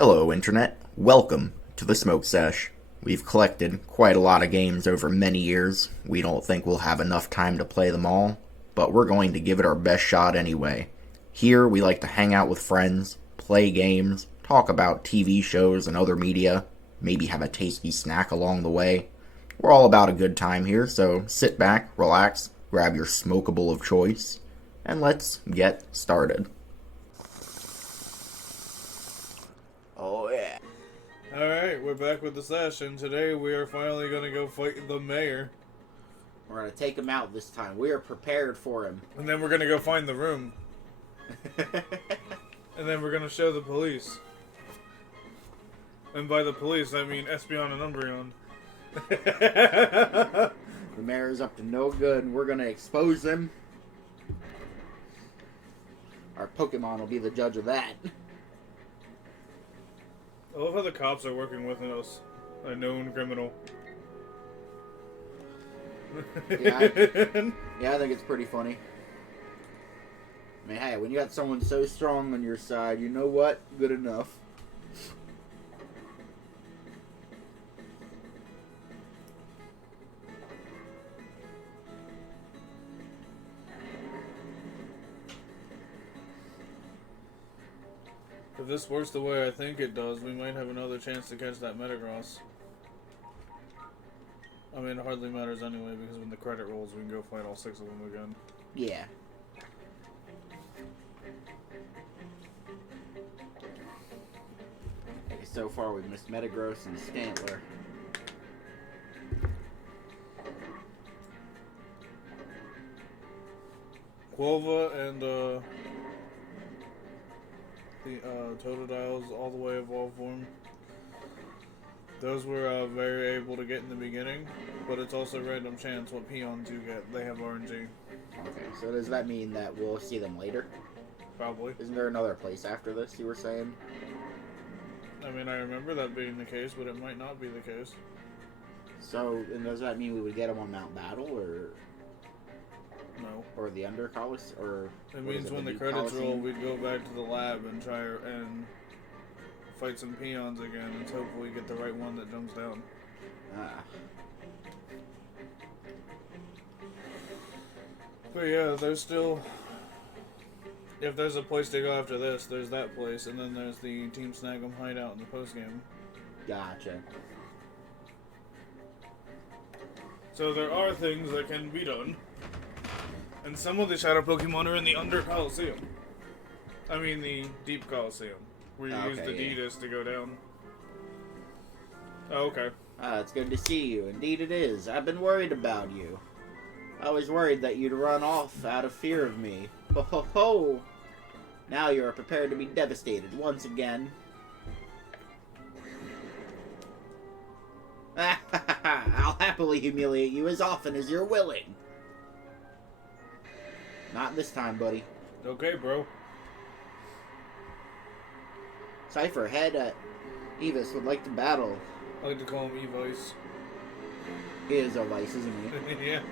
Hello, Internet. Welcome to the Smoke Sesh. We've collected quite a lot of games over many years. We don't think we'll have enough time to play them all, but we're going to give it our best shot anyway. Here, we like to hang out with friends, play games, talk about TV shows and other media, maybe have a tasty snack along the way. We're all about a good time here, so sit back, relax, grab your smokable of choice, and let's get started. Oh yeah. Alright, we're back with the Sesh, and today we are finally going to go fight the mayor. We're going to take him out this time. We are prepared for him. And then we're going to go find the room. And then we're going to show the police. And by the police, I mean Espeon and Umbreon. The mayor's up to no good, and we're going to expose him. Our Pokemon will be the judge of that. I love how the cops are working with us. A known criminal. Yeah, I think it's pretty funny. I mean, hey, when you got someone so strong on your side, you know what? Good enough. If this works the way I think it does, we might have another chance to catch that Metagross. I mean, it hardly matters anyway, because when the credit rolls, we can go fight all 6 of them again. Yeah. Okay, so far we've missed Metagross and Stantler. Quilva and, the Totodiles all the way evolved form. Those were very able to get in the beginning, but it's also random chance what peons you get. They have RNG. Okay, so does that mean that we'll see them later? Probably. Isn't there another place after this, you were saying? I mean, I remember that being the case, but it might not be the case. So, and does that mean we would get them on Mount Battle, or... No. Or the Under Colosseum, or... It means when the credits roll, we'd go back to the lab and try and fight some peons again and hopefully get the right one that jumps down. Ah. But yeah, there's still... If there's a place to go after this, there's that place, and then there's the Team Snag'em hideout in the postgame. Gotcha. So there are things that can be done. And some of the Shadow Pokemon are in the Under Colosseum. I mean the Deep Colosseum, where you use the Deedus to go down. Oh, okay. It's good to see you. Indeed it is. I've been worried about you. I was worried that you'd run off out of fear of me. Ho ho ho! Now you are prepared to be devastated once again. I'll happily humiliate you as often as you're willing. Not this time, buddy. Okay, bro. Cypher, head Evis would like to battle. I like to call him E-Vice. He is a vice, isn't he? Yeah.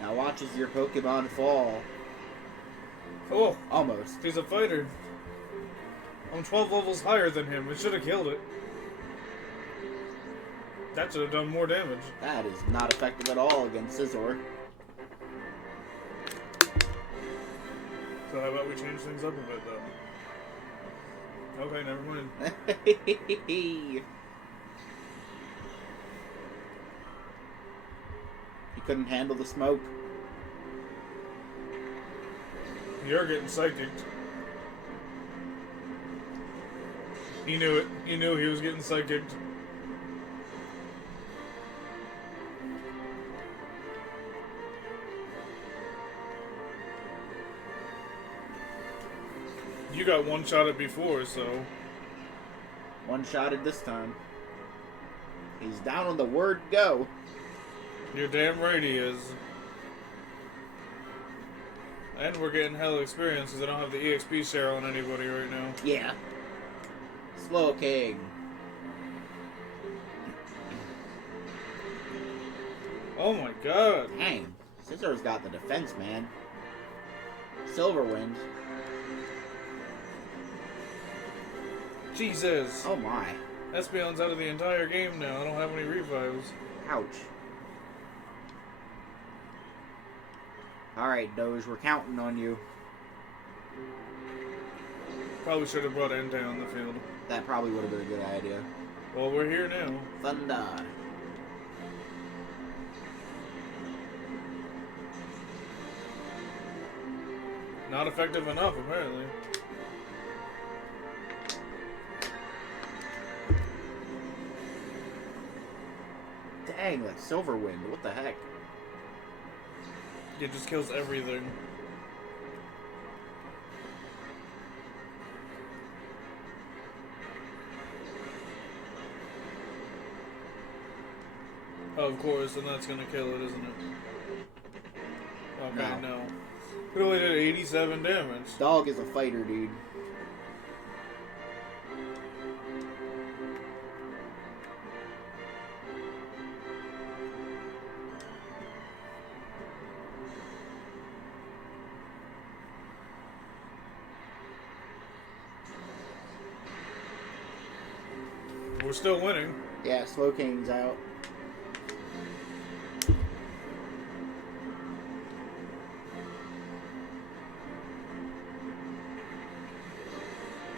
Now watch as your Pokemon fall. Oh! Almost. He's a fighter. I'm 12 levels higher than him. It should have killed it. That should have done more damage. That is not effective at all against Scizor. So how about we change things up a bit, though? Okay, never mind. He couldn't handle the smoke. You're getting psychicked. He knew it. He knew he was getting psychicked. You got one-shotted before, so... One-shotted this time. He's down on the word go. You're damn right he is. And we're getting hella experience because I don't have the EXP share on anybody right now. Yeah. Slow King. Oh my god. Dang. Scissor's got the defense, man. Silverwind. Jesus. Oh my. Espeon's out of the entire game now. I don't have any revives. Ouch. Alright, Doge, we're counting on you. Probably should have brought Entei on the field. That probably would have been a good idea. Well, we're here now. Thunder. Not effective enough, apparently. Dang, that Silverwind. What the heck? It just kills everything. Oh, of course, and that's gonna kill it, isn't it? Okay, no. It only did 87 damage. Dog is a fighter, dude. We're still winning. Yeah, Slow King's out.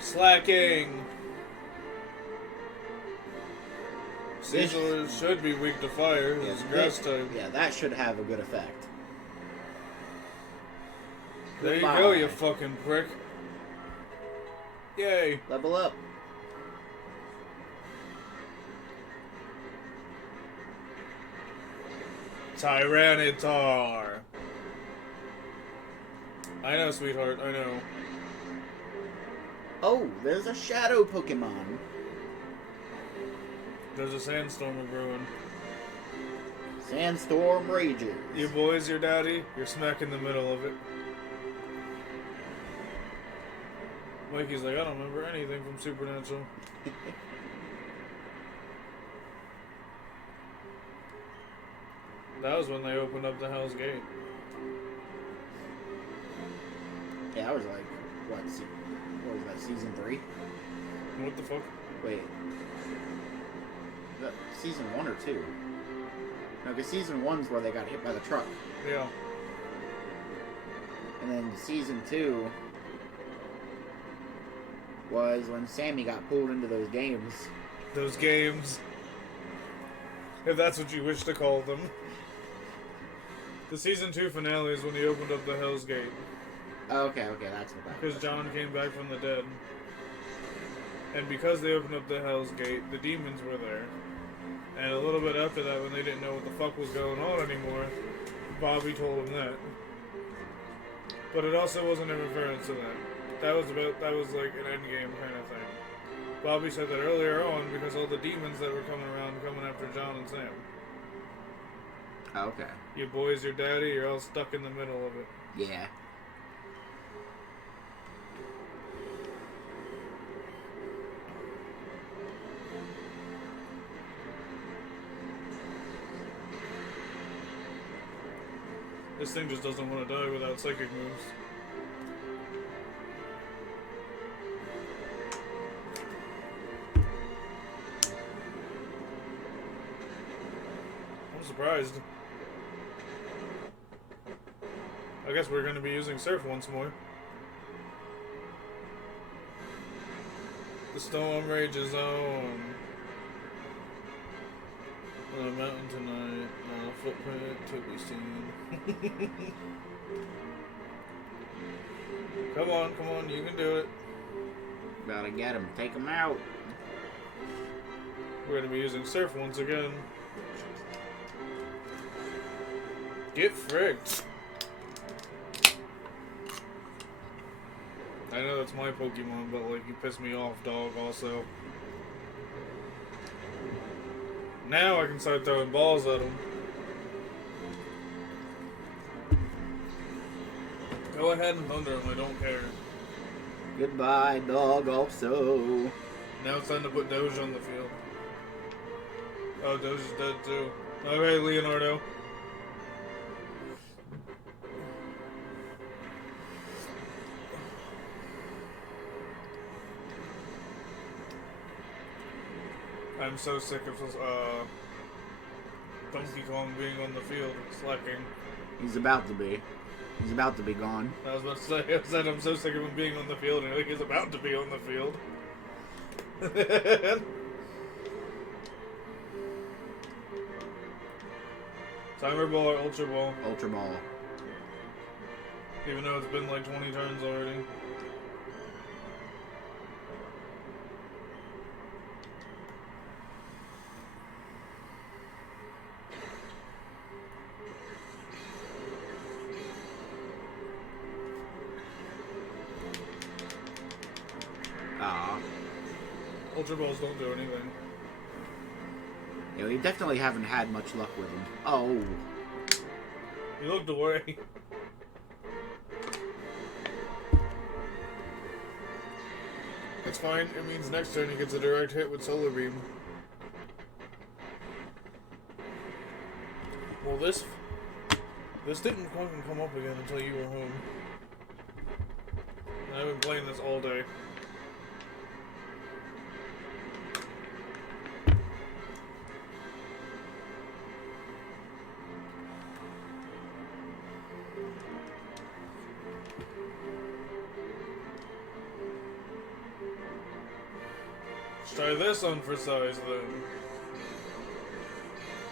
Slacking. Caesar should be weak to fire. Yeah, It's grass type. Yeah, that should have a good effect. There you go, you fucking prick. Yay. Level up. Tyranitar. I know, sweetheart, I know. Oh, there's a shadow Pokemon. There's a sandstorm brewing. Sandstorm rages. You boys, your daddy, you're smack in the middle of it. Mikey's like, I don't remember anything from Supernatural. That was when they opened up the Hell's Gate. Yeah, I was like, what was that, season 3? What the fuck? Wait. That season 1 or 2? No, because season 1's where they got hit by the truck. Yeah. And then season 2 was when Sammy got pulled into those games. Those games. If that's what you wish to call them. The season 2 finale is when he opened up the Hell's Gate. Oh, okay, that's what that was. Because John came back from the dead. And because they opened up the Hell's Gate, the demons were there. And a little bit after that, when they didn't know what the fuck was going on anymore, Bobby told them that. But it also wasn't in reference to that. That was like an endgame kind of thing. Bobby said that earlier on because all the demons that were coming around coming after John and Sam. Okay. You boys, your daddy, you're all stuck in the middle of it. Yeah. This thing just doesn't want to die without psychic moves. I'm surprised. I guess we're going to be using Surf once more. The storm rages on. On a mountain tonight, not a footprint to be seen. Come on, you can do it. Gotta get him, take him out. We're gonna be using Surf once again. Get fricked. I know that's my Pokemon, but like, you pissed me off, dog, also. Now I can start throwing balls at him. Go ahead and thunder him, I don't care. Goodbye, dog, also. Now it's time to put Doge on the field. Oh, Doge is dead too. Okay, Leonardo. I'm so sick of Donkey Kong being on the field and slacking. He's about to be. He's about to be gone. I was about to say, I said I'm so sick of him being on the field, and I think he's about to be on the field. Timer ball or ultra ball? Ultra ball. Even though it's been like 20 turns already. Ultra balls don't do anything. Yeah, we definitely haven't had much luck with them. Oh. You looked away. It's fine. It means next turn he gets a direct hit with Solar Beam. Well, this didn't fucking come up again until you were home. And I've been playing this all day. Let's try this on for size then.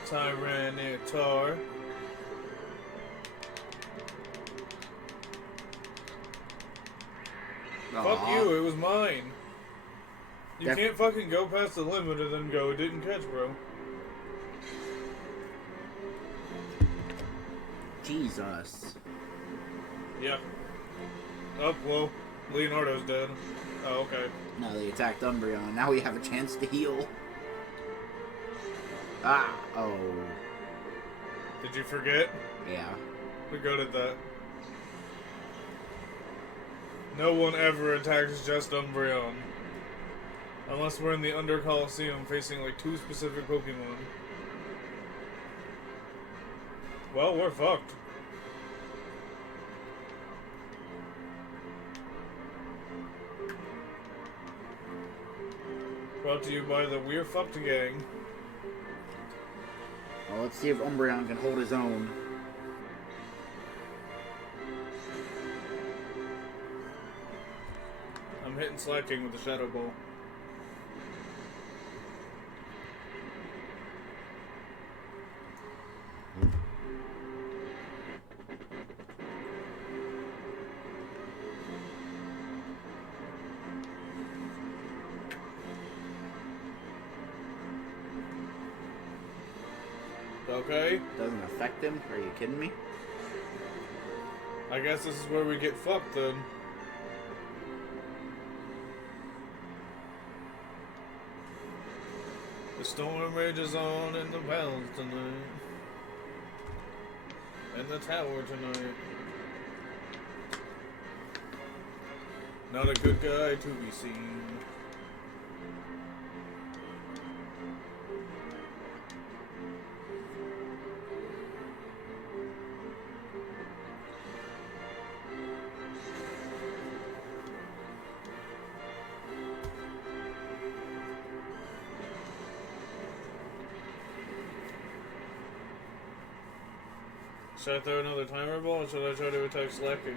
Tyranitar. Fuck you, it was mine. You can't fucking go past the limit and then go, it didn't catch, bro. Jesus. Yeah. Oh, well, Leonardo's dead. Oh, okay. Now they attacked Umbreon. Now we have a chance to heal. Ah, oh. Did you forget? Yeah. We're good at that. No one ever attacks just Umbreon. Unless we're in the Under Colosseum facing like 2 specific Pokemon. Well, we're fucked. Brought to you by the We're Fucked Gang. Well, let's see if Umbreon can hold his own. I'm hitting Slacking with the Shadow Ball. Okay. Doesn't affect him? Are you kidding me? I guess this is where we get fucked then. The storm rages on in the bells tonight. In the tower tonight. Not a good guy to be seen. Should I throw another timer ball, or should I try to attack Slacking?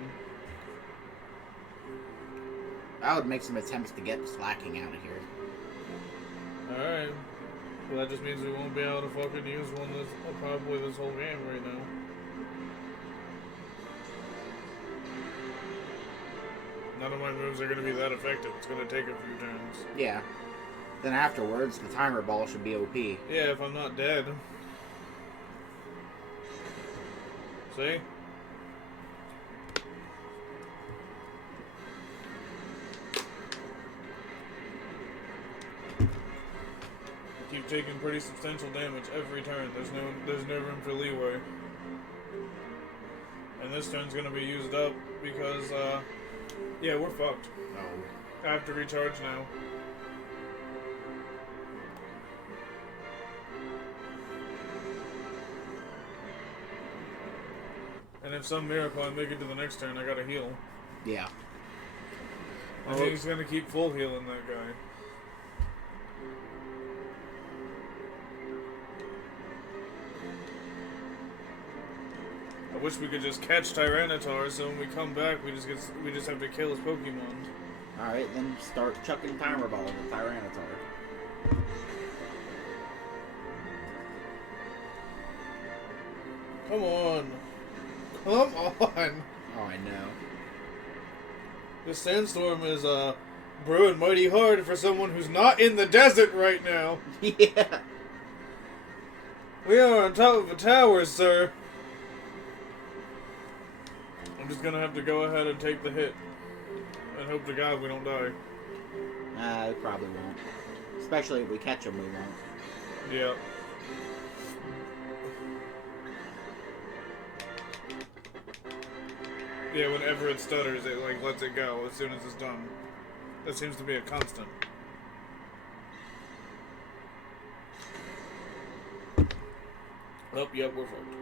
I would make some attempts to get Slacking out of here. Alright. Well, that just means we won't be able to fucking use one probably this whole game right now. None of my moves are going to be that effective. It's going to take a few turns. Yeah. Then afterwards, the timer ball should be OP. Yeah, if I'm not dead. See? keep taking pretty substantial damage every turn. There's no room for leeway. And this turn's gonna be used up because, yeah, we're fucked. Oh. I have to recharge now. And if some miracle I make it to the next turn, I gotta heal. Yeah. I think he's gonna keep full healing that guy. I wish we could just catch Tyranitar, so when we come back, we just have to kill his Pokemon. Alright, then start chucking Timer Ball at Tyranitar. Come on. Come on! Oh, I know. This sandstorm is, brewing mighty hard for someone who's not in the desert right now. Yeah. We are on top of a tower, sir. I'm just gonna have to go ahead and take the hit. And hope to God we don't die. We probably won't. Especially if we catch him, we won't. Yeah. Yeah, whenever it stutters, it, like, lets it go as soon as it's done. That seems to be a constant. Oh, yep, we're fucked.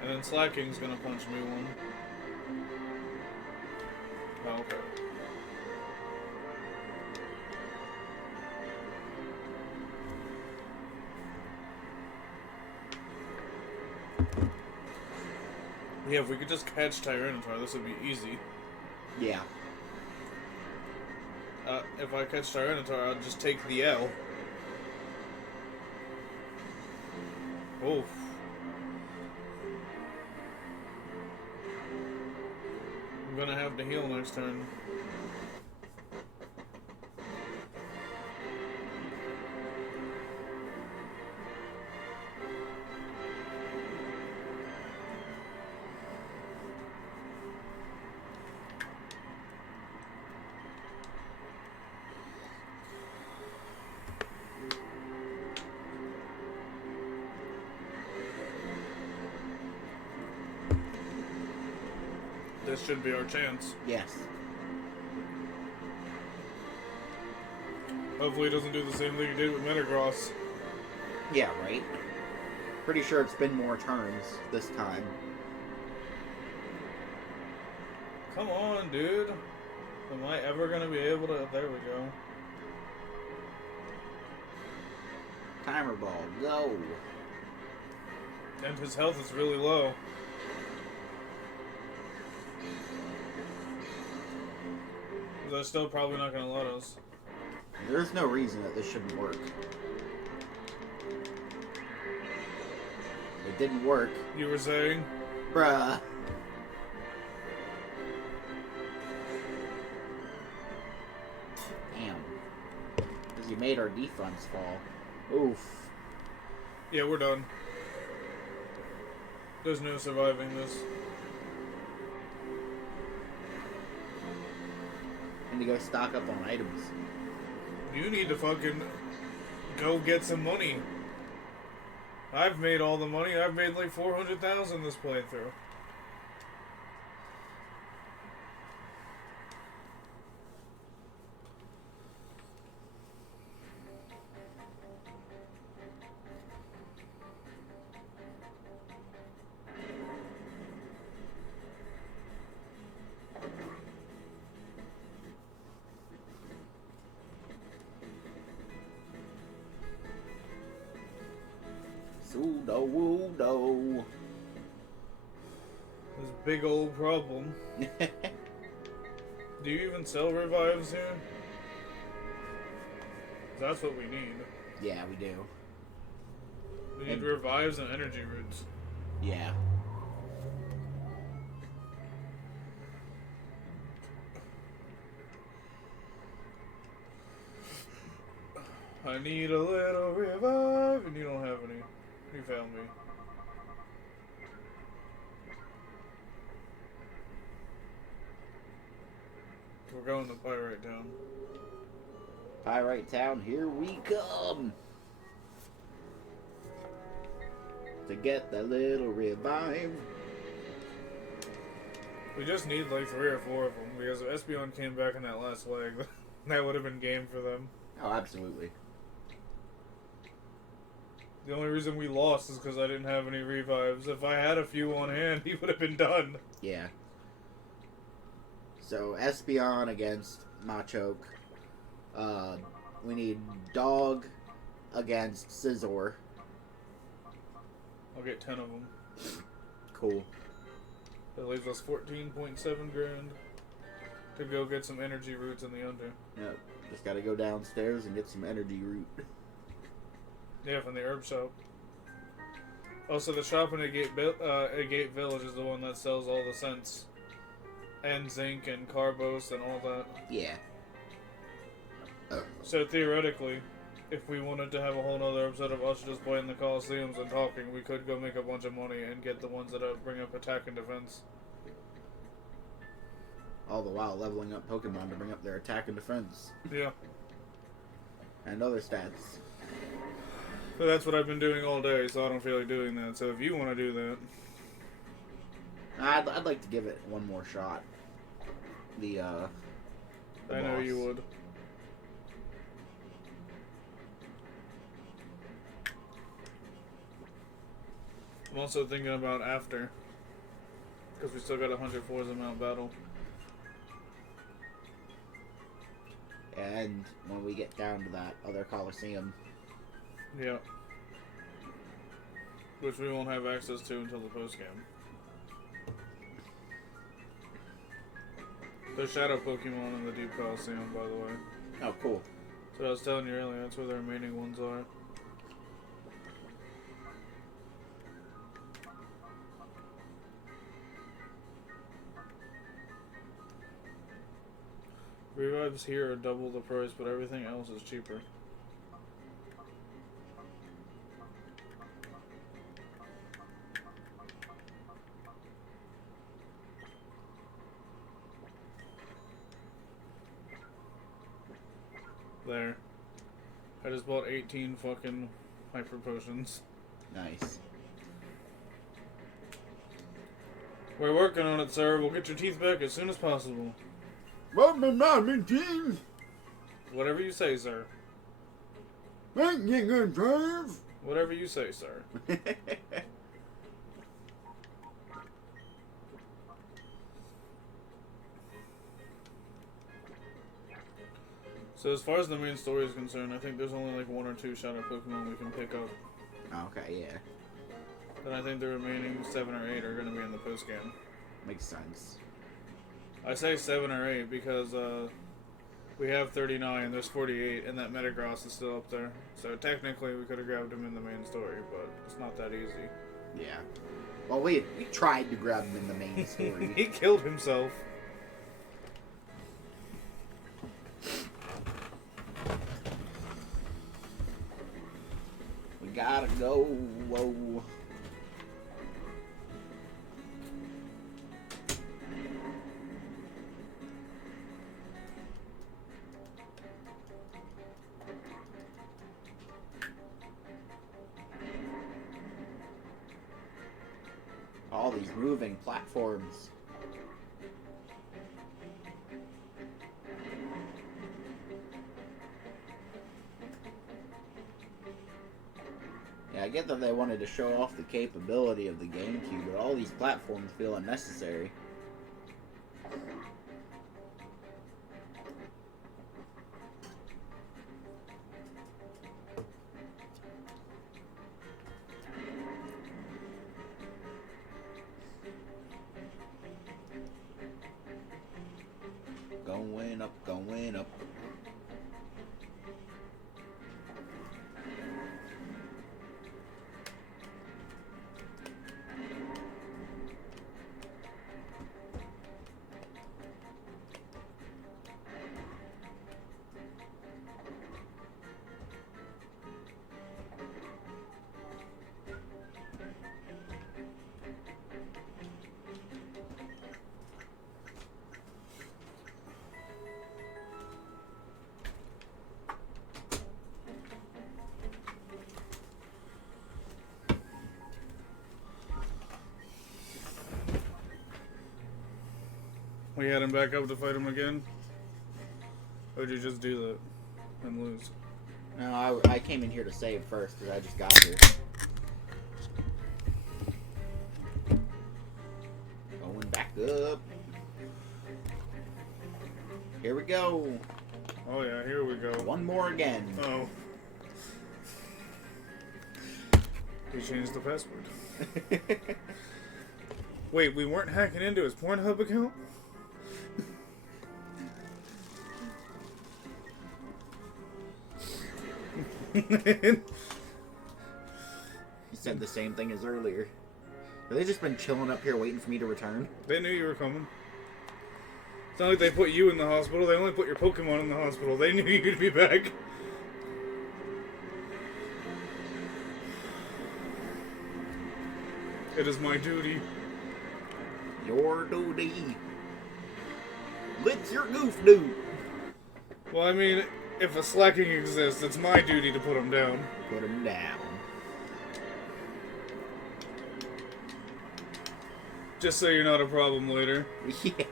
And then Slacking's gonna punch me one. Oh, okay. Yeah, if we could just catch Tyranitar, this would be easy. Yeah. If I catch Tyranitar, I'll just take the L. Oof. I'm gonna have to heal next turn. This should be our chance. Yes. Hopefully it doesn't do the same thing it did with Metagross. Yeah, right? Pretty sure it's been more turns this time. Come on, dude. Am I ever gonna be able to... There we go. Timer Ball, go! And his health is really low. They're still probably not gonna let us. There's no reason that this shouldn't work. It didn't work. You were saying? Bruh. Damn. Because you made our defense fall. Oof. Yeah, we're done. There's no surviving this. And to go stock up on items. You need to fucking go get some money. I've made all the money. I've made like 400,000 this playthrough. Sudo-wudo. This big old problem. Do you even sell revives here? That's what we need. Yeah, we do. We need revives and energy roots. Yeah. I need a little revive, and you don't have any. You found me. We're going to Pyrite Town. Pyrite Town, here we come! To get the little revive. We just need like 3 or 4 of them, because if Espeon came back in that last leg, that would have been game for them. Oh, absolutely. The only reason we lost is because I didn't have any revives. If I had a few on hand, he would have been done. Yeah. So, Espeon against Machoke. We need Dog against Scizor. I'll get 10 of them. Cool. That leaves us 14.7 grand to go get some energy roots in the under. Yep. Just gotta go downstairs and get some energy root. Yeah, from the herb shop. Also, the shop in Agate Village is the one that sells all the scents. And zinc and carbos and all that. Yeah. So theoretically, if we wanted to have a whole nother episode of us just playing the Colosseums and talking, we could go make a bunch of money and get the ones that bring up attack and defense. All the while leveling up Pokemon to bring up their attack and defense. Yeah. And other stats. But that's what I've been doing all day, so I don't feel like doing that. So if you want to do that... I'd like to give it one more shot. The I know you would. I'm also thinking about after. Because we still got 100 floors in Mount Battle. And when we get down to that other Colosseum. Yeah. Which we won't have access to until the post-game. There's Shadow Pokemon in the Deep Colosseum, by the way. Oh, cool. So I was telling you earlier, that's where the remaining ones are. Revives here are double the price, but everything else is cheaper. There. I just bought 18 fucking hyper potions. Nice. We're working on it, sir. We'll get your teeth back as soon as possible. What my mom and teeth? Whatever you say, sir. Ain't you gonna drive? Whatever you say, sir. So as far as the main story is concerned, I think there's only like 1 or 2 Shadow Pokemon we can pick up. Okay, yeah. And I think the remaining 7 or 8 are going to be in the post-game. Makes sense. I say 7 or 8 because we have 39, there's 48, and that Metagross is still up there. So technically we could have grabbed him in the main story, but it's not that easy. Yeah. Well, we tried to grab him in the main story. He killed himself. We gotta go. Whoa. All these moving platforms. Yeah, I get that they wanted to show off the capability of the GameCube, but all these platforms feel unnecessary. Going up, going up. We had him back up to fight him again? Or did you just do that and lose? No, I came in here to save first because I just got here. Going back up. Here we go. Oh yeah, here we go. One more again. Oh. We changed the password. Wait, we weren't hacking into his Pornhub account? He said the same thing as earlier. Have they just been chilling up here waiting for me to return? They knew you were coming. It's not like they put you in the hospital, they only put your Pokemon in the hospital. They knew you'd be back. It is my duty. Your duty. Let's your goof do. Well, I mean, if a slacking exists, it's my duty to put him down. Put him down. Just so you're not a problem later. Yeah.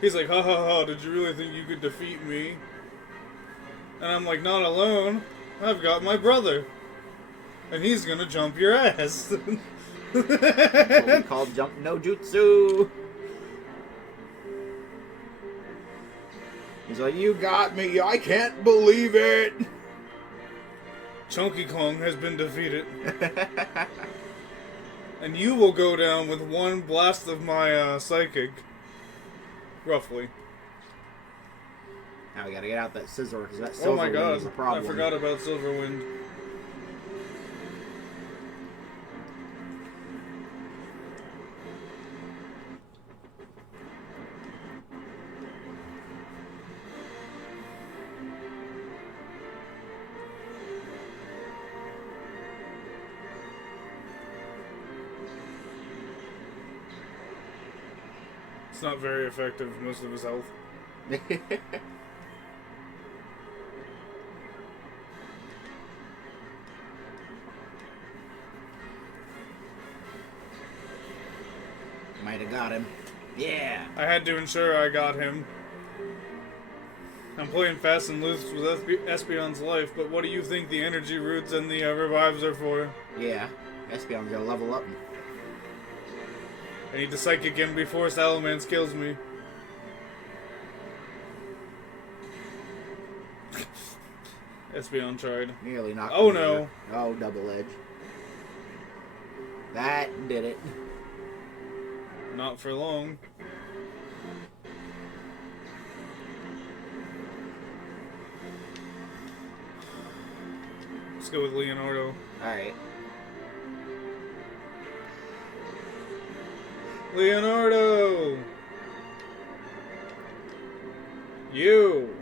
He's like, ha ha ha, did you really think you could defeat me? And I'm like, not alone. I've got my brother. And he's gonna jump your ass. That's what we call jump no jutsu. He's like, you got me. I can't believe it. Chunky Kong has been defeated. And you will go down with one blast of my psychic. Roughly. Now we gotta get out that scissor because that Oh silver my god, is a problem. I forgot about Silverwind. It's not very effective, most of his health. Might have got him. Yeah. I had to ensure I got him. I'm playing fast and loose with Espeon's life, but what do you think the energy roots and the revives are for? Yeah. Espeon's gotta level up. I need to psychic him before Salamence kills me. Espeon tried. Nearly knocked Oh him no. over. Oh, double edge. That did it. Not for long. Let's go with Leonardo. Alright. Leonardo! You!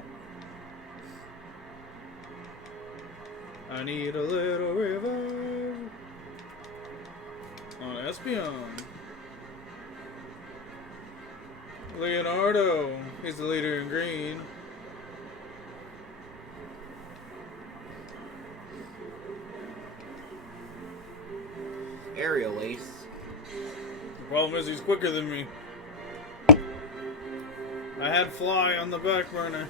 I need a little revive on Espeon. Leonardo, he's the leader in green. Aerial Ace. The problem is he's quicker than me. I had Fly on the back burner.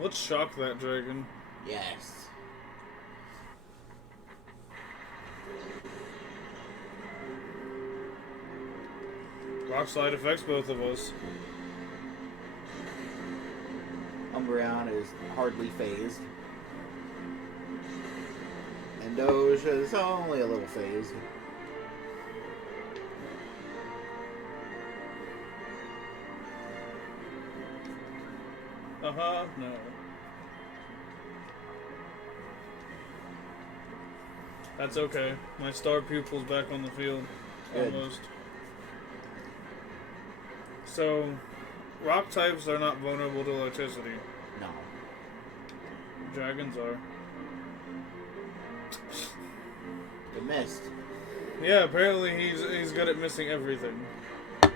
Let's shock that dragon. Yes. Rock slide affects both of us. Umbreon is hardly phased. And Doge is only a little phased. No. That's okay. My star pupil's back on the field. Good. Almost. So, rock types are not vulnerable to electricity. No. Dragons are. It missed. Yeah, apparently he's good at missing everything. You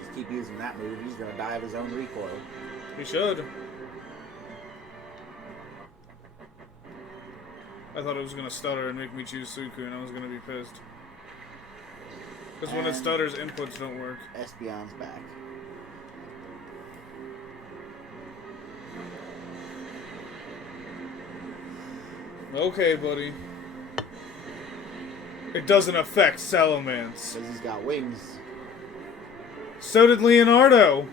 just keep using that move, he's gonna die of his own recoil. He should. I thought it was gonna stutter and make me choose Suicune, and I was gonna be pissed. Because when it stutters, inputs don't work. Espeon's back. Okay, buddy. It doesn't affect Salamence. Because he's got wings. So did Leonardo.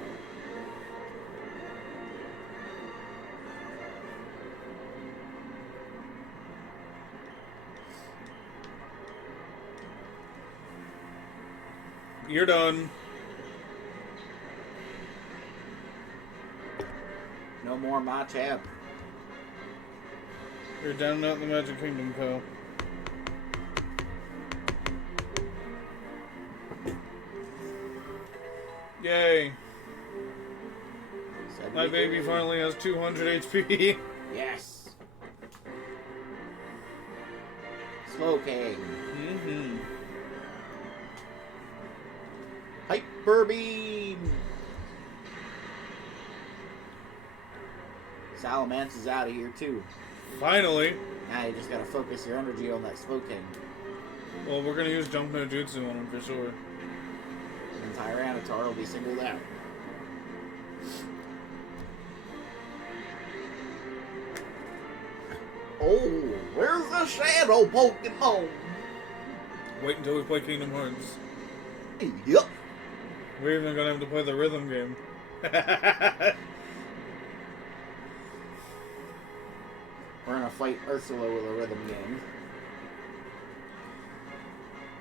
You're done. No more Machamp. You're down and out in the Magic Kingdom, pal. Yay. My baby finally has 200 HP. Yes. Slowking. Mm-hmm. Hyper Beam. Salamence is out of here too. Finally. Now you just gotta focus your energy on that Slowking. Well, we're gonna use Jump No Jutsu on him for sure. And Tyranitar will be singled out. Oh, where's the Shadow Pokemon? Wait until we play Kingdom Hearts. Yep. We're even gonna have to play the rhythm game. We're gonna fight Ursula with a rhythm game.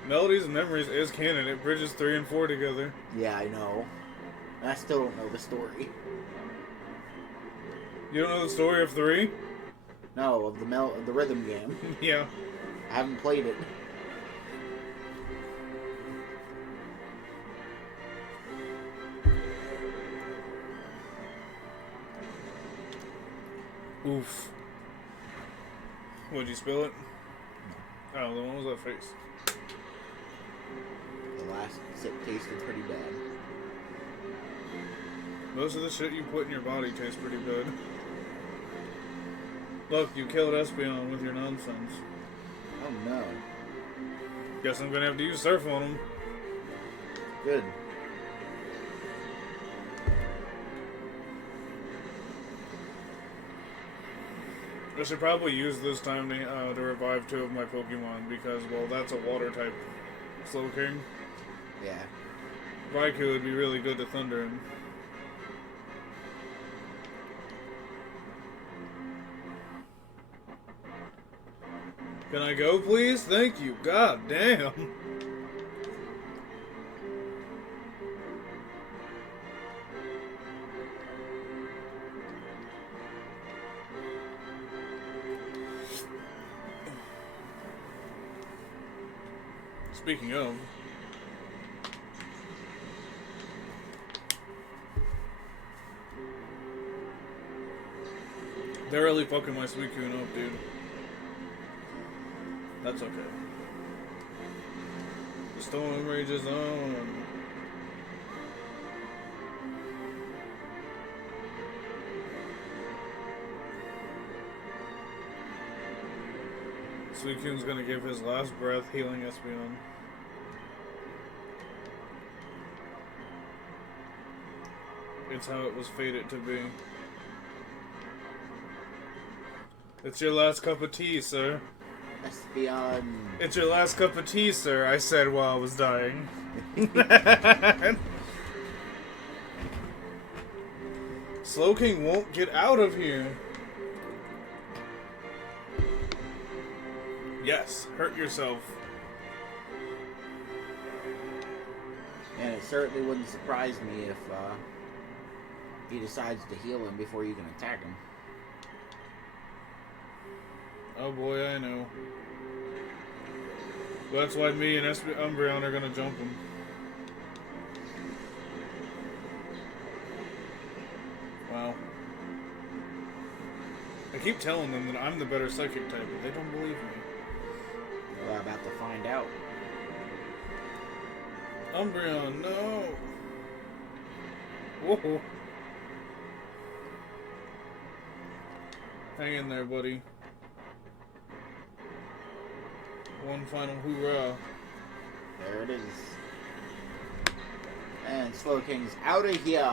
Melodies and Memories is canon. It bridges 3 and 4 together. Yeah, I know. I still don't know the story. You don't know the story of 3? No, of the rhythm game. Yeah. I haven't played it. Oof. Would you spill it? Oh, the one was that face. The last sip tasted pretty bad. Most of the shit you put in your body tastes pretty good. Look, you killed Espeon with your nonsense. Oh no. Guess I'm gonna have to use Surf on him. Good. I should probably use this time to revive 2 of my Pokemon because, well, that's a water type Slowking. Yeah. Raikou would be really good to Thunder him. Can I go, please? Thank you. God damn. Speaking of, they're really fucking my Suicune up, dude. That's okay. The storm rages on. Suicune's gonna give his last breath healing Espeon. It's how it was fated to be. It's your last cup of tea, sir. Espeon. It's your last cup of tea, sir, I said while I was dying. Slowking won't get out of here. Yes, hurt yourself. And it certainly wouldn't surprise me if he decides to heal him before you can attack him. Oh boy, I know. That's why me and Umbreon are gonna jump him. Wow. I keep telling them that I'm the better psychic type, but they don't believe me. We're about to find out. Umbreon, no! Whoa! Hang in there, buddy. One final hoorah. There it is. And Slowking's out of here.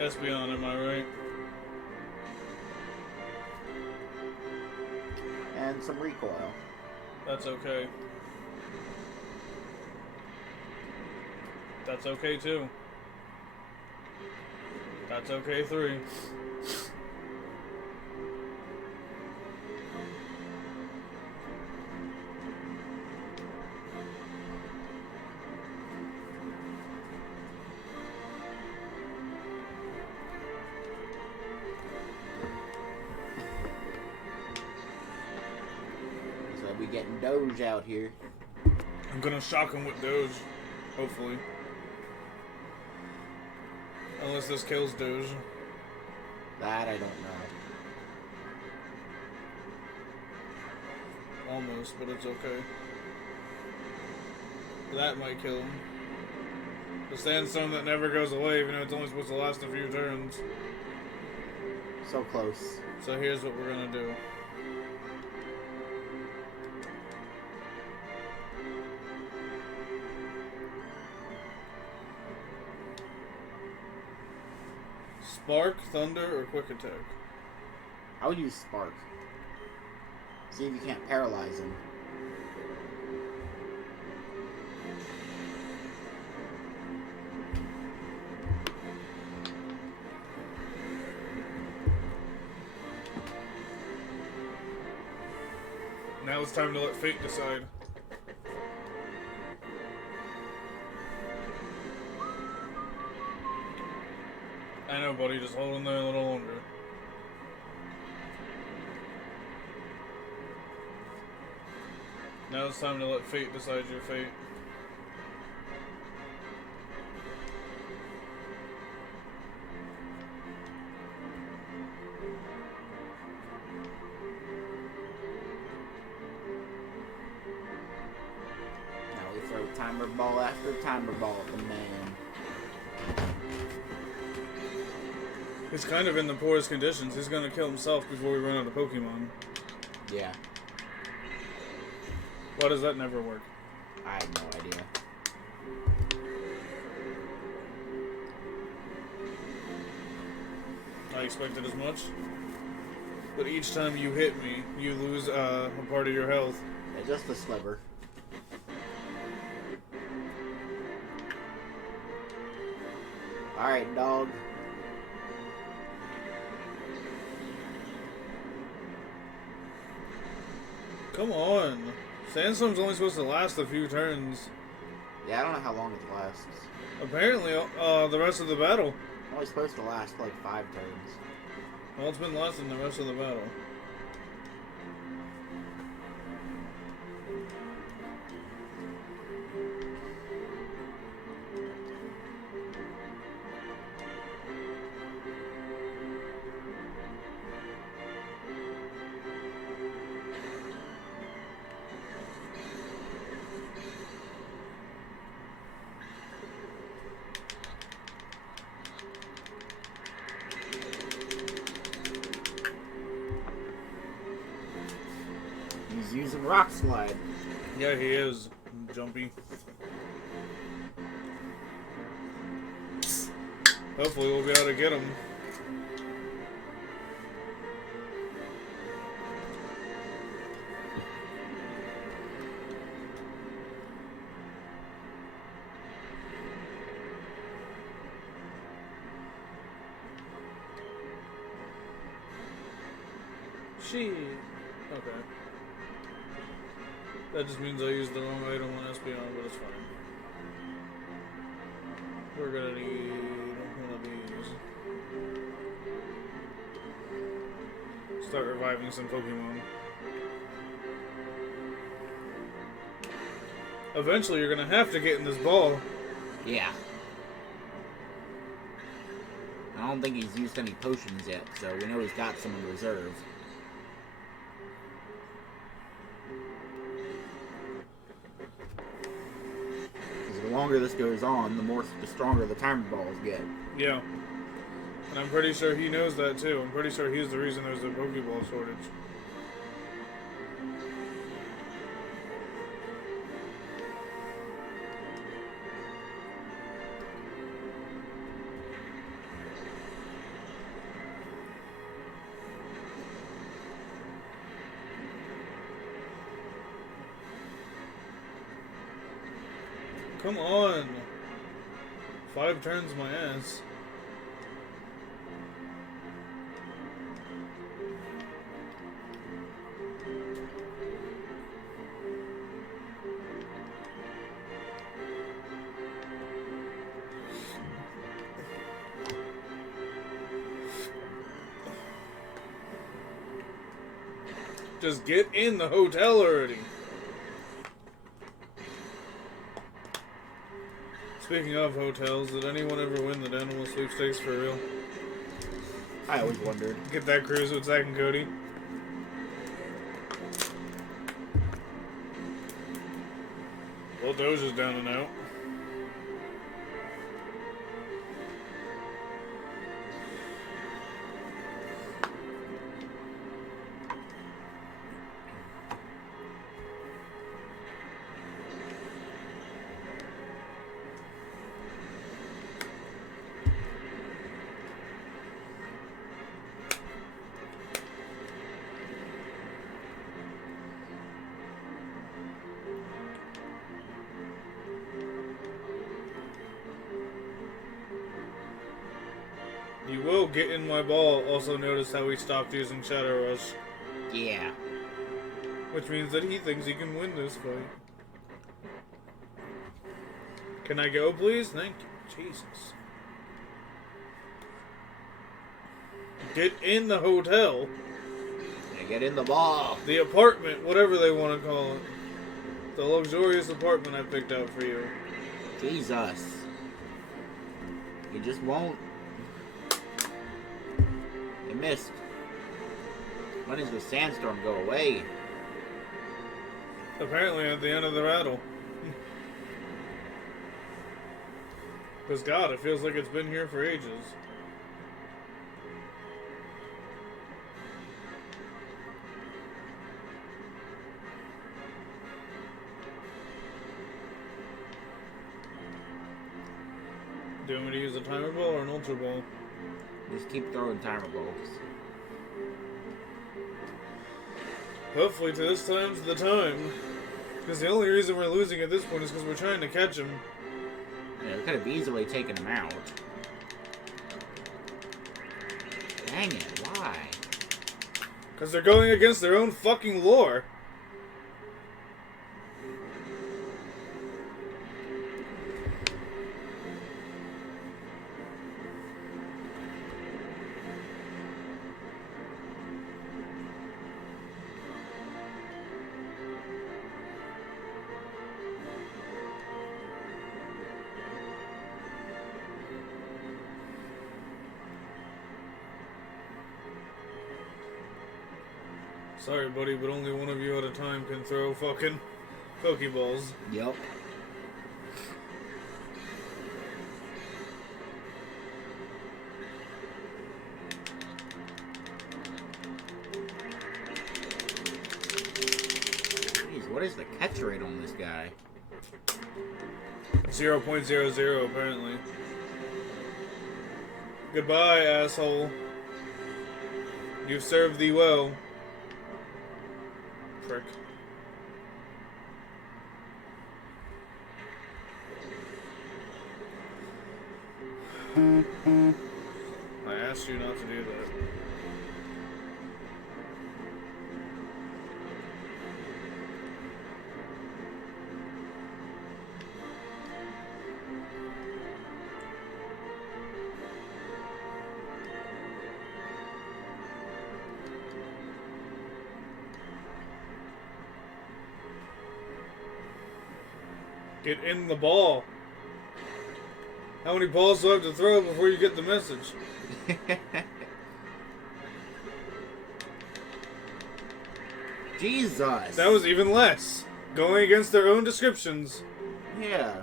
Espeon, am I right? And some recoil. That's okay. That's okay too. That's okay 3. So we getting Doge out here. I'm gonna shock him with Doge. Hopefully. Unless this kills Doge. That I don't know. Almost, but it's okay. That might kill him. The sandstorm that never goes away, even though it's only supposed to last a few turns. So close. So here's what we're gonna do. Spark, Thunder, or Quick Attack? I would use Spark. See if you can't paralyze him. Now it's time to let fate decide. I know, buddy, just hold in there a little longer. Now it's time to let fate decide your fate. Now we throw timer ball after timer ball at the man. He's kind of in the poorest conditions. He's gonna kill himself before we run out of Pokemon. Yeah, Why does that never work? I have no idea. I expected as much. But each time you hit me, you lose a part of your health. Yeah, just a sliver. Alright, dog. Come on. Sandstorm's only supposed to last a few turns. Yeah, I don't know how long it lasts. Apparently, the rest of the battle. Only supposed to last like 5 turns. Well, it's been less than the rest of the battle. He's using Rock Slide. Yeah, he is. Jumpy. Hopefully we'll be able to get him. Okay. That just means I used the wrong item on Espeon, but it's fine. We're gonna need one of these. Start reviving some Pokemon. Eventually you're gonna have to get in this ball. Yeah. I don't think he's used any potions yet, so we know he's got some in reserve. longer this goes on, the stronger the timer balls get. Yeah. And I'm pretty sure he knows that too. I'm pretty sure he's the reason there's a Pokeball shortage. Come on! 5 turns my ass. Just get in the hotel already. Speaking of hotels, did anyone ever win the Danimal sweepstakes for real? I always wondered. Get that cruise with Zach and Cody? Well, Doja's down and out. You will get in my ball. Also notice how he stopped using Shadow Rush. Yeah. Which means that he thinks he can win this fight. Can I go, please? Thank you. Jesus. Get in the hotel. Yeah, get in the ball. The apartment, whatever they want to call it. The luxurious apartment I picked out for you. Jesus. You just won't. You missed. When does the sandstorm go away? Apparently at the end of the rattle. Because God, it feels like it's been here for ages. Do you want me to use a timer ball or an ultra ball? Just keep throwing timer balls. Hopefully to this time's the time. Because the only reason we're losing at this point is because we're trying to catch him. Yeah, we could have easily taken him out. Dang it, why? Because they're going against their own fucking lore. Sorry, buddy, but only one of you at a time can throw fucking Pokeballs. Yep. Jeez, what is the catch rate on this guy? 0.00 apparently. Goodbye, asshole. You've served thee well. Prick. I asked you not to do that. Get in the ball. How many balls do I have to throw before you get the message? Jesus. That was even less. Going against their own descriptions. Yeah.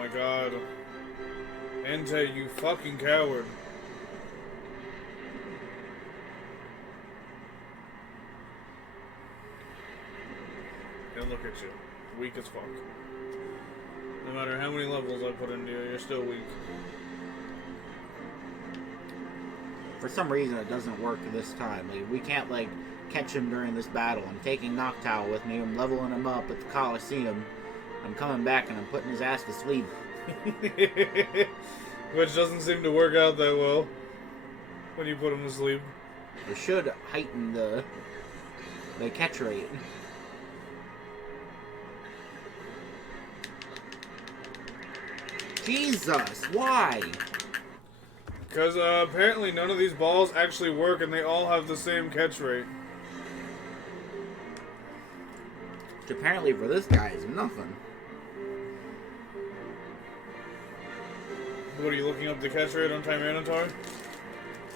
my god. Entei, you fucking coward. And look at you. Weak as fuck. No matter how many levels I put into you, you're still weak. For some reason, it doesn't work this time. Like, we can't, like, catch him during this battle. I'm taking Noctowl with me. I'm leveling him up at the Colosseum. I'm coming back and I'm putting his ass to sleep. Which doesn't seem to work out that well when you put him to sleep. It should heighten the catch rate. Jesus, why? Because apparently none of these balls actually work and they all have the same catch rate. Which apparently for this guy is nothing. What are you looking up the catch rate on Tyranitar?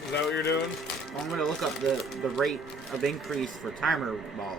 Is that what you're doing? Well, I'm going to look up the rate of increase for timer balls.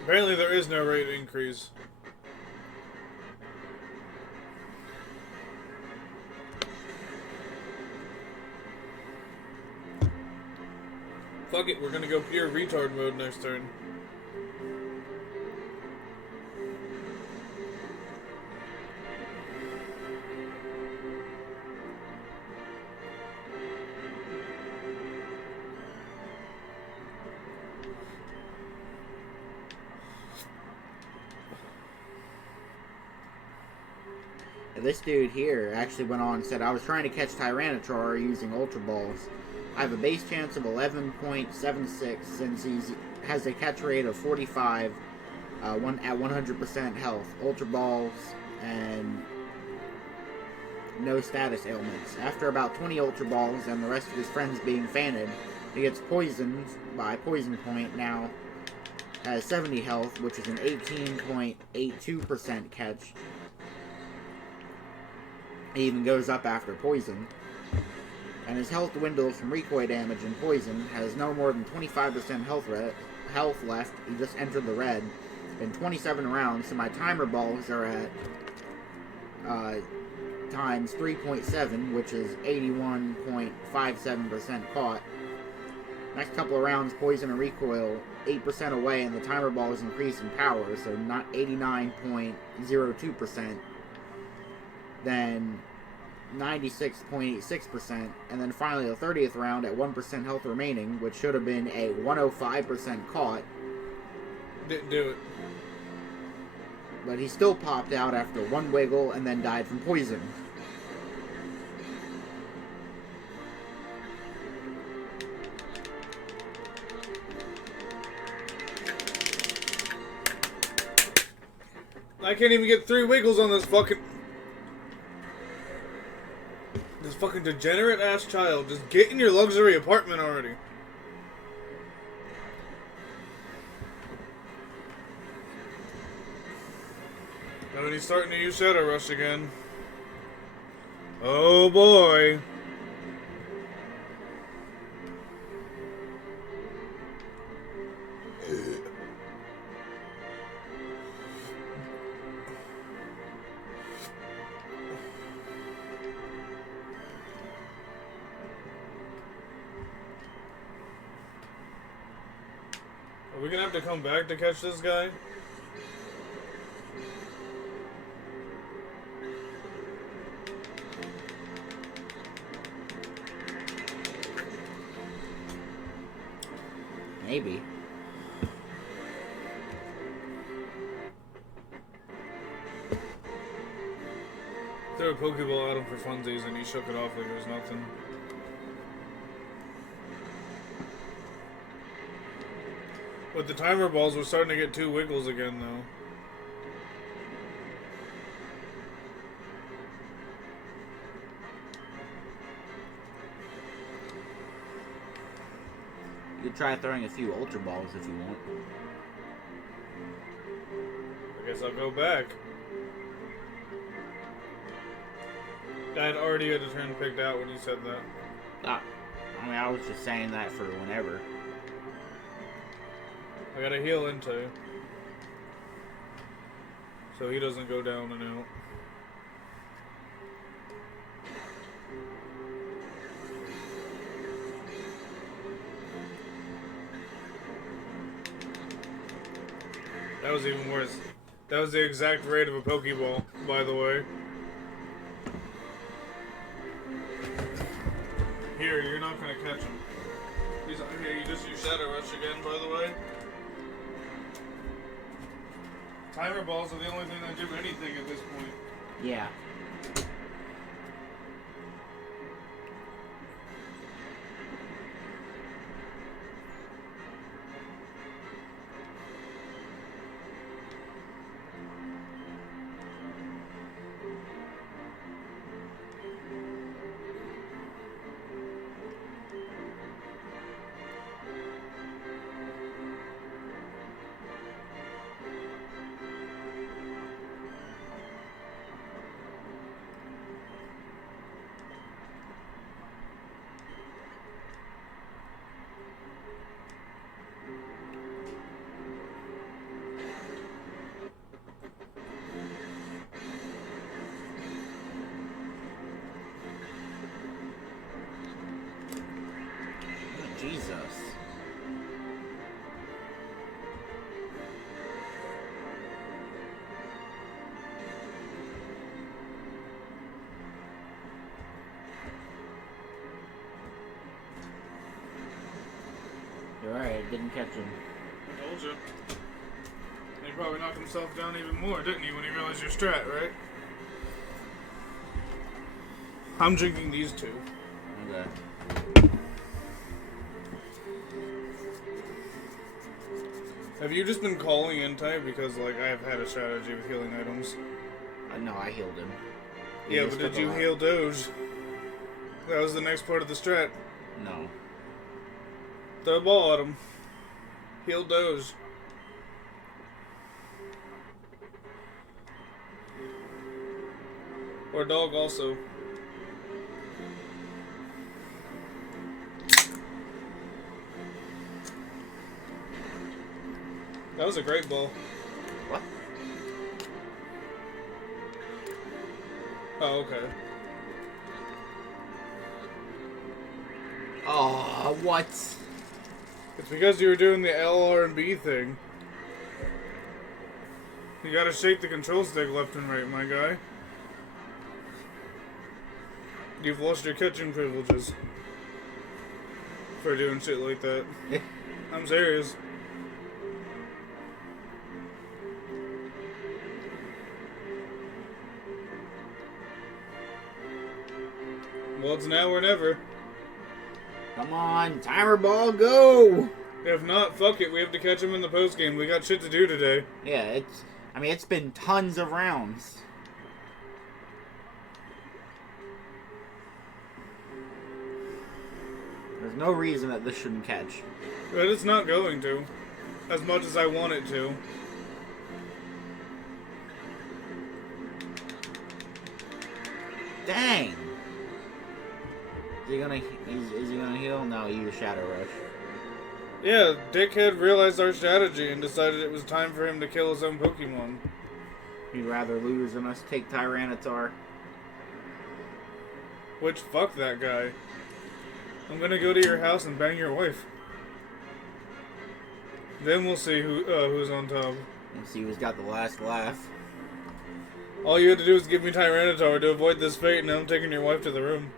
Apparently there is no rate increase. Fuck it, we're gonna go pure retard mode next turn. This dude here actually went on and said, I was trying to catch Tyranitar using Ultra Balls. I have a base chance of 11.76 since he has a catch rate of 45 at 100% health. Ultra Balls and no status ailments. After about 20 Ultra Balls and the rest of his friends being fanted, he gets poisoned by Poison Point now. Has 70 health, which is an 18.82% catch. He even goes up after poison. And his health dwindles from recoil damage and poison. Has no more than 25% health left. He just entered the red. In 27 rounds, so my timer balls are at times 3.7, which is 81.57% caught. Next couple of rounds, poison and recoil 8% away, and the timer balls increase in power, so not 89.02%. Then 96.86%, and then finally the 30th round at 1% health remaining, which should have been a 105% caught. Didn't do it. But he still popped out after one wiggle and then died from poison. I can't even get 3 wiggles on this fucking degenerate ass child. Just get in your luxury apartment already. Oh, and he's starting to use Shadow Rush again. Oh boy. Are we gonna have to come back to catch this guy? Maybe. Threw a Pokeball at him for funsies and he shook it off like it was nothing. With the timer balls, we're starting to get 2 wiggles again, though. You could try throwing a few Ultra Balls if you want. I guess I'll go back. I had already had a turn picked out when you said that. I was just saying that for whenever. I gotta heal into, so he doesn't go down and out. That was even worse. That was the exact rate of a Pokeball, by the way. Here, you're not gonna catch him. He's here. You just use Shadow Rush again, by the way. Timer balls are the only thing that do anything at this point. Yeah. Jesus. You're right, didn't catch him. I told you. He probably knocked himself down even more, didn't he, when he realized your strat, right? I'm drinking these 2. Okay. Have you just been calling in type because, like, I have had a strategy with healing items? No, I healed him. Yeah, but did you heal Doge? That was the next part of the strat. No. Throw a ball at him. Heal Doge. Or dog also. That was a great ball. What? Oh, okay. Oh, what? It's because you were doing the L, R, and B thing. You gotta shake the control stick left and right, my guy. You've lost your catching privileges for doing shit like that. I'm serious. Well, it's now or never. Come on, timer ball, go! If not, fuck it. We have to catch him in the post game. We got shit to do today. Yeah, it's been tons of rounds. There's no reason that this shouldn't catch. But it's not going to. As much as I want it to. Dang! Is he gonna heal? No, he used Shadow Rush. Yeah, Dickhead realized our strategy and decided it was time for him to kill his own Pokemon. He'd rather lose than us take Tyranitar. Which, fuck that guy. I'm gonna go to your house and bang your wife. Then we'll see who's on top. And see who's got the last laugh. All you had to do was give me Tyranitar to avoid this fate, and now I'm taking your wife to the room.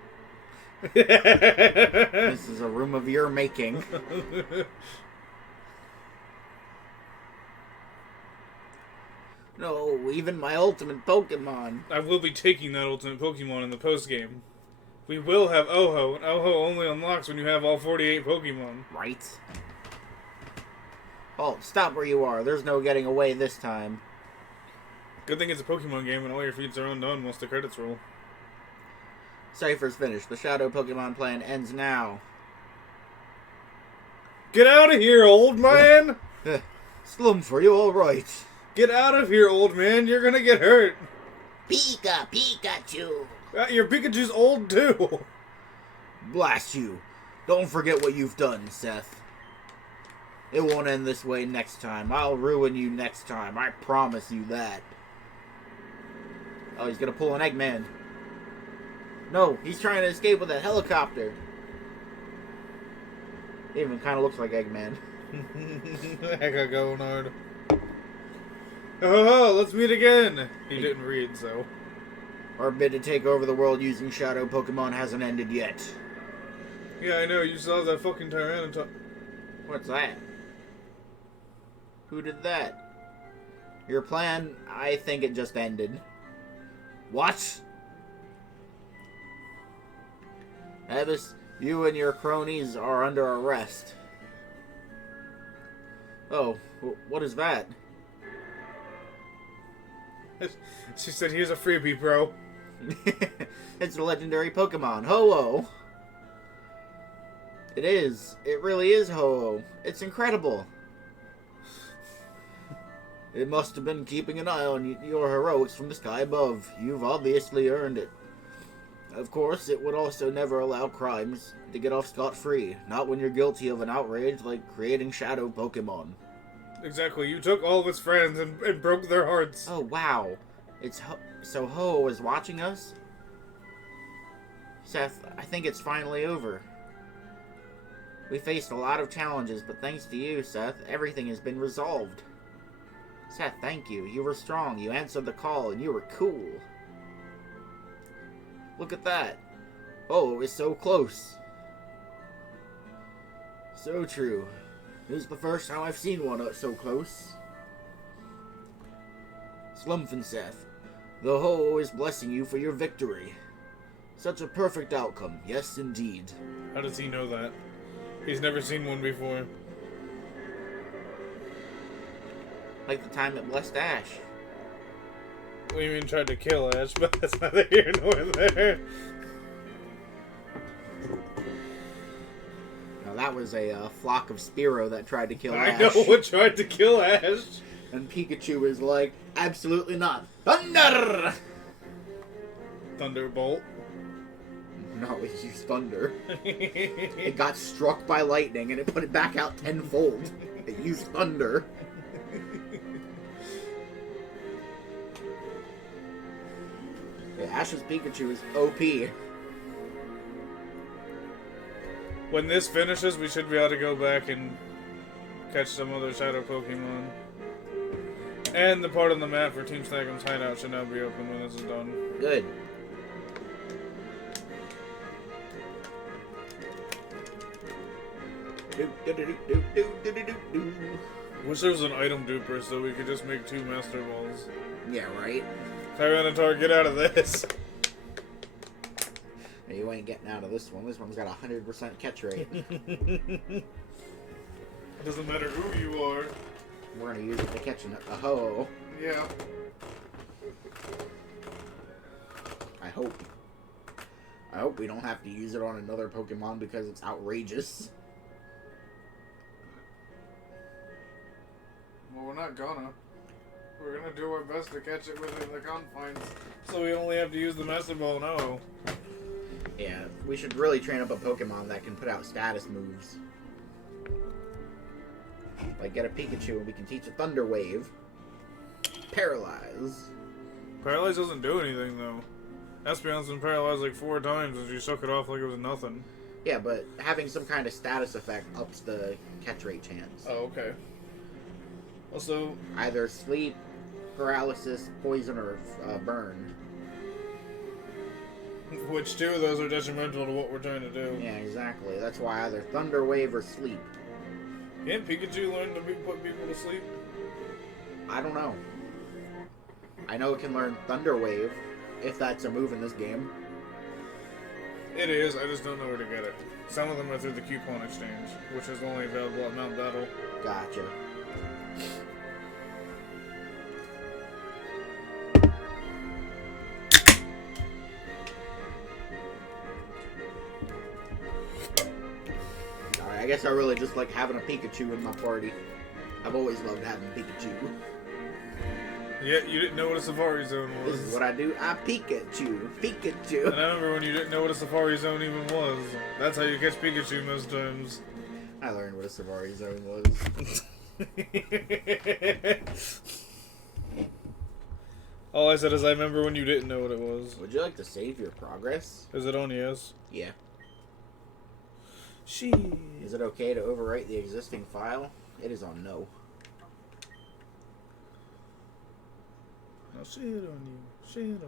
This is a room of your making. No, even my ultimate Pokemon. I will be taking that ultimate Pokemon in the post-game. We will have Oho, and Oho only unlocks when you have all 48 Pokemon. Right? Halt, stop where you are. There's no getting away this time. Good thing it's a Pokemon game and all your feats are undone once the credits roll. Cipher's finished. The Shadow Pokemon plan ends now. Get out of here, old man! Slump, are you alright? Get out of here, old man. You're gonna get hurt. Pikachu! Your Pikachu's old, too. Blast you. Don't forget what you've done, Seth. It won't end this way next time. I'll ruin you next time. I promise you that. Oh, he's gonna pull an Eggman. No, he's trying to escape with that helicopter. It even kind of looks like Eggman. Heck, I go, Nard. Oh, let's meet again. He didn't read, so. Our bid to take over the world using Shadow Pokemon hasn't ended yet. Yeah, I know. You saw that fucking Tyranitar. What's that? Who did that? Your plan, I think it just ended. What? Abbas, you and your cronies are under arrest. Oh, what is that? She said, here's a freebie, bro. It's a legendary Pokemon, Ho-Oh. It is. It really is Ho-Oh. It's incredible. It must have been keeping an eye on your heroics from the sky above. You've obviously earned it. Of course, it would also never allow crimes to get off scot-free. Not when you're guilty of an outrage like creating Shadow Pokemon. Exactly. You took all of his friends and broke their hearts. Oh, wow. So Ho is watching us? Seth, I think it's finally over. We faced a lot of challenges, but thanks to you, Seth, everything has been resolved. Seth, thank you. You were strong, you answered the call, and you were cool. Look at that. Oh, it was so close. So true. This is the first time I've seen one so close. Slumphin Seth, the Ho is blessing you for your victory. Such a perfect outcome, yes indeed. How does he know that? He's never seen one before. Like the time it blessed Ash. We even tried to kill Ash, but that's neither here nor there. Now that was a flock of Spearow that tried to kill I Ash. know what tried to kill Ash. And Pikachu is like, absolutely not. Thunder! Thunderbolt. No, it used thunder. It got struck by lightning and it put it back out tenfold. It used thunder. Yeah, Ash's Pikachu is OP. When this finishes, we should be able to go back and catch some other Shadow Pokemon. And the part on the map for Team Snagum's hideout should now be open when this is done. Good. Wish there was an item duper so we could just make 2 Master Balls. Yeah, right? Tyranitar, get out of this! You ain't getting out of this one. This one's got a 100% catch rate. It doesn't matter who you are. We're gonna use it to catch a Ho. Yeah. I hope we don't have to use it on another Pokemon because it's outrageous. Well, we're not gonna. We're gonna do our best to catch it within the confines. So we only have to use the Master Ball now. Yeah, we should really train up a Pokemon that can put out status moves. Like get a Pikachu and we can teach a Thunder Wave. Paralyze. Paralyze doesn't do anything though. Espeon's been paralyzed like 4 times and she shook it off like it was nothing. Yeah, but having some kind of status effect ups the catch rate chance. Oh, okay. Also, Either sleep, paralysis, poison, or burn. which 2 of those are detrimental to what we're trying to do. Yeah, exactly. That's why either Thunder Wave or sleep. Can't Pikachu learn to put people to sleep? I don't know. I know it can learn Thunder Wave, if that's a move in this game. It is, I just don't know where to get it. Some of them are through the coupon exchange, which is only available at Mount Battle. Gotcha. Alright, I guess I really just like having a Pikachu in my party. I've always loved having Pikachu. Yeah, you didn't know what a Safari Zone was. This is what I do. I Pikachu. And I remember when you didn't know what a Safari Zone even was. That's how you catch Pikachu most times. I learned what a Safari Zone was. All I said is I remember when you didn't know what it was. Would you like to save your progress? Is it on yes? Yeah. She. Is it okay to overwrite the existing file? It is on no. Oh, shit on you. Shit on you.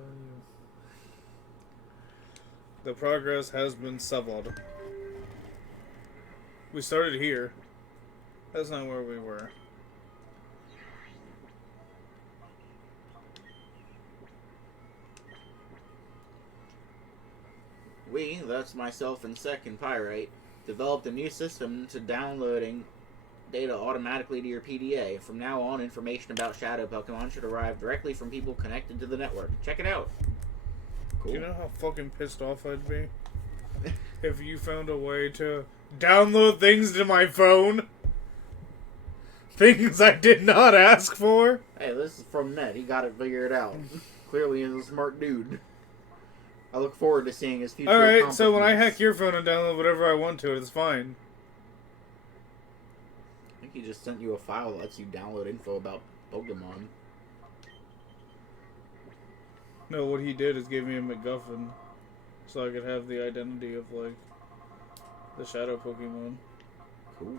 The progress has been severed. We started here. That's not where we were. We, that's myself and Sek and Pyrite, developed a new system to downloading data automatically to your PDA. From now on, information about Shadow Pokemon should arrive directly from people connected to the network. Check it out. Cool. Do you know how fucking pissed off I'd be if you found a way to download things to my phone? Things I did not ask for? Hey, this is from Ned. He got it figured out. Clearly, he's a smart dude. I look forward to seeing his future. Alright, so when I hack your phone and download whatever I want to it, it's fine. I think he just sent you a file that lets you download info about Pokemon. No, what he did is give me a MacGuffin so I could have the identity of, like, the Shadow Pokemon. Cool.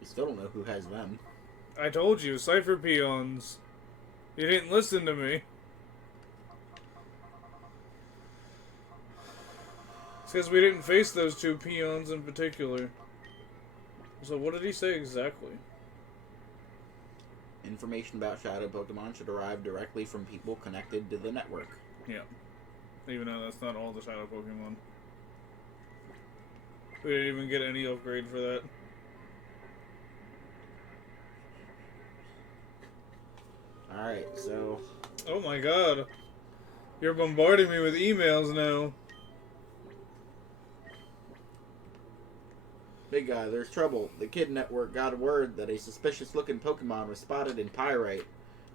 You still don't know who has them. I told you, Cypher Peons. You didn't listen to me. It's because we didn't face those two peons in particular. So what did he say exactly? Information about Shadow Pokemon should arrive directly from people connected to the network. Yeah. Even though that's not all the Shadow Pokemon. We didn't even get any upgrade for that. Alright, so... Oh my god. You're bombarding me with emails now. Big guy, there's trouble. The Kid Network got word that a suspicious-looking Pokemon was spotted in Pyrite.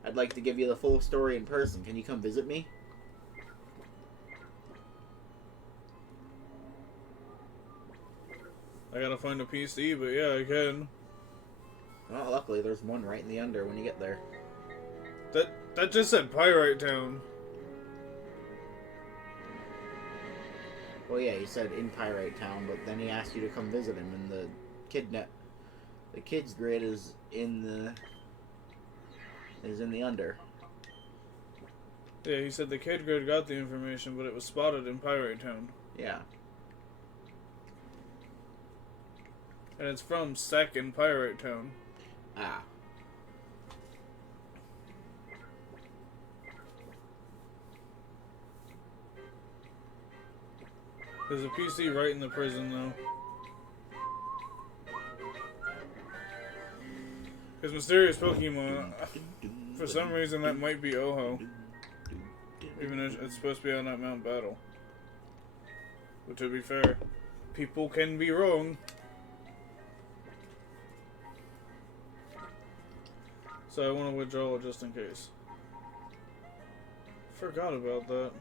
I'd like to give you the full story in person. Can you come visit me? I gotta find a PC, but yeah, I can. Well, luckily there's one right in the under when you get there. That just said Pyrite Town. Well, yeah, he said in Pyrite Town, but then he asked you to come visit him, and the Kid's grid is in the under. Yeah, he said the Kid Grid got the information, but it was spotted in Pyrite Town. Yeah. And it's from Sek in Pyrite Town. Ah. There's a PC right in the prison, though. Because Mysterious Pokemon, for some reason that might be Oho. Even though it's supposed to be on that Mount Battle. But to be fair, people can be wrong. So I want to withdraw it just in case. Forgot about that.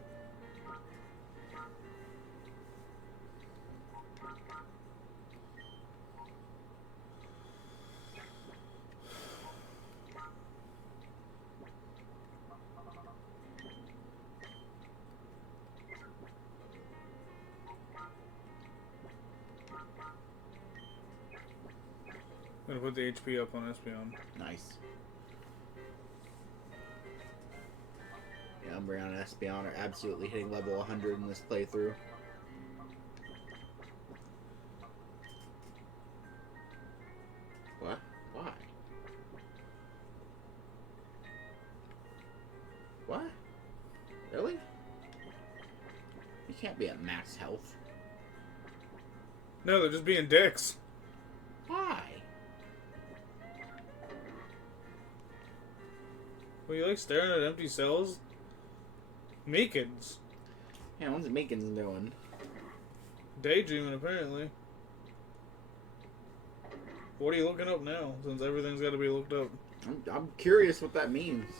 I'm gonna put the HP up on Espeon. Nice. Yeah, Umbreon and Espeon are absolutely hitting level 100 in this playthrough. What? Why? What? Really? max health. No, they're just being dicks. Why? Well, you like staring at empty cells? Meekins. Yeah, what's Meekins doing? Daydreaming, apparently. What are you looking up now, since everything's got to be looked up? I'm curious what that means.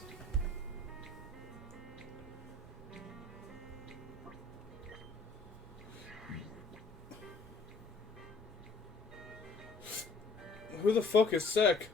Who the fuck is Sek?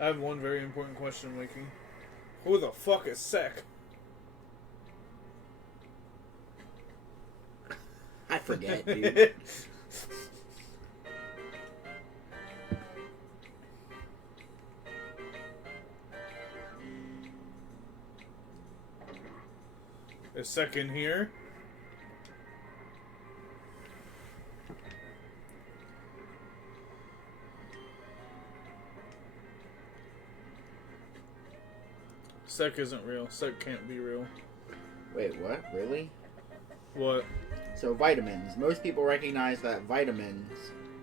I have one very important question, Mickey. Who the fuck is Sek? I forget, dude. Is Sek in here? Sek isn't real. Sek can't be real. Wait, what? Really? What? So vitamins. Most people recognize that vitamins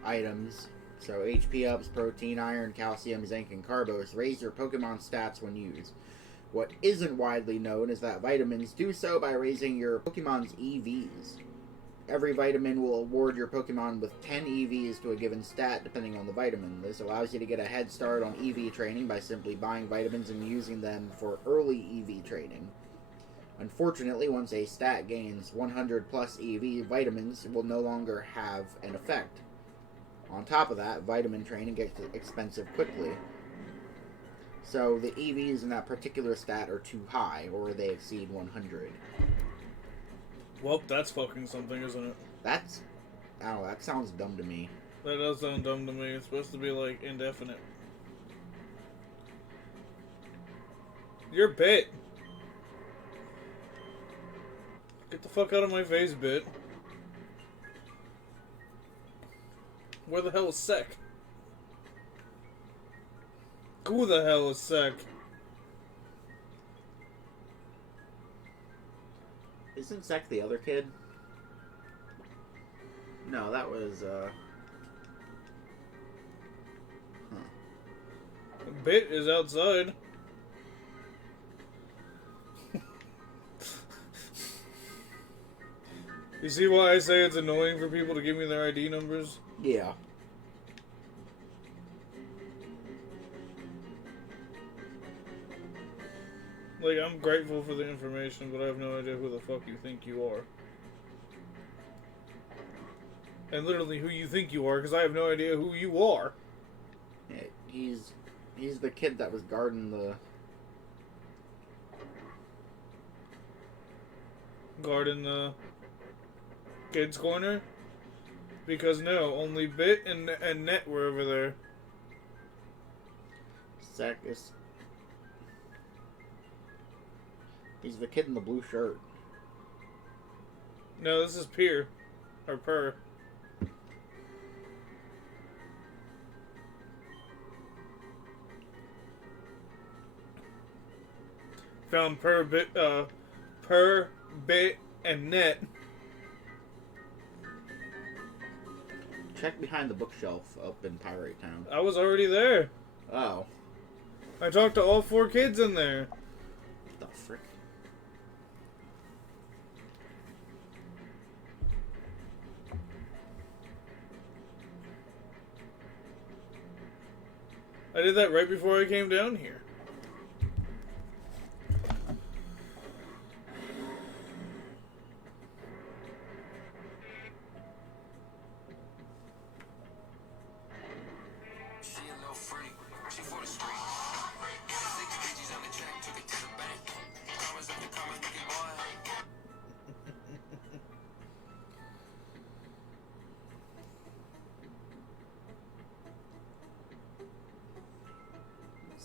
items, so HP ups, protein, iron, calcium, zinc, and carbos, raise your Pokemon stats when used. What isn't widely known is that vitamins do so by raising your Pokemon's EVs. Every vitamin will award your Pokemon with 10 EVs to a given stat depending on the vitamin. This allows you to get a head start on EV training by simply buying vitamins and using them for early EV training. Unfortunately, once a stat gains 100 plus EV, vitamins will no longer have an effect. On top of that, vitamin training gets expensive quickly. So the EVs in that particular stat are too high, or they exceed 100. Well, that's fucking something, isn't it? That's... oh, that sounds dumb to me. That does sound dumb to me. It's supposed to be, like, indefinite. You're Bit. Get the fuck out of my face, Bit. Where the hell is Sek? Who the hell is Sek? Isn't Sek the other kid? No, that was, Bit is outside. You see why I say it's annoying for people to give me their ID numbers? Yeah. Like, I'm grateful for the information, but I have no idea who the fuck you think you are. And literally who you think you are, because I have no idea who you are. Yeah, he's the kid that was guarding the... Guarding the kids' corner? Because no, only Bit and Net were over there. Sek is... he's the kid in the blue shirt. No, this is Pier. Or Per. Found Per, Bit, and Net. Check behind the bookshelf up in Pirate Town. I was already there. Oh. I talked to all 4 kids in there. What the frick? I did that right before I came down here.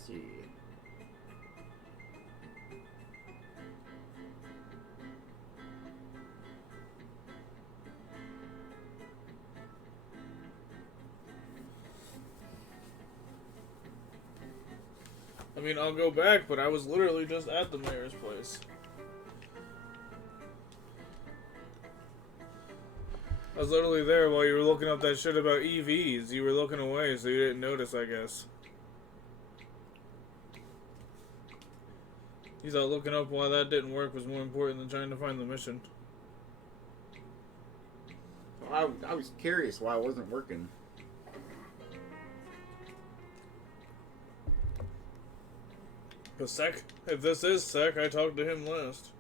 see. I mean, I'll go back, but I was literally just at the mayor's place. I was literally there while you were looking up that shit about EVs. You were looking away, so you didn't notice, I guess. You thought looking up why that didn't work was more important than trying to find the mission. Well, I was curious why it wasn't working. But Sek, if this is Sek, I talked to him last.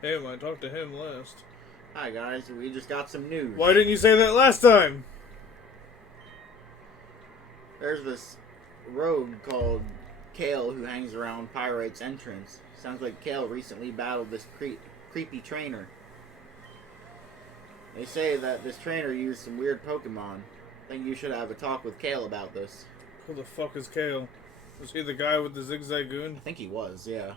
Him, I talked to him last. Hi guys, we just got some news. Why didn't you say that last time? There's this rogue called Kale who hangs around Pyrite's entrance. Sounds like Kale recently battled this creepy trainer. They say that this trainer used some weird Pokemon. I think you should have a talk with Kale about this. Who the fuck is Kale? Was he the guy with the zigzagoon? I think he was, yeah.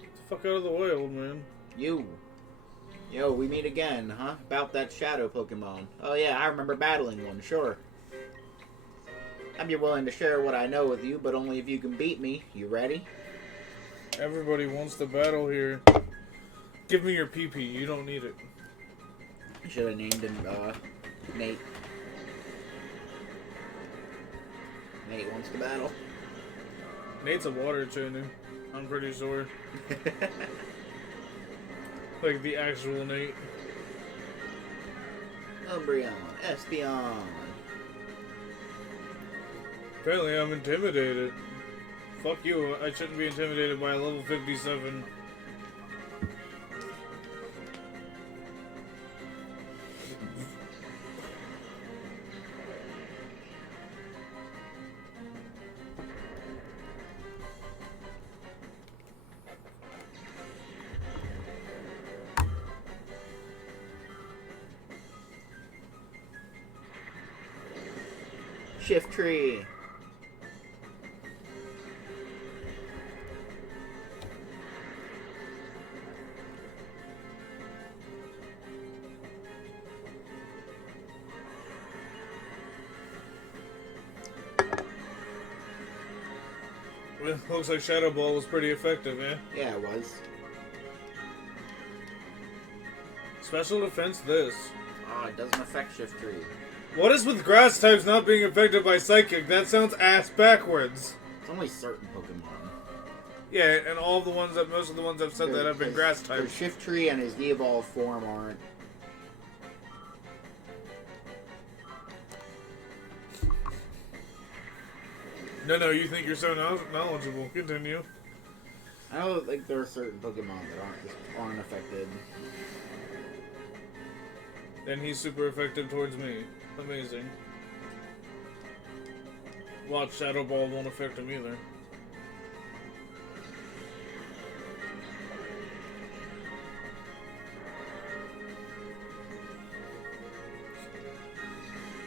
Get the fuck out of the way, old man. You. Yo, we meet again, huh? About that shadow Pokemon. Oh yeah, I remember battling one, sure. I'd be willing to share what I know with you, but only if you can beat me. You ready? Everybody wants to battle here. Give me your PP. You don't need it. I should have named him, Nate. Nate wants to battle. Nate's a water trainer. I'm pretty sure. Like the actual Nate. Umbreon, Espeon. Apparently I'm intimidated. Fuck you, I shouldn't be intimidated by a level 57. Shift Tree. Well, looks like Shadow Ball was pretty effective, eh? Yeah, it was. Special defense this. Ah, it doesn't affect Shift Tree. What is with grass types not being affected by Psychic? That sounds ass backwards. It's only certain Pokemon. Yeah, and all the ones that, most of the ones I've said that have been grass Their types. Shift Tree and his de-evolved form aren't. No, you think you're so knowledgeable. Continue. I know like there are certain Pokemon that aren't affected. And he's super effective towards me. Amazing. Watch, Shadow Ball won't affect him either.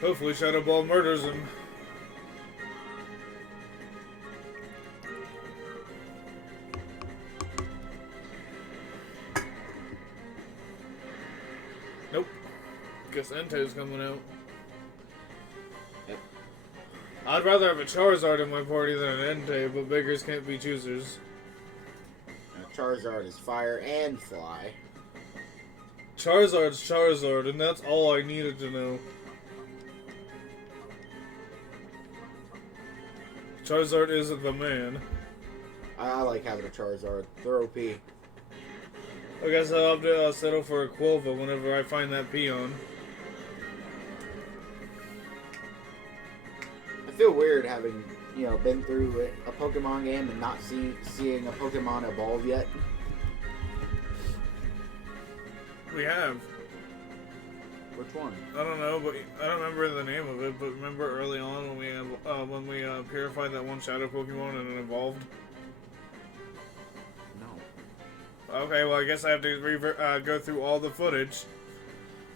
Hopefully Shadow Ball murders him. Nope. Guess Entei's coming out. Yep. I'd rather have a Charizard in my party than an Entei, but beggars can't be choosers. Charizard is fire and fly. Charizard's Charizard, and that's all I needed to know. Charizard is the man. I like having a Charizard. They're OP. I guess I'll have to settle for a Quilva whenever I find that peon. I feel weird having, been through a Pokemon game and not seeing a Pokemon evolve yet. We have. Which one? I don't know, but I don't remember the name of it. But remember early on when we purified that one shadow Pokemon and it evolved? No. Okay, well I guess I have to go through all the footage.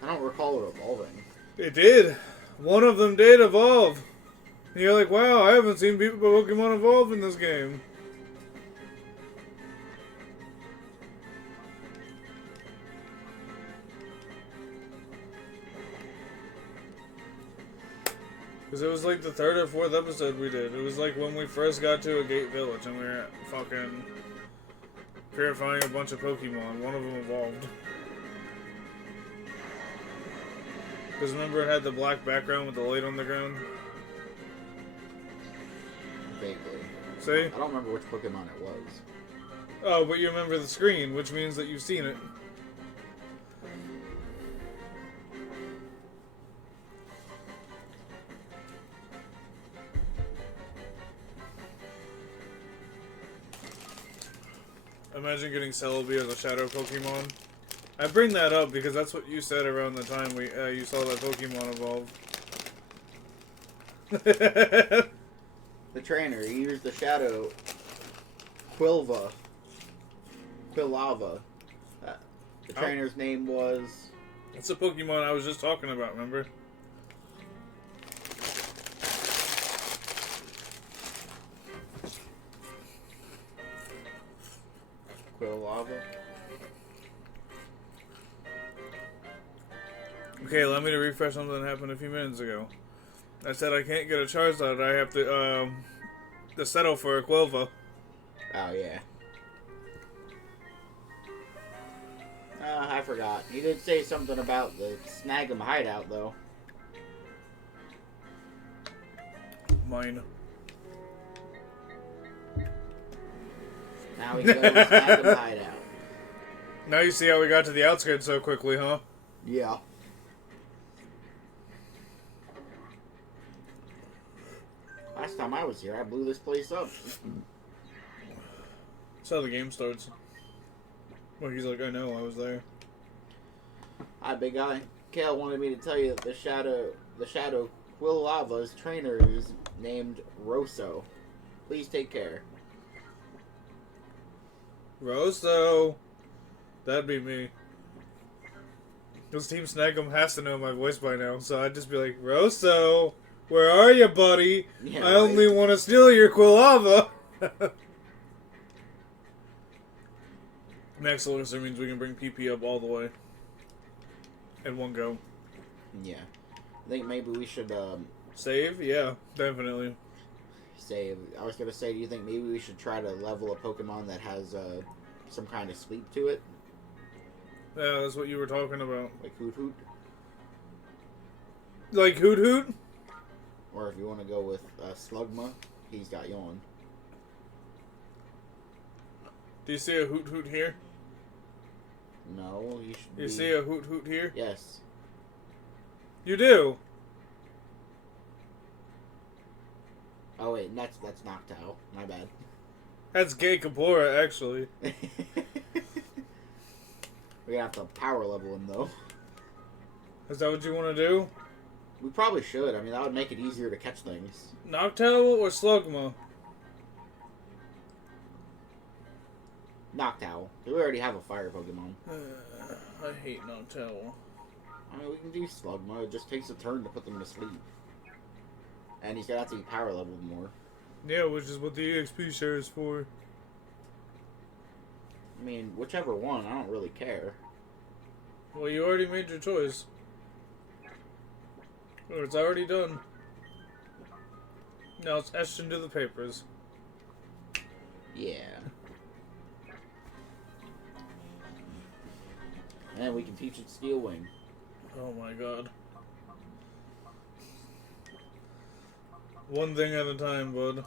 I don't recall it evolving. It did. One of them did evolve. And you're like, wow, I haven't seen Pokemon evolve in this game. Because it was like the 3rd or 4th episode we did. It was like when we first got to a gate village and we were fucking purifying a bunch of Pokemon. One of them evolved. Because remember it had the black background with the light on the ground? Vaguely. See? I don't remember which Pokemon it was. Oh, but you remember the screen, which means that you've seen it. Imagine getting Celebi as a shadow Pokemon. I bring that up because that's what you said around the time you saw that Pokemon evolve. The trainer, he used the shadow Quilava. The trainer's name was... It's a Pokemon I was just talking about, remember? Quilava. Okay, allow me to refresh something that happened a few minutes ago. I said I can't get a Charizard, I have to settle for a Quilva. Oh, yeah. I forgot. You did say something about the Snag'em hideout, though. Mine. Now we go to the Snag'em hideout. Now you see how we got to the outskirts so quickly, huh? Yeah. Last time I was here, I blew this place up. That's how the game starts. Well, he's like, I know, I was there. Hi, big guy. Kale wanted me to tell you that the Shadow Quilava's trainer is named Rosso. Please take care. Rosso! That'd be me. This Team Snag'em has to know my voice by now, so I'd just be like, Rosso! Where are you, buddy? Yeah, I only want to steal your Quilava! Max Elixir means we can bring PP up all the way. In one go. Yeah. I think maybe we should, Save? Yeah, definitely. save. I was gonna say, do you think maybe we should try to level a Pokemon that has, some kind of sleep to it? Yeah, that's what you were talking about. Like Hoot Hoot? Like Hoot Hoot? Or if you want to go with, Slugma, he's got Yawn. Do you see a Hoot Hoot here? No, you should You see a Hoot Hoot here? Yes. You do? Oh wait, that's Noctowl. My bad. That's Gay Kapora, actually. We're gonna have to power level him though. Is that what you want to do? We probably should. I mean, that would make it easier to catch things. Noctowl or Slugma? Noctowl. We already have a fire Pokemon. I hate Noctowl. I mean, we can do Slugma. It just takes a turn to put them to sleep. And he's gonna have to be power leveled more. Yeah, which is what the EXP share is for. I mean, whichever one, I don't really care. Well, you already made your choice. Or it's already done. Now it's etched into the papers. Yeah. And we can teach it Steel Wing. Oh my god. One thing at a time, bud.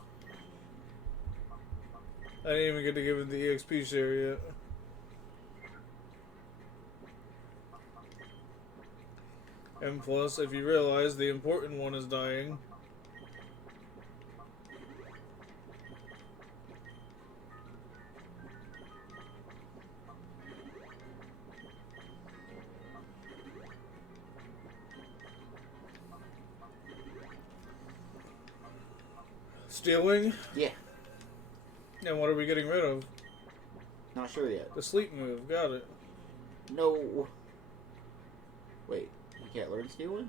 I didn't even get to give it the EXP share yet. And plus, if you realize the important one is dying. Stealing? Yeah. And what are we getting rid of? Not sure yet. The sleep move. Got it. No. Wait, you can't learn stealing?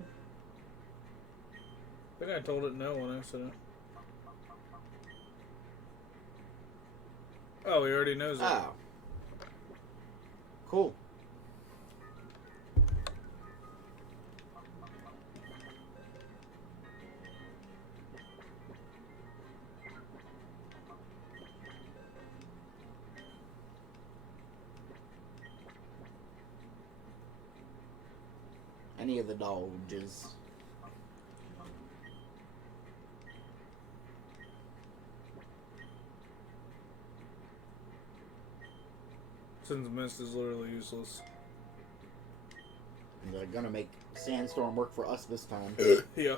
I think I told it no on accident. Oh, he already knows it. Oh. Cool. Any of the dodges. Since Mist is literally useless. They're gonna make Sandstorm work for us this time. Yeah.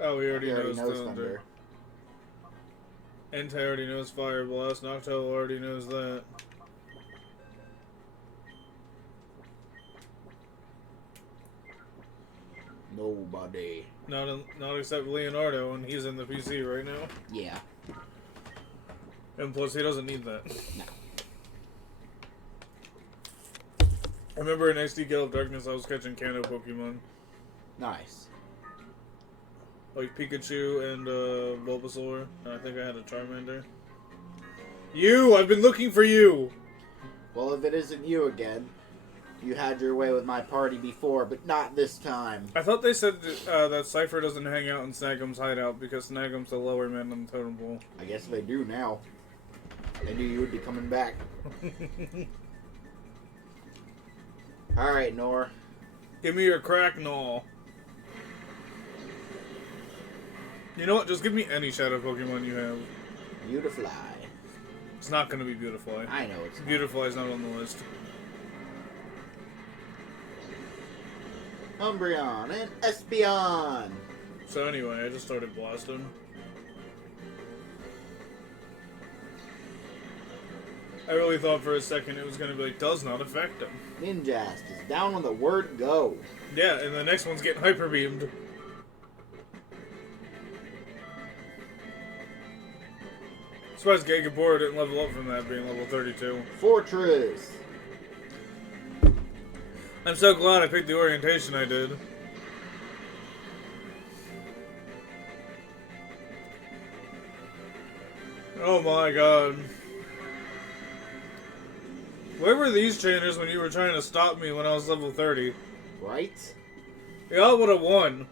Oh, he already knows Thunder. Entei already knows Fire Blast. Noctowl already knows that. Nobody. Not except Leonardo, and he's in the PC right now. Yeah. And plus, he doesn't need that. No. I remember in XD Gale of Darkness, I was catching Kanto Pokemon. Nice. Like Pikachu and Bulbasaur. And I think I had a Charmander. You! I've been looking for you! Well, if it isn't you again, you had your way with my party before, but not this time. I thought they said that Cypher doesn't hang out in Snagum's hideout because Snagum's the lower man on the totem pole. I guess they do now. They knew you would be coming back. Alright, Nor. Give me your Cracknall. You know what? Just give me any Shadow Pokemon you have. Beautifly. It's not going to be Beautifly. I know it's not. Beautifly's not on the list. Umbreon and Espeon. So anyway, I just started blasting. I really thought for a second it was going to be like, does not affect him. Ninjast is down on the word go. Yeah, and the next one's getting Hyper Beamed. Surprised Gagapora didn't level up from that being level 32. Fortress. I'm so glad I picked the orientation I did. Oh my god. Where were these trainers when you were trying to stop me when I was level 30? Right? Y'all would have won.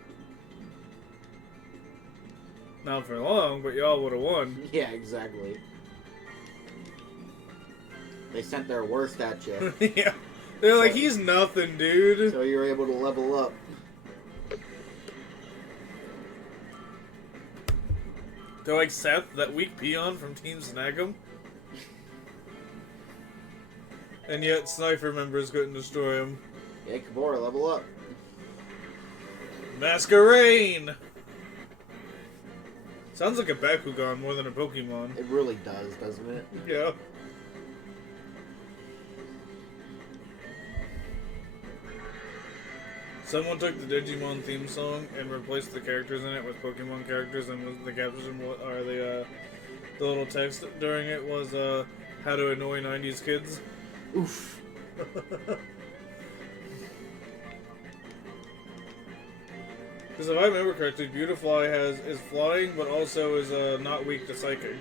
Not for long, but y'all would have won. Yeah, exactly. They sent their worst at you. Yeah. They're like, he's nothing, dude. So you're able to level up. They're like Seth, that weak peon from Team Snag'em. And yet Sniper members couldn't destroy him. Yeah, Kabora, level up. Masquerain! Sounds like a Bakugan more than a Pokemon. It really does, doesn't it? Yeah. Someone took the Digimon theme song and replaced the characters in it with Pokemon characters, and the caption or the little text during it was how to annoy 90s kids. Oof. Because if I remember correctly, Beautifly is flying, but also is not weak to Psychic.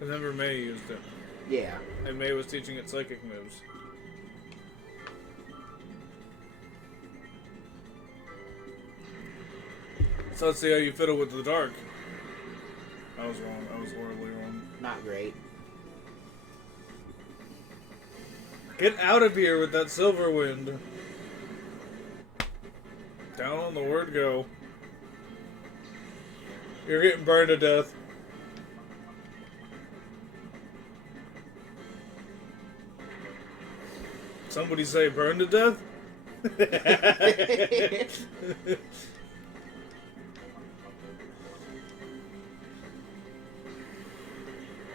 I remember May used it. Yeah. And May was teaching it Psychic moves. So let's see how you fiddle with the dark. I was wrong. I was horribly wrong. Not great. Get out of here with that silver wind. Down on the word go. You're getting burned to death. Somebody say burned to death?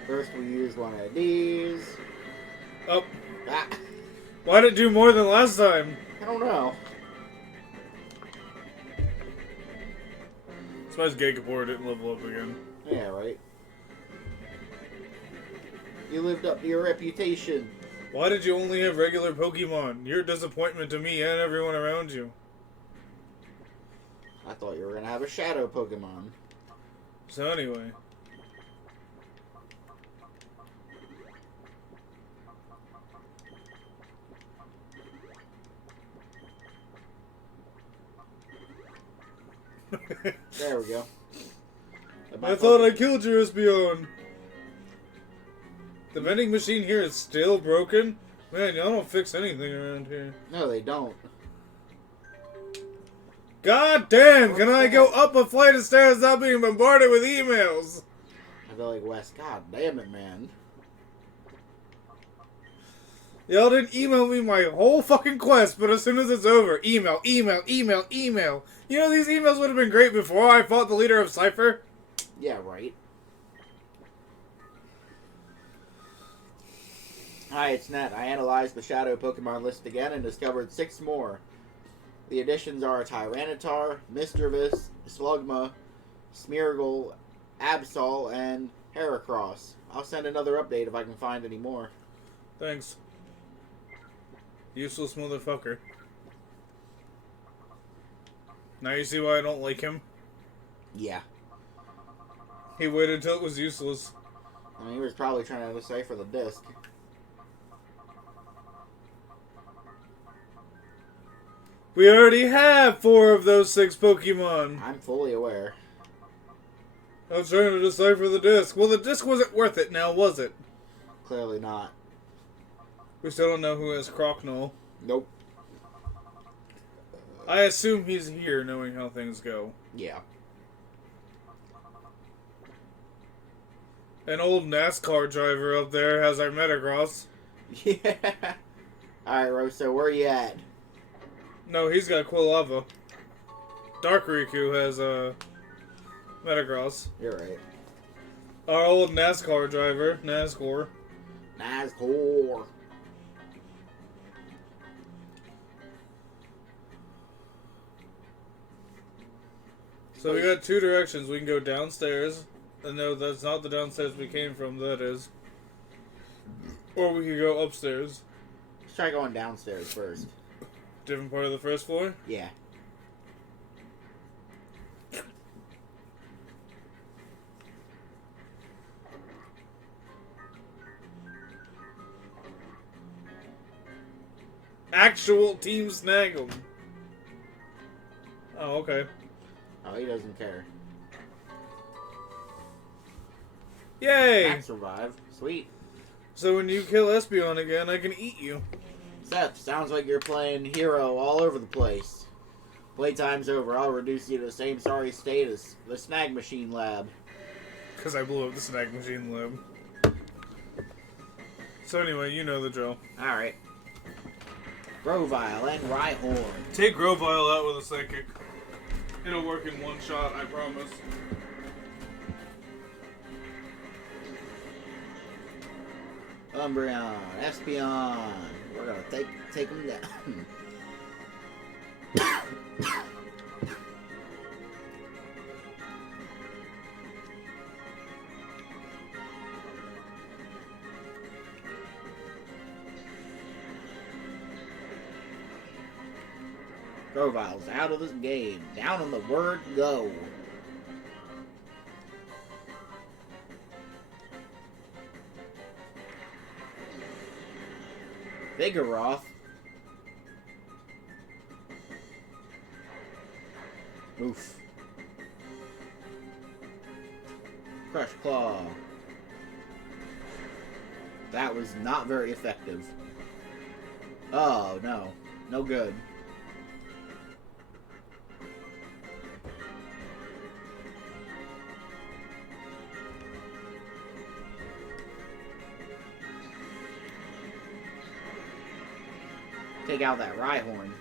First we use one of these. Oh. Ah, Why'd it do more than last time? I don't know. Surprised Gigapore didn't level up again. Yeah, right. You lived up to your reputation. Why did you only have regular Pokemon? You're a disappointment to me and everyone around you. I thought you were gonna have a shadow Pokemon. So anyway. There we go. I thought I killed your Espeon. The vending machine here is still broken? Man, y'all don't fix anything around here. No, they don't. God damn, can I go up a flight of stairs without being bombarded with emails? I feel like Wes. God damn it, man. Y'all didn't email me my whole fucking quest, but as soon as it's over, email, email, email, email. You know, these emails would have been great before I fought the leader of Cypher. Yeah, right. Hi, it's Net. I analyzed the Shadow Pokemon list again and discovered 6 more. The additions are Tyranitar, Misdreavus, Slugma, Smeargle, Absol, and Heracross. I'll send another update if I can find any more. Thanks. Useless motherfucker. Now you see why I don't like him? Yeah. He waited until it was useless. I mean, he was probably trying to decipher the disc. We already have 4 of those 6 Pokemon. I'm fully aware. I was trying to decipher the disc. Well, the disc wasn't worth it now, was it? Clearly not. We still don't know who has Croconaw. Nope. I assume he's here, knowing how things go. Yeah. An old NASCAR driver up there has our Metagross. Yeah. Alright, Rosa, where you at? No, he's got Quilava. Dark Riku has Metagross. You're right. Our old NASCAR driver, NASCAR. NASCAR. So we got 2 directions. We can go downstairs. And no, that's not the downstairs we came from, that is. Or we could go upstairs. Let's try going downstairs first. Different part of the first floor? Yeah. Actual Team Snag'em. Oh, okay. Oh, he doesn't care. Yay! I survive. Sweet. So when you kill Espeon again, I can eat you. Seth, sounds like you're playing hero all over the place. Playtime's over. I'll reduce you to the same sorry state as the Snag Machine Lab. Because I blew up the Snag Machine Lab. So anyway, you know the drill. Alright. Grovyle and Rhyhorn. Take Grovyle out with a Psychic. It'll work in one shot, I promise. Umbreon, Espeon. We're gonna take them down. Grovyle's out of this game. Down on the word go. Vigoroth. Oof. Crush Claw. That was not very effective. Oh, no. No good. Take out that Rhyhorn.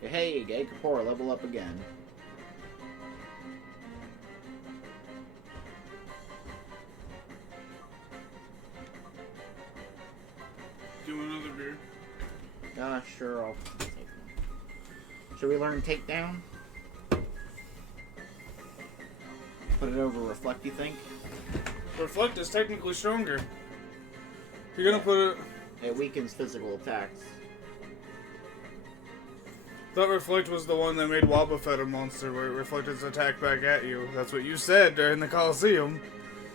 Hey, Gigapore, level up again. Sure, I'll take one. Should we learn takedown? Put it over reflect, you think? Reflect is technically stronger. You're gonna put it... It weakens physical attacks. Thought Reflect was the one that made Wobbuffet a monster, where it reflected its attack back at you. That's what you said during the Colosseum.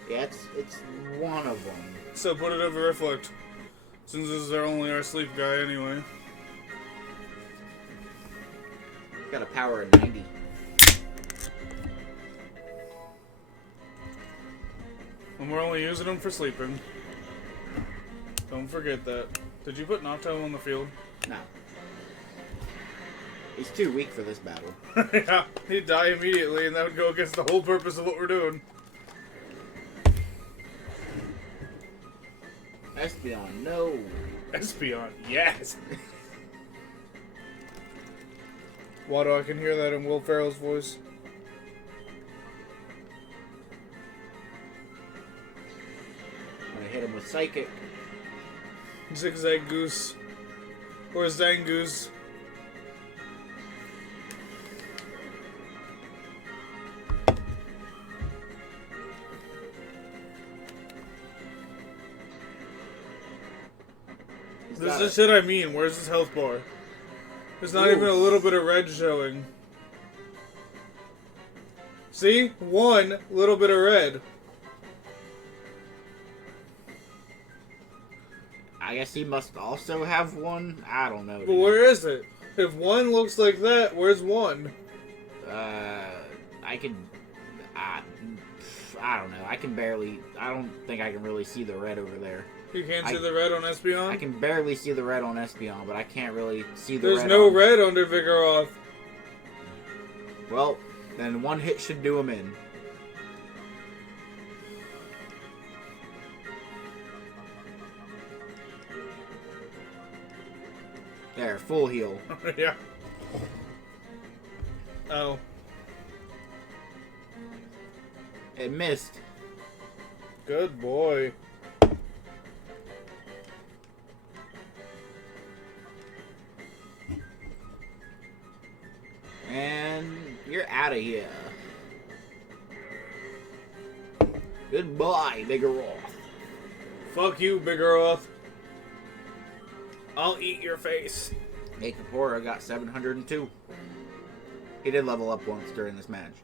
Yeah, it's one of them. So put it over Reflect. Since this is our sleep guy anyway. Got a power of 90. And we're only using him for sleeping. Don't forget that. Did you put Nato on the field? No. He's too weak for this battle. Yeah, he'd die immediately, and that would go against the whole purpose of what we're doing. Espeon, no. Espeon, yes! Watto, I can hear that in Will Ferrell's voice. I'm gonna hit him with Psychic. Zigzag Goose. Or Zangoose. This is the shit I mean. Where's his health bar? There's not even a little bit of red showing. See? One little bit of red. I guess he must also have one. I don't know. But where is it? If one looks like that, where's one? I can... I don't know. I don't think I can really see the red over there. You can't see the red on Espeon? I can barely see the red on Espeon, but I can't really see the There's red no on... red under Vigoroth. Well, then one hit should do him in. There, full heal. Yeah. Oh. It missed. Good boy. And you're out of here. Goodbye, Vigoroth. Fuck you, Vigoroth. I'll eat your face. Hey, Kapora got 702. He did level up once during this match.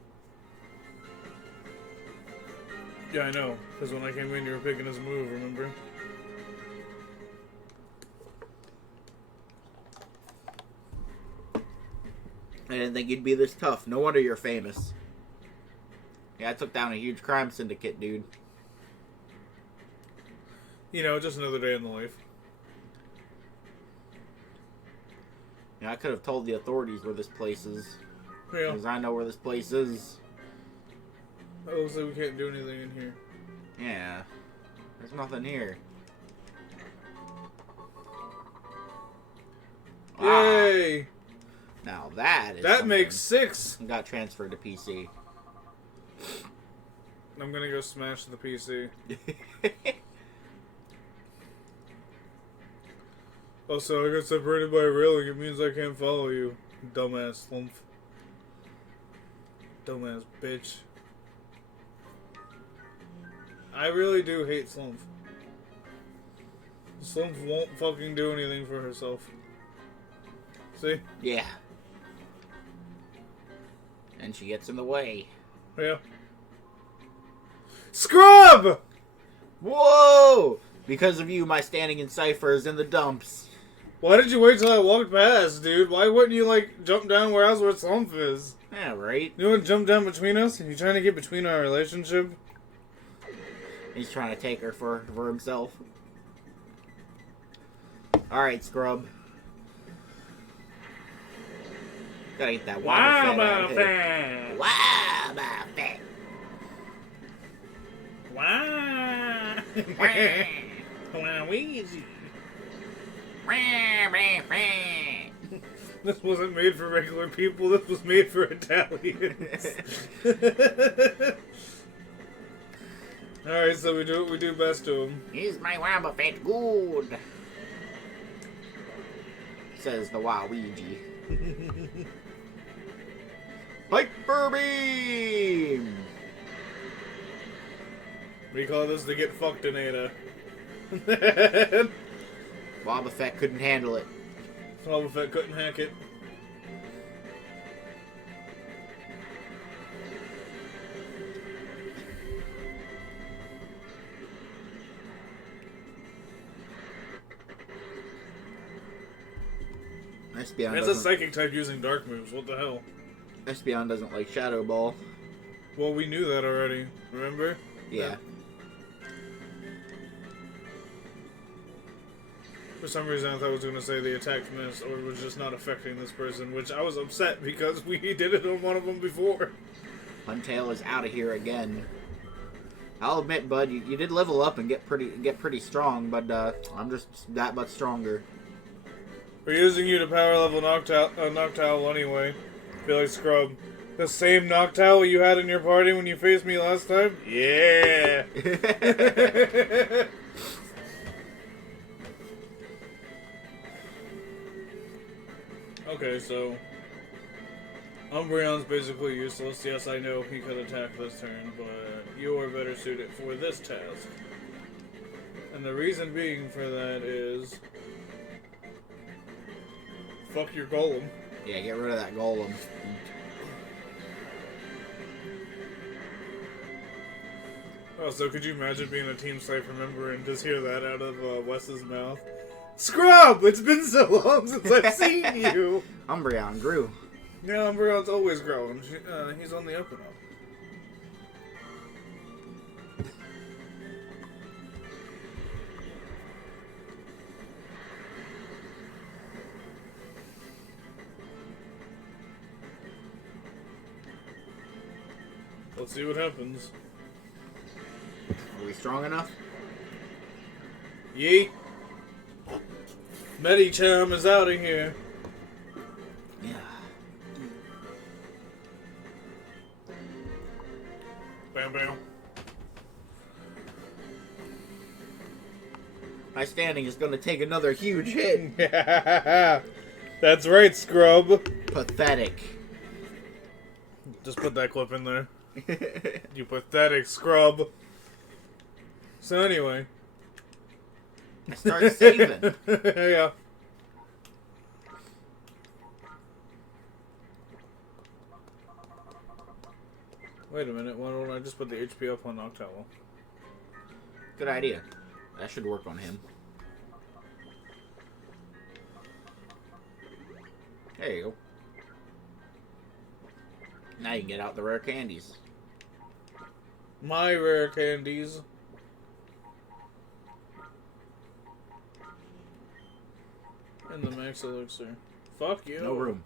Yeah, I know. Because when I came in, you were picking his move, remember? I didn't think you'd be this tough. No wonder you're famous. Yeah, I took down a huge crime syndicate, dude. You know, just another day in the life. Yeah, I could have told the authorities where this place is. Yeah. Because I know where this place is. Oh, so we can't do anything in here. Yeah. There's nothing here. Yay! Now that is That something. makes 6! Got transferred to PC. I'm gonna go smash the PC. Also, I got separated by a railing. It means I can't follow you. Dumbass slumph. Dumbass bitch. I really do hate Slumph. Slumph won't fucking do anything for herself. See? Yeah. And she gets in the way. Yeah. Scrub! Whoa! Because of you, my standing in Cypher is in the dumps. Why did you wait till I walked past, dude? Why wouldn't you, like, jump down where Slumph is? Yeah, right? You want to jump down between us? Are you trying to get between our relationship? He's trying to take her for himself. Alright, Scrub. Gotta get that Wobbuffet. Wobbuffet. Waluigi. This wasn't made for regular people. This was made for Italians. Alright, so we do what we do best to him. Here's my Wobbuffet. Good. says the Waluigi. Hyper Beam! We call this the Get Fucked-inator. Boba Fett couldn't handle it. Boba Fett couldn't hack it. Espeon It's a doesn't, psychic type using dark moves. What the hell? Espeon doesn't like Shadow Ball. Well, we knew that already. Remember? Yeah. For some reason, I thought I was going to say the attack missed, or it was just not affecting this person, which I was upset because we did it on one of them before. Huntail is out of here again. I'll admit, bud, you did level up and get pretty strong, but I'm just that much stronger. We're using you to power level Noctowl anyway. Feel like Scrub. The same Noctowl you had in your party when you faced me last time? Yeah! Okay, so Umbreon's basically useless. Yes, I know he could attack this turn, but you are better suited for this task. And the reason being for that is fuck your golem. Yeah, get rid of that golem. Oh, so could you imagine being a Team Cypher member and just hear that out of Wes's mouth? Scrub! It's been so long since I've seen you! Umbreon grew. Yeah, Umbreon's always growing. He's on the up and up. Let's see what happens. Are we strong enough? Yeet! Medicham is out of here. Yeah. Bam bam. My standing is going to take another huge hit. That's right, Scrub. Pathetic. Just put that clip in there. You pathetic Scrub. So anyway. I start saving. Yeah. Wait a minute, why don't I just put the HP up on Noctowl? Good idea. That should work on him. There you go. Now you can get out the rare candies. My rare candies. And the max elixir. Fuck you. No room.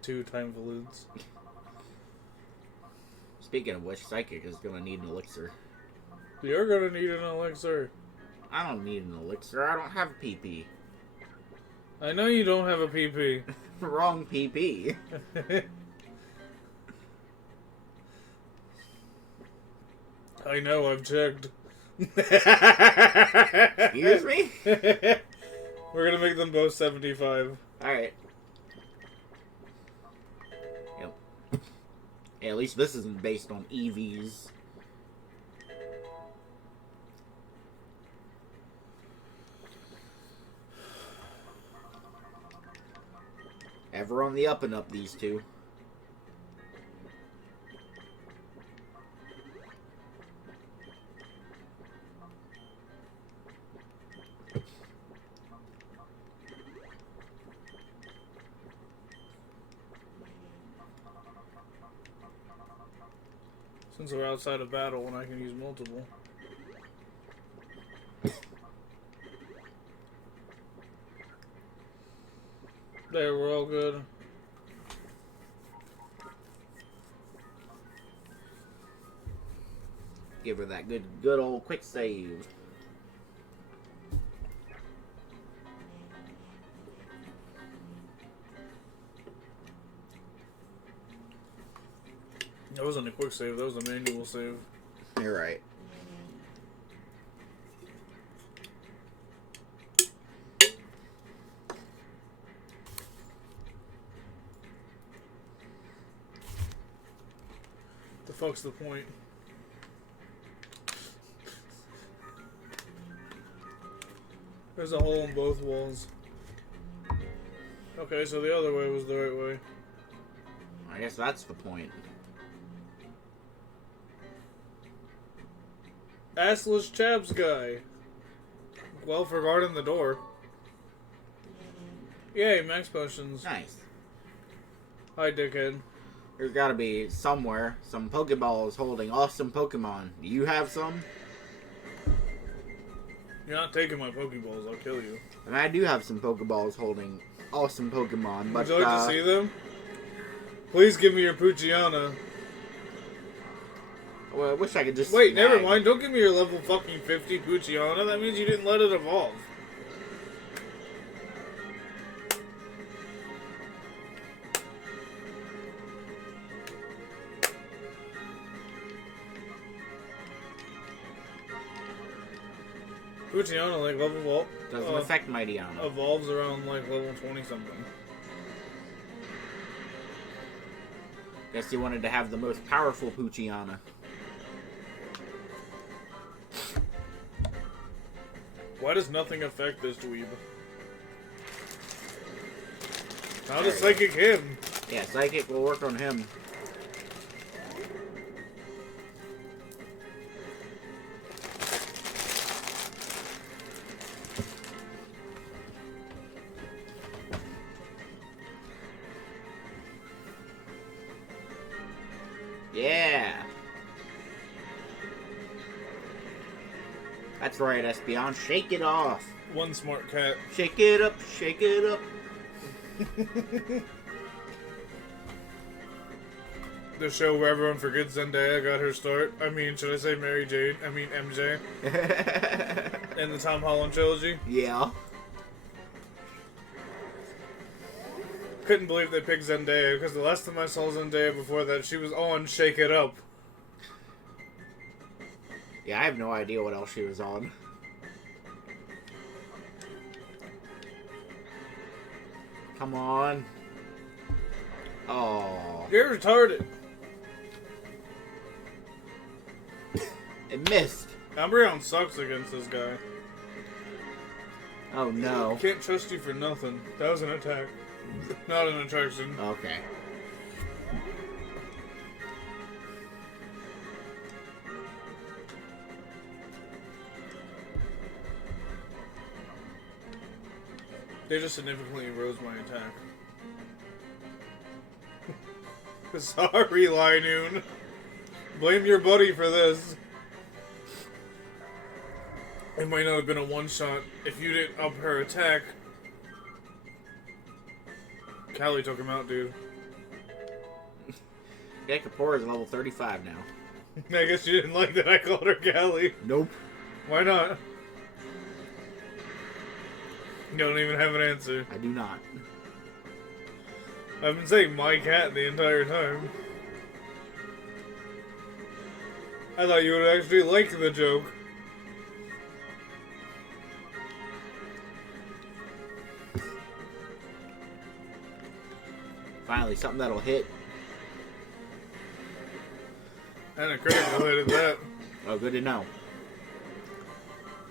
Two time volutes. Speaking of which, Psychic is going to need an elixir. You're gonna need an elixir. I don't need an elixir. I don't have a PP. I know you don't have a PP. Wrong PP. I know, I've checked. Excuse me? We're gonna make them both 75. Alright. Yep. Yeah, at least this isn't based on EVs. Ever on the up and up, these two. Since we're outside of battle and I can use multiple. There, we're all good. Give her that good old quick save. That wasn't a quick save, that was a manual save. You're right. The fuck's the point? There's a hole in both walls. Okay, so the other way was the right way. I guess that's the point. Assless chaps guy. Well, for guarding the door. Yay, max potions. Nice. Hi, dickhead. There's gotta be somewhere some Pokeballs holding awesome Pokemon. Do you have some? You're not taking my Pokeballs, I'll kill you. And I do have some Pokeballs holding awesome Pokemon, but would you like to see them? Please give me your Poochyena. Well, I wish I could just Wait, snag. never mind. Don't give me your level fucking 50 Poochyena. That means you didn't let it evolve. Poochyena, like, level... Doesn't affect Mightyena. Evolves around, like, level 20-something. Guess you wanted to have the most powerful Poochyena. Why does nothing affect this dweeb? How does Psychic him? Yeah, Psychic will work on him. Yeah. That's right, Espeon. Shake it off. One smart cat. Shake it up, shake it up. The show where everyone forgets Zendaya got her start. I mean, should I say Mary Jane? I mean MJ. In the Tom Holland trilogy. Yeah. Couldn't believe they picked Zendaya, because the last time I saw Zendaya before that, she was on Shake It Up. Yeah, I have no idea what else she was on. Come on. Oh. You're retarded. It missed. Umbreon sucks against this guy. Oh no. Can't trust you for nothing. That was an attack. Not an attraction. Okay. They just significantly rose my attack. Sorry, Linoon. Blame your buddy for this. It might not have been a one-shot if you didn't up her attack. Callie took him out, dude. Yeah, Kapoor is level 35 now. I guess you didn't like that I called her Callie. Nope. Why not? You don't even have an answer. I do not. I've been saying my cat the entire time. I thought you would actually like the joke. Finally, something that'll hit. And a critical hit at that. Oh, good to know.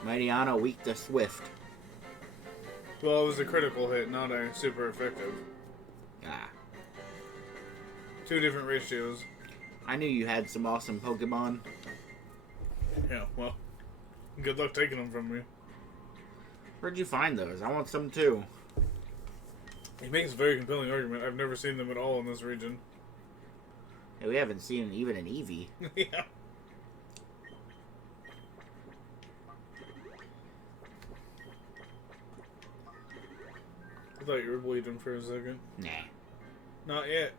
Mightyena weak to Swift. Well, it was a critical hit, not a super effective. Ah. Two different ratios. I knew you had some awesome Pokemon. Yeah, well, good luck taking them from me. Where'd you find those? I want some too. He makes a very compelling argument. I've never seen them at all in this region. Hey, we haven't seen even an Eevee. Yeah. I thought you were bleeding for a second. Nah. Not yet.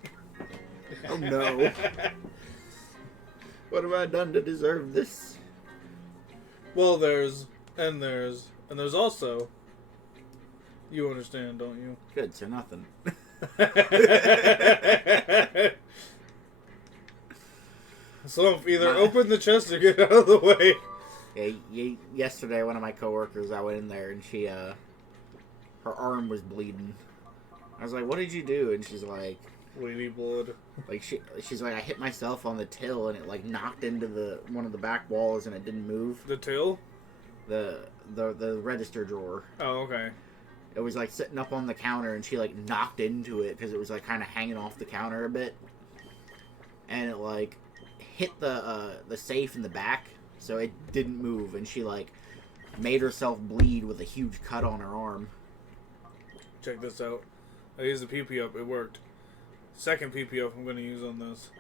Oh no. What have I done to deserve this? Well, there's also... You understand, don't you? Good, so nothing. Slump, either open the chest or get out of the way. Yeah, yesterday, one of my coworkers, I went in there and she, her arm was bleeding. I was like, "What did you do?" And she's like, "Bleedy blood." Like she's like, "I hit myself on the till and it like knocked into one of the back walls and it didn't move." The till? The register drawer. Oh, okay. It was like sitting up on the counter and she like knocked into it because it was like kind of hanging off the counter a bit, and it like hit the safe in the back, so it didn't move, and she like made herself bleed with a huge cut on her arm. Check this out. I used the PP up. It worked. Second PP up I'm going to use on this.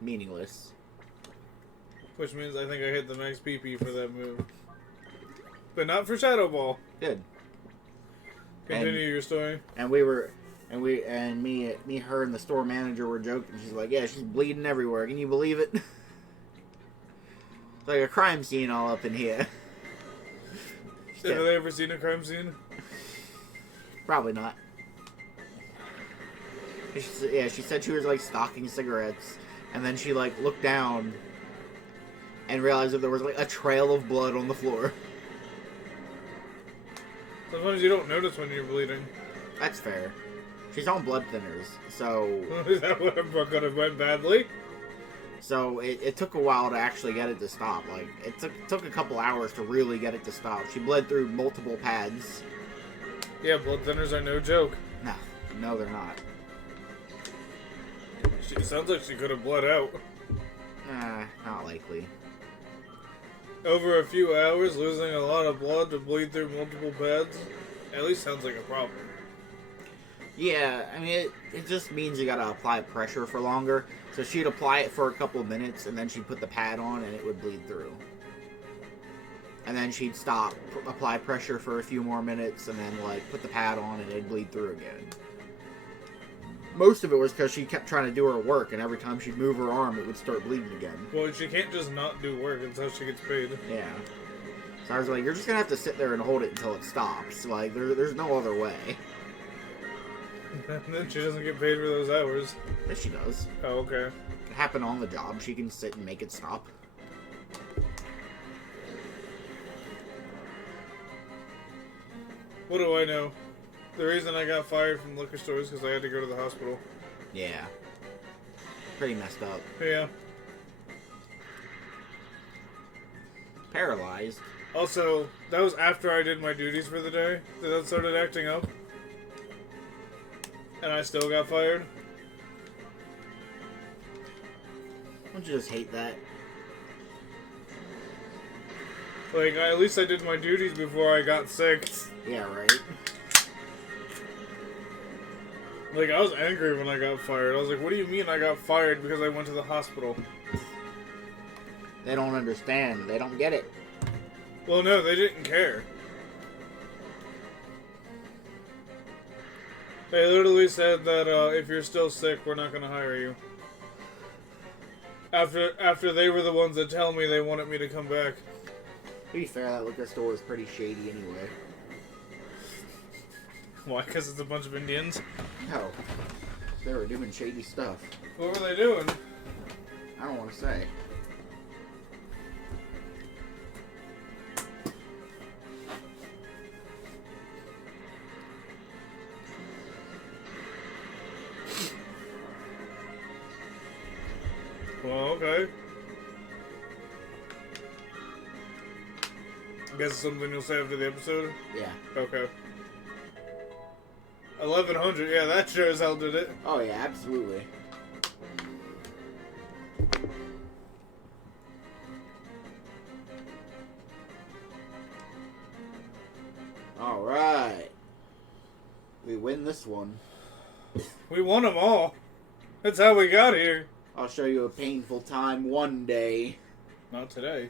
Meaningless. Which means I think I hit the max PP for that move. But not for Shadow Ball. Good. Continue your story. And me, her, and the store manager were joking. She's like, "Yeah, she's bleeding everywhere. Can you believe it?" It's like a crime scene all up in here. Have they ever seen a crime scene? Probably not. She said she was like stocking cigarettes, and then she like looked down and realized that there was like a trail of blood on the floor. Sometimes you don't notice when you're bleeding. That's fair. She's on blood thinners, so... Is that what could have went badly? So it took a while to actually get it to stop. Like, it took a couple hours to really get it to stop. She bled through multiple pads. Yeah, blood thinners are no joke. No, they're not. It sounds like she could have bled out. Not likely. Over a few hours, losing a lot of blood to bleed through multiple pads, at least sounds like a problem. Yeah, I mean, it just means you gotta apply pressure for longer. So she'd apply it for a couple of minutes, and then she'd put the pad on, and it would bleed through. And then she'd stop, apply pressure for a few more minutes, and then, like, put the pad on, and it'd bleed through again. Most of it was because she kept trying to do her work, and every time she'd move her arm, it would start bleeding again. Well, she can't just not do work until she gets paid. Yeah. So I was like, you're just gonna have to sit there and hold it until it stops. Like, there's no other way. And then she doesn't get paid for those hours. Yes, she does. Oh, okay. It happened on the job. She can sit and make it stop. What do I know? The reason I got fired from liquor stores is because I had to go to the hospital. Yeah. Pretty messed up. Yeah. Paralyzed. Also, that was after I did my duties for the day that started acting up. And I still got fired. Don't you just hate that? Like, at least I did my duties before I got sick. Yeah, right. Like, I was angry when I got fired. I was like, what do you mean I got fired because I went to the hospital? They don't understand. They don't get it. Well, no, they didn't care. They literally said that if you're still sick, we're not going to hire you. After they were the ones that tell me they wanted me to come back. To be fair, that liquor store is pretty shady anyway. Why? Because it's a bunch of Indians? No. They were doing shady stuff. What were they doing? I don't want to say. Well, okay. I guess it's something you'll say after the episode? Yeah. Okay. 1100, yeah, that sure as hell did it. Oh yeah, absolutely. Alright. We win this one. We won them all. That's how we got here. I'll show you a painful time one day. Not today,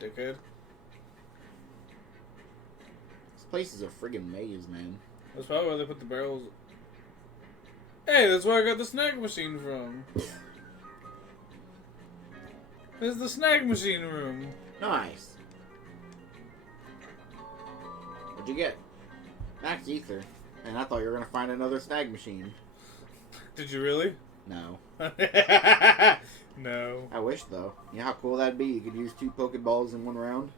dickhead. This place is a friggin' maze, man. That's probably where they put the barrels. Hey, that's where I got the snack machine from. This is the snack machine room. Nice. What'd you get? Max Ether. And I thought you were gonna find another snag machine. Did you really? No. No. I wish, though. You know how cool that'd be? You could use 2 Pokeballs in 1 round.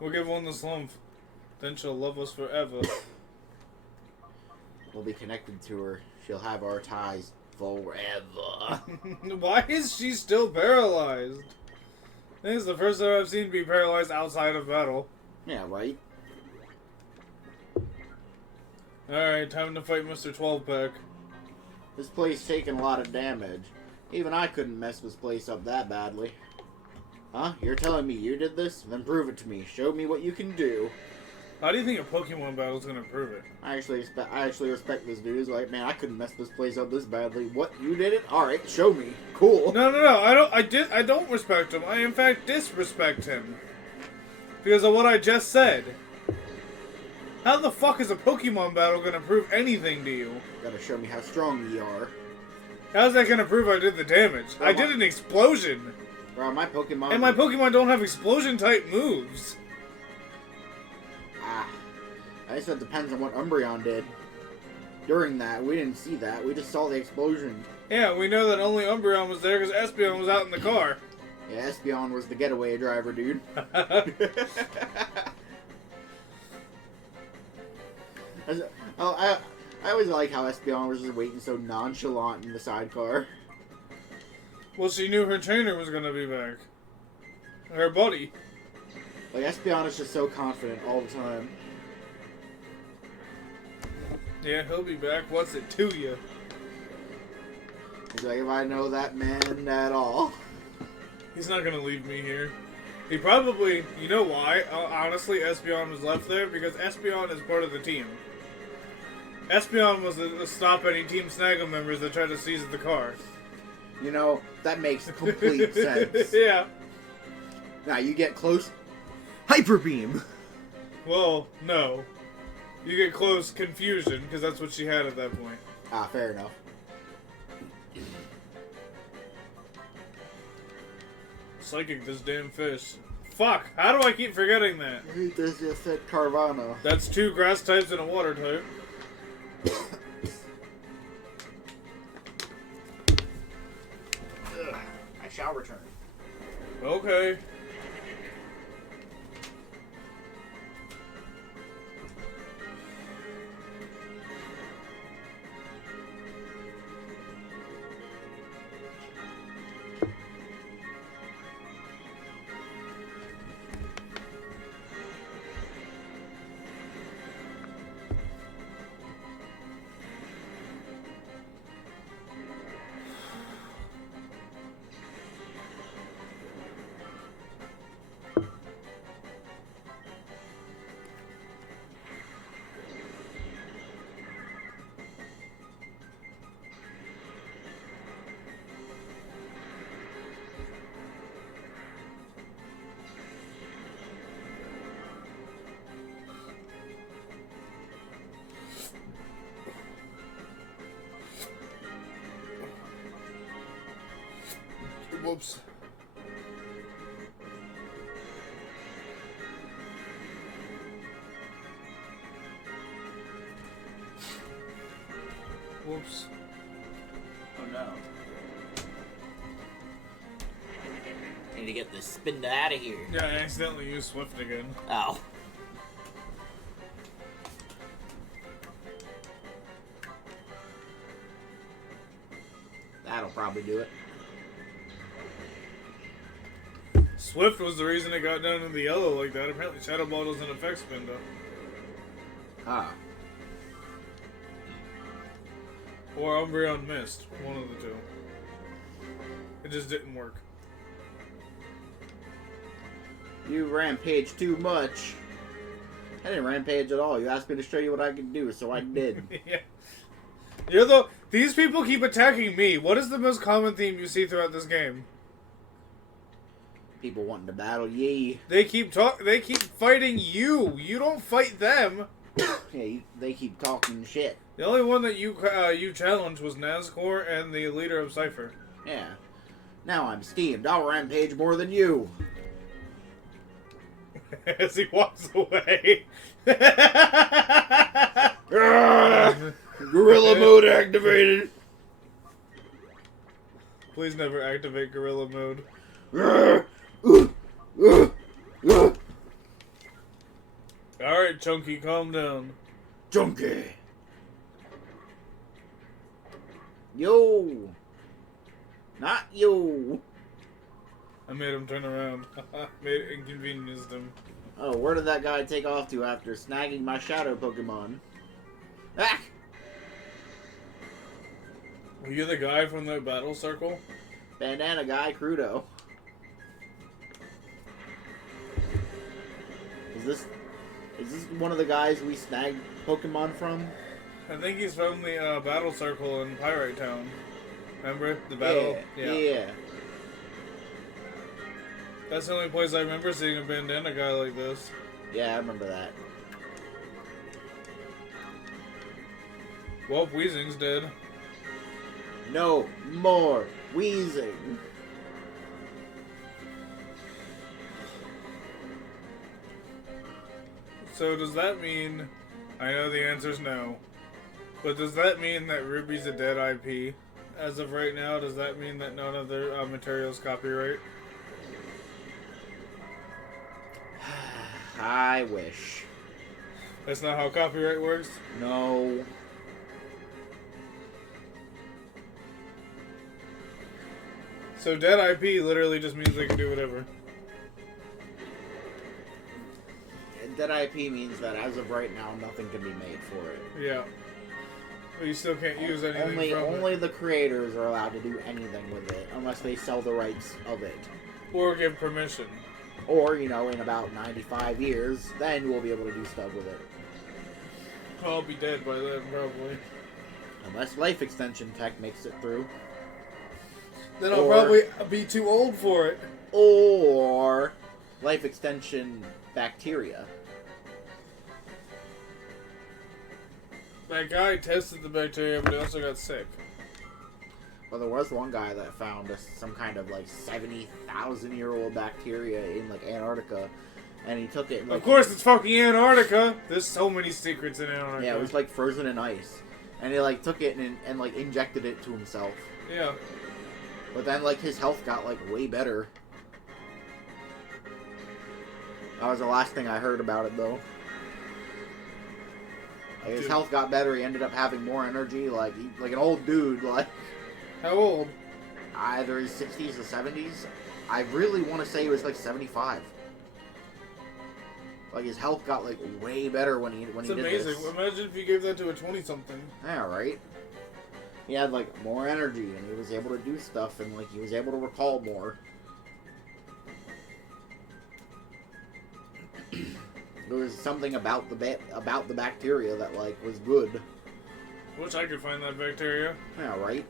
We'll give one the slump. Then she'll love us forever. We'll be connected to her. She'll have our ties forever. Why is she still paralyzed? This is the first time I've seen be paralyzed outside of battle. Yeah, right? Alright, time to fight Mr. 12-pack. This place taking a lot of damage. Even I couldn't mess this place up that badly. Huh? You're telling me you did this? Then prove it to me. Show me what you can do. How do you think a Pokemon battle is going to prove it? I actually respect this dude. He's like, man, I couldn't mess this place up this badly. What? You did it? All right, show me. Cool. No. I don't respect him. I in fact disrespect him because of what I just said. How the fuck is a Pokemon battle going to prove anything to you? You gotta show me how strong you are. How's that going to prove I did the damage? Well, I did an explosion. Bro, my Pokemon. And my Pokemon don't have explosion type moves. I guess it depends on what Umbreon did. During that, we didn't see that. We just saw the explosion. Yeah, we know that only Umbreon was there because Espeon was out in the car. Yeah, Espeon was the getaway driver, dude. I always like how Espeon was just waiting so nonchalant in the sidecar. Well, she knew her trainer was going to be back. Her buddy. Like, Espeon is just so confident all the time. Yeah, he'll be back. What's it to you? He's like, if I know that man at all. He's not going to leave me here. He probably... You know why? Honestly, Espeon was left there because Espeon is part of the team. Espeon was to stop any Team Snaggle members that tried to seize the car. You know, that makes complete sense. Yeah. Now, you get close... Hyper Beam! Well, no. You get close confusion, because that's what she had at that point. Ah, fair enough. Psychic this damn fish. Fuck! How do I keep forgetting that? This just said Carvana. That's 2 grass types and a water type. I shall return. Okay. Whoops. Whoops. Oh no. Need to get this spin out of here. Yeah, I accidentally used Swift again. Oh. That'll probably do it. Swift was the reason it got down in the yellow like that. Apparently Shadow Ball doesn't affect Spin though. Ah. Or Umbreon Mist. One of the two. It just didn't work. You rampage too much. I didn't rampage at all. You asked me to show you what I could do, so I did. Yeah. These people keep attacking me. What is the most common theme you see throughout this game? People wanting to battle ye. They keep fighting you. You don't fight them. Yeah, they keep talking shit. The only one that you challenged was Nazgul and the leader of Cypher. Yeah. Now I'm steamed. I'll rampage more than you. As he walks away. Gorilla mode activated. Please never activate gorilla mode. Alright, Chunky, calm down. Junkie. Yo. Not yo. I made him turn around. Inconvenienced him. Oh, where did that guy take off to after snagging my shadow Pokemon? Ah! Were you the guy from the battle circle? Bandana guy, Crudo. Is this one of the guys we snagged Pokemon from? I think he's from the battle circle in Pyrite Town. Remember? The battle? Yeah. That's the only place I remember seeing a bandana guy like this. Yeah, I remember that. Well, Weezing's dead. No more wheezing. So does that mean... I know the answer's no. But does that mean that Ruby's a dead IP? As of right now, does that mean that none of their material's copyright? I wish. That's not how copyright works? No. So dead IP literally just means they can do whatever. Dead IP means that as of right now, nothing can be made for it. Yeah. But you still can't use anything from Only it. the creators are allowed to do anything with it, unless they sell the rights of it. Or give permission. Or, in about 95 years, then we'll be able to do stuff with it. I'll be dead by then, probably. Unless life extension tech makes it through. Then I'll probably be too old for it. Or life extension bacteria. That guy tested the bacteria, but he also got sick. Well, there was one guy that found some kind of 70,000-year-old bacteria in Antarctica, and he took it. Of course, it's fucking Antarctica. There's so many secrets in Antarctica. Yeah, it was frozen in ice, and he took it and injected it to himself. Yeah. But then his health got way better. That was the last thing I heard about it though. His health got better. He ended up having more energy, like an old dude. How old? Either his 60s or 70s. I really want to say he was 75. His health got way better when he did this. It's amazing. Imagine if you gave that to a 20-something. Yeah, right. He had more energy, and he was able to do stuff, and he was able to recall more. There was something about the bacteria that was good. Wish I could find that bacteria. Yeah, right.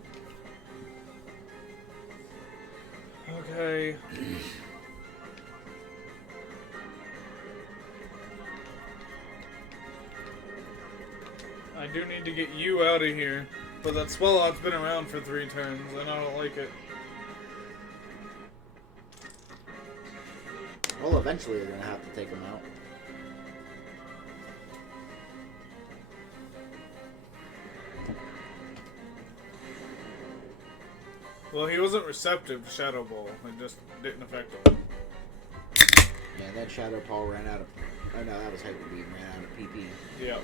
Okay. I do need to get you out of here. But that Swallout's been around for 3 turns, and I don't like it. Well, eventually you're gonna have to take him out. Well, he wasn't receptive to Shadow Ball. It just didn't affect him. Yeah, that Shadow Paw ran out of... Oh no, that was Hyper Beam, ran out of PP. Yeah.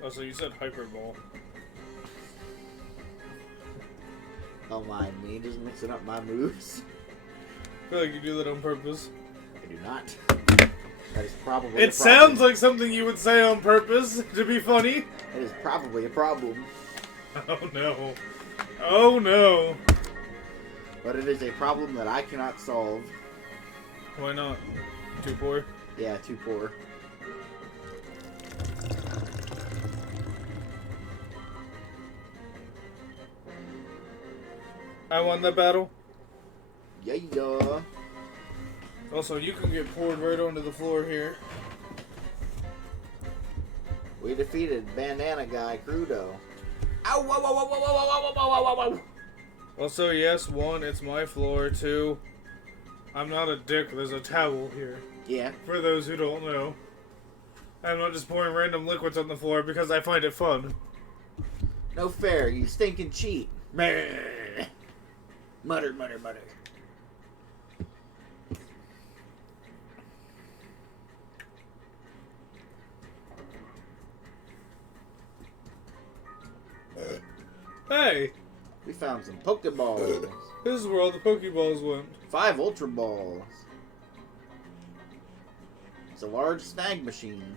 Oh, so you said Hyper Ball. Don't mind me, just mixing up my moves. I feel like you do that on purpose. I do not. That is probably It sounds like something you would say on purpose to be funny. It is probably a problem. Oh no. Oh no. But it is a problem that I cannot solve. Why not? Too poor? Yeah, too poor. I won that battle. Yeah. Also, you can get poured right onto the floor here. We defeated Bandana Guy Crudo. Ow, whoa, whoa, whoa, whoa, whoa, whoa, whoa, whoa, whoa, whoa. Also, yes, 1, it's my floor. 2, I'm not a dick. There's a towel here. Yeah. For those who don't know. I'm not just pouring random liquids on the floor because I find it fun. No fair, you stinking cheat. Meh. Mutter, mutter, mutter. Hey! We found some Pokeballs. This is where all the Pokeballs went. 5 Ultra Balls. It's a large snag machine.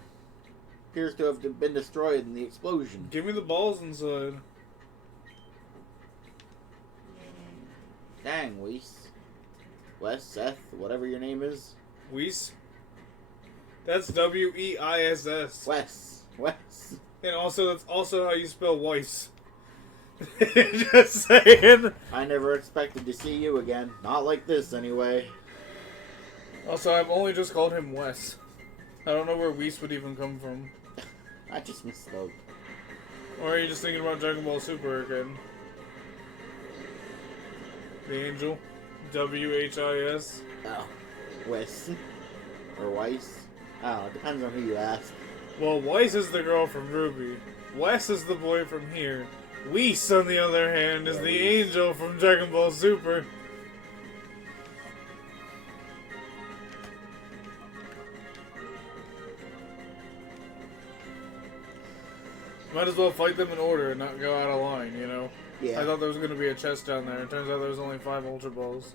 Appears to have been destroyed in the explosion. Give me the balls inside. Dang, Weiss. Wes, Seth, whatever your name is. Weiss? That's W-E-I-S-S. Wes. And also, that's also how you spell Weiss. Just saying. I never expected to see you again. Not like this, anyway. Also, I've only just called him Wes. I don't know where Weiss would even come from. I just misspoke. Or are you just thinking about Dragon Ball Super again? The Angel? W-H-I-S? Oh. Wes. Or Weiss. Oh, it depends on who you ask. Well, Weiss is the girl from Ruby. Wes is the boy from here. Whis, on the other hand, is the angel from Dragon Ball Super. Might as well fight them in order and not go out of line, you know? Yeah. I thought there was going to be a chest down there. It turns out there was only 5 Ultra Balls.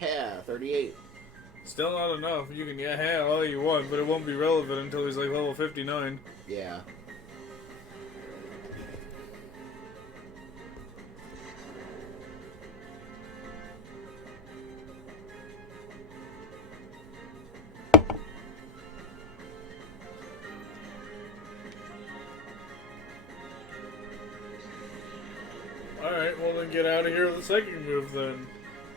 Yeah, 38. Still not enough. You can yeah all you want, but it won't be relevant until he's like level 59. Yeah. Alright, well then get out of here with the second move then.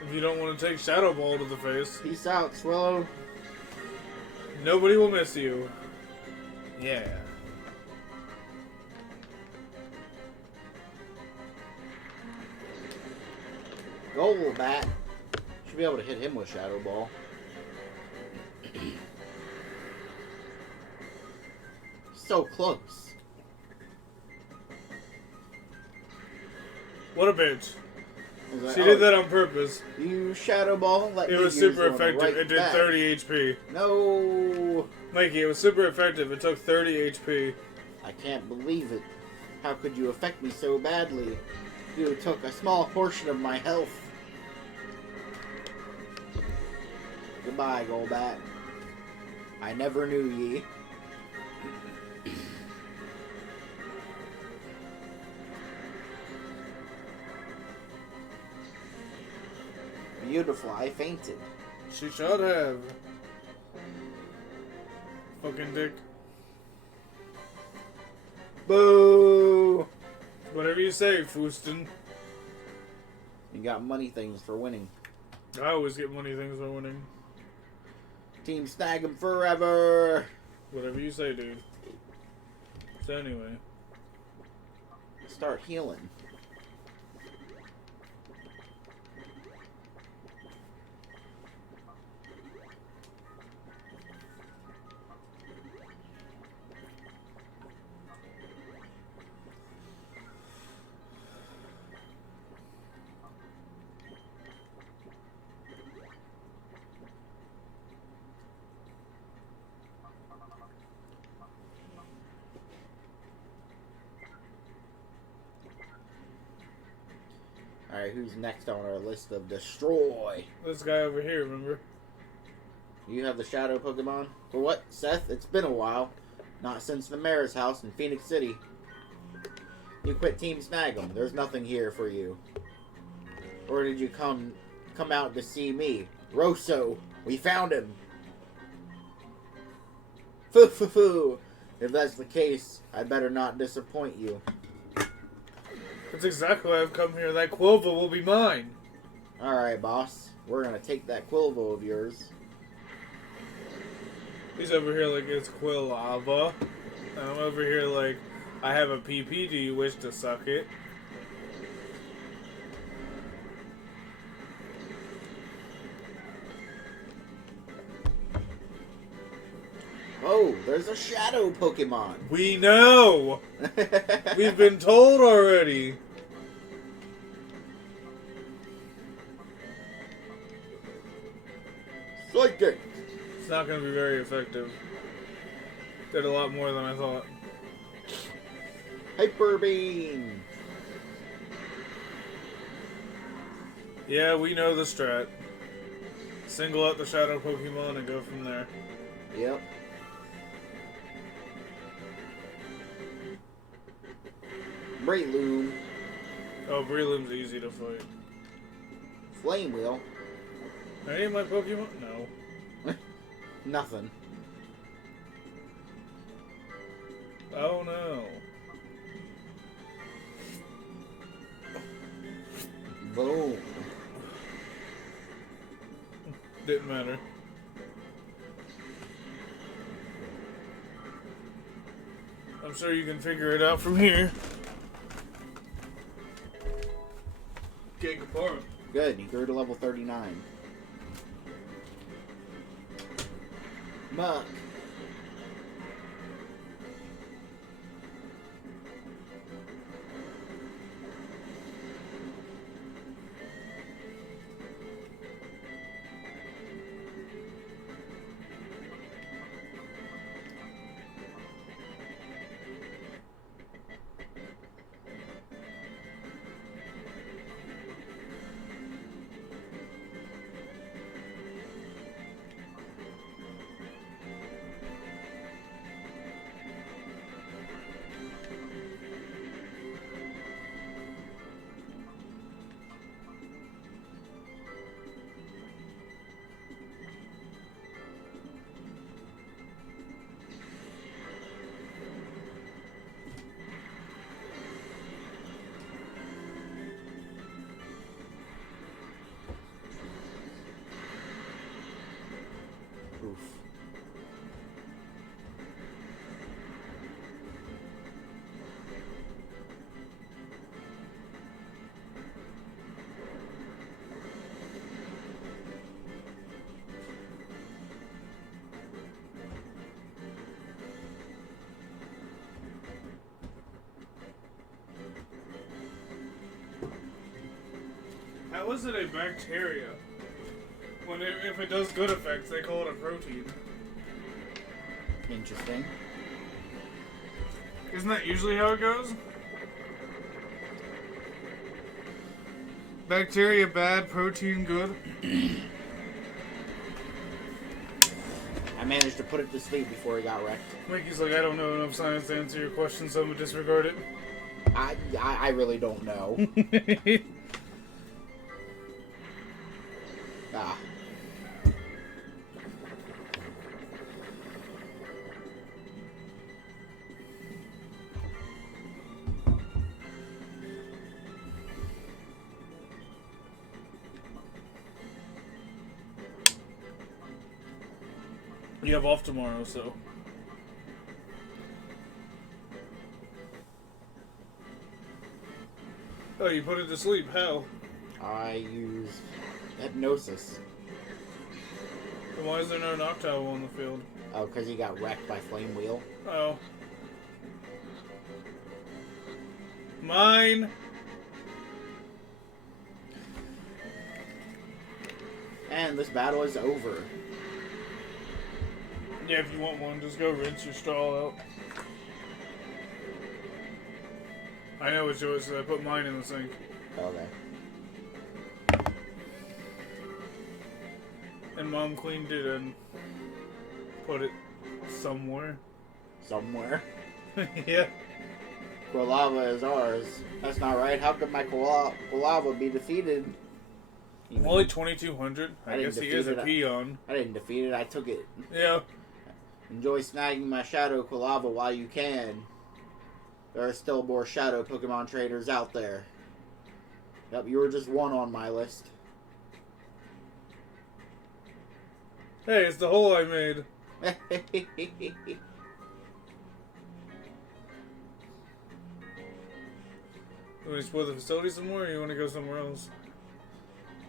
If you don't want to take Shadow Ball to the face. Peace out, Swallow. Nobody will miss you. Yeah. Golbat. Should be able to hit him with Shadow Ball. So close. What a bitch. I was like, She did that on purpose. You Shadow Ball. Let It me was use super one effective. right It did back. 30 HP. No. Mikey, it was super effective. It took 30 HP. I can't believe it. How could you affect me so badly? You took a small portion of my health. Goodbye, Golbat. I never knew ye. Beautiful, I fainted. She should have. Fucking dick. Boo! Whatever you say, Fuston. You got money things for winning. I always get money things for winning. Team Snag 'em forever! Whatever you say, dude. So anyway. Start healing. Alright, who's next on our list of destroy? This guy over here, remember? You have the shadow Pokemon? For what, Seth? It's been a while. Not since the mayor's house in Phoenix City. You quit Team Snag 'em. There's nothing here for you. Or did you come out to see me? Rosso, we found him. Foo. If that's the case, I better not disappoint you. That's exactly why I've come here. That Quilva will be mine. Alright, boss. We're gonna take that Quilvo of yours. He's over here like it's Quilava. And I'm over here like, I have a PP, do you wish to suck it? Oh, there's a shadow Pokemon. We know! We've been told already. Psychic. It's not going to be very effective. Did a lot more than I thought. Hyper Beam. Yeah, we know the strat. Single out the shadow Pokemon and go from there. Yep. Breloom. Oh, Breloom's easy to fight. Flame Wheel. Any of my Pokemon? No. Nothing. Oh no. Boom. Didn't matter. I'm sure you can figure it out from here. Gigapora. Good, he grew to level 39. Muck. Oof. How is it a bacteria? When if it does good effects, they call it a protein. Interesting. Isn't that usually how it goes? Bacteria bad, protein good. I managed to put it to sleep before he got wrecked. Mickey's like, I don't know enough science to answer your question, so I'm gonna disregard it. I really don't know. Ah. You have off tomorrow, so. Oh, you put it to sleep. How? I used hypnosis. Then why is there no Noctowl on the field? Oh, because he got wrecked by Flame Wheel. Oh. Mine! And this battle is over. Yeah, if you want one, just go rinse your straw out. I know it's yours, so I put mine in the sink. Okay. And Mom cleaned it and put it somewhere. Somewhere. Yeah. Quilava is ours. That's not right. How could my Quilava be defeated? Only 2,200. I I didn't guess he is a defeat it. peon. I didn't defeat it. I took it. Yeah. Enjoy snagging my Shadow Quilava while you can. There are still more Shadow Pokemon traders out there. Yep, you were just one on my list. Hey, it's the hole I made. You want to explore the facility some more, or you want to go somewhere else?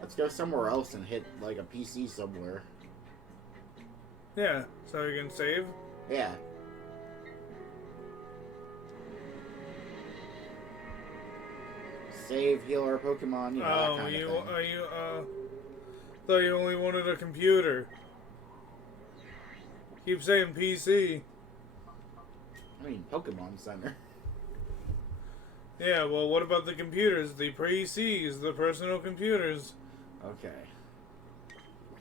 Let's go somewhere else and hit like a PC somewhere. Yeah, so you can save. Yeah. Save, heal our Pokemon, that kind of thing. Thought you only wanted a computer. Keep saying PC. I mean, Pokemon Center. Yeah, well, what about the computers? The PCs, the personal computers. Okay.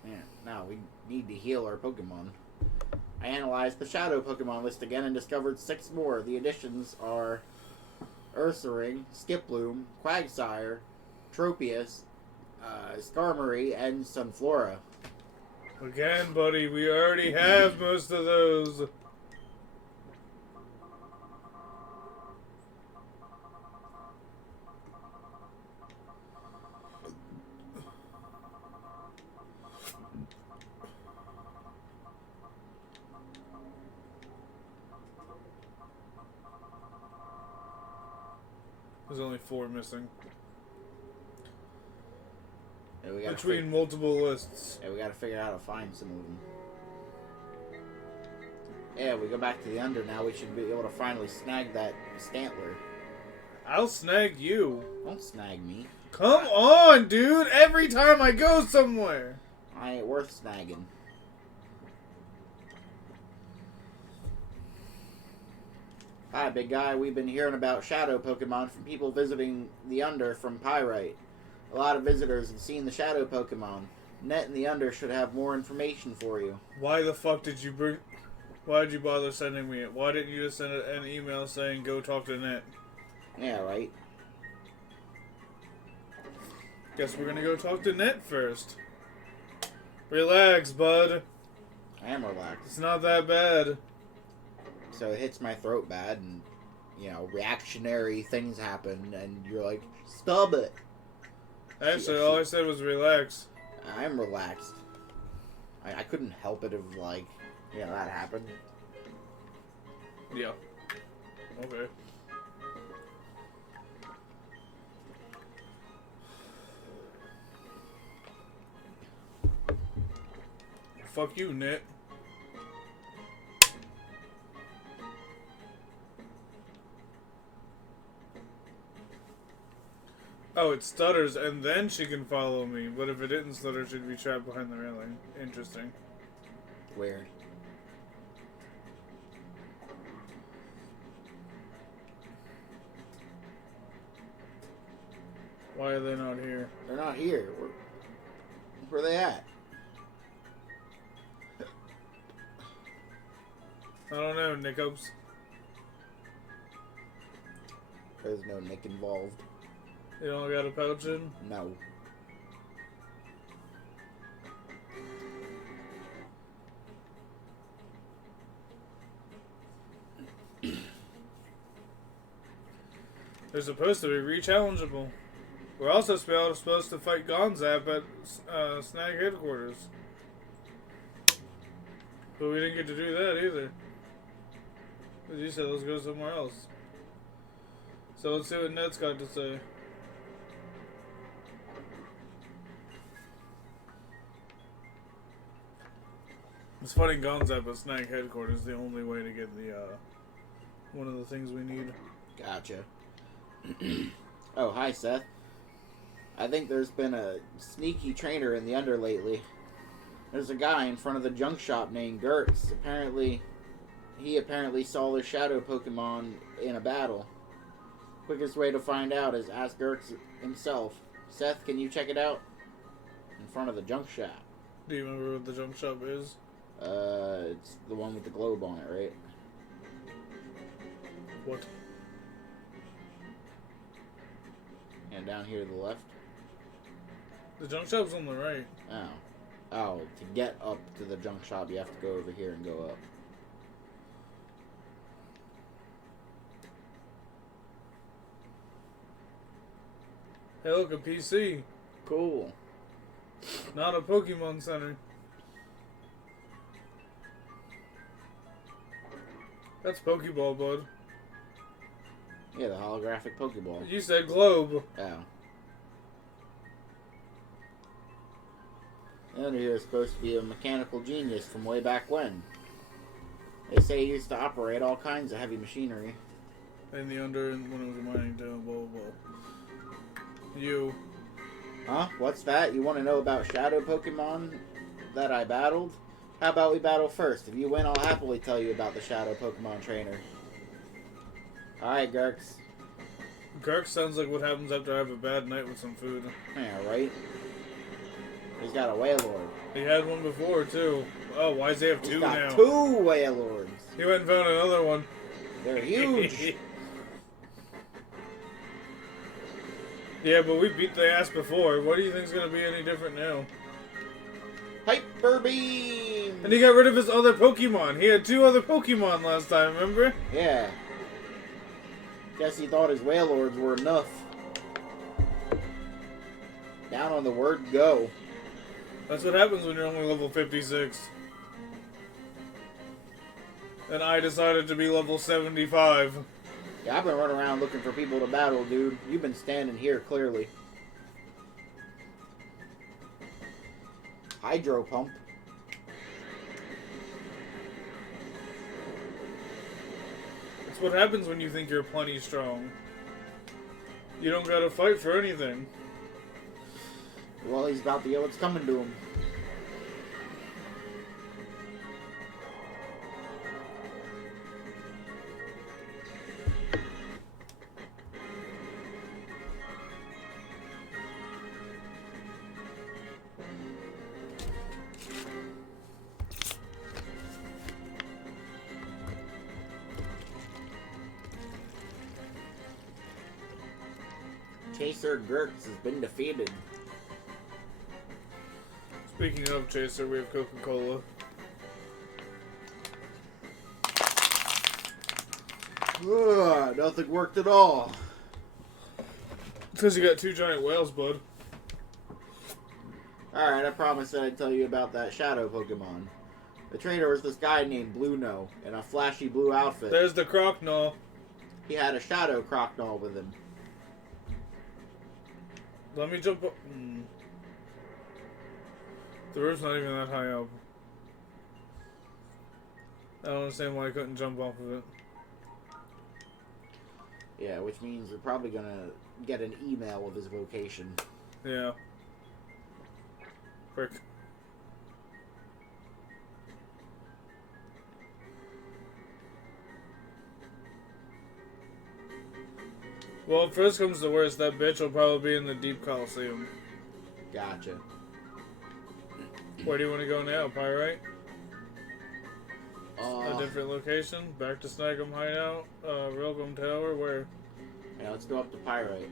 Man, now we need to heal our Pokemon. I analyzed the Shadow Pokemon list again and discovered 6 more. The additions are Ursaring, Skiploom, Quagsire, Tropius, Skarmory, and Sunflora. Again, buddy, we already have most of those. There's only 4 missing. Yeah, between multiple lists. Yeah, we gotta figure out how to find some of them. Yeah, we go back to the under now. We should be able to finally snag that Stantler. I'll snag you. Don't snag me. Come on, dude! Every time I go somewhere! I ain't worth snagging. Hi, big guy. We've been hearing about Shadow Pokemon from people visiting the Under from Pyrite. A lot of visitors have seen the Shadow Pokemon. Net and the Under should have more information for you. Why the fuck did you bring... Why did you bother sending me it? Why didn't you just send an email saying, go talk to Net? Yeah, right. Guess we're gonna go talk to Net first. Relax, bud. I am relaxed. It's not that bad. So it hits my throat bad, and, reactionary things happen, and you're like, stop it. Actually, all I said was relax. I'm relaxed. I couldn't help it if, that happened. Yeah. Okay. Fuck you, Net. Oh, it stutters, and then she can follow me. But if it didn't stutter, she'd be trapped behind the railing. Interesting. Weird. Why are they not here? They're not here. Where are they at? I don't know, Nickums. There's no Nick involved. You don't got a pouch in? No. They're supposed to be re-challengeable. We're also supposed to fight Gonzap at Snag headquarters. But we didn't get to do that either. Because you said let's go somewhere else. So let's see what Ned's got to say. It's fighting Gonzap at Snag headquarters the only way to get the one of the things we need. Gotcha. Oh, hi, Seth. I think there's been a sneaky trainer in the Under lately. There's a guy in front of the junk shop named Gertz. He apparently saw the Shadow Pokemon in a battle. Quickest way to find out is ask Gertz himself. Seth, can you check it out? In front of the junk shop. Do you remember what the junk shop is? It's the one with the globe on it, right? What? And down here to the left. The junk shop's on the right. Oh, to get up to the junk shop, you have to go over here and go up. Hey, look, a PC. Cool. Not a Pokemon Center. That's Pokeball, bud. Yeah, the holographic Pokeball. You said globe. Oh. The Under here is supposed to be a mechanical genius from way back when. They say he used to operate all kinds of heavy machinery. In the under, and when it was a mining town, blah, blah, blah. You. Huh? What's that? You want to know about shadow Pokemon that I battled? How about we battle first? If you win, I'll happily tell you about the shadow Pokemon trainer. Alright, Gurks. Gurk sounds like what happens after I have a bad night with some food. Yeah, right? He's got a Wailord. He had one before, too. Oh, why does he have two now? He's got 2 Wailords. He went and found another one. They're huge. Yeah, but we beat the ass before. What do you think's gonna be any different now? Hyper Beam! And he got rid of his other Pokemon. He had 2 other Pokemon last time, remember? Yeah. Guess he thought his Wailords were enough. Down on the word go. That's what happens when you're only level 56. And I decided to be level 75. Yeah, I've been running around looking for people to battle, dude. You've been standing here, clearly. Hydro Pump. That's what happens when you think you're plenty strong. You don't gotta fight for anything. Well, he's about to get what's coming to him. Chaser Gurks has been defeated. Speaking of Chaser, we have Coca-Cola. Ugh, nothing worked at all. Because you got 2 giant whales, bud. Alright, I promised that I'd tell you about that shadow Pokemon. The trainer was this guy named Blue No in a flashy blue outfit. There's the Crocnall. He had a shadow Crocnall with him. Let me jump up. The roof's not even that high up. I don't understand why I couldn't jump off of it. Yeah, which means we're probably gonna get an email of his location. Yeah. Quick. Well, if first comes to worst, that bitch will probably be in the deep Colosseum. Gotcha. Where do you want to go now, Pyrite? A Uh, different location? Back to Snag'em Hideout? Railgum Tower? Where? yeah, let's go up to Pyrite.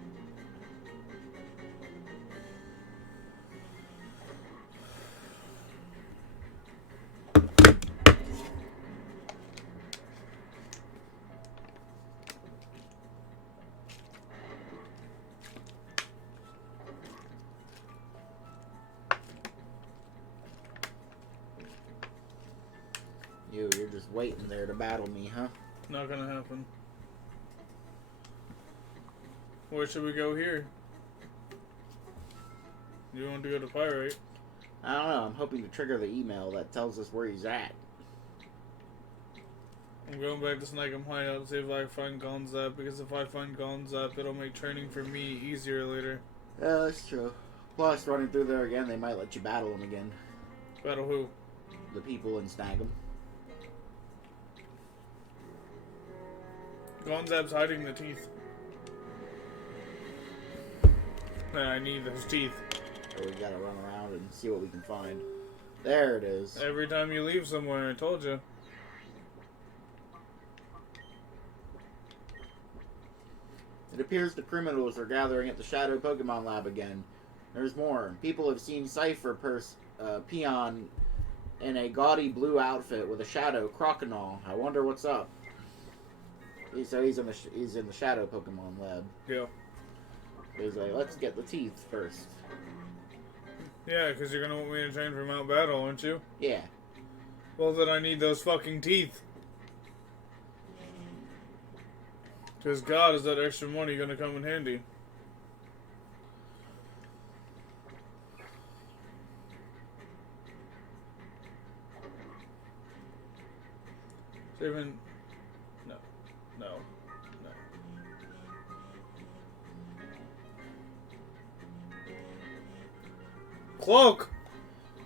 You're just waiting there to battle me, huh? Not gonna happen. Where should we go here? You want to go to Pyrite? I don't know. I'm hoping to trigger the email that tells us where he's at. I'm going back to Snag'em Hideout and see if I find Gonzap, because if I find Gonzap, it'll make training for me easier later. Yeah, that's true. Plus, running through there again, they might let you battle him again. Battle who? The people in Snag'em. Gonzap's hiding the teeth. I need those teeth. So we gotta run around and see what we can find. There it is. Every time you leave somewhere, I told you. It appears the criminals are gathering at the Shadow Pokemon Lab again. There's more. People have seen Cypher Peon in a gaudy blue outfit with a Shadow Croconaw. I wonder what's up. So he's in the Shadow Pokemon Lab. Yeah. He's like, let's get the teeth first. Yeah, because you're going to want me to train for Mount Battle, aren't you? Yeah. Well, then I need those fucking teeth. Because God, is that extra money going to come in handy? Even... No. No. No. Cloak!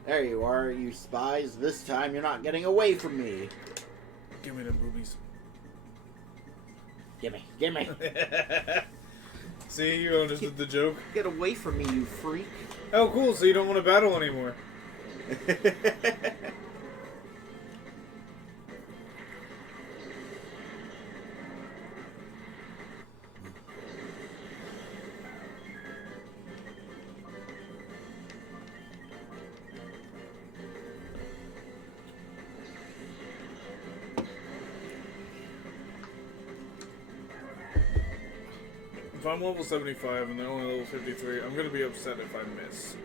There you are, you spies. This time you're not getting away from me. Give me them boobies. Gimme, gimme. See, you understood the joke. Get away from me, you freak. Oh, cool, so you don't want to battle anymore. If I'm level 75 and they're only level 53, I'm going to be upset if I miss.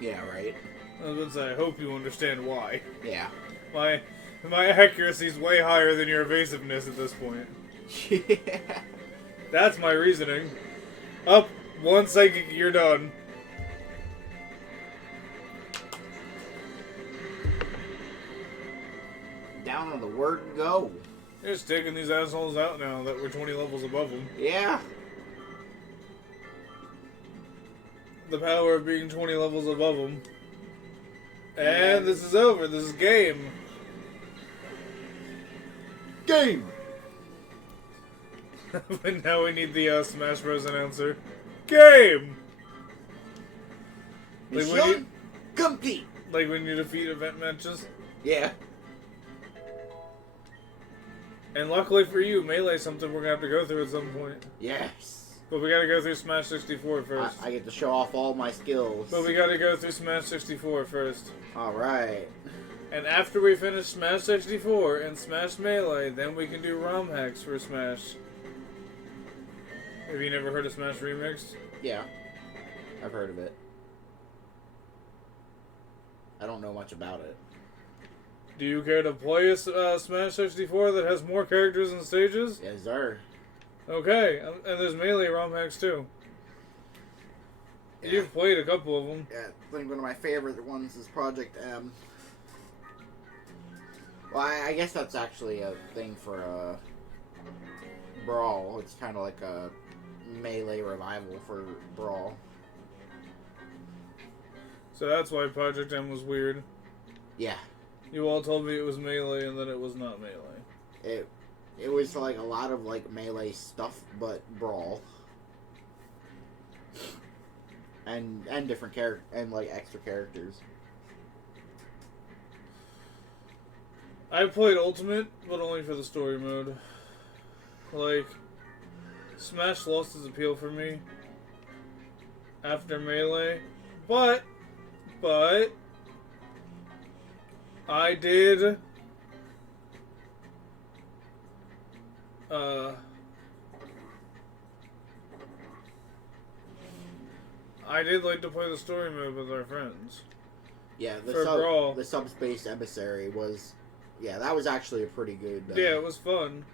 Yeah, right. I was going to say, I hope you understand why. Yeah. My accuracy's way higher than your evasiveness at this point. Yeah. That's my reasoning. Up, one psychic, you're done. Down on the word and go. You're just taking these assholes out now that we're 20 levels above them. Yeah. The power of being 20 levels above them. And this is over. This is game. Game! But now we need the Smash Bros. Announcer. Game! Mission complete! Like when you defeat event matches. Yeah. And luckily for you, Melee's something we're going to have to go through at some point. Yes. But we gotta go through Smash 64 first. I get to show off all my skills. But we gotta go through Smash 64 first. Alright. And after we finish Smash 64 and Smash Melee, then we can do ROM hacks for Smash. Have you never heard of Smash Remixed? Yeah. I've heard of it. I don't know much about it. Do you care to play a Smash 64 that has more characters and stages? Yes, sir. Okay, and there's Melee ROM hacks too. Yeah. You've played a couple of them. Yeah, I think one of my favorite ones is Project M. Well, I guess that's actually a thing for Brawl. It's kind of like a Melee revival for Brawl. So that's why Project M was weird. Yeah. You all told me it was Melee and then it was not Melee. It was like a lot of like Melee stuff, but Brawl. And different character and like extra characters. I played Ultimate, but only for the story mode. Like, Smash lost its appeal for me after Melee, but I did like to play the story mode with our friends. Yeah, Brawl. The Subspace Emissary was, yeah, that was actually a pretty good. Yeah, it was fun.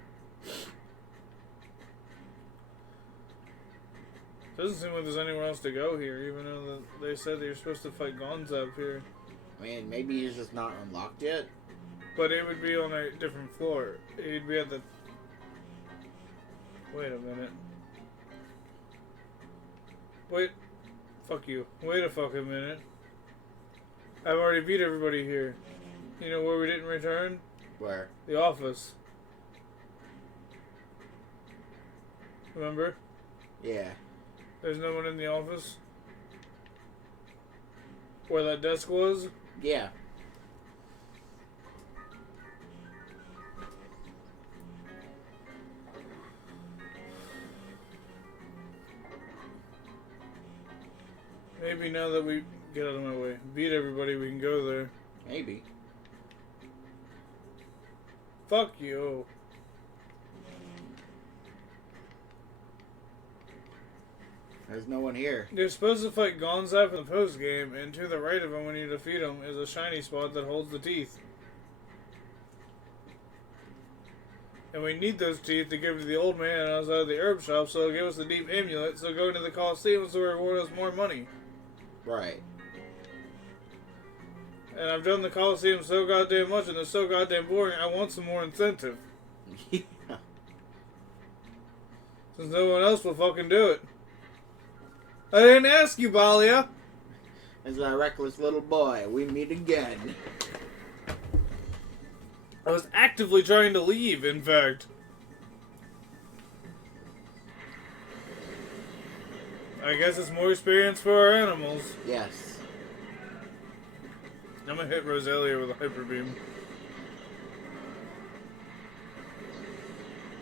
Doesn't seem like there's anywhere else to go here, even though they said you're supposed to fight Gonzab here. I mean, maybe he's just not unlocked yet. But it would be on a different floor. He'd be at the... Wait a minute. Wait. Fuck you. Wait a fucking minute. I've already beat everybody here. You know where we didn't return? Where? The office. Remember? Yeah. There's no one in the office? Where that desk was? Yeah. Maybe now that we get out of my way, beat everybody, we can go there. Maybe. Fuck you. There's no one here. You're supposed to fight Gonzab in the post game, and to the right of him when you defeat him is a shiny spot that holds the teeth. And we need those teeth to give to the old man outside the herb shop, so he'll give us the deep amulet, so going to the Colosseum so he'll reward us more money. Right. And I've done the Colosseum so goddamn much and they're so goddamn boring, I want some more incentive. Yeah. Since no one else will fucking do it. I didn't ask you, Balia! As a reckless little boy, we meet again. I was actively trying to leave, in fact. I guess it's more experience for our animals. Yes. I'm gonna hit Roselia with a hyper beam.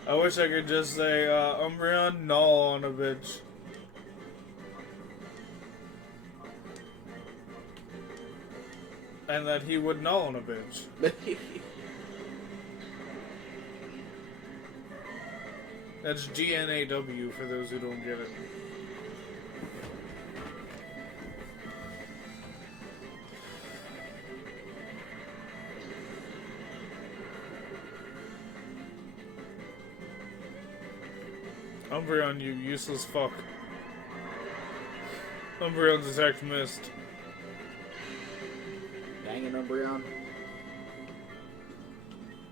I wish I could just say, Umbreon, null on a bitch. And that he would null on a bitch. That's GNAW for those who don't get it. Umbreon, you useless fuck. Umbreon's attack missed. Dang it, Umbreon.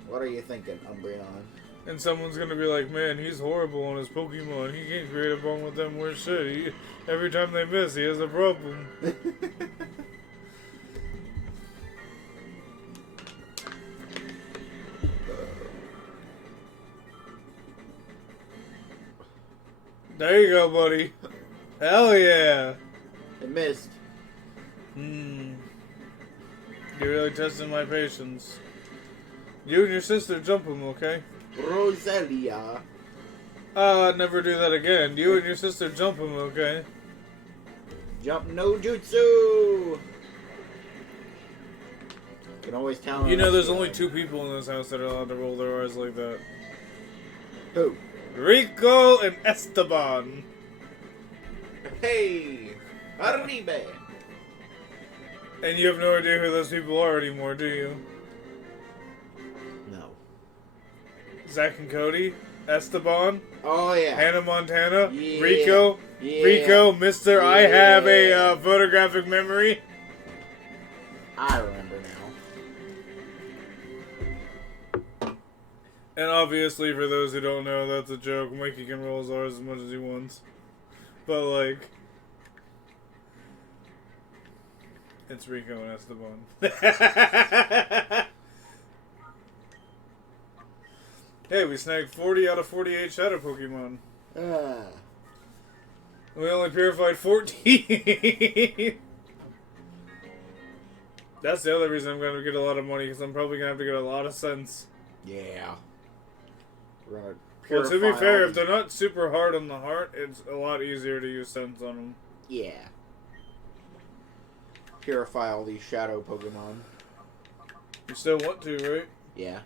What are you thinking, Umbreon? And someone's gonna be like, man, he's horrible on his Pokemon. He can't create a bond with them worth shit. Every time they miss, he has a problem. There you go, buddy. Hell yeah. It missed. You're really testing my patience. You and your sister jump him, okay? Roselia. I'd never do that again. You and your sister jump him, okay? Jump no jutsu. You can always count on You know, us there's to only like- 2 people in this house that are allowed to roll their eyes like that. Who? Rico and Esteban. Hey! Arriba! And you have no idea who those people are anymore, do you? No. Zach and Cody, Esteban, Oh, yeah. Hannah Montana, Yeah. Rico, Yeah. Rico, Mr. I have a Yeah. photographic memory. I remember now. And obviously, for those who don't know, that's a joke. Mikey can roll his R's as much as he wants. But, like, it's Rico and Esteban. Hey, we snagged 40 out of 48 Shadow Pokemon. We only purified 14. That's the other reason I'm going to get a lot of money, because I'm probably going to have to get a lot of cents. Yeah. We're gonna Well, to be purify fair, all if they're not super hard on the heart, it's a lot easier to use cents on them. Yeah. Purify all these shadow Pokemon. You still want to, right? Yeah.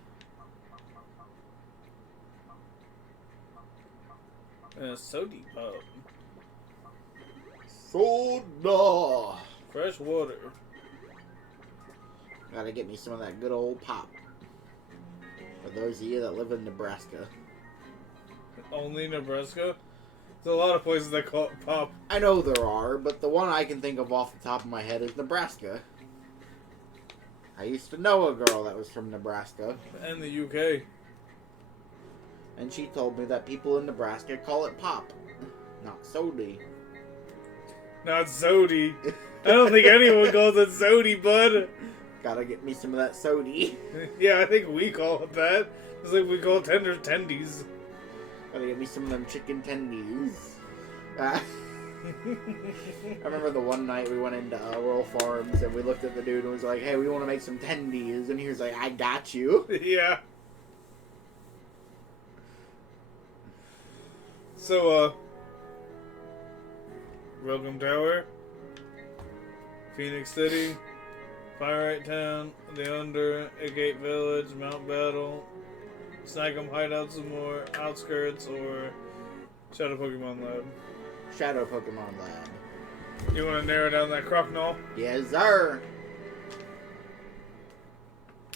Sody pub. Soda! Fresh water. Gotta get me some of that good old pop. For those of you that live in Nebraska. Only Nebraska? There's a lot of places that call it pop. I know there are, but the one I can think of off the top of my head is Nebraska. I used to know a girl that was from Nebraska, And the UK. and she told me that people in Nebraska call it pop, not sody. Not Sody. I don't think anyone calls it Sody, bud. Gotta get me some of that sody. Yeah, I think we call it that. It's like we call tenders tendies. Gotta get me some of them chicken tendies. I remember the one night we went into Rural Farms and we looked at the dude and was like, hey, we want to make some tendies. And he was like, I got you. Yeah. So, Welcome Tower, Phoenix City, Pyrite Town, The Under, Agate Village, Mount Battle, Snag'em Hideout some more, Outskirts, or Shadow Pokemon Lab. Shadow Pokemon Lab. You want to narrow down that Crocnall? Yes, sir.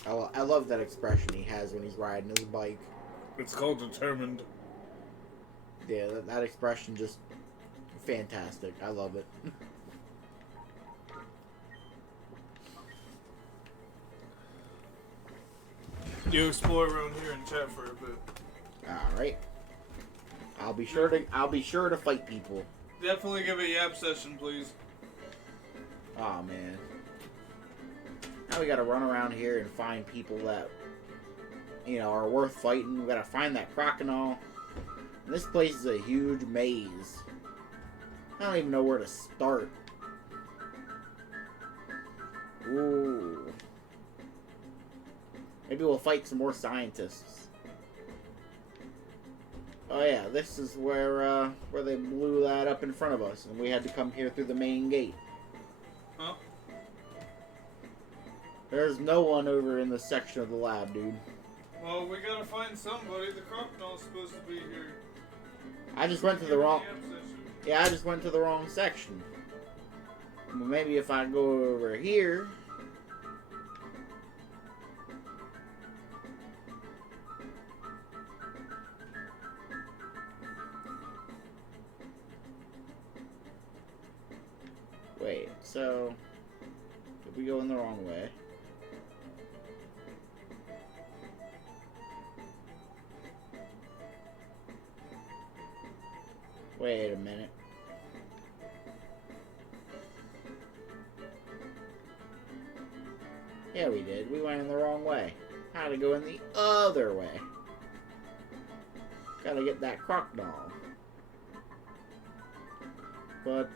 I love that expression he has when he's riding his bike. It's called Determined. Yeah, that expression just fantastic. I love it. you explore around here and chat for a bit. All right. I'll be sure to fight people. Definitely give a yap session, please. Oh man. Now we gotta run around here and find people that, are worth fighting. We gotta find that crocodile. And this place is a huge maze. I don't even know where to start. Ooh. Maybe we'll fight some more scientists. Oh yeah, this is where they blew that up in front of us, and we had to come here through the main gate. Huh? There's no one over in this section of the lab, dude. Well, we gotta find somebody. The crocodile's supposed to be here. I just went to the wrong... Yeah, I just went to the wrong section. Well, maybe if I go over here... Wait, so... Did we go in the wrong way? Wait a minute. Yeah, we did. We went in the wrong way. How to go in the other way. Gotta get that crocodile. But,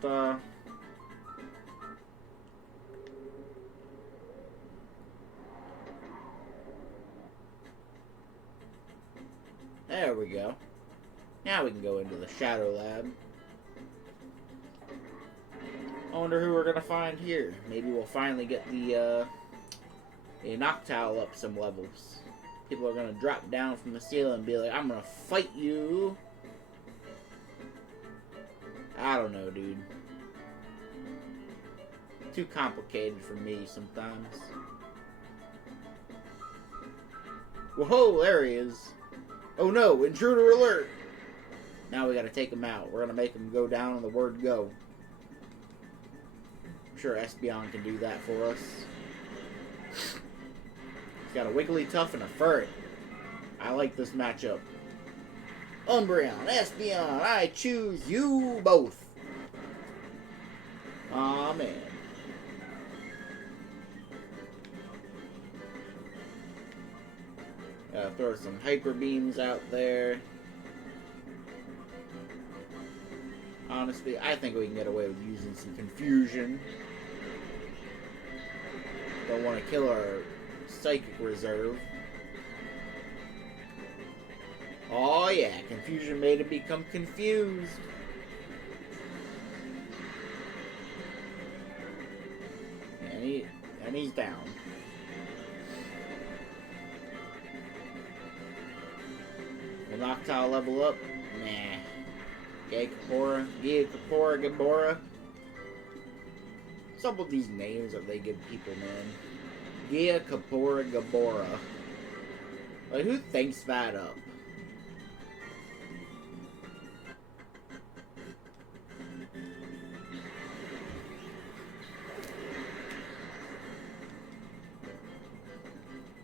there we go. Now we can go into the Shadow Lab. I wonder who we're gonna find here. Maybe we'll finally get the Noctowl up some levels. People are gonna drop down from the ceiling and be like, I'm gonna fight you. I don't know, dude. Too complicated for me sometimes. Whoa, there he is. Oh no, intruder alert! Now we gotta take him out. We're gonna make him go down on the word go. I'm sure Espeon can do that for us. He's got a Wigglytuff and a Furret. I like this matchup. Umbreon, Espeon, I choose you both. Aw, man. Throw some Hyper Beams out there. Honestly, I think we can get away with using some Confusion. Don't want to kill our Psychic Reserve. Oh yeah, Confusion made him become confused. And he's down. Will Noctowl level up? Nah. Gia Kapora, Gabora. What's up with these names that they give people, man? Gia Kapora, Gabora. Like, who thinks that up?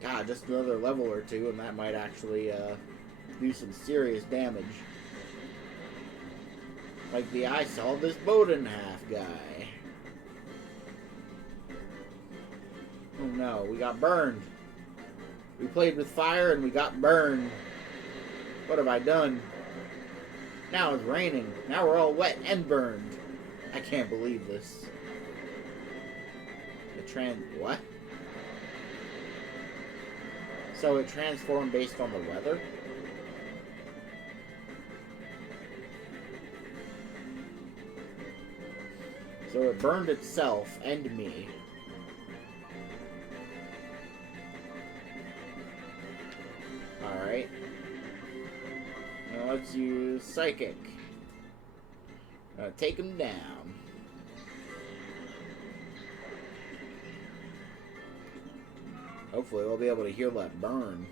God, just another level or two, and that might actually do some serious damage. Like the I saw this boat in half guy. Oh no, we got burned. We played with fire and we got burned. What have I done? Now it's raining. Now we're all wet and burned. I can't believe this. What? So it transformed based on the weather? So it burned itself and me. Alright. Now let's use Psychic. Take him down. Hopefully we'll be able to heal that burn.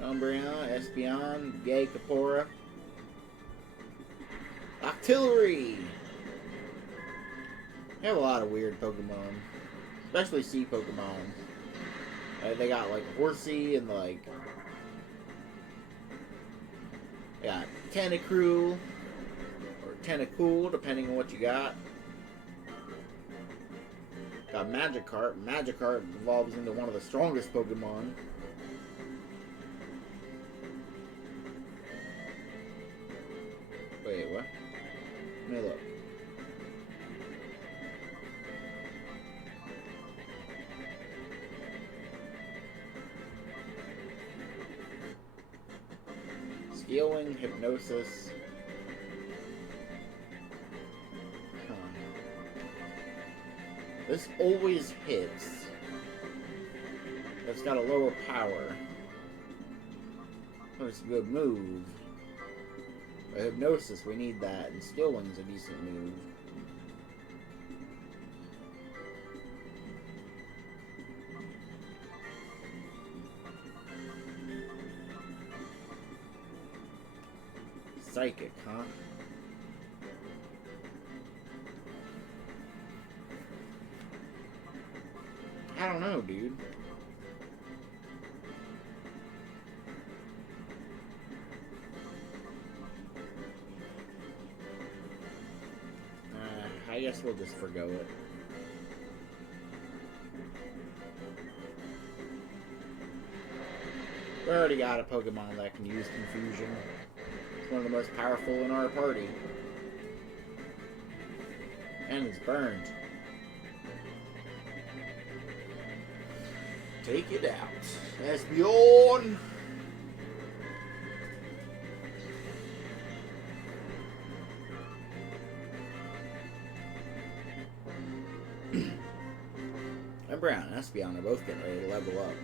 Umbreon, Espeon, Gay Kapora. Octillery! We have a lot of weird Pokemon. Especially sea Pokemon. They got like Horsey and like... They got Tentacruel. Or Tentacool, depending on what you got. Got Magikarp. Magikarp evolves into one of the strongest Pokemon. Wait, what? Let me look. Scaling, Hypnosis. Huh. This always hits. It's got a lower power. But it's a good move. But Hypnosis, we need that. And Skilling's a decent move. Psychic, huh? I don't know, dude. I guess we'll just forgo it. We already got a Pokemon that can use Confusion. It's one of the most powerful in our party. And it's burned. Take it out. Espeon! And Brown and Espeon are both getting ready to level up.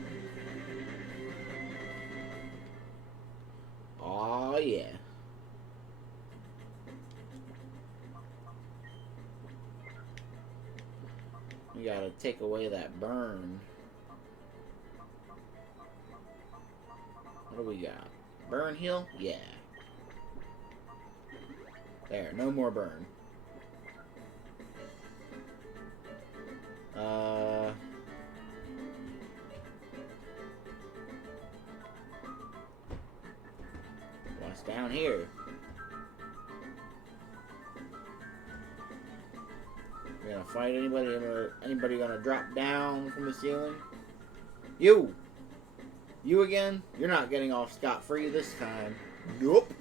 Aw, yeah. We gotta take away that burn. What do we got? Burn heal? Yeah. There, no more burn. What's down here? We gonna fight anybody? Anybody gonna drop down from the ceiling? You! You again? You're not getting off scot-free this time. Nope.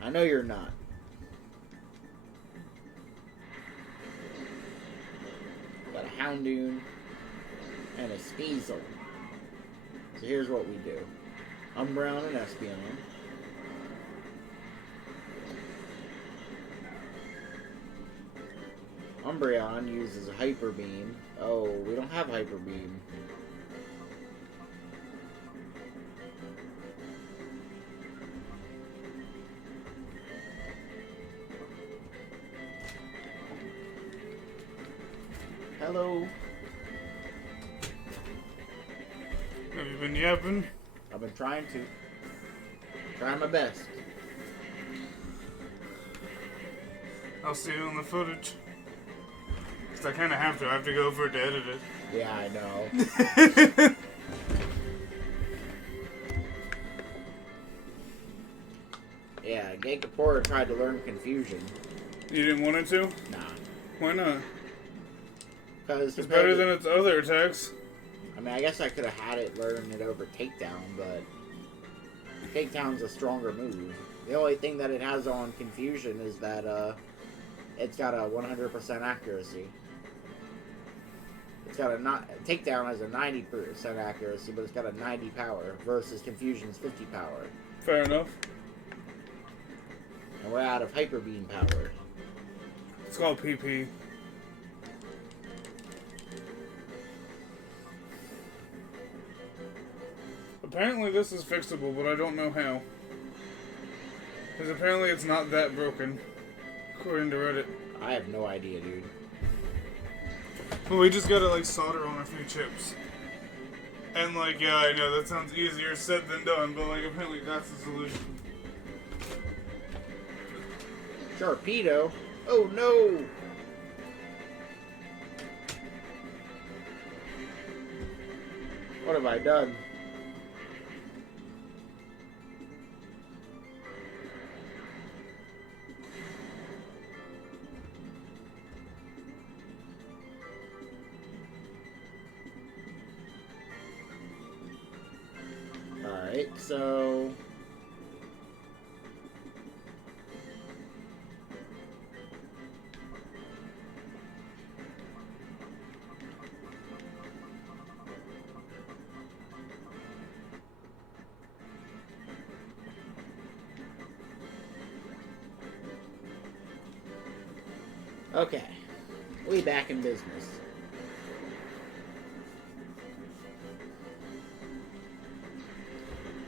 I know you're not. Got a Houndoom and a Sneasel. So here's what we do. Umbreon and Espeon. Umbreon uses a Hyper Beam. Oh, we don't have Hyper Beam. Hello. Have you been yapping? I've been trying to. Trying my best. I'll see it on the footage. Because I kind of have to. I have to go for it to edit it. Yeah, I know. Yeah, Gengapura tried to learn Confusion. You didn't want it to? Nah. Why not? Because It's better than its other attacks. I mean, I guess I could have had it learn it over Takedown, but Takedown's a stronger move. The only thing that it has on Confusion is that it's got a 100% accuracy. It's got a Takedown has a 90% accuracy, but it's got a 90 power versus Confusion's 50 power. Fair enough. And we're out of Hyper Beam power. It's called PP. Apparently this is fixable, but I don't know how. Because apparently it's not that broken, according to Reddit. I have no idea, dude. Well, we just gotta, like, solder on a few chips. And, like, yeah, I know, that sounds easier said than done, but, like, apparently that's the solution. Sharpedo? Oh, no! What have I done? Alright, so... Okay, we back in business.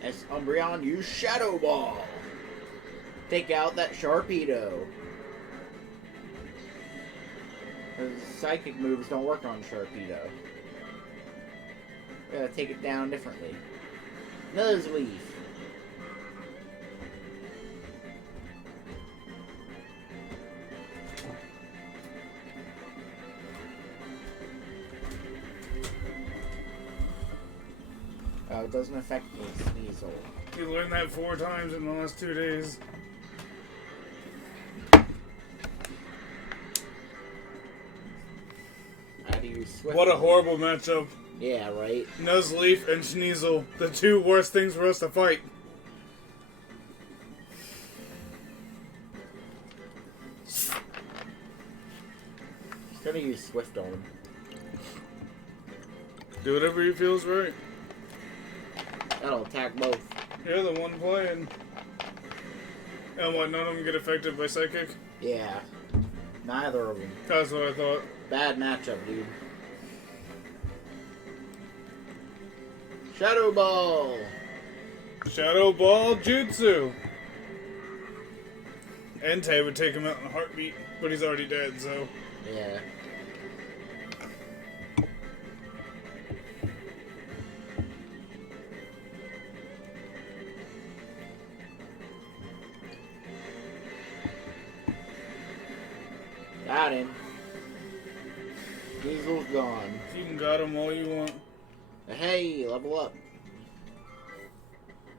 As Umbreon, use Shadow Ball. Take out that Sharpedo. Because psychic moves don't work on Sharpedo. We gotta take it down differently. Nuzleaf. It doesn't affect the Sneasel. You learned that 4 times in the last 2 days. How do you Swift? What a horrible matchup. Yeah, right? Nuzleaf and Sneasel, the 2 worst things for us to fight. He's gonna use Swift on him. Do whatever he feels right. That'll attack both. You're the one playing. And what, none of them get affected by Psychic? Yeah. Neither of them. That's what I thought. Bad matchup, dude. Shadow Ball! Shadow Ball Jutsu! Entei would take him out in a heartbeat, but he's already dead, so... Yeah. Got him. Diesel's gone. You can got him all you want. Hey, level up.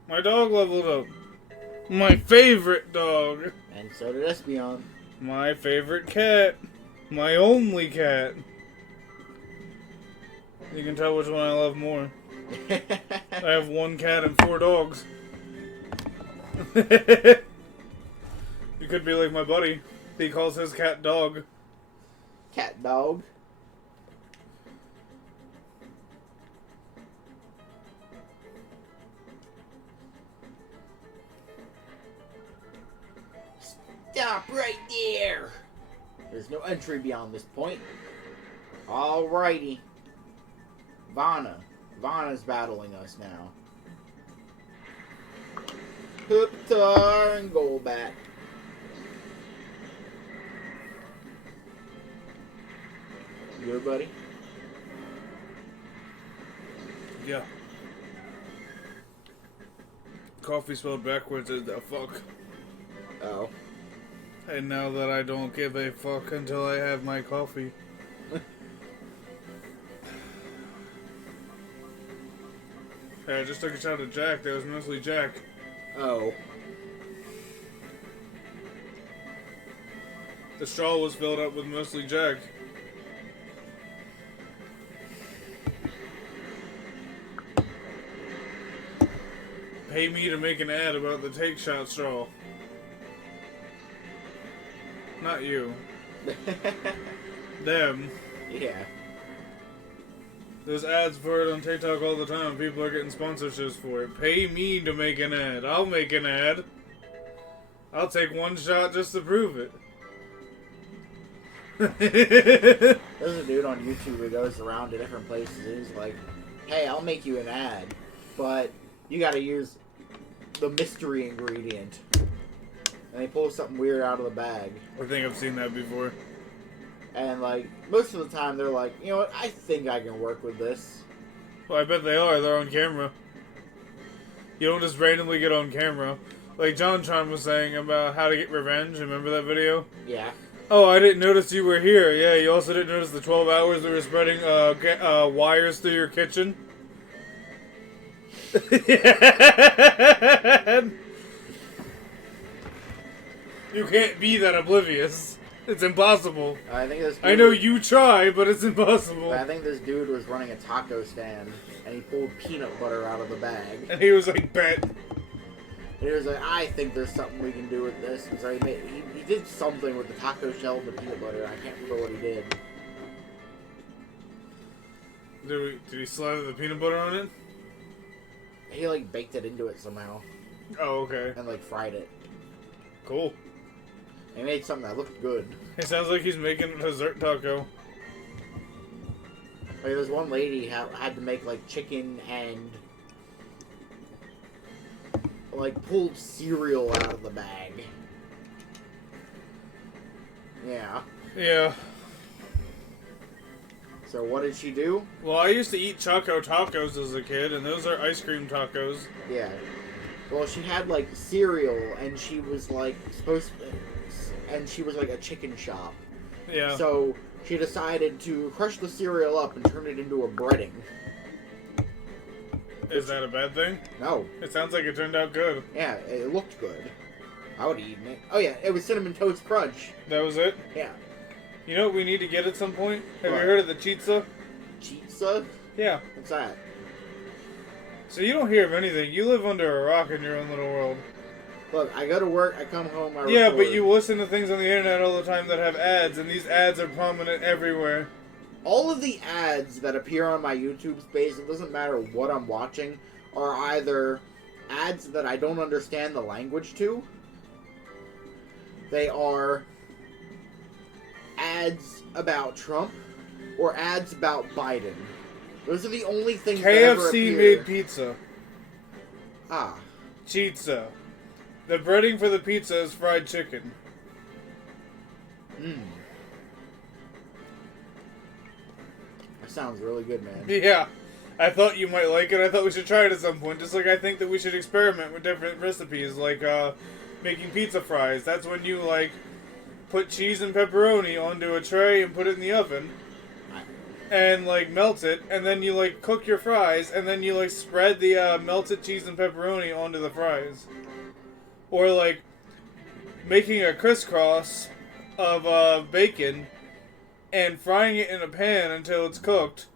My dog leveled up. My favorite dog. And so did Espeon. My favorite cat. My only cat. You can tell which one I love more. I have 1 cat and 4 dogs. You could be like my buddy. He calls his cat Dog. Cat Dog. Stop right there! There's no entry beyond this point. Alrighty. Vanna. Vanna's battling us now. Hooptar and Golbat. You good, buddy? Yeah. Coffee spelled backwards is the fuck. Oh. And now that I don't give a fuck until I have my coffee. Hey, I just took a shot at Jack. That was mostly Jack. Oh. The straw was filled up with mostly Jack. Pay me to make an ad about the Take Shot straw. Not you. Them. Yeah. There's ads for it on TikTok all the time. People are getting sponsorships for it. Pay me to make an ad. I'll make an ad. I'll take 1 shot just to prove it. There's a dude on YouTube who goes around to different places. He's like, hey, I'll make you an ad, but you gotta use the mystery ingredient. And they pull something weird out of the bag. I think I've seen that before. And, like, most of the time they're like, you know what, I think I can work with this. Well, I bet they are. They're on camera. You don't just randomly get on camera. Like JonTron was saying about how to get revenge. Remember that video? Yeah. Oh, I didn't notice you were here. Yeah, you also didn't notice the 12 hours we were spreading wires through your kitchen? You can't be that oblivious. It's impossible. I think this. I know you try, but it's impossible. I think this dude was running a taco stand, and he pulled peanut butter out of the bag. And he was like, bet. And he was like, I think there's something we can do with this. And so he did something with the taco shell and the peanut butter. I can't remember what he did. Did he slather the peanut butter on it? He like baked it into it somehow. Oh, okay. And like fried it. Cool. He made something that looked good. It sounds like he's making a dessert taco. Like there's one lady had to make like chicken and like pulled cereal out of the bag. Yeah. Yeah. So what did she do? Well, I used to eat Choco Tacos as a kid, and those are ice cream tacos. Yeah. Well, she had like cereal, and she was like and she was like a chicken shop. Yeah. So she decided to crush the cereal up and turn it into a breading. Is that a bad thing? No. It sounds like it turned out good. Yeah, it looked good. I would have eaten it. Oh yeah, it was Cinnamon Toast Crunch. That was it? Yeah. You know what we need to get at some point? Have What? you heard of the Chitza? Chitza? Yeah. What's that? So you don't hear of anything. You live under a rock in your own little world. Look, I go to work, I come home, I Yeah, record. but you listen to things on the internet all the time that have ads, and these ads are prominent everywhere. All of the ads that appear on my YouTube space, it doesn't matter what I'm watching, are either ads that I don't understand the language to. They are ads about Trump or ads about Biden. Those are the only things that ever KFC appear. made pizza. Ah. Chitza. The breading for the pizza is fried chicken. Mmm. That sounds really good, man. Yeah. I thought you might like it. I thought we should try it at some point. Just like I think that we should experiment with different recipes, like making pizza fries. That's when you like put cheese and pepperoni onto a tray and put it in the oven. And like melt it, and then you like cook your fries, and then you like spread the melted cheese and pepperoni onto the fries. Or like making a crisscross of bacon and frying it in a pan until it's cooked.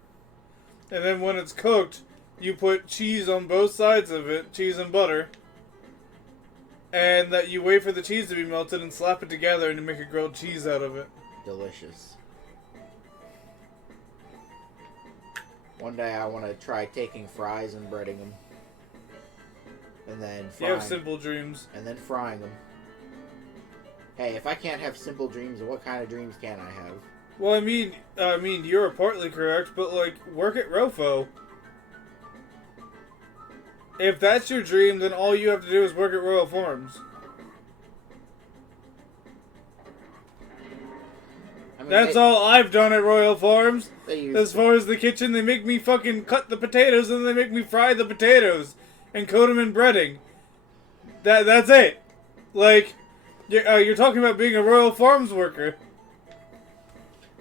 And then when it's cooked, you put cheese on both sides of it, cheese and butter. And that you wait for the cheese to be melted and slap it together and you make a grilled cheese out of it. Delicious. One day I want to try taking fries and breading them. And then You frying have simple dreams. and then frying them. Hey, if I can't have simple dreams, what kind of dreams can I have? Well, I mean, you're partly correct, but like, work at Rofo. If that's your dream, then all you have to do is work at Royal Farms. I mean, That's all I've done at Royal Farms. They use As far as the kitchen, they make me fucking cut the potatoes and they make me fry the potatoes and coat them in breading. That's it. Like, you're talking about being a Royal Farms worker.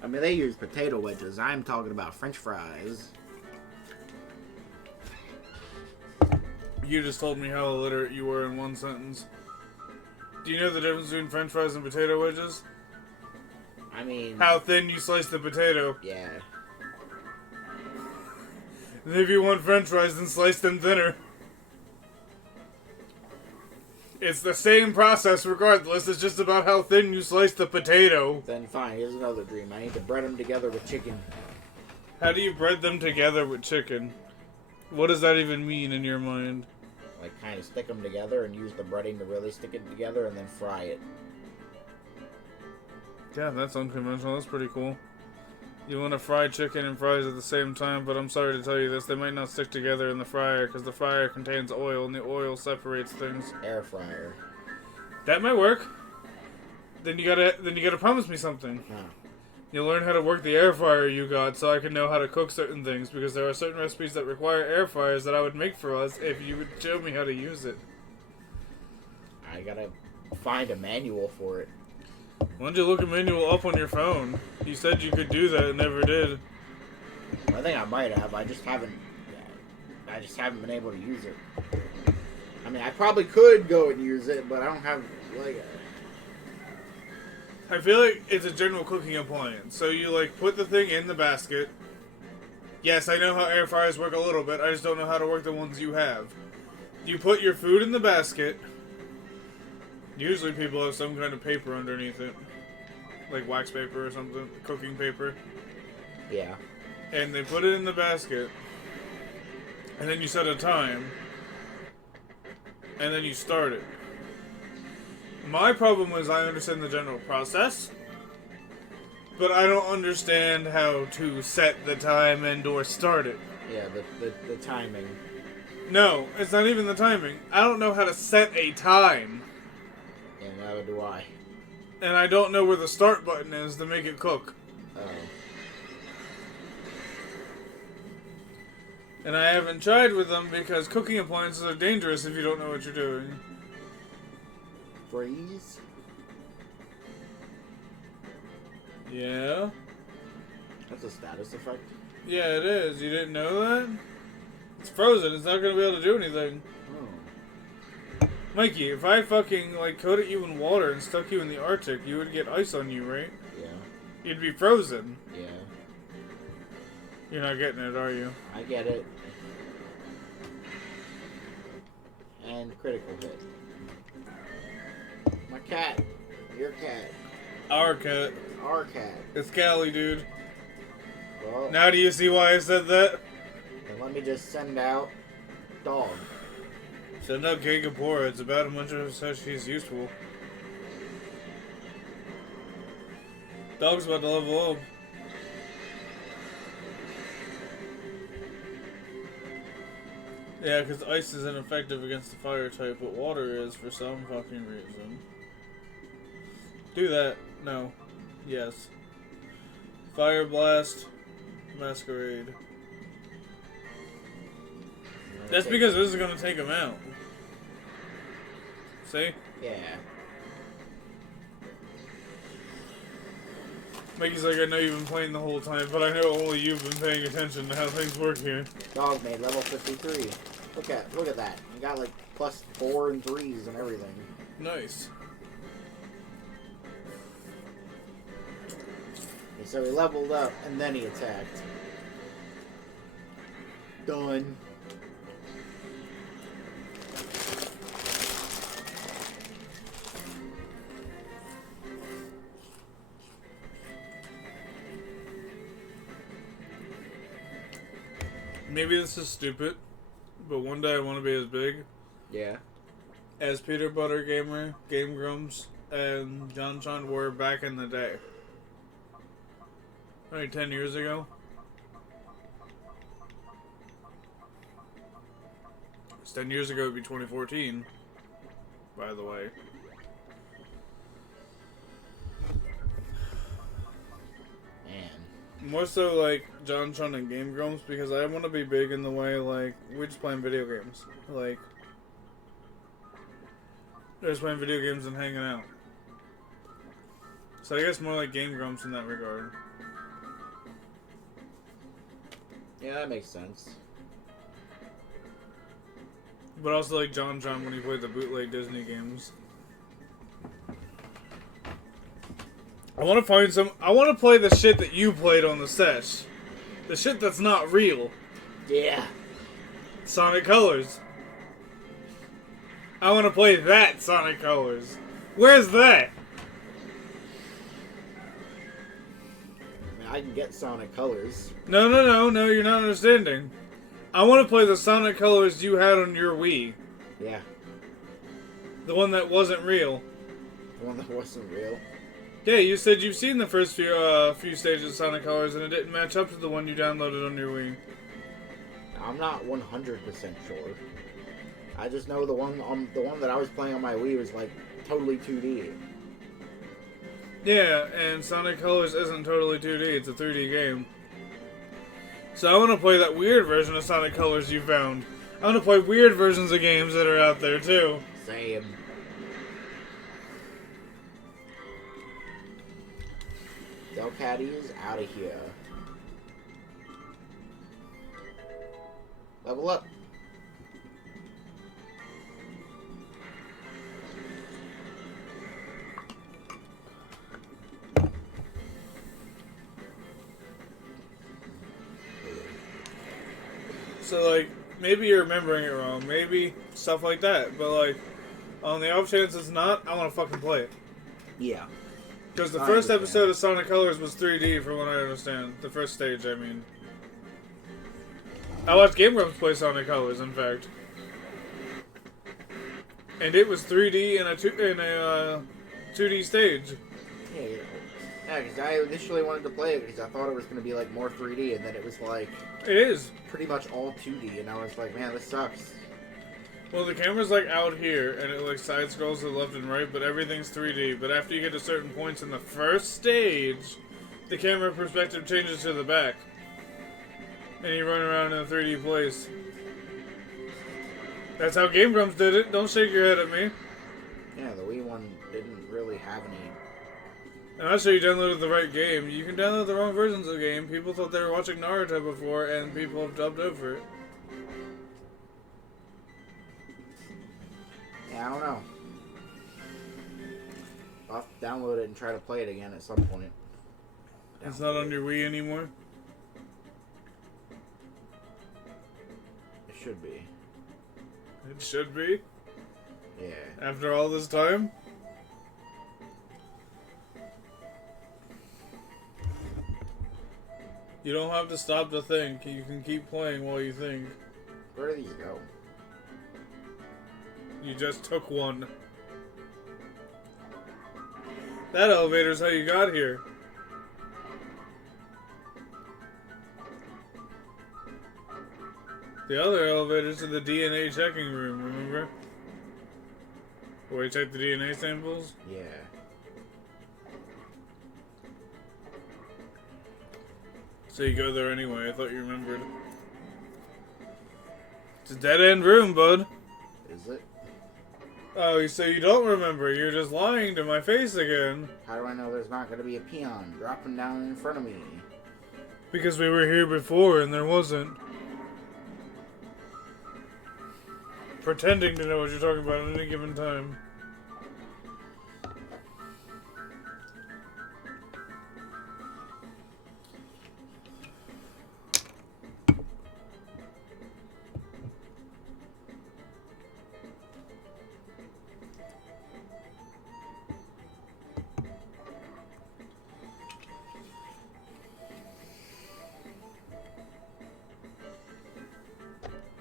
I mean, they use potato wedges. I'm talking about French fries. You just told me how illiterate you were in one sentence. Do you know the difference between French fries and potato wedges? I mean, How thin you slice the potato. yeah. And if you want French fries, then slice them thinner. It's the same process regardless, it's just about how thin you slice the potato. Then fine, here's another dream. I need to bread them together with chicken. How do you bread them together with chicken? What does that even mean in your mind? Like, kind of stick them together and use the breading to really stick it together and then fry it. Yeah, that's unconventional. That's pretty cool. You want to fry chicken and fries at the same time, but I'm sorry to tell you this, they might not stick together in the fryer because the fryer contains oil and the oil separates things. Air fryer. That might work. Then you gotta promise me something. Huh. You'll learn how to work the air fryer you got so I can know how to cook certain things because there are certain recipes that require air fryers that I would make for us if you would show me how to use it. I gotta find a manual for it. Why don't you look a manual up on your phone? You said you could do that and never did. I think I might have. I just haven't. I just haven't been able to use it. I mean, I probably could go and use it, but I don't have, like... I feel like it's a general cooking appliance. So you, like, put the thing in the basket. Yes, I know how air fryers work a little bit. I just don't know how to work the ones you have. You put your food in the basket. Usually people have some kind of paper underneath it. Like wax paper or something. Cooking paper. Yeah. And they put it in the basket. And then you set a time. And then you start it. My problem is I understand the general process. But I don't understand how to set the time and or start it. Yeah, the timing. No, it's not even the timing. I don't know how to set a time. And neither do I. And I don't know where the start button is to make it cook. Oh. And I haven't tried with them because cooking appliances are dangerous if you don't know what you're doing. Freeze? Yeah? That's a status effect. Yeah, it is. You didn't know that? It's frozen. It's not going to be able to do anything. Oh. Mikey, if I fucking, like, coated you in water and stuck you in the Arctic, you would get ice on you, right? Yeah. You'd be frozen. Yeah. You're not getting it, are you? I get it. And critical hit. My cat. Your cat. Our cat. Our cat. It's Callie, dude. Well, Now do you see why I said that? then let me just send out dog. Send out Gigapora. It's about as much as she's useful. Dog's about to level up. Yeah, because ice is ineffective against the fire type, but water is for some fucking reason. Do that. No. Yes. Fire Blast. Masquerade. That's because this is going to take him out. See? Yeah. Mikey's like, I know you've been playing the whole time, but I know only you've been paying attention to how things work here. Dog made level 53. Look at that. You got like +4 and 3s and everything. Nice. Okay, so he leveled up and then he attacked. Done. Maybe this is stupid, but one day I want to be as big Yeah. as Peter Butter Gamer, Game Grumps, and John Chon were back in the day. Like 10 years ago. It's 10 years ago, it'd be 2014, by the way. Man. More so like John Chun and Game Grumps because I want to be big in the way like we're just playing video games. Like they're just playing video games and hanging out. So I guess more like Game Grumps in that regard. Yeah, that makes sense. But also like John Chun when he played the bootleg Disney games. I want to play the shit that you played on the Sesh. The shit that's not real. Yeah. Sonic Colors. I want to play that Sonic Colors. Where's that? I mean, I can get Sonic Colors. No, you're not understanding. I want to play the Sonic Colors you had on your Wii. Yeah. The one that wasn't real. The one that wasn't real. Yeah, you said you've seen the first few stages of Sonic Colors and it didn't match up to the one you downloaded on your Wii. I'm not 100% sure. I just know the one that I was playing on my Wii was like totally 2D. Yeah, and Sonic Colors isn't totally 2D, it's a 3D game. So I want to play that weird version of Sonic Colors you found. I want to play weird versions of games that are out there too. Same. Delcatty is out of here. Level up. So, like, maybe you're remembering it wrong. Maybe stuff like that. But, like, on the off chance it's not, I want to fucking play it. Yeah. Because the I first understand. episode of Sonic Colors was 3D, from what I understand. The first stage, I mean. I watched Game Grumps play Sonic Colors, in fact. And it was 3D in a 2D stage. Yeah, because I initially wanted to play it because I thought it was going to be, like, more 3D, and then it was, like, It is. pretty much all 2D, and I was like, man, this sucks. Well, the camera's, like, out here, and it, like, side scrolls to the left and right, but everything's 3D. But after you get to certain points in the first stage, the camera perspective changes to the back. And you run around in a 3D place. That's how Game Grumps did it. Don't shake your head at me. Yeah, the Wii one didn't really have any. I'm not sure you downloaded the right game. You can download the wrong versions of the game. People thought they were watching Naruto before, and people have dubbed over it. Yeah, I don't know. I'll have to download it and try to play it again at some point. It's not on your Wii anymore? It should be. It should be. Yeah. After all this time? You don't have to stop to think. You can keep playing while you think. Where do these go? You just took one. That elevator's how you got here. The other elevator's to the DNA checking room, remember? Where you check the DNA samples? Yeah. So you go there anyway, I thought you remembered. It's a dead-end room, bud. Is it? Oh, so you don't remember. You're just lying to my face again. How do I know there's not going to be a peon dropping down in front of me? Because we were here before and there wasn't. Pretending to know what you're talking about at any given time.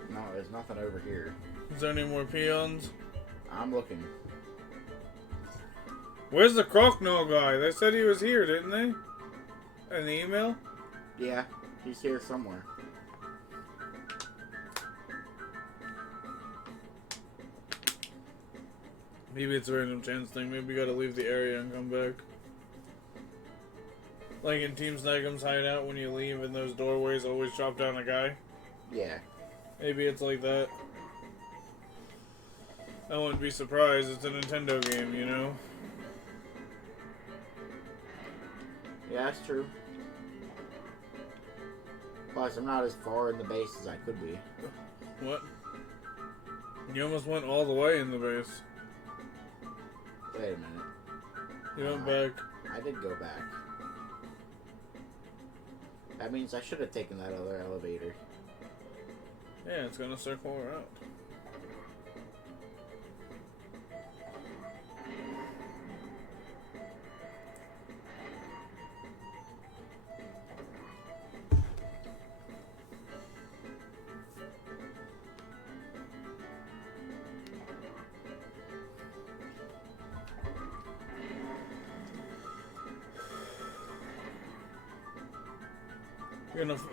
No, there's nothing over here. Is there any more peons? I'm looking. Where's the Croconaw guy? They said he was here, didn't they? In the email? Yeah, he's here somewhere. Maybe it's a random chance thing. Maybe we gotta leave the area and come back. Like in Team Snagum's hideout, when you leave and those doorways always drop down a guy. Yeah. Maybe it's like that. I wouldn't be surprised. It's a Nintendo game, you know? Yeah, that's true. Plus, I'm not as far in the base as I could be. What? You almost went all the way in the base. Wait a minute. You went back. I did go back. That means I should have taken that other elevator. Yeah, it's gonna circle around.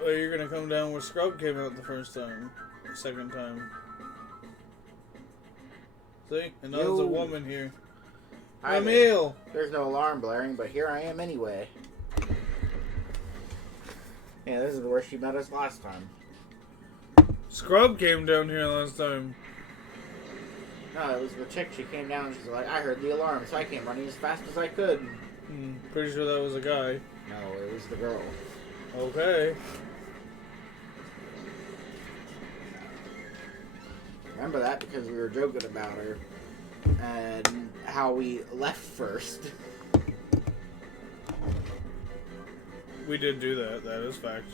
You're gonna come down where Scrub came out the first time, the second time. See, and now there's a woman here. Hi there. Emil. There's no alarm blaring, but here I am anyway. Yeah, this is where she met us last time. Scrub came down here last time. No, it was the chick. She came down and she's like, I heard the alarm, so I came running as fast as I could. Pretty sure that was a guy. No, it was the girl. Okay. remember that because we were joking about her and how we left first. We did do that. That is fact.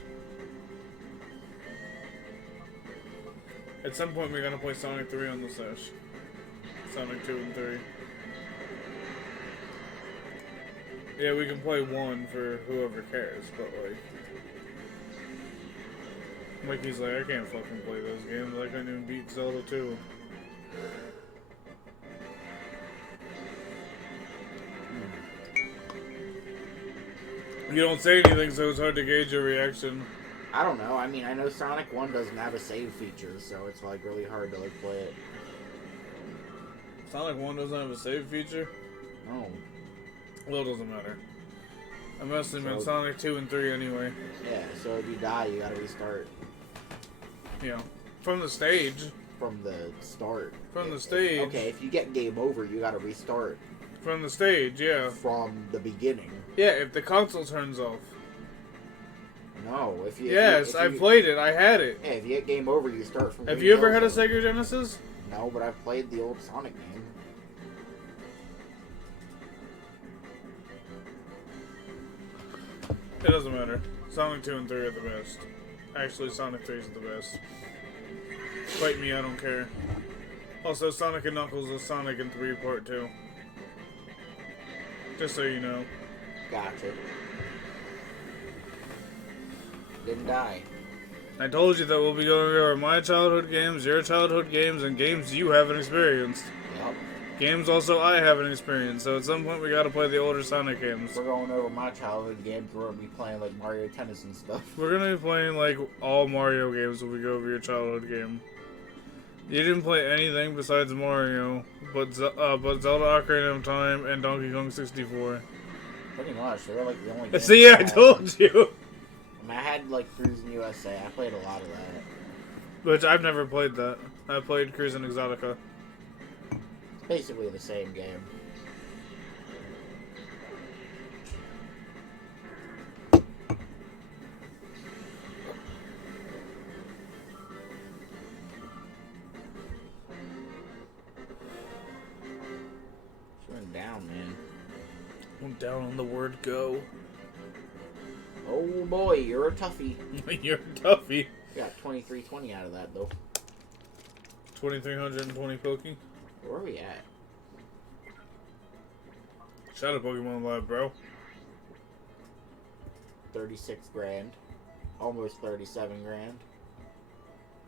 At some point, we're gonna play Sonic 3 on the Sesh. Sonic 2 and 3. Yeah, we can play 1 for whoever cares, but like he's like, I can't fucking play those games. I couldn't even beat Zelda 2. You don't say anything, so it's hard to gauge your reaction. I don't know. I mean, I know Sonic 1 doesn't have a save feature, so it's like really hard to like play it. Sonic 1 doesn't have a save feature? No. Well, it doesn't matter. I mostly meant Sonic 2 and 3 anyway. Yeah, so if you die, you gotta restart. Yeah. From the stage. From the start. From the stage. Okay, if you get game over, you gotta restart. From the stage, yeah. From the beginning. Yeah, if the console turns off. No, if you... Yes, I played it. I had it. Yeah, if you get game over, you start from... Have you ever had a Sega Genesis? No, but I've played the old Sonic game. It doesn't matter. Sonic 2 and 3 are the best. Actually, Sonic 3 is the best. Fight me, I don't care. Also, Sonic and Knuckles is Sonic and 3 Part 2. Just so you know. Gotcha. Didn't die. I told you that we'll be going over my childhood games, your childhood games, and games you haven't experienced. Yep. Games also I haven't experienced, so at some point we gotta play the older Sonic games. We're going over my childhood games. We're gonna be playing like Mario Tennis and stuff. We're gonna be playing like all Mario games when we go over your childhood game. You didn't play anything besides Mario, but Zelda Ocarina of Time and Donkey Kong 64. Pretty much. They're like the only games. See, I told you! I mean, I had like Cruis'n USA. I played a lot of that. But I've never played that. I played Cruis'n Exotica. It's basically the same game. Went down, man. Went down on the word go. Oh boy, you're a toughie. You're a toughie. Got 2320 out of that though. 2320 Poke. Where are we at? Shout out Pokemon Live, bro. 36 grand. Almost 37 grand.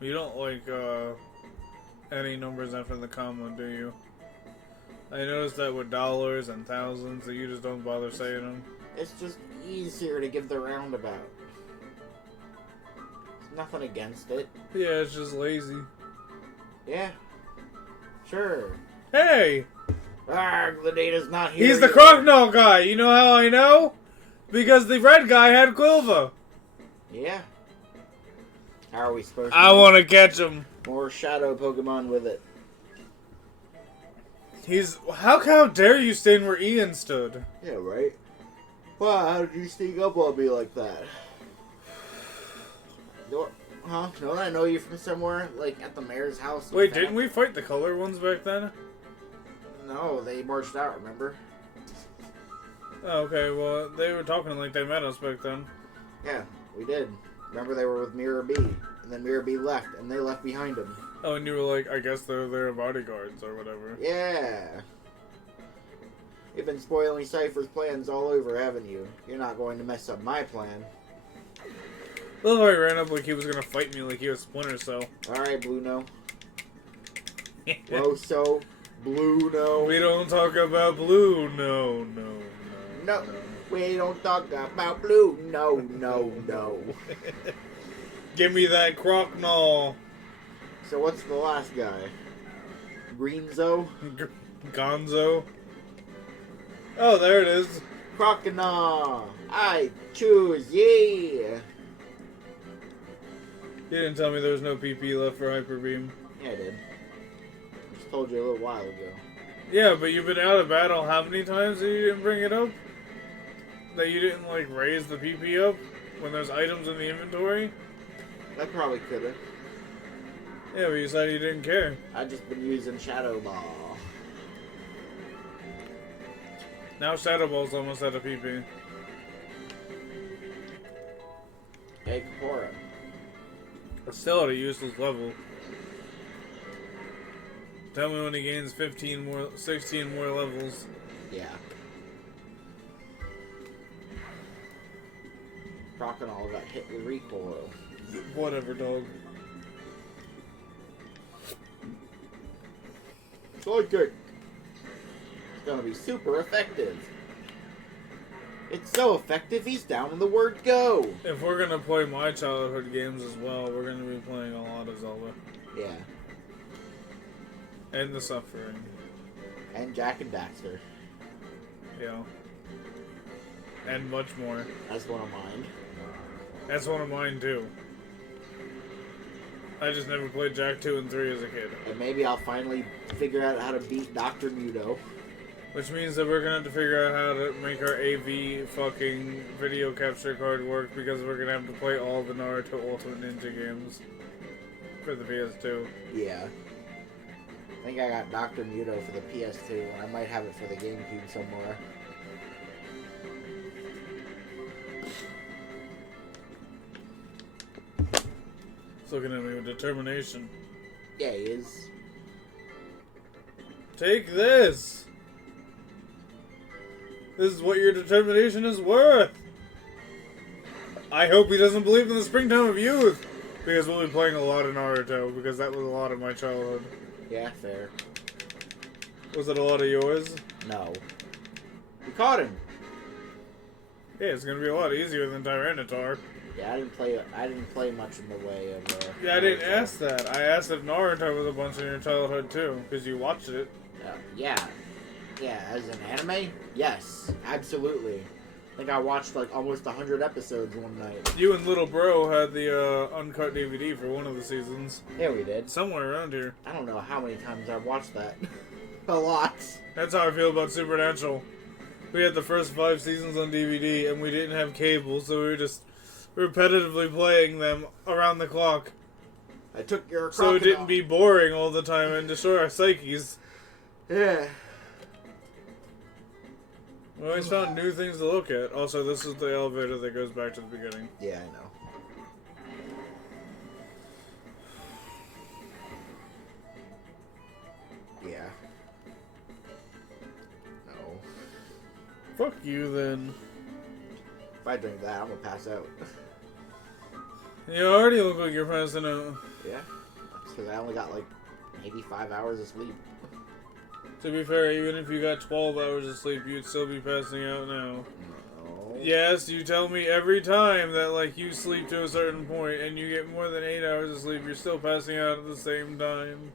You don't like any numbers after the comma, do you? I noticed that with dollars and thousands that you just don't bother saying them. It's just easier to give the roundabout. There's nothing against it. Yeah, it's just lazy. Yeah. Sure. Hey! Arrgh, the data's not here. He's the yet. Crocodile guy. You know how I know? Because the red guy had Quilva. Yeah. How are we supposed to I want to catch him. more shadow Pokemon with it? He's... How dare you stand where Ian stood? Yeah, right? Wow, how did you sneak up on me like that? Huh? Don't I know you from somewhere? Like, at the mayor's house? Wait, didn't we fight the color ones back then? No, they marched out, remember? Oh, okay, well, they were talking like they met us back then. Yeah, we did. Remember they were with Mirror B, and then Mirror B left, and they left behind him. Oh, and you were like, I guess they're their bodyguards or whatever. Yeah. You've been spoiling Cypher's plans all over, haven't you? You're not going to mess up my plan. Love how he ran up like he was gonna fight me like he was Splinter Cell. Alright, Blue No. Rosso, Blue No. We don't talk about blue, no. No, we don't talk about Blue. No. Give me that Crocodile. So what's the last guy? Greenzo? Gonzo. Oh, there it is. Crocodile. I choose ye. You didn't tell me there was no PP left for Hyper Beam. Yeah, I did. I just told you a little while ago. Yeah, but you've been out of battle how many times that you didn't bring it up? That you didn't, like, raise the PP up when there's items in the inventory? I probably could have. Yeah, but you said you didn't care. I've just been using Shadow Ball. Now Shadow Ball's almost out of PP. Hey, Kapora. It's still at a useless level. Tell me when he gains 16 more levels. Yeah. Crocodile got hit with recoil. Whatever, dog. Sidekick. It's gonna be super effective. It's so effective, he's down in the word go. If we're gonna play my childhood games as well, we're gonna be playing a lot of Zelda. Yeah. And The Suffering. And Jack and Daxter. Yeah. And much more. That's one of mine. That's one of mine too. I just never played Jack 2 and 3 as a kid. And maybe I'll finally figure out how to beat Dr. Muto. Which means that we're gonna have to figure out how to make our AV fucking video capture card work because we're gonna have to play all the Naruto Ultimate Ninja games for the PS2. Yeah. I think I got Dr. Muto for the PS2, and I might have it for the GameCube somewhere. It's looking at me with determination. Yeah, he is. Take this! This is what your determination is worth! I hope he doesn't believe in the springtime of youth! Because we'll be playing a lot of Naruto, because that was a lot of my childhood. Yeah, fair. Was it a lot of yours? No. We caught him! Yeah, it's gonna be a lot easier than Tyranitar. Yeah, I didn't play much in the way of, Yeah, I didn't Naruto. ask that. I asked if Naruto was a bunch in your childhood too, because you watched it. Yeah. Yeah, as an anime? Yes, absolutely. I think I watched like almost 100 episodes one night. You and Little Bro had the uncut DVD for one of the seasons. Yeah, we did. Somewhere around here. I don't know how many times I've watched that. A lot. That's how I feel about Supernatural. We had the first 5 seasons on DVD, and we didn't have cable, so we were just repetitively playing them around the clock. I took your So it crocodile. didn't be boring all the time and destroy our psyches. Yeah. We always found new things to look at. Also, this is the elevator that goes back to the beginning. Yeah, I know. Yeah. No. Fuck you, then. If I drink that, I'm gonna pass out. You already look like you're passing out. Yeah. Because I only got like maybe 5 hours of sleep. To be fair, even if you got 12 hours of sleep, you'd still be passing out now. No. Yes, you tell me every time that, like, you sleep to a certain point and you get more than 8 hours of sleep, you're still passing out at the same time.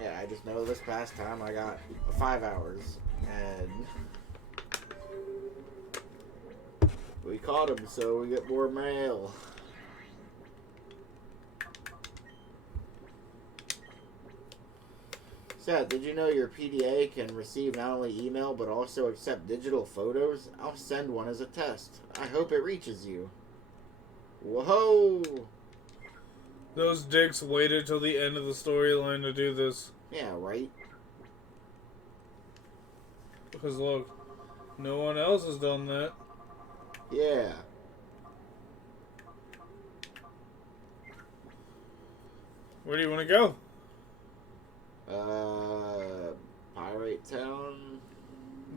Yeah, I just know this past time I got 5 hours. And we caught him, so we get more mail. Seth, did you know your PDA can receive not only email but also accept digital photos? I'll send one as a test. I hope it reaches you. Whoa! Those dicks waited till the end of the storyline to do this. Yeah, right? Because look, no one else has done that. Yeah. Where do you want to go? Pirate Town?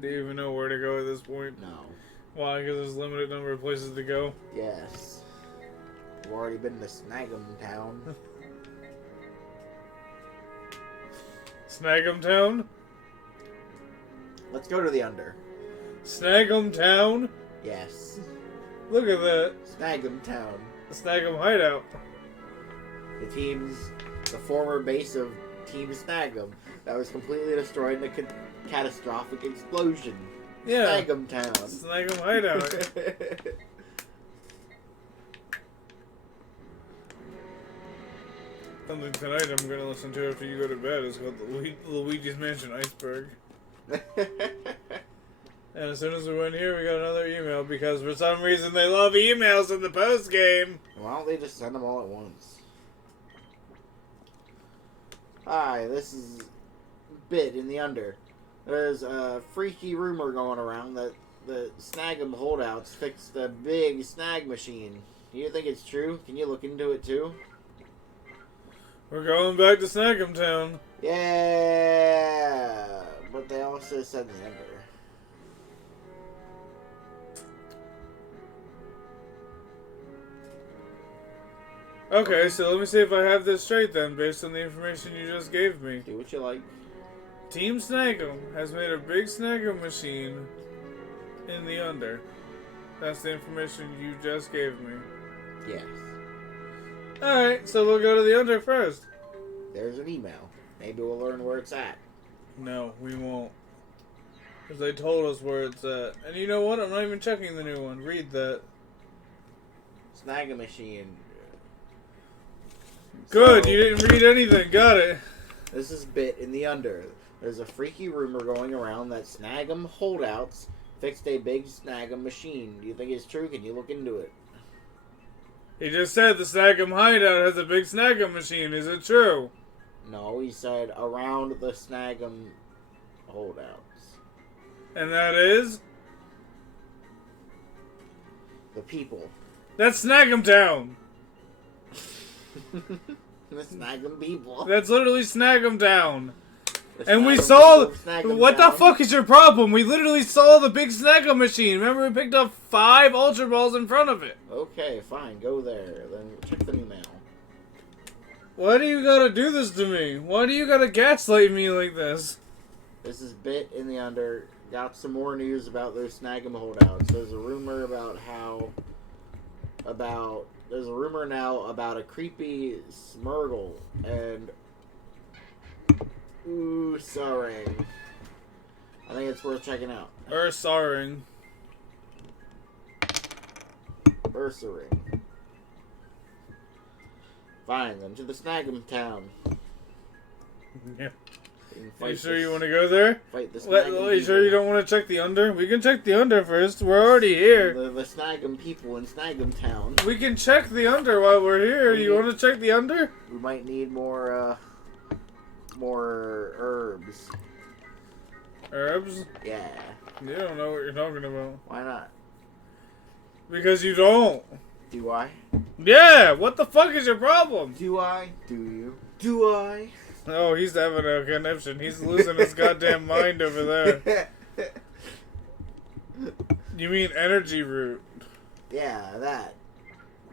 Do you even know where to go at this point? No. Why? Because there's a limited number of places to go. Yes. We've already been to Snag'em Town. Snag'em Town? Let's go to the Under. Snag'em Town? Yes. Look at that. Snag'em Town. Snag'em Hideout. The former base of Team Snag'em that was completely destroyed in a catastrophic explosion. Yeah. Snag'em Town. Snag'em Hideout. Something tonight I'm going to listen to after you go to bed is called the Luigi's Mansion Iceberg. And as soon as we went here, we got another email because for some reason they love emails in the post game. Why don't they just send them all at once? Hi, this is Bit in the Under. There's a freaky rumor going around that the Snag'em holdouts fixed the big snag machine. Do you think it's true? Can you look into it too? We're going back to Snag'em Town. Yeah, but they also said the Under. Okay, so let me see if I have this straight then, based on the information you just gave me. Do what you like. Team Snag'em has made a big Snag'em machine in the Under. That's the information you just gave me. Yes. Alright, so we'll go to the Under first. There's an email. Maybe we'll learn where it's at. No, we won't. Because they told us where it's at. And you know what? I'm not even checking the new one. Read that. Snag machine. Good, So, you didn't read anything. Got it. This is Bit in the Under. There's a freaky rumor going around that Snag'em holdouts fixed a big Snag'em machine. Do you think it's true? Can you look into it? He just said the Snag'em hideout has a big Snag'em machine. Is it true? No, he said around the Snag'em holdouts. And that is? The people. That's Snag'em Town. The Snag'em people. That's literally Snag'em Town. The And we Snag'em saw... people of Snag'em What the Town. fuck is your problem? We literally saw the big Snag'em machine. Remember we picked up 5 Ultra Balls in front of it. Okay, fine. Go there. Then check the new mail. Why do you gotta do this to me? Why do you gotta gaslight me like this? This is Bit in the Under. Got some more news about those Snag'em holdouts. There's a rumor about there's a rumor now about a creepy Smurgle and Ursaring. I think it's worth checking out. Ursaring. Ursaring. Fine, then to the Snag'em Town. Yeah. You Are you sure you want to go there? fight the Are Snag'em you sure you don't want to check the Under? We can check the Under first. We're already here. The Snag'em people in Snag'em Town. We can check the Under while we're here. You want to check the Under? We might need more herbs. Herbs? Yeah. You don't know what you're talking about. Why not? Because you don't. Do I? Yeah, what the fuck is your problem? Do I? Do you? Do I? Oh, he's having a conniption. He's losing his goddamn mind over there. You mean energy root? Yeah, that.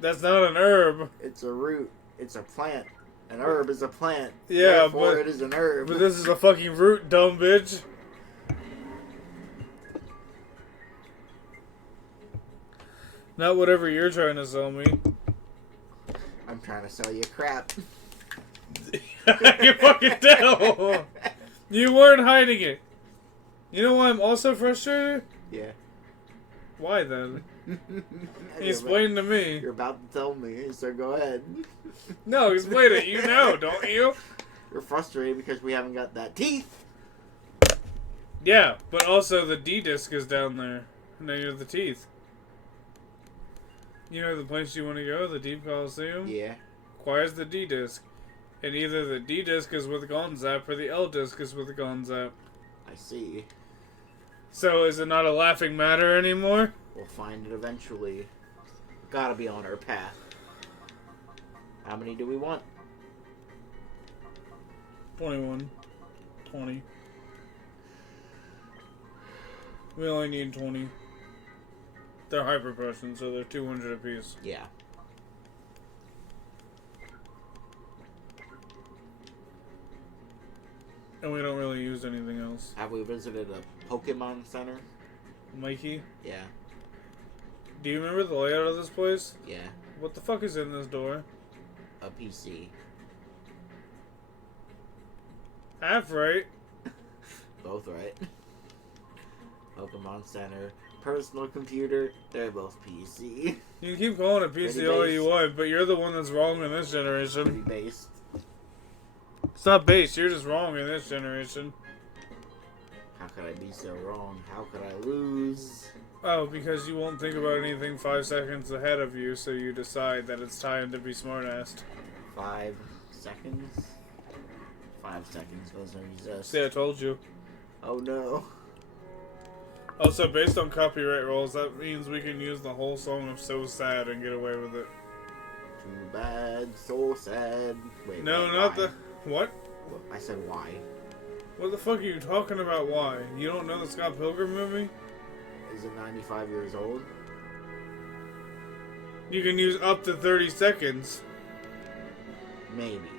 That's not an herb. It's a root. It's a plant. An herb is a plant. Yeah, Therefore, but it is an herb. But this is a fucking root, dumb bitch. Not whatever you're trying to sell me. I'm trying to sell you crap. I can fucking tell. You weren't hiding it. You know why I'm also frustrated? Yeah. Why then? Explain to me. You're about to tell me, so go ahead. No, explain it. You know, don't you? You're frustrated because we haven't got that teeth. Yeah, but also the D-disc is down there. And then you have the teeth. You know the place you want to go, the Deep Colosseum? Yeah. Requires the D-disc. And either the D-disc is with Gonzap or the L-disc is with Gonzap. I see. So is it not a laughing matter anymore? We'll find it eventually. Gotta be on our path. How many do we want? 21. 20. We only need 20. They're hyper potions, so they're 200 apiece. Yeah. And we don't really use anything else. Have we visited a Pokémon Center? Mikey, Yeah. do you remember the layout of this place? Yeah. What the fuck is in this door? A PC. Half right. Both right. Pokemon Center. Personal computer. They're both PC. You can keep calling it PC Pretty all based. you want, but you're the one that's wrong in this generation. Pretty based. It's not based, you're just wrong in this generation. How could I be so wrong? How could I lose? Oh, because you won't think about anything 5 seconds ahead of you, so you decide that it's time to be smartassed. 5 seconds? 5 seconds doesn't exist. See, I told you. Oh no. Also, based on copyright rules, that means we can use the whole song of So Sad and get away with it. Too bad, so sad. Wait, No, why? not the... What? I said why. What the fuck are you talking about, why? You don't know the Scott Pilgrim movie? Is it 95 years old? You can use up to 30 seconds. Maybe.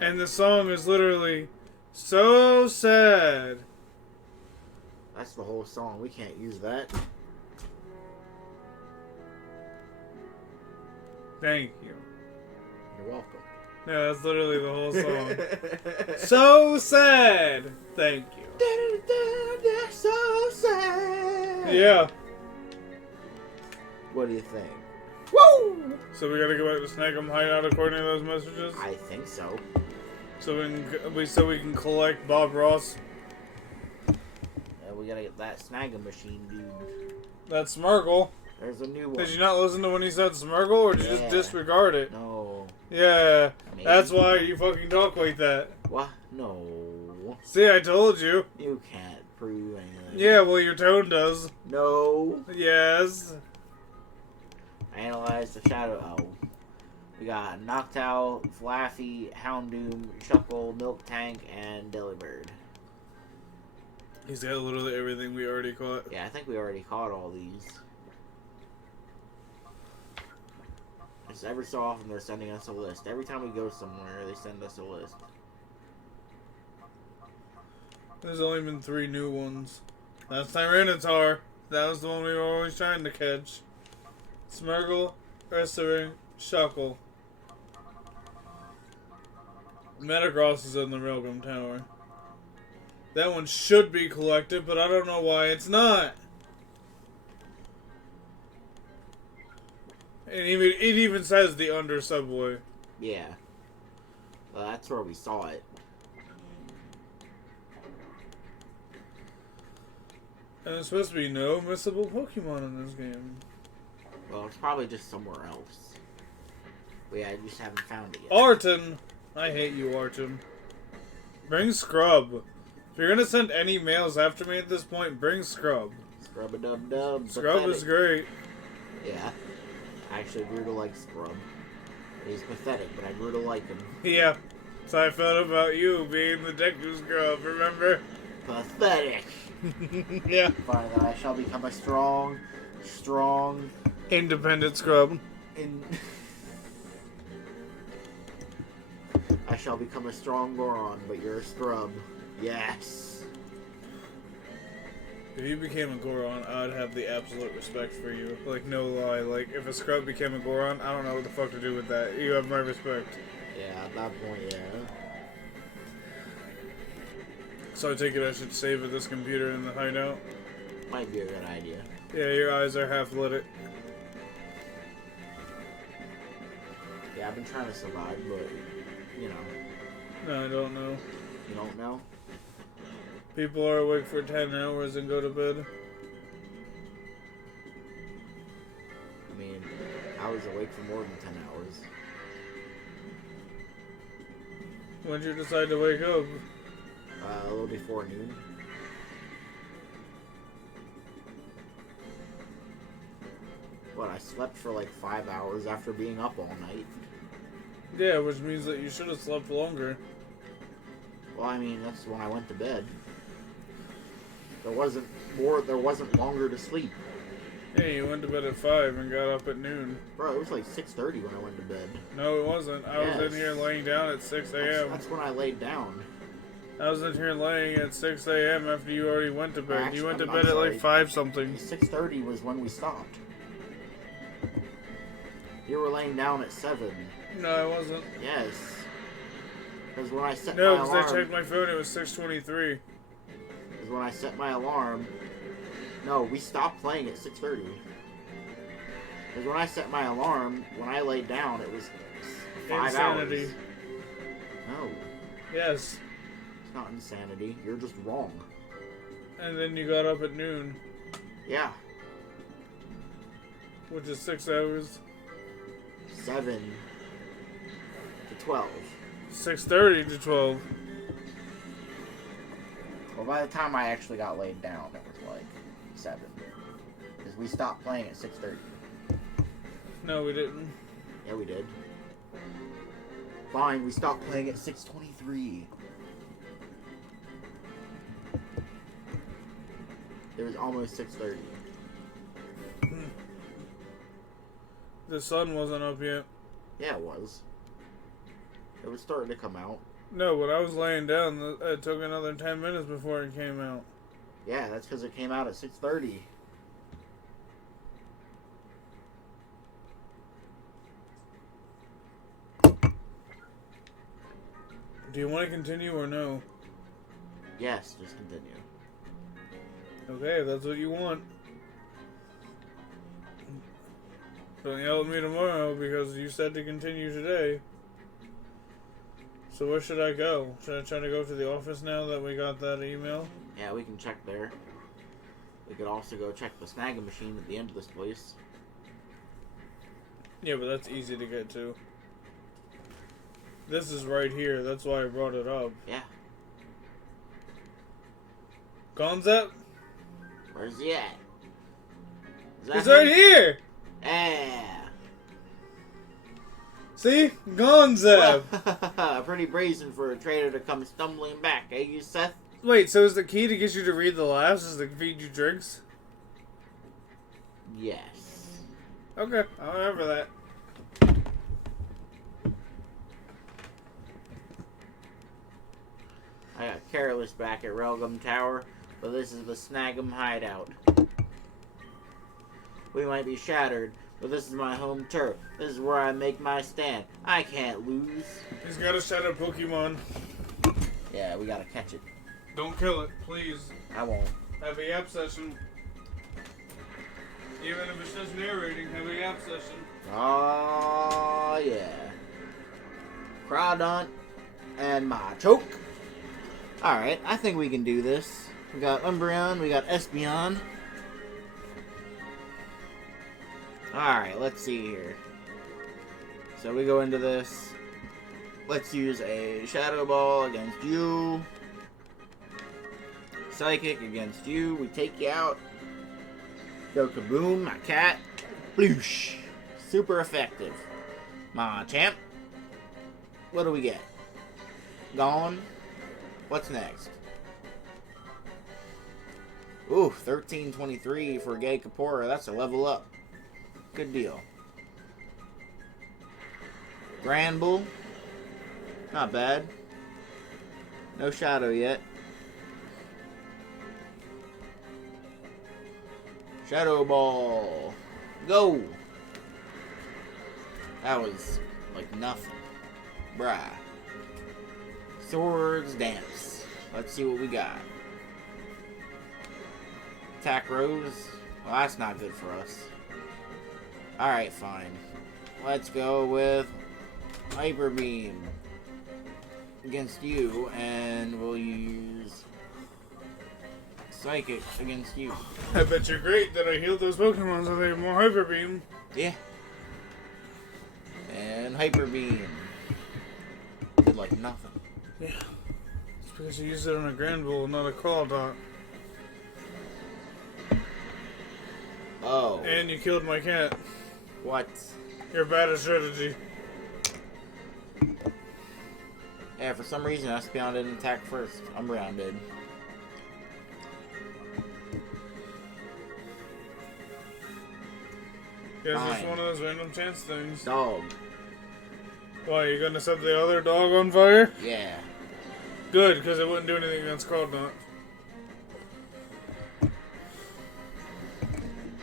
And the song is literally so sad. That's the whole song. We can't use that. Thank you. You're welcome. No, that's literally the whole song. So sad. Thank you. So sad. Yeah. What do you think? Woo! So we gotta go back to Snag'em Hideout according to those messages? I think so. So we can collect Bob Ross. We gotta get that snagging machine, dude. That's Smurgle. There's a new one. Did you not listen to when he said Smurgle, or did you just disregard it? No. Yeah, Maybe. that's why you fucking talk like that. What? No. See, I told you. You can't prove anything. Yeah, well, your tone does. No. Yes. Analyze the shadow. Oh. We got Noctowl, Flaffy, Houndoom, Shuckle, Milk Tank, and Delibird. He's got literally everything we already caught. Yeah, I think we already caught all these. Just every so often they're sending us a list. Every time we go somewhere, they send us a list. There's only been 3 new ones. That's Tyranitar. That was the one we were always trying to catch. Smurgle, Ursaring, Shuckle. Metagross is in the Railgun Tower. That one should be collected, but I don't know why it's not. And it even says the under subway. Yeah. Well, that's where we saw it. And there's supposed to be no missable Pokemon in this game. Well, it's probably just somewhere else. But yeah, I just haven't found it yet. Arton! I hate you, Arton. Bring Scrub. If you're gonna send any mails after me at this point, bring Scrub. Scrub-a-dub-dub. Scrub is great. Yeah. I actually grew to like Scrub. He's pathetic, but I grew to like him. Yeah. That's how I felt about you being the Deku Scrub, remember? Pathetic! Yeah. Fine, then I shall become a strong... Independent Scrub. I shall become a strong Goron, but you're a scrub. Yes. If you became a Goron, I'd have the absolute respect for you. Like, no lie. Like, if a Scrub became a Goron, I don't know what the fuck to do with that. You have my respect. Yeah, at that point, yeah. So I take it I should save at this computer in the hideout? Might be a good idea. Yeah, your eyes are half lit. Yeah, I've been trying to survive, but, you know. No, I don't know. You don't know? People are awake for 10 hours and go to bed. I mean, I was awake for more than 10 hours. When did you decide to wake up? A little before noon. But I slept for like 5 hours after being up all night. Yeah, which means that you should have slept longer. Well, I mean, that's when I went to bed. There wasn't longer to sleep. Hey, you went to bed at 5 and got up at noon. Bro, it was like 6:30 when I went to bed. No, it wasn't. I was in here laying down at 6 a.m. That's when I laid down. I was in here laying at 6 a.m. after you already went to bed. Actually, You went to I'm bed at sorry. like 5 something. 6:30 was when we stopped. You were laying down at 7. No, I wasn't. Yes. Because when I set No, my because alarm... I checked my phone, it was 6:23. Because when I set my alarm... No, we stopped playing at 6:30. Because when I set my alarm, when I laid down, it was 5 Insanity. hours. No, Yes. it's not insanity. You're just wrong. And then you got up at noon, Yeah. which is 6 hours. 7 to 12. 6:30 to 12. Well, by the time I actually got laid down, it was like 7. Because we stopped playing at 6:30. No, we didn't. Yeah, we did. Fine, we stopped playing at 6:23. It was almost 6:30. The sun wasn't up yet. Yeah, it was. It was starting to come out. No, but I was laying down. It took another 10 minutes before it came out. Yeah, that's because it came out at 6:30. Do you want to continue or no? Yes, just continue. Okay, if that's what you want. Don't yell at me tomorrow because you said to continue today. So where should I go? Should I try to go to the office now that we got that email? Yeah, we can check there. We could also go check the snagging machine at the end of this place. Yeah, but that's easy to get to. This is right here. That's why I brought it up. Yeah. Gonzep? Where's he at? He's right here! Yeah. See? Gonzep! Pretty brazen for a trader to come stumbling back, eh, you Seth? Wait, so is the key to get you to read the laughs is to feed you drinks? Yes. Okay, I'll remember that. I got Careless back at Railgum Tower, but this is the Snag'em hideout. We might be shattered, but this is my home turf. This is where I make my stand. I can't lose. He's got a shadow Pokemon. Yeah, we gotta catch it. Don't kill it, please. I won't. Have a yap session. Even if it's just narrating, have a yap session. Oh, yeah. Crawdont and Machoke. Alright, I think we can do this. We got Umbreon, we got Espeon. Alright, let's see here. So we go into this. Let's use a Shadow Ball against you. Psychic against you. We take you out. Go kaboom, my cat. Bloosh. Super effective. My champ. What do we get? Gone. What's next? Ooh, 1323 for Gay Kapora. That's a level up. Good deal. Granbull. Not bad. No Shadow yet. Shadow Ball. Go! That was like nothing. Bruh. Swords Dance. Let's see what we got. Attack Rose. Well, that's not good for us. Alright, fine. Let's go with Hyper Beam against you, and we'll use Psychic against you. I bet you're great that I healed those Pokemon so they have more Hyper Beam. Yeah. And Hyper Beam. Did like nothing. Yeah. It's because you used it on a Granbull, not a Crawdont. Oh. And you killed my cat. What? You're bad at strategy. Yeah, for some reason Espeon didn't attack first. Umbreon did. Guess Fine. it's one of those random chance things. Dog. Why, you gonna set the other dog on fire? Yeah. Good, because it wouldn't do anything against Crawdont.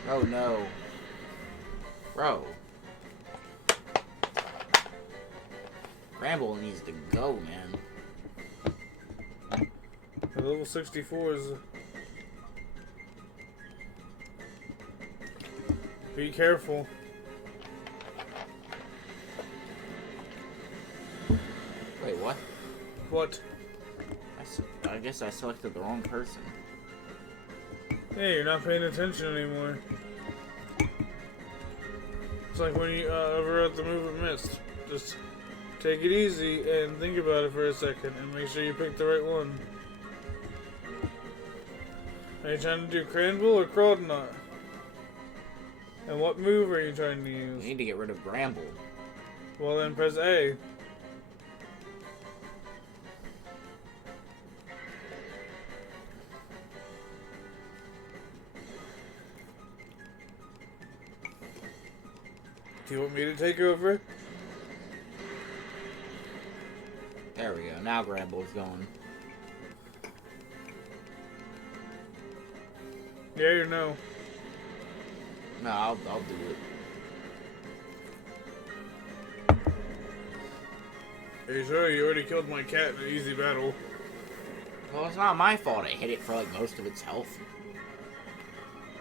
Oh no. Bro. Granbull needs to go, man. The level 64 is... Be careful. Wait, what? What? I guess I selected the wrong person. Hey, you're not paying attention anymore. It's like when you ever at the movement mist. Just take it easy and think about it for a second and make sure you pick the right one. Are you trying to do Cranbull or Crawdnut? And what move are you trying to We use? need to get rid of Gramble. Well then press A. Do you want me to take over? There we go. Now Gramble's going. Yeah or no? No, I'll do it. Are you sure? You already killed my cat in an easy battle. Well, it's not my fault. I hit it for like most of its health.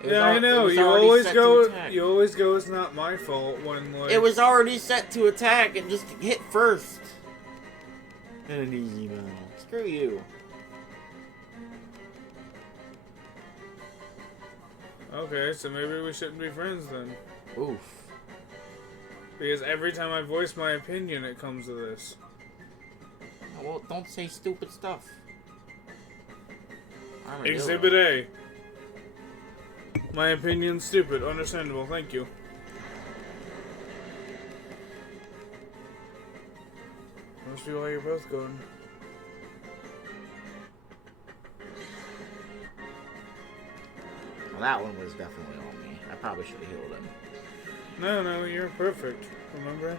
Yeah, I know. You always go. It's not my fault when like. It was already set to attack and just hit first. In an easy battle. Screw you. Okay, so maybe we shouldn't be friends then. Oof. Because every time I voice my opinion, it comes to this. Well, don't say stupid stuff. Exhibit A. My opinion's stupid. Understandable. Thank you. Must be why you're both going. Well, that one was definitely on me. I probably should have healed him. No, you're perfect. Remember?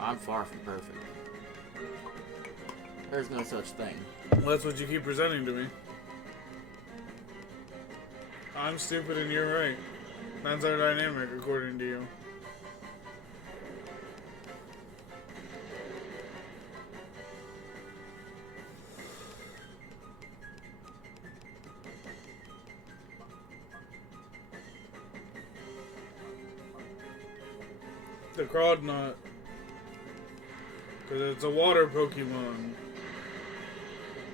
I'm far from perfect. There's no such thing. Well, that's what you keep presenting to me. I'm stupid and you're right. That's our dynamic, according to you. The Crawdnut. Because it's a water Pokemon.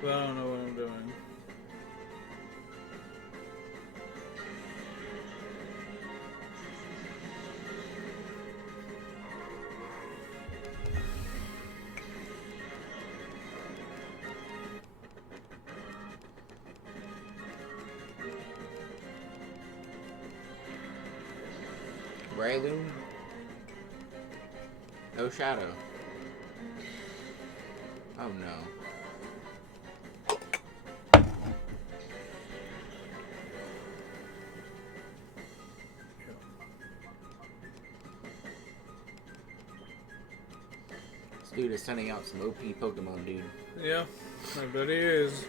But I don't know what I'm doing. Rayloon? No shadow. Oh no. This dude is sending out some OP Pokemon, dude. Yeah, I bet he is.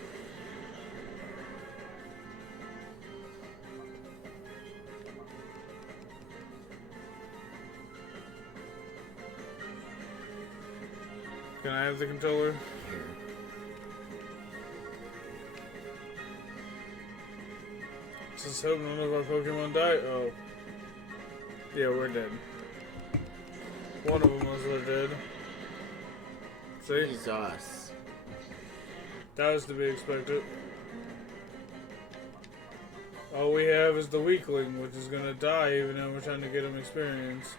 Can I have the controller? Here. Just hope none of our Pokemon die. Oh. Yeah, we're dead. One of them was dead. See? Jesus. That was to be expected. All we have is the weakling, which is gonna die even though we're trying to get him experience.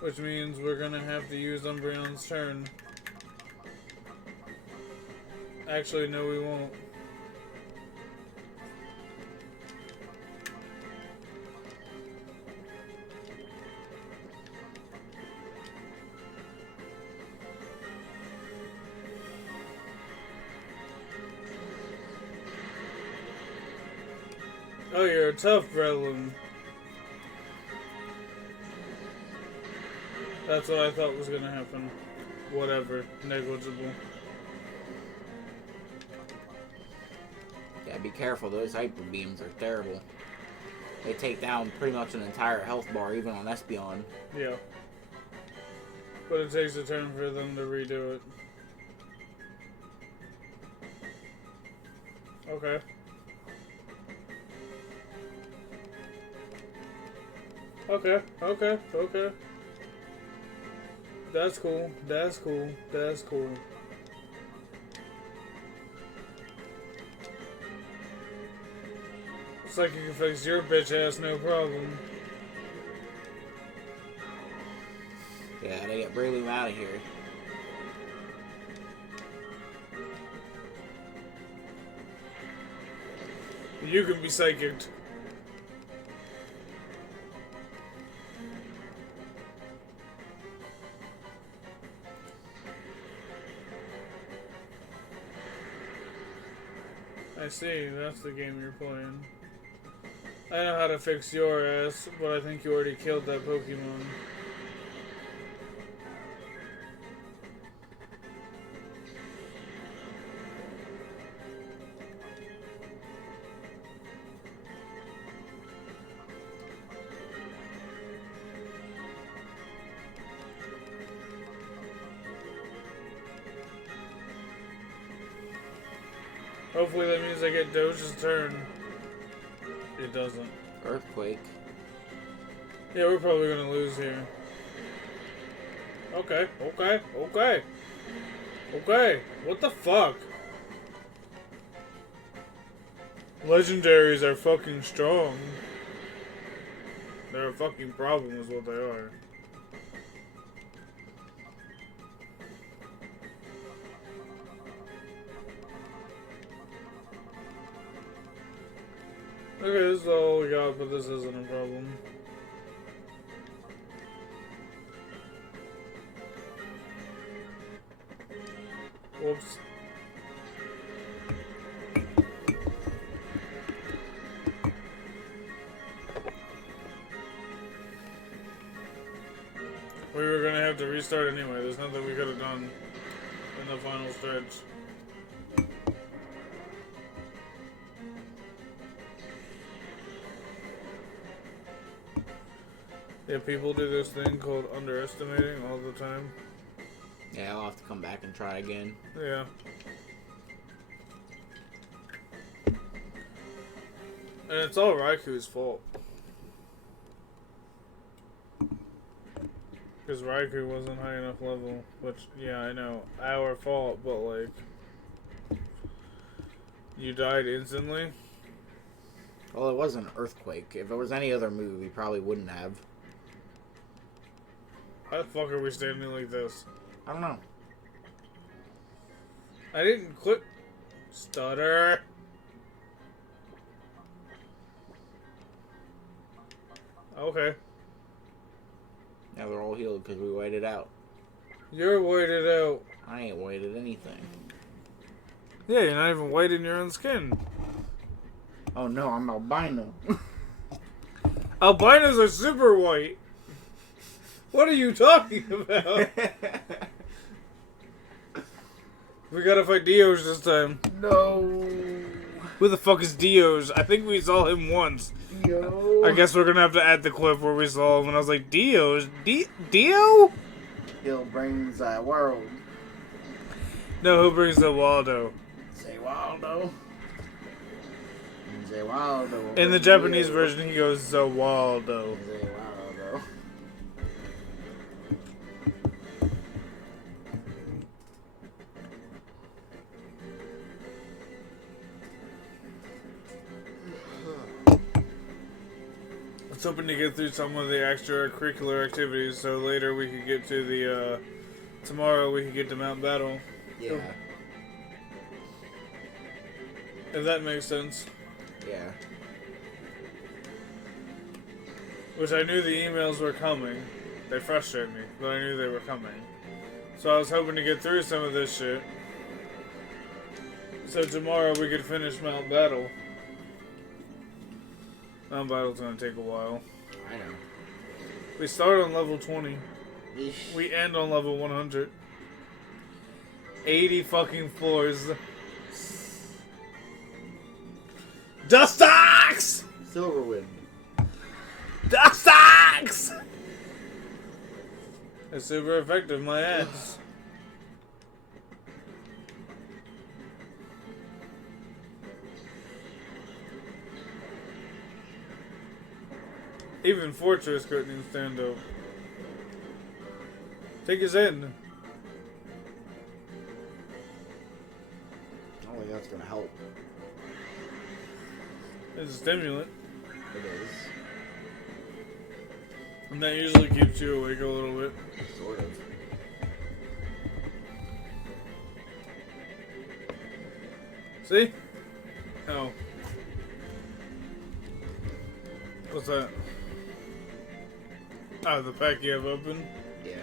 Which means we're gonna have to use Umbreon's turn. Actually, no, we won't. Oh, you're a tough Breloom. That's what I thought was gonna happen. Whatever. Negligible. Yeah, be careful. Those hyper beams are terrible. They take down pretty much an entire health bar, even on Espeon. Yeah. But it takes a turn for them to redo it. Okay. Okay. That's cool. Looks like you can fix your bitch ass, no problem. Yeah, they get Breloom out of here. You can be psychic. I see, that's the game you're playing. I know how to fix your ass, but I think you already killed that Pokemon. Hopefully that means I get Doge's turn. It doesn't. Earthquake. Yeah, we're probably gonna lose here. Okay, okay, okay. Okay, what the fuck? Legendaries are fucking strong. They're a fucking problem is what they are. Okay, this is all we got, but this isn't a problem. Whoops. We were gonna have to restart anyway. There's nothing we could have done in the final stretch. Yeah, people do this thing called underestimating all the time. Yeah, I'll have to come back and try again. Yeah. And it's all Raiku's fault. Because Raikou wasn't high enough level. Which, yeah, I know. Our fault, but like... You died instantly? Well, it was an earthquake. If it was any other move, he probably wouldn't have. How the fuck are we standing like this? I don't know. I didn't click. Stutter. Okay. Now they're all healed because we waited out. You're waited out. I ain't waited anything. Yeah, you're not even white in your own skin. Oh no, I'm albino. Albinos are super white. What are you talking about? We gotta fight Dios this time. No. Who the fuck is Dios? I think we saw him once. Dio. I guess we're gonna have to add the clip where we saw him and I was like, Dios? Dio? He'll brings world. No, who brings the Waldo? Say Waldo. Say Waldo. In the Japanese version, he goes Zawaldo. Say Waldo. I was hoping to get through some of the extracurricular activities so later we could get to the, tomorrow we could get to Mount Battle. Yeah. If that makes sense. Yeah. Which I knew the emails were coming. They frustrate me, but I knew they were coming. So I was hoping to get through some of this shit. So tomorrow we could finish Mount Battle. Mount Battle's gonna take a while. I know. We start on level 20. Eesh. We end on level 100. 80 fucking floors. Dustox! Silverwind. Dustox! It's super effective, my ass. Even Fortress couldn't even stand up. Take his end. I don't think that's gonna help. It's a stimulant. It is. And that usually keeps you awake a little bit. Sort of. See? Oh. What's that? Oh, the pack you have open? Yeah.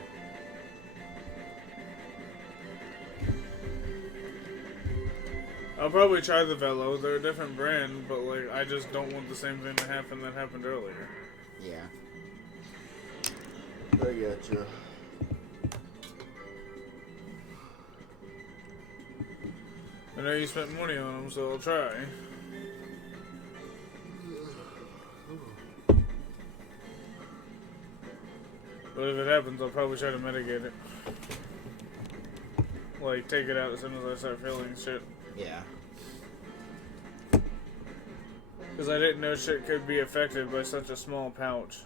I'll probably try the Velo. They're a different brand, but like I just don't want the same thing to happen that happened earlier. Yeah. I gotcha. I know you spent money on them, so I'll try. But if it happens, I'll probably try to mitigate it. Like, take it out as soon as I start feeling shit. Yeah. Because I didn't know shit could be affected by such a small pouch.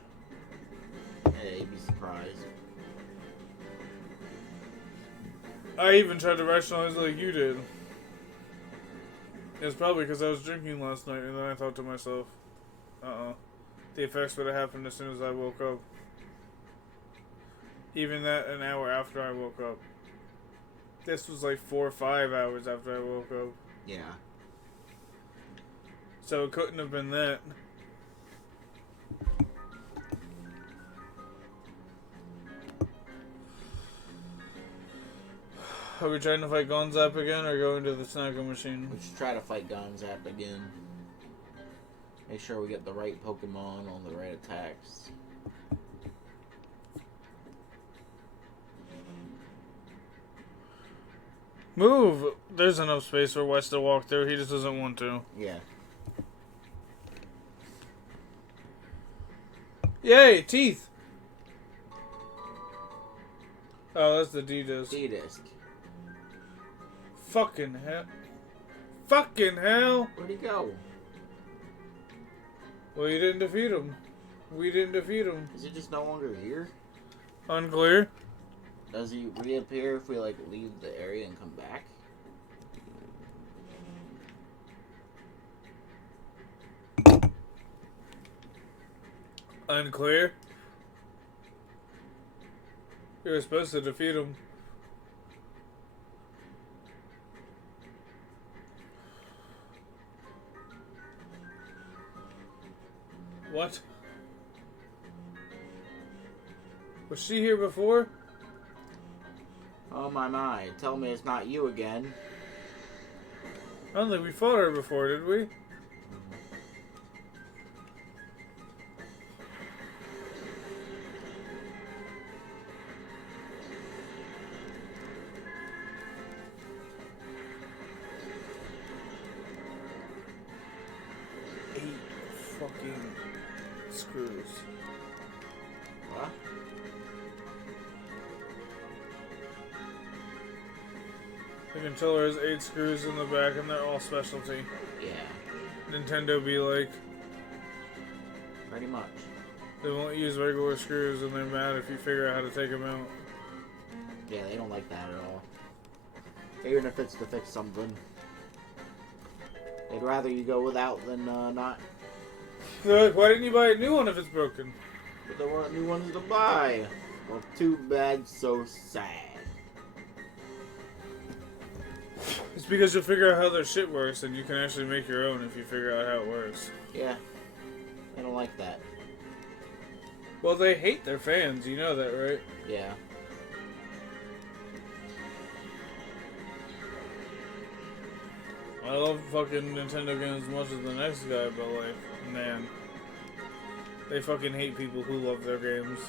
Yeah, you'd be surprised. I even tried to rationalize like you did. It's probably because I was drinking last night, and then I thought to myself, the effects would have happened as soon as I woke up. Even that an hour after I woke up. This was like 4 or 5 hours after I woke up. Yeah. So it couldn't have been that. Are we trying to fight Gonzap again or going to the snacking machine? We should try to fight Gonzap again. Make sure we get the right Pokemon on the right attacks. Move! There's enough space for West to walk through. He just doesn't want to. Yeah. Yay! Teeth! Oh, that's the D-disc. D-disc. Fucking hell. Fucking hell! Where'd he go? Well, you didn't defeat him. We didn't defeat him. Is he just no longer here? Unclear. Does he reappear if we, like, leave the area and come back? Unclear. You were supposed to defeat him. What? Was she here before? Oh my. Tell me it's not you again. I don't think we fought her before, did we? Fucking screws. What? The controller has 8 screws in the back and they're all specialty. Yeah. Nintendo be like, Pretty much. they won't use regular screws and they're mad if you figure out how to take them out. Yeah, they don't like that at all. Even if it's to fix something. They'd rather you go without than not. They're like, why didn't you buy a new one if it's broken? But there weren't new ones to buy. Well, too bad, so sad. It's because you'll figure out how their shit works and you can actually make your own if you figure out how it works. Yeah. They don't like that. Well, they hate their fans, you know that, right? Yeah. I love fucking Nintendo games as much as the next guy, but like, man. They fucking hate people who love their games.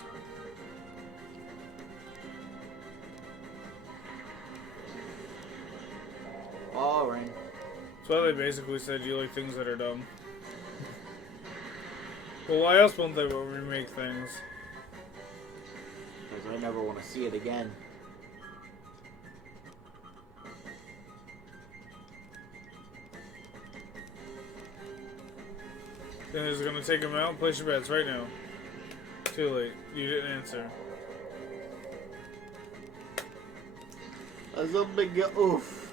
All right. That's why they basically said you like things that are dumb. Well, why else won't they remake things? Because I never want to see it again. Then is gonna take them out? Place your bets right now. Too late. You didn't answer. That's a big oof.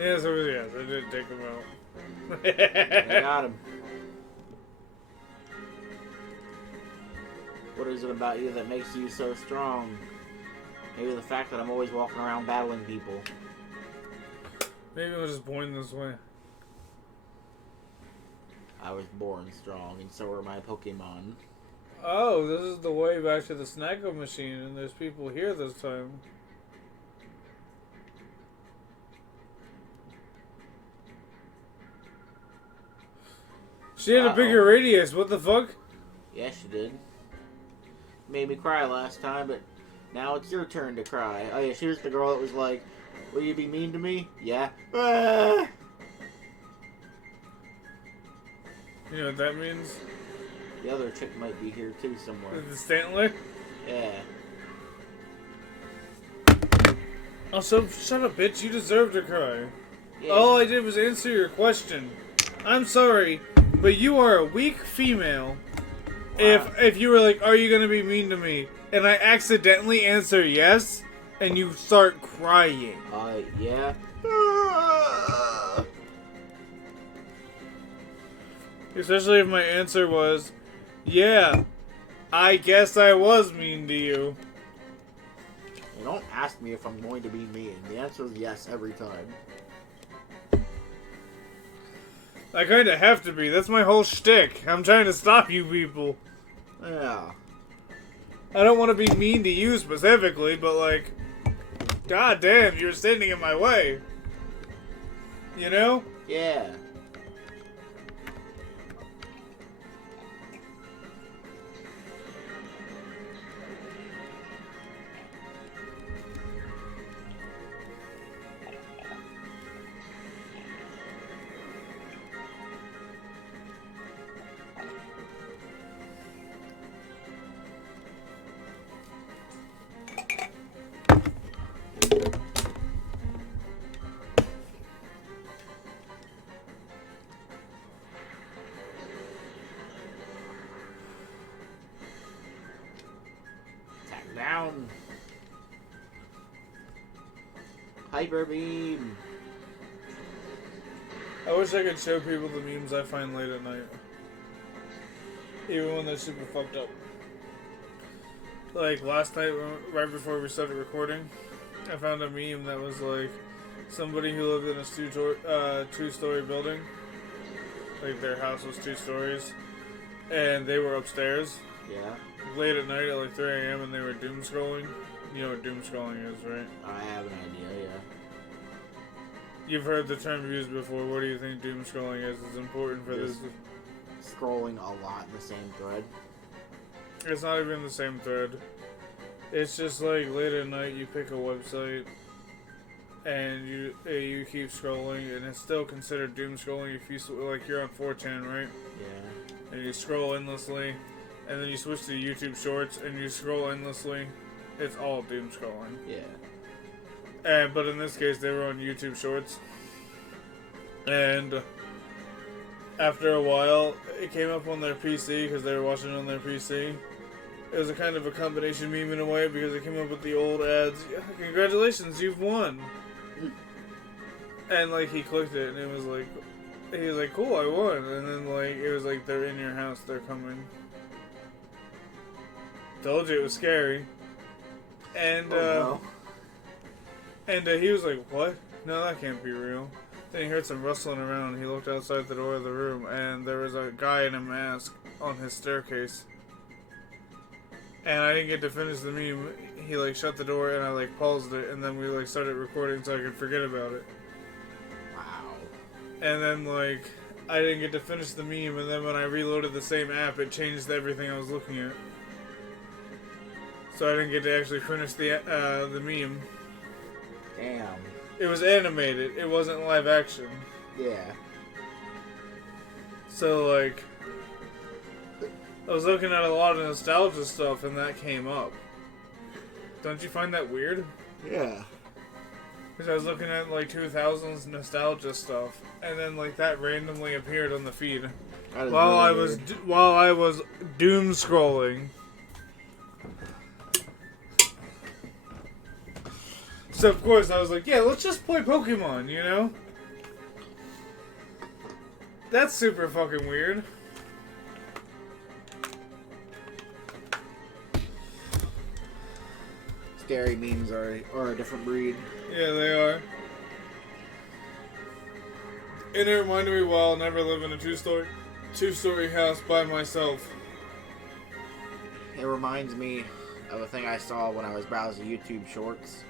Yes, I did take them out. I got him. What is it about you that makes you so strong? Maybe the fact that I'm always walking around battling people. Maybe I'll just point this way. I was born strong, and so are my Pokemon. Oh, this is the way back to the Snaggle machine, and there's people here this time. She had a bigger radius, what the fuck? Yeah, she did. Made me cry last time, but now it's your turn to cry. Oh yeah, she was the girl that was like, will you be mean to me? Yeah. Ah! You know what that means? The other chick might be here too somewhere. The Stantler? Yeah. Oh, so shut up, bitch. You deserve to cry. Yeah. All I did was answer your question. I'm sorry, but you are a weak female. Wow. If you were like, are you gonna be mean to me? And I accidentally answer yes, and you start crying. Yeah. Especially if my answer was, yeah, I guess I was mean to you. You don't ask me if I'm going to be mean. The answer is yes every time. I kinda have to be. That's my whole shtick. I'm trying to stop you people. Yeah. I don't want to be mean to you specifically, but like, god damn, you're standing in my way. You know? Yeah. Down. Hyper beam. I wish I could show people the memes I find late at night. Even when they're super fucked up. Like last night, right before we started recording, I found a meme that was like somebody who lived in a two-story building. Like their house was 2 stories, and they were upstairs. Yeah. Late at night at like 3 a.m. and they were doom scrolling. You know what doom scrolling is, right? I have an idea, yeah. You've heard the term used before. What do you think doom scrolling is? It's important for Just this. Scrolling a lot in the same thread. It's not even the same thread. It's just like late at night you pick a website and you keep scrolling, and it's still considered doom scrolling if you like you're on 4chan, right? Yeah. And you scroll endlessly. And then you switch to YouTube Shorts, and you scroll endlessly. It's all doom scrolling. Yeah. But in this case, they were on YouTube Shorts. And after a while, it came up on their PC, because they were watching it on their PC. It was a kind of a combination meme in a way, because it came up with the old ads. Yeah, congratulations, you've won! And, like, he clicked it, and it was like... He was like, cool, I won. And then, like, it was like, they're in your house, they're coming. Told you it was scary. And he was like, what? No, that can't be real. Then he heard some rustling around, and he looked outside the door of the room, and there was a guy in a mask on his staircase. And I didn't get to finish the meme. He like shut the door, and I like paused it, and then we like started recording so I could forget about it. Wow. And then like I didn't get to finish the meme, and then when I reloaded the same app, it changed everything I was looking at. So I didn't get to actually finish the meme. Damn. It was animated. It wasn't live action. Yeah. So like, I was looking at a lot of nostalgia stuff, and that came up. Don't you find that weird? Yeah. Because I was looking at like 2000s nostalgia stuff, and then like that randomly appeared on the feed while I was doom scrolling. So of course I was like, yeah, let's just play Pokemon, you know? That's super fucking weird. Scary memes are a different breed. Yeah, they are. And it reminded me, well, I'll never live in a 2-story house by myself. It reminds me of a thing I saw when I was browsing YouTube Shorts.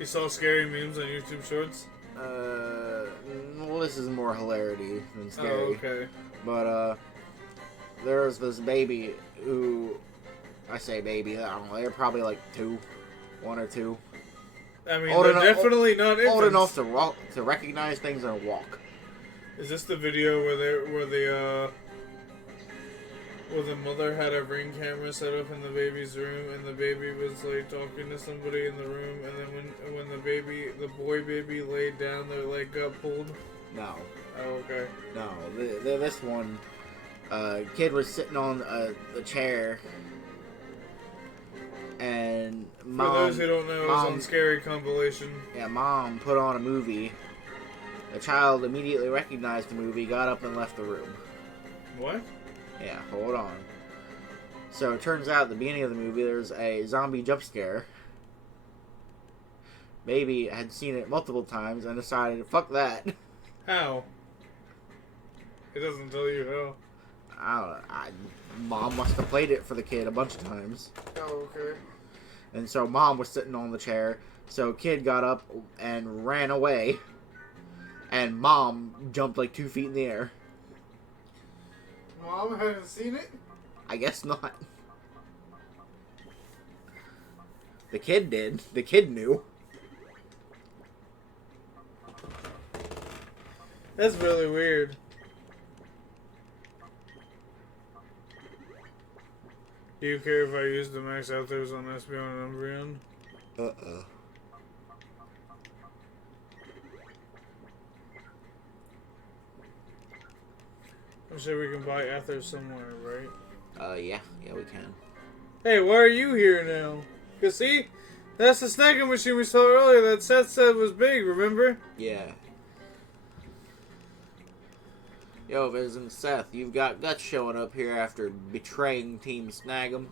You saw scary memes on YouTube Shorts? Well, this is more hilarity than scary. Oh, okay. But, there's this baby who, I say baby, I don't know, they're probably like 1 or 2. I mean, they're definitely not infants. Old enough to walk, to recognize things and walk. Is this the video where the mother had a Ring camera set up in the baby's room, and the baby was like talking to somebody in the room, and then when the boy baby laid down, their leg got pulled? No. Oh, okay. No, this one, kid was sitting on the chair, and mom. For those who don't know, it was on Scary Compilation. Yeah, mom put on a movie. The child immediately recognized the movie, got up and left the room. What? Yeah, hold on. So it turns out at the beginning of the movie there's a zombie jump scare. Baby had seen it multiple times and decided, fuck that. How? It doesn't tell you how. I don't know. Mom must have played it for the kid a bunch of times. Oh, okay. And so mom was sitting on the chair. So kid got up and ran away. And mom jumped like 2 feet in the air. Mom hadn't seen it? I guess not. The kid did. The kid knew. That's really weird. Do you care if I use the max out there's on Espeon and Umbreon? Uh-uh. I'm sure we can buy Aether somewhere, right? Yeah, we can. Hey, why are you here now? Cause see, that's the snacking machine we saw earlier that Seth said was big, remember? Yeah. Yo, Viz and Seth, you've got Guts showing up here after betraying Team Snag'em.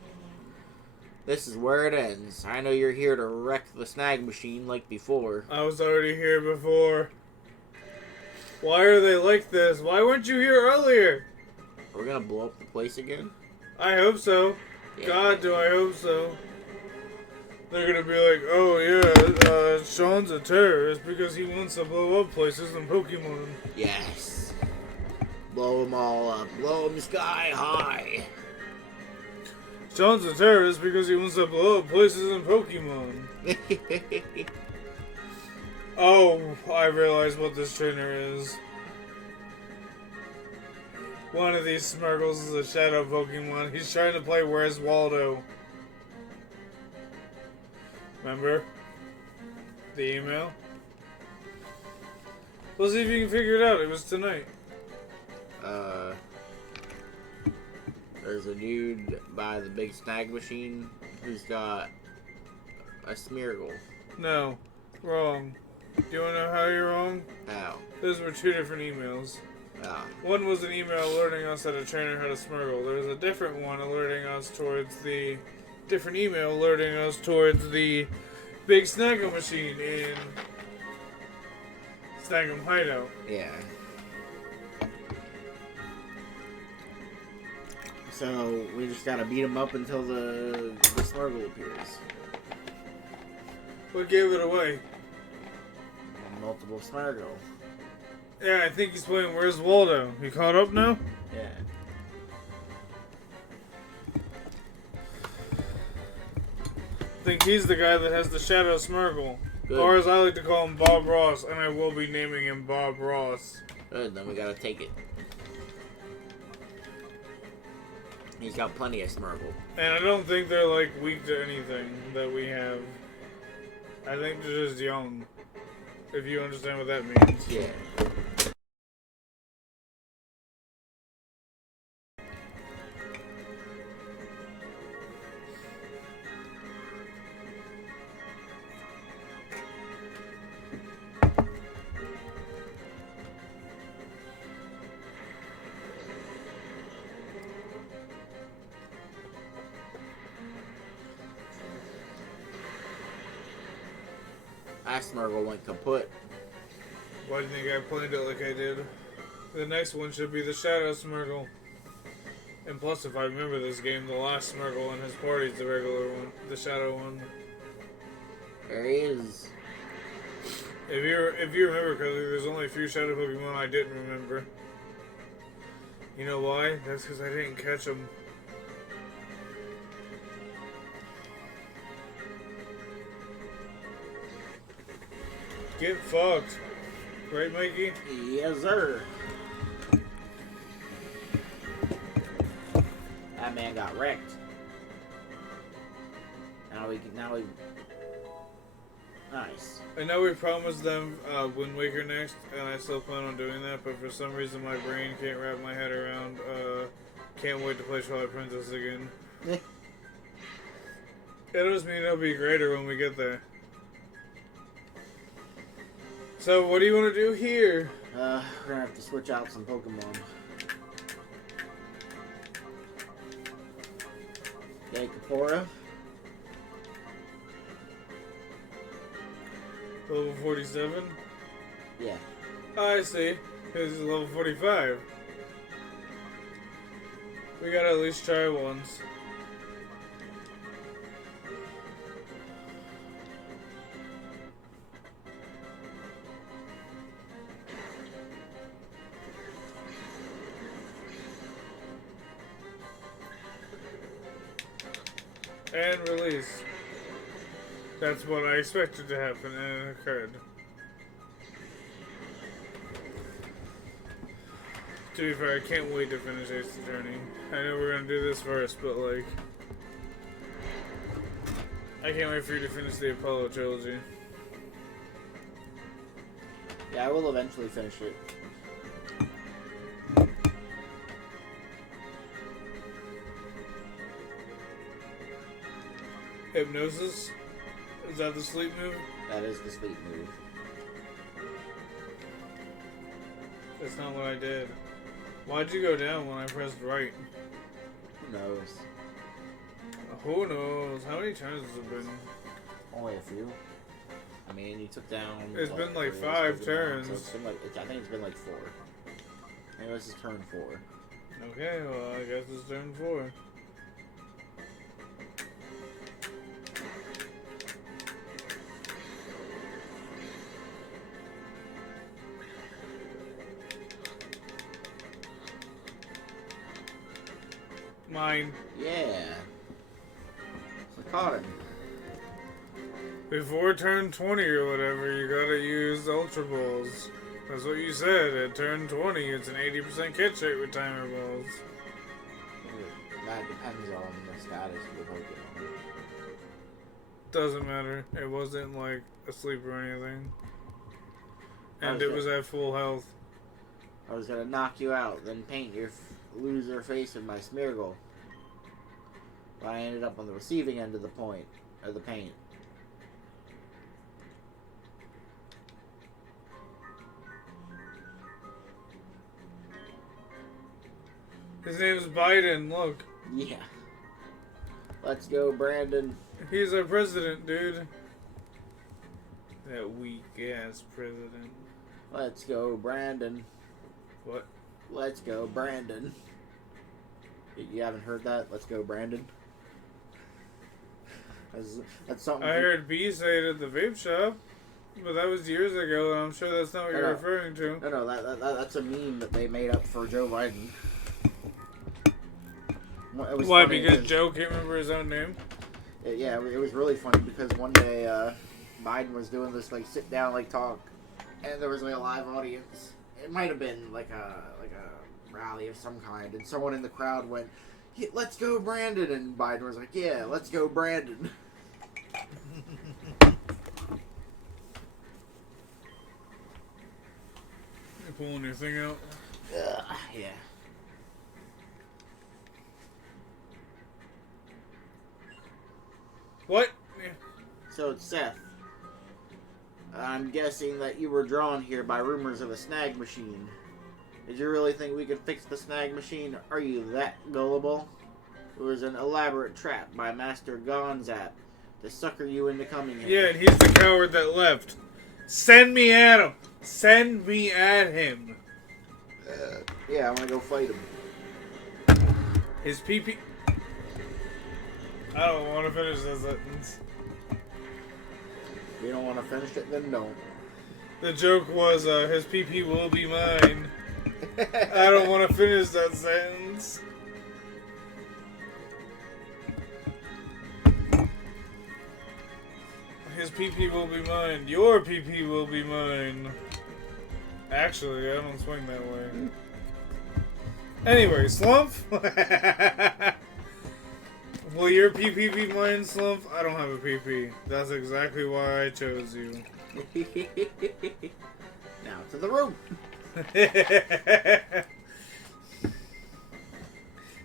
This is where it ends. I know you're here to wreck the snag machine like before. I was already here before. Why are they like this? Why weren't you here earlier? Are we gonna blow up the place again? I hope so. Yeah. God, do I hope so. They're gonna be like, oh yeah, Sean's a terrorist because he wants to blow up places in Pokemon. Yes. Blow them all up. Blow them sky high. Sean's a terrorist because he wants to blow up places in Pokemon. Oh, I realize what this trainer is. One of these Smirgles is a shadow Pokemon. He's trying to play Where's Waldo. Remember? The email? We'll see if you can figure it out. It was tonight. There's a dude by the big snag machine who's got a Smeargle. No. Wrong. Do you want to know how you're wrong? How? Those were 2 different emails. Ah. One was an email alerting us that a trainer had a Smirgle. There was a different one alerting us towards the... different email alerting us towards the big Snag'em machine in Snag'em Hideout. Yeah. So, we just gotta beat him up until the Snorgle appears. What gave it away? Multiple Snorgle. Yeah, I think he's playing Where's Waldo. You caught up now? Yeah. I think he's the guy that has the Shadow Smirgle. Good. Or as I like to call him, Bob Ross, and I will be naming him Bob Ross. Good, then we gotta take it. He's got plenty of Smirgle. And I don't think they're, like, weak to anything that we have. I think they're just young. If you understand what that means. Yeah. That Smirgle went kaput. Why do you think I played it like I did? The next one should be the Shadow Smurgle. And plus, if I remember this game, the last Smurgle in his party is the regular one, the Shadow one. There he is. If you remember correctly, there's only a few Shadow Pokemon I didn't remember. You know why? That's because I didn't catch them. Get fucked. Right, Mikey? Yes, sir. That man got wrecked. Now we. Nice. I know we promised them Wind Waker next, and I still plan on doing that, but for some reason my brain can't wrap my head around, can't wait to play Twilight Princess again. It doesn't mean it'll be greater when we get there. So, what do you want to do here? We're gonna have to switch out some Pokemon. Okay, Kapora. Level 47? Yeah. Oh, I see. This is level 45. We gotta at least try once. And release. That's what I expected to happen, and it occurred. To be fair, I can't wait to finish Ace Attorney. I know we're gonna do this first, but like... I can't wait for you to finish the Apollo trilogy. Yeah, I will eventually finish it. Hypnosis? Is that the sleep move? That is the sleep move. That's not what I did. Why'd you go down when I pressed right? Who knows? Who knows? How many turns has it been? Only a few. I mean, you took down. It's been like 3 5 Pokemon, turns. So it's been like, I think it's been like 4. Maybe this is turn 4. Okay, well, I guess it's turn 4. Mine. Yeah. So caught him. Before turn 20 or whatever, you gotta use Ultra Balls. That's what you said. At turn 20, it's an 80% catch rate with Timer Balls. That depends on the status of the Pokemon. Doesn't matter. It wasn't like asleep or anything. And was it it? was at full health. I was gonna knock you out, then paint your loser face with my Smeargle. But I ended up on the receiving end of the paint. His name's Biden, look. Yeah. Let's go, Brandon. He's our president, dude. That weak-ass president. Let's go, Brandon. What? Let's go, Brandon. You haven't heard that? Let's go, Brandon. That's something. I heard B say it at the vape shop, but that was years ago, and I'm sure that's not what you're referring to. No, that's a meme that they made up for Joe Biden. Why? Because Joe can't remember his own name? Yeah, it was really funny because one day Biden was doing this like sit down like talk, and there was like a live audience. It might have been like a rally of some kind, and someone in the crowd went, yeah, "Let's go, Brandon," and Biden was like, "Yeah, let's go, Brandon." You're pulling your thing out. Yeah. What? So it's Seth. I'm guessing that you were drawn here by rumors of a snag machine. Did you really think we could fix the snag machine? Are you that gullible? It was an elaborate trap by Master Gonzap to sucker you into coming here. Yeah, and he's the coward that left. Send me at him. Send me at him. Yeah, I want to go fight him. His PP. I don't want to finish that sentence. If you don't want to finish it, then don't. The joke was, his PP will be mine. I don't want to finish that sentence. His PP will be mine. Your PP will be mine. Actually, I don't swing that way. Anyway, Slump? Will your PP be mine, Slump? I don't have a PP. That's exactly why I chose you. Now to the room.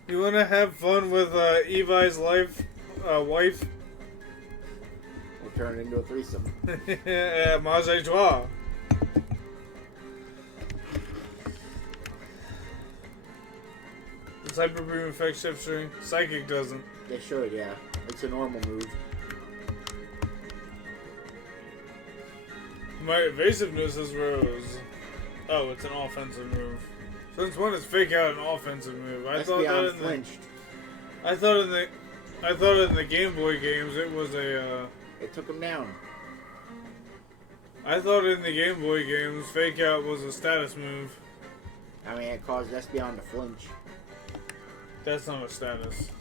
You wanna have fun with Evi's wife? We'll turn it into a threesome. Mage joie. Does Hyper Beam affect Shiftry? Psychic doesn't. They should, yeah. It's a normal move. My evasiveness is Rose. Oh, it's an offensive move. Since when is Fake Out an offensive move? I thought in the Game Boy games it was a. It took him down. I thought in the Game Boy games Fake Out was a status move. I mean, it caused Espeon to flinch. That's not a status.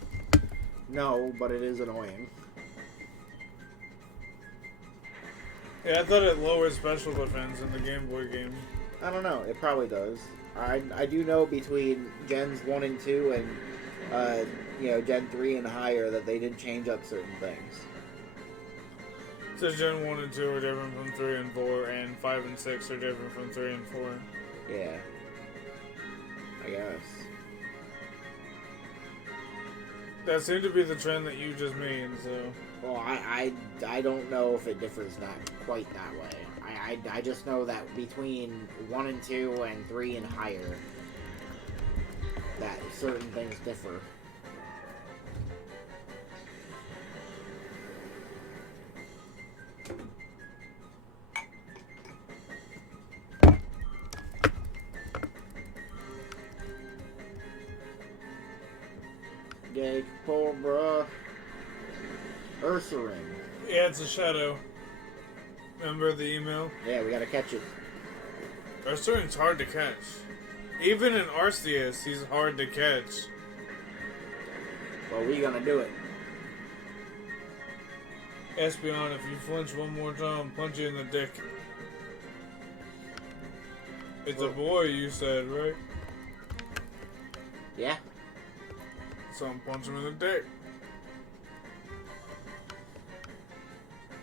No, but it is annoying. Yeah, I thought it lowered special defense in the Game Boy game. I don't know. It probably does. I do know between Gens 1 and 2 and Gen 3 and higher that they did change up certain things. So Gen 1 and 2 are different from 3 and 4, and 5 and 6 are different from 3 and 4. Yeah. I guess. That seemed to be the trend that you just made, so... Well, I don't know if it differs not quite that way. I just know that between 1 and 2 and 3 and higher, that certain things differ. Gage, Cobra, Ursaring. Yeah, it's a shadow. Remember the email? Yeah, we gotta catch it. Ursaring's hard to catch. Even in Arceus, he's hard to catch. Well, we gonna do it. Espeon, if you flinch one more time, I'll punch you in the dick. It's a boy, you said, right? Yeah. So I'm punching him in the dick.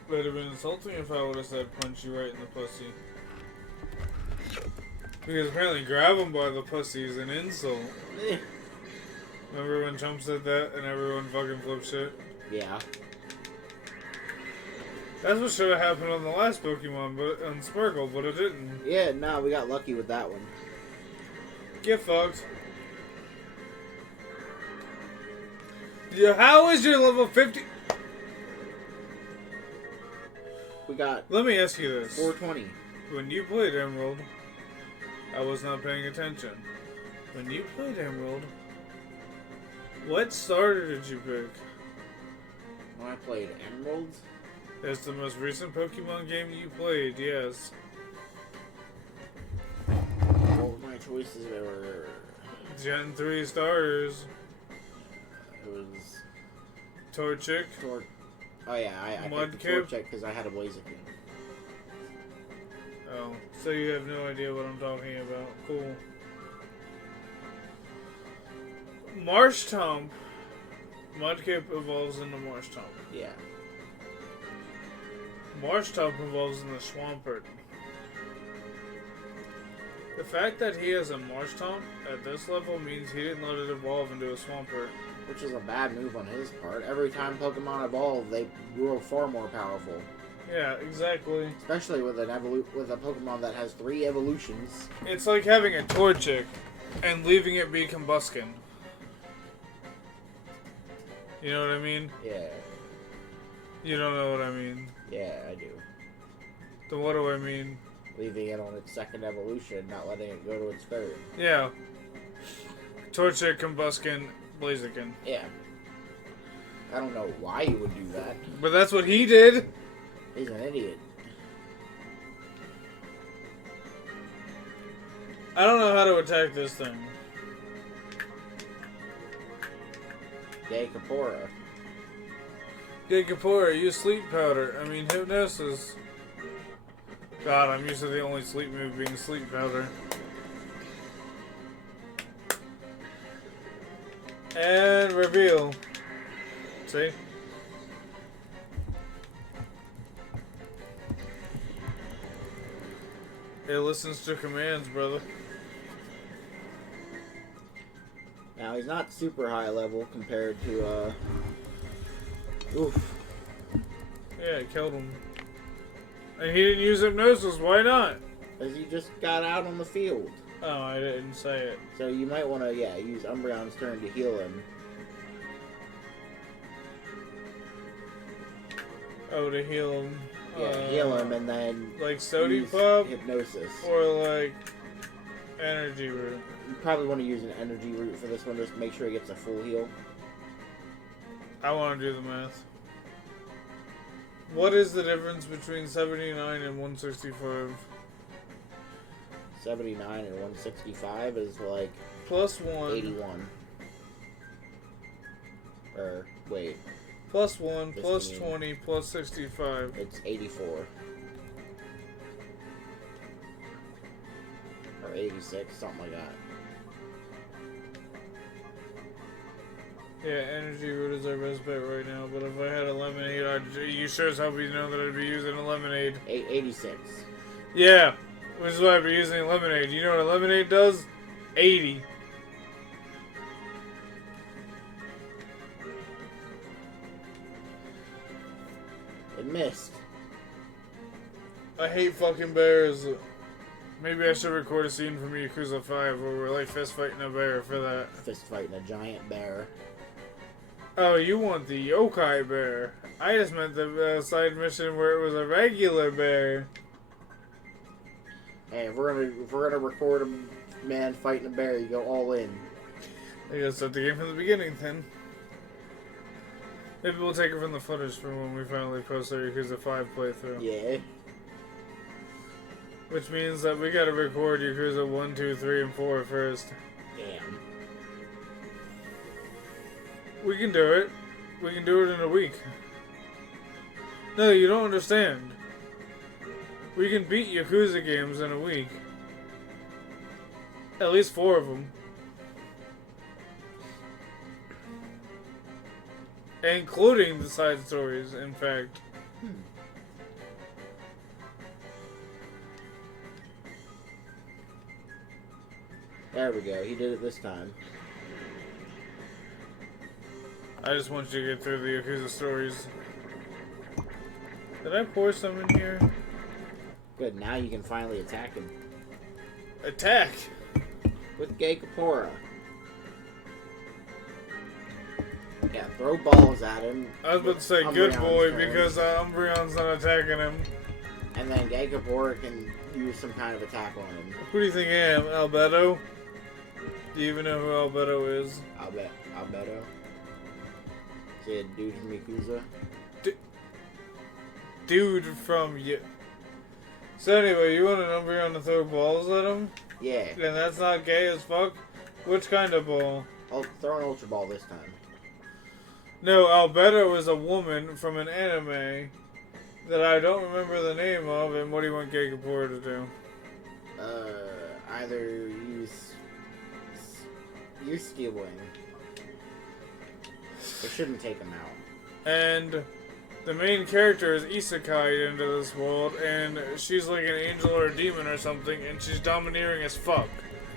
Would have been insulting if I would have said punch you right in the pussy. Because apparently grab him by the pussy is an insult. Remember when Chump said that and everyone fucking flipped shit? Yeah. That's what should have happened on the last Pokemon, but on Sparkle, but it didn't. Yeah, no, we got lucky with that one. Get fucked. Yeah, how is your level 50? We got Let me ask you this. 420. When you played Emerald, I was not paying attention. When you played Emerald, what starter did you pick? When I played Emerald, It's the most recent Pokemon game you played, yes. what were my choices? They were... Gen 3 starters. It was... Torchic. Oh yeah, I picked the Mudkip? Torchic because I had a Blaziken. Oh, so you have no idea what I'm talking about. Cool. Marshtomp. Mudkip evolves into Marshtomp. Yeah. Marshtomp evolves into Swampert. The fact that he has a Marshtomp at this level means he didn't let it evolve into a Swampert. Which is a bad move on his part. Every time Pokemon evolve, they grow far more powerful. Yeah, exactly. Especially with with a Pokemon that has 3 evolutions. It's like having a Torchic and leaving it be Combusken. You know what I mean? Yeah. You don't know what I mean. Yeah, I do. Then what do I mean? leaving it on its second evolution, not letting it go to its third. Yeah. Torchic, Combuskin, Blaziken. Yeah. I don't know why you would do that. But that's what he did. He's an idiot. I don't know how to attack this thing. Yay, Kapora. Yeah, Kapora, use Sleep Powder. I mean, Hypnosis. God, I'm used to the only sleep move being Sleep Powder. And reveal. See? It listens to commands, brother. Now, he's not super high level compared to, Oof. Yeah, it killed him. And he didn't use Hypnosis, why not? Because he just got out on the field. Oh, I didn't say it. So you might want to, use Umbreon's turn to heal him. Oh, to heal him. Yeah, heal him and then like Sody use Pop? Hypnosis. Or like Energy Root. You probably want to use an energy root for this one, just to make sure he gets a full heal. I want to do the math. What is the difference between 79 and 165? 79 and 165 is like Plus 1. 81. Or, wait, Plus 1, plus 15. 20, plus 65. it's 84. Or 86, something like that. Yeah, Energy Root is our best bet right now, but if I had a Lemonade, you sure as hell be know that I'd be using a Lemonade. 86. Yeah, which is why I'd be using a Lemonade. You know what a Lemonade does? 80. It missed. I hate fucking bears. Maybe I should record a scene from Yakuza 5 where we're like fist fighting a bear for that. Fist fighting a giant bear. Oh, you want the yokai bear. I just meant the side mission where it was a regular bear. Hey, if we're gonna record a man fighting a bear, you go all in. I gotta start the game from the beginning then. Maybe we'll take it from the footage from when we finally post our Yakuza 5 playthrough. Yeah. Which means that we gotta record Yakuza 1, 2, 3, and 4 first. Damn. We can do it. We can do it in a week. No, you don't understand. We can beat Yakuza games in a week. At least 4 of them. Including the side stories, in fact. There we go. He did it this time. I just want you to get through the Yakuza stories. Did I pour some in here? Good. Now you can finally attack him Attack! with Gay Kapora. Yeah, throw balls at him. I was about to say good boy because Umbreon's not attacking him. And then Gay Kapora can use some kind of attack on him. Who do you think I am? Albedo? Do you even know who Albedo is? Albedo. See a dude from Yakuza. Dude from you. So anyway, you want an Umbreon to throw balls at him? Yeah. And that's not gay as fuck? Which kind of ball? I'll throw an Ultra Ball this time. No, Albedo is a woman from an anime that I don't remember the name of, and what do you want Gay Kapora to do? Either use Steel Wing. It shouldn't take him out. And the main character is isekai into this world, and she's like an angel or a demon or something, and she's domineering as fuck.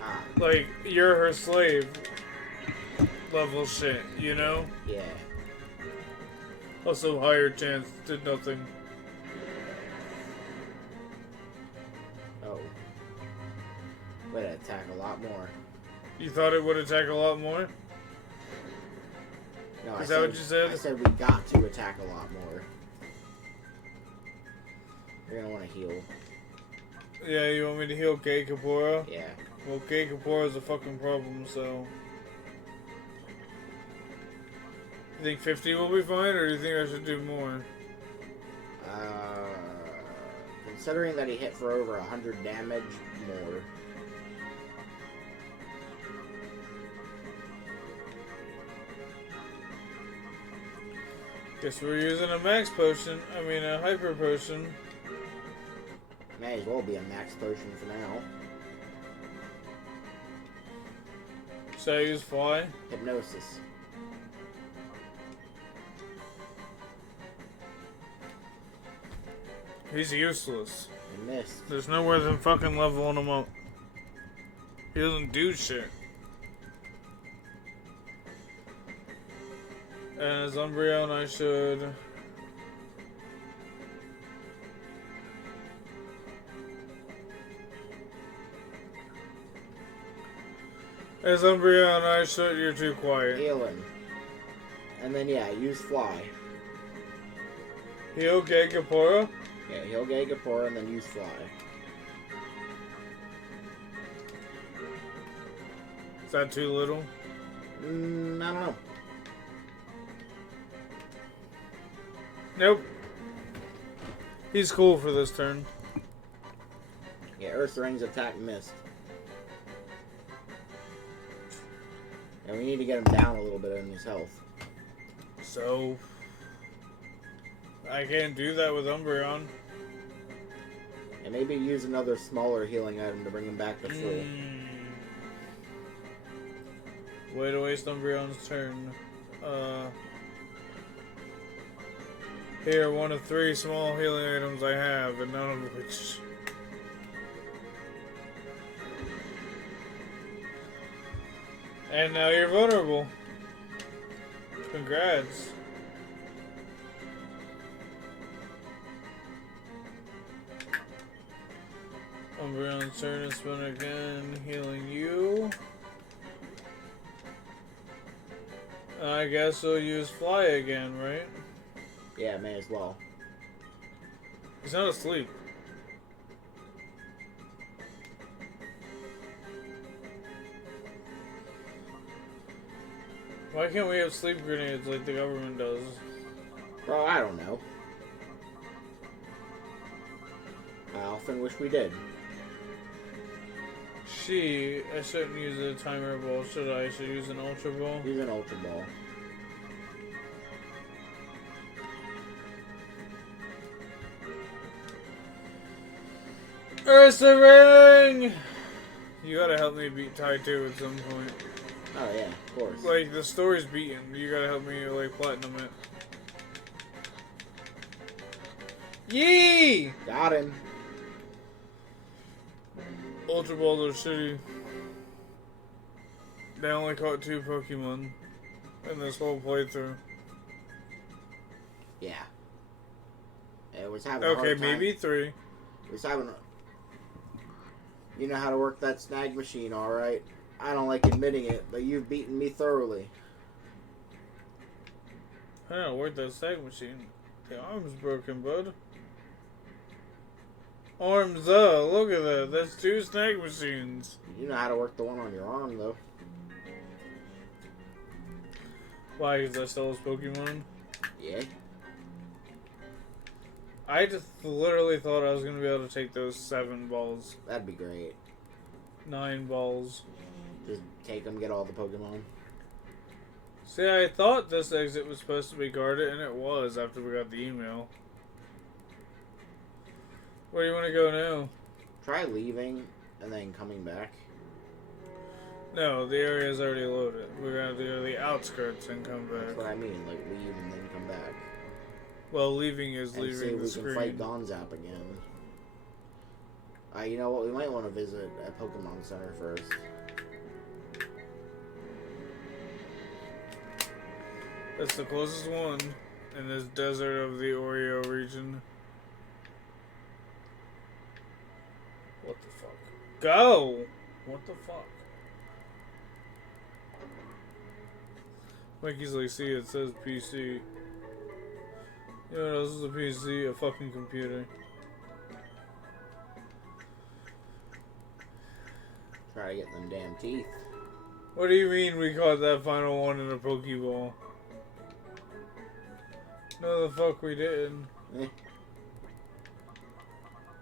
Ah, Like, you're her slave level shit, you know? yeah. Also, higher chance, did nothing. Oh. Would attack a lot more. You thought it would attack a lot more? No, Is that what you said? I said we got to attack a lot more. You're gonna want to heal. Yeah, you want me to heal Gay Kapora? Yeah. Well, Gay Kapora's a fucking problem, so... You think 50 will be fine, or do you think I should do more? Considering that he hit for over 100 damage, more. Guess we're using a max potion. I mean, a hyper potion. May as well be a max potion for now. Should I use Fly? Hypnosis. He's useless. You missed. There's no way than fucking leveling him up. He doesn't do shit. And as Umbreon, I should... As Umbreon, I should... You're too quiet. Healing. And then, yeah, use Fly. Heal Gagapora? Yeah, heal Gagapora and then use Fly. Is that too little? I don't know. Nope. He's cool for this turn. Yeah, Earth Ring's attack missed. And we need to get him down a little bit in his health. So... I can't do that with Umbreon. And maybe use another smaller healing item to bring him back to full. Way to waste Umbreon's turn. Here, one of 3 small healing items I have, and none of which... And now you're vulnerable. Congrats. Umbreon's turn and spin again, healing you. I guess we'll use Fly again, right? Yeah, may as well. He's not asleep. Why can't we have sleep grenades like the government does? Bro, I don't know. I often wish we did. I shouldn't use a timer ball, should I? I should use an ultra ball. Use an ultra ball. Ursa Ring! You gotta help me beat Tai 2 at some point. Oh yeah, of course. Like, the story's beaten. You gotta help me, like, platinum it. Yee! Got him. Ultra Balls are shitty. They only caught 2 Pokemon in this whole playthrough. Yeah. It was having a Okay, hard time. maybe 3. It was having a... You know how to work that snag machine, alright? I don't like admitting it, but you've beaten me thoroughly. I don't know, where'd that snag machine? The arm's broken, bud. Arms up, look at that. That's 2 snag machines. You know how to work the one on your arm, though. Why, is that still his Pokemon? Yeah. I just literally thought I was going to be able to take those 7 balls. That'd be great. 9 balls. Just take them, get all the Pokemon. See, I thought this exit was supposed to be guarded, and it was after we got the email. Where do you want to go now? Try leaving and then coming back. No, the area's already loaded. We're going to have to go to the outskirts and come back. That's what I mean, like leave and then come back. Well, leaving is And see leaving if the we screen. can fight Gonzap again. You know what? We might want to visit a Pokemon Center first. That's the closest one in this desert of the Oreo region. What the fuck? Go! What the fuck? Mikey's like, see, it says PC. You know what else is a PC? A fucking computer. Try to get them damn teeth. What do you mean we caught that final one in a Pokeball? No, the fuck we didn't. Eh.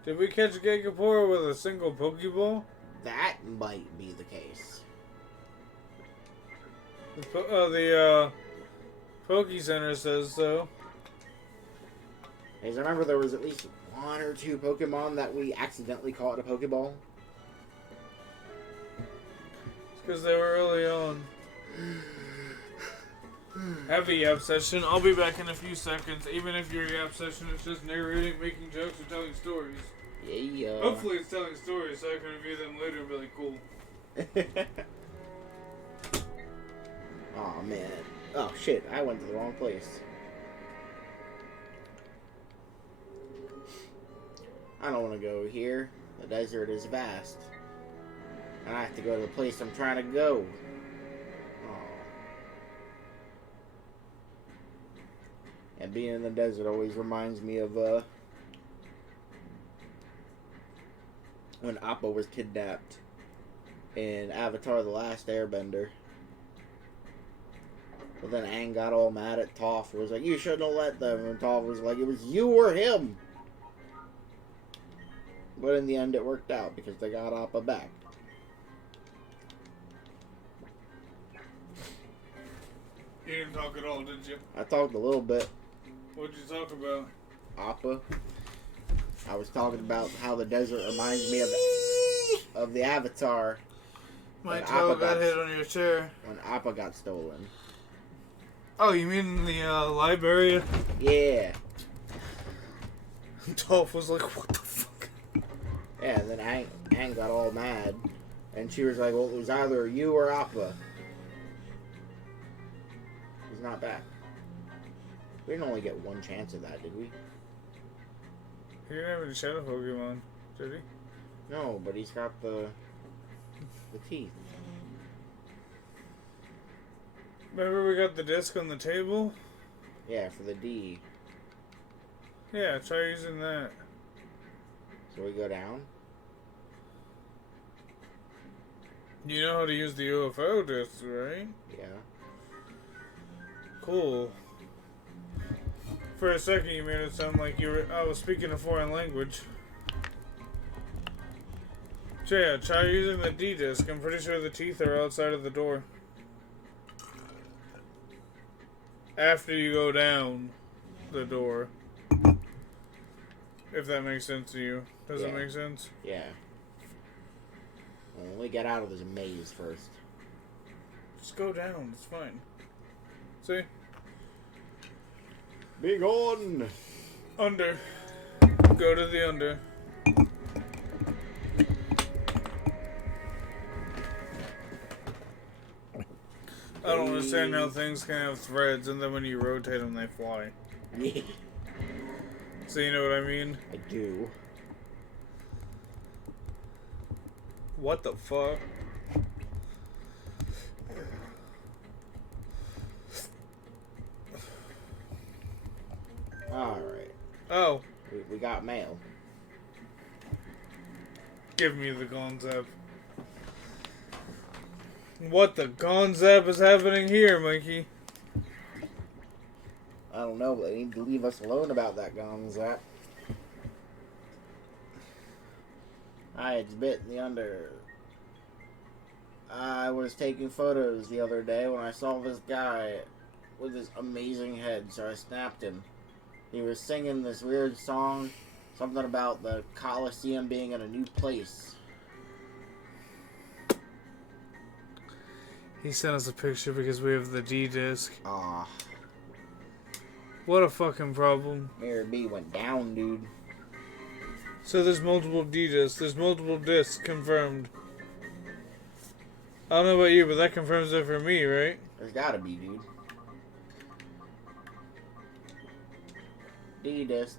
Did we catch Gigapora with a single Pokeball? That might be the case. The Poke Center says so. Because I remember there was at least 1 or 2 Pokemon that we accidentally caught in a Pokeball. It's because they were early on. Have a yap session. I'll be back in a few seconds. Even if your yap session is just narrating, making jokes, or telling stories. Yeah. Hopefully it's telling stories so I can review them later. Really cool. Aw, man. Oh, shit. I went to the wrong place. I don't want to go here. The desert is vast. And I have to go to the place I'm trying to go. And being in the desert always reminds me of when Appa was kidnapped in Avatar: The Last Airbender. But then Aang got all mad at Toph. Was like, "You shouldn't have let them." And Toph was like, "It was you or him." But in the end, it worked out because they got Appa back. You didn't talk at all, did you? I talked a little bit. What'd you talk about? Appa. I was talking about how the desert reminds me of the Avatar. My When toe Appa got hit on your chair. When Appa got stolen. Oh, you mean the library? Yeah. Toph was like, what the fuck? Yeah, and then Aang got all mad. And she was like, well, it was either you or Appa. He's not back. We didn't only get 1 chance of that, did we? He didn't have any shadow Pokemon, did he? No, but he's got the teeth. Remember we got the disc on the table? Yeah, for the D. Yeah, try using that. So we go down? You know how to use the UFO disc, right? Yeah. Cool. For a second you made it sound like you were speaking a foreign language. So yeah, try using the D disc. I'm pretty sure the teeth are outside of the door. After you go down the door. If that makes sense to you. Does it make sense? Yeah. Well, we get out of this maze first. Just go down, it's fine. See? Be gone! Under. Go to the under. I don't understand how things can have threads and then when you rotate them they fly. Yeah. So you know what I mean? I do. What the fuck? Alright. Oh, We got mail. give me the Gonzap. What the Gonzap is happening here, Mikey? I don't know, but they need to leave us alone about that Gonzap. It's bit in the under. I was taking photos the other day when I saw this guy with this amazing head, so I snapped him. He was singing this weird song, something about the Colosseum being in a new place. He sent us a picture because we have the D disc. Aw. What a fucking problem. Mirror B went down, dude. So there's multiple D discs. There's multiple discs confirmed. I don't know about you, but that confirms it for me, right? There's gotta be, dude. D-disc.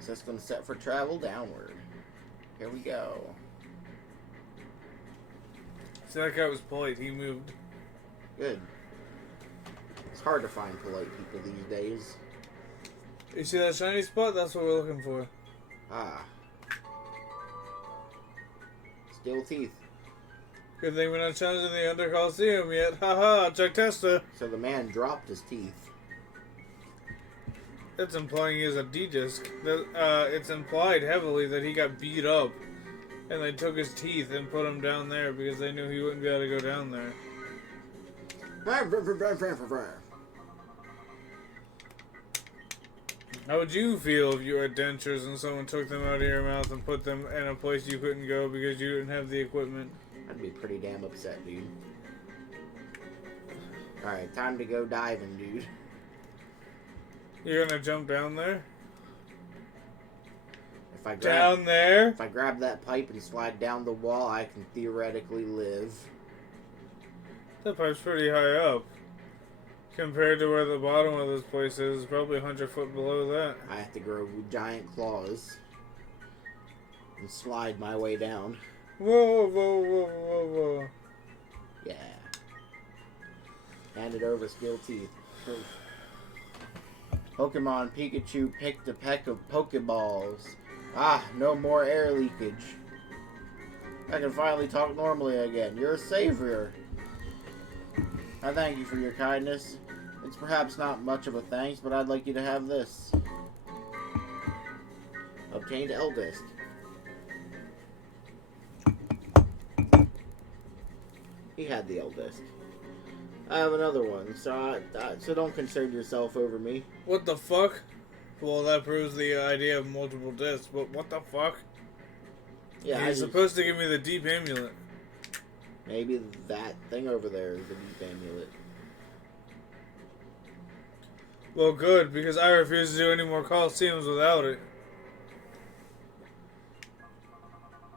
System set for travel downward. Here we go. See, that guy was polite. He moved. Good. It's hard to find polite people these days. You see that shiny spot? That's what we're looking for. Ah. Steel teeth. Good thing we're not challenging the Under Colosseum yet. Haha, check tester. So the man dropped his teeth. That's implying he has a D-disc. It's implied heavily that he got beat up. And they took his teeth and put him down there because they knew he wouldn't be able to go down there. How would you feel if you had dentures and someone took them out of your mouth and put them in a place you couldn't go because you didn't have the equipment? I'd be pretty damn upset, dude. Alright, time to go diving, dude. You're gonna jump down there? If I grab, Down there? If I grab that pipe and slide down the wall, I can theoretically live. That pipe's pretty high up. Compared to where the bottom of this place is, probably 100 foot below that. I have to grow giant claws and slide my way down. Whoa, whoa, whoa, whoa, whoa. Yeah. Hand it over, skill teeth. Pokemon Pikachu picked a peck of Pokeballs. Ah, no more air leakage. I can finally talk normally again. You're a savior. I thank you for your kindness. It's perhaps not much of a thanks, but I'd like you to have this. Obtained L-Disc. He had the L-Disc. I have another one, so don't concern yourself over me. What the fuck? Well, that proves the idea of multiple discs, but what the fuck? Yeah, He's supposed to give me the deep amulet. Maybe that thing over there is the deep amulet. Well, good, because I refuse to do any more Colosseums without it.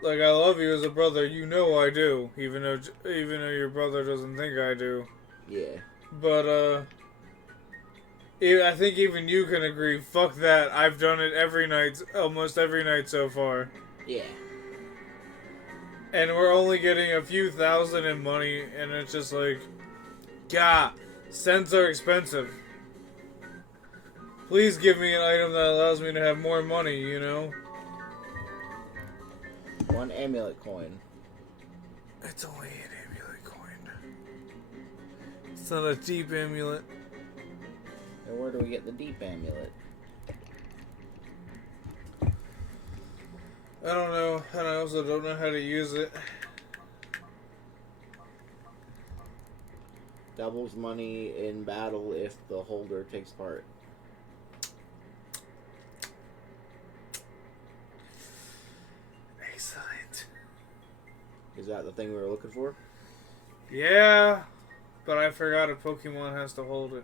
Like, I love you as a brother, you know I do, even though your brother doesn't think I do. Yeah. But, I think even you can agree, fuck that, I've done it every night, almost every night so far. Yeah. And we're only getting a few thousand in money, and it's just like, God, cents are expensive. Please give me an item that allows me to have more money, you know? One amulet coin. It's only an amulet coin. It's not a deep amulet. And where do we get the deep amulet? I don't know, and I also don't know how to use it. Doubles money in battle if the holder takes part. Excellent. Is that the thing we were looking for? Yeah, but I forgot a Pokemon has to hold it.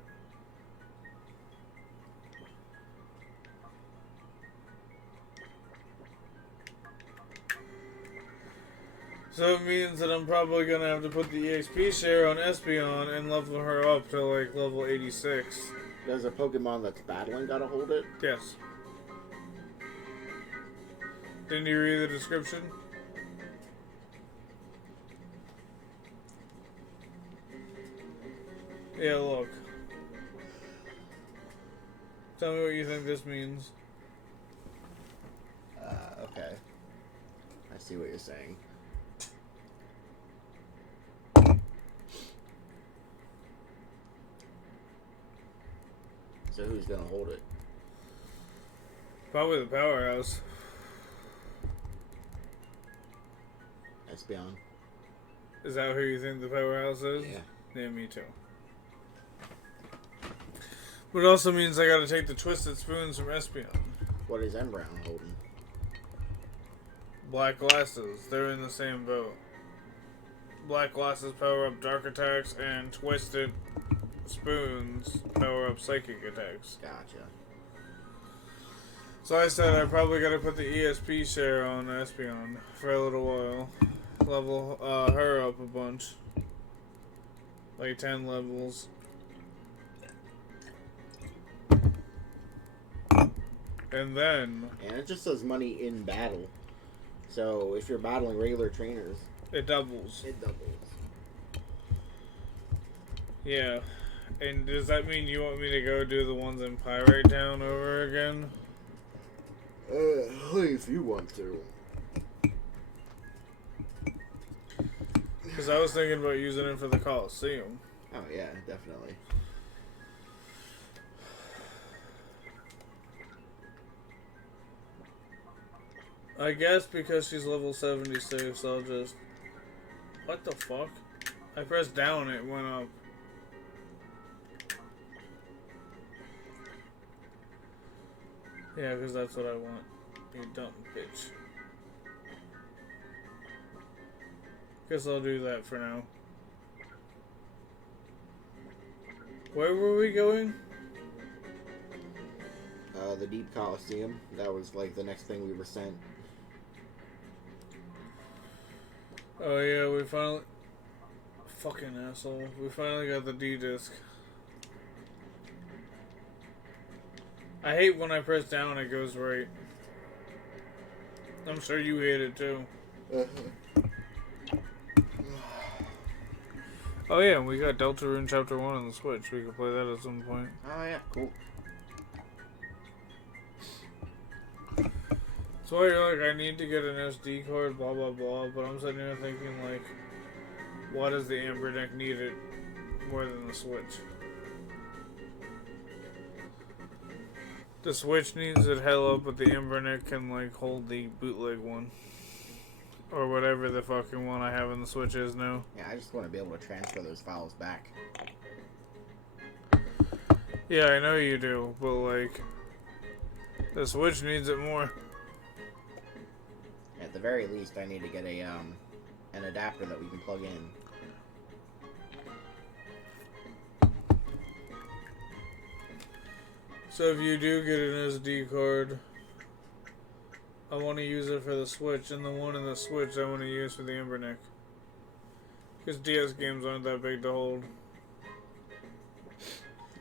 So it means that I'm probably going to have to put the EXP share on Espeon and level her up to like level 86. Does a Pokemon that's battling gotta hold it? Yes. Didn't you read the description? Yeah, look. Tell me what you think this means. Okay. I see what you're saying. So who's gonna hold it? Probably the powerhouse. Espeon. Is that who you think the powerhouse is? Yeah. Yeah, me too. But it also means I gotta take the Twisted Spoons from Espeon. What is Brown holding? Black Glasses. They're in the same boat. Black Glasses power up Dark Attacks, and Twisted Spoons power up Psychic Attacks. Gotcha. So I said I probably gotta put the ESP share on Espeon for a little while. Level her up a bunch. Like 10 levels. And then And it just says money in battle. So if you're battling regular trainers, it doubles. it doubles. Yeah. And does that mean you want me to go do the ones in Pirate Town over again? If you want to. Because I was thinking about using it for the Colosseum. Oh yeah, definitely. I guess because she's level 76, I'll just... What the fuck? I pressed down, it went up. Yeah, because that's what I want. You dumb bitch. Guess I'll do that for now. Where were we going? The Deep Colosseum. That was like the next thing we were sent. Oh yeah, we finally... Fucking asshole. We finally got the D-disc. I hate when I press down it goes right. I'm sure you hate it too. Oh yeah, we got Deltarune Chapter 1 on the Switch. We could play that at some point. Oh yeah, cool. That's why you're like, I need to get an SD card, blah blah blah, but I'm sitting here thinking like, why does the Amber Deck need it more than the Switch? The Switch needs it hell up, but the Amber Deck can like hold the bootleg one. Or whatever the fucking one I have in the Switch is now. Yeah, I just want to be able to transfer those files back. Yeah, I know you do, but like, the Switch needs it more. At the very least, I need to get a an adapter that we can plug in. So if you do get an SD card, I want to use it for the Switch, and the one in the Switch I want to use for the Amber Neck. Because DS games aren't that big to hold.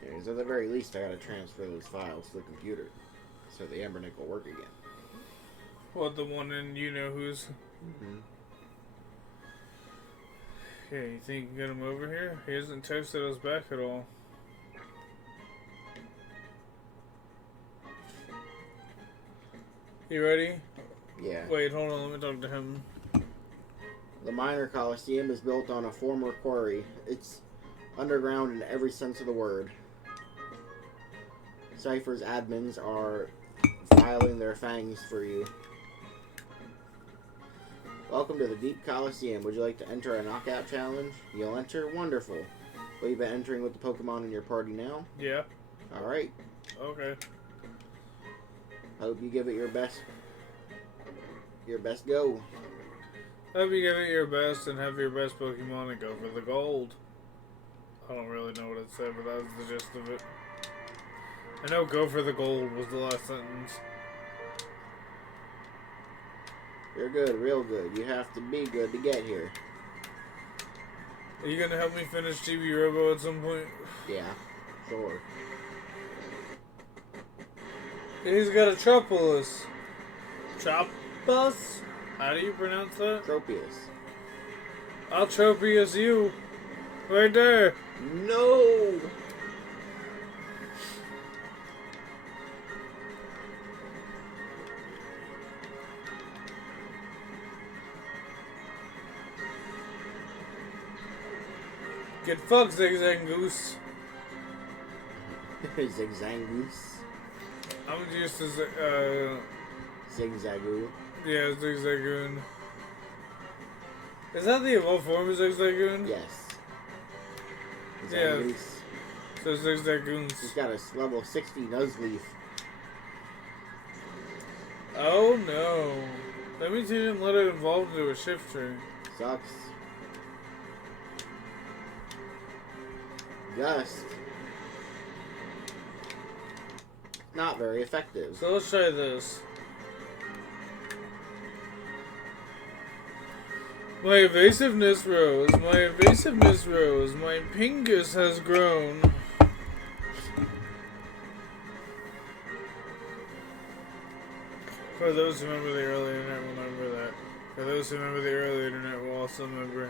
Yeah, so at the very least, I gotta transfer those files to the computer, so the Amber Nick will work again. What, the one in you know who's? Mm-hmm. Yeah, you think you can get him over here? He hasn't texted us back at all. You ready? Yeah. Wait, hold on, let me talk to him. The Minor Colosseum is built on a former quarry. It's underground in every sense of the word. Cypher's admins are filing their fangs for you. Welcome to the Deep Colosseum. Would you like to enter a knockout challenge? You'll enter? Wonderful. Will you be entering with the Pokemon in your party now? Yeah. Alright. Okay. Hope you give it your best. Your best go. Hope you give it your best and have your best Pokemon and go for the gold. I don't really know what it said, but that was the gist of it. I know go for the gold was the last sentence. You're good, real good. You have to be good to get here. Are you gonna help me finish TV Robo at some point? Yeah, sure. He's got a Tropolis. Tropus? How do you pronounce that? Tropius. I'll Tropius you. Right there. No! Get fucked, Zigzag Goose. Zigzagoose. I'm used to, Zigzagoo. yeah, Zigzagoon. Is that the evolved form of Zigzagoon? Yes. Yeah. Zigzagoose. So Zigzagoons. He's got a level 60 Nuzleaf. Oh no. That means he didn't let it evolve into a shift tree. Sucks. Gust. Not very effective. So let's try this. My evasiveness rose, my evasiveness rose, my pingus has grown. For those who remember the early internet will remember that. For those who remember the early internet will also remember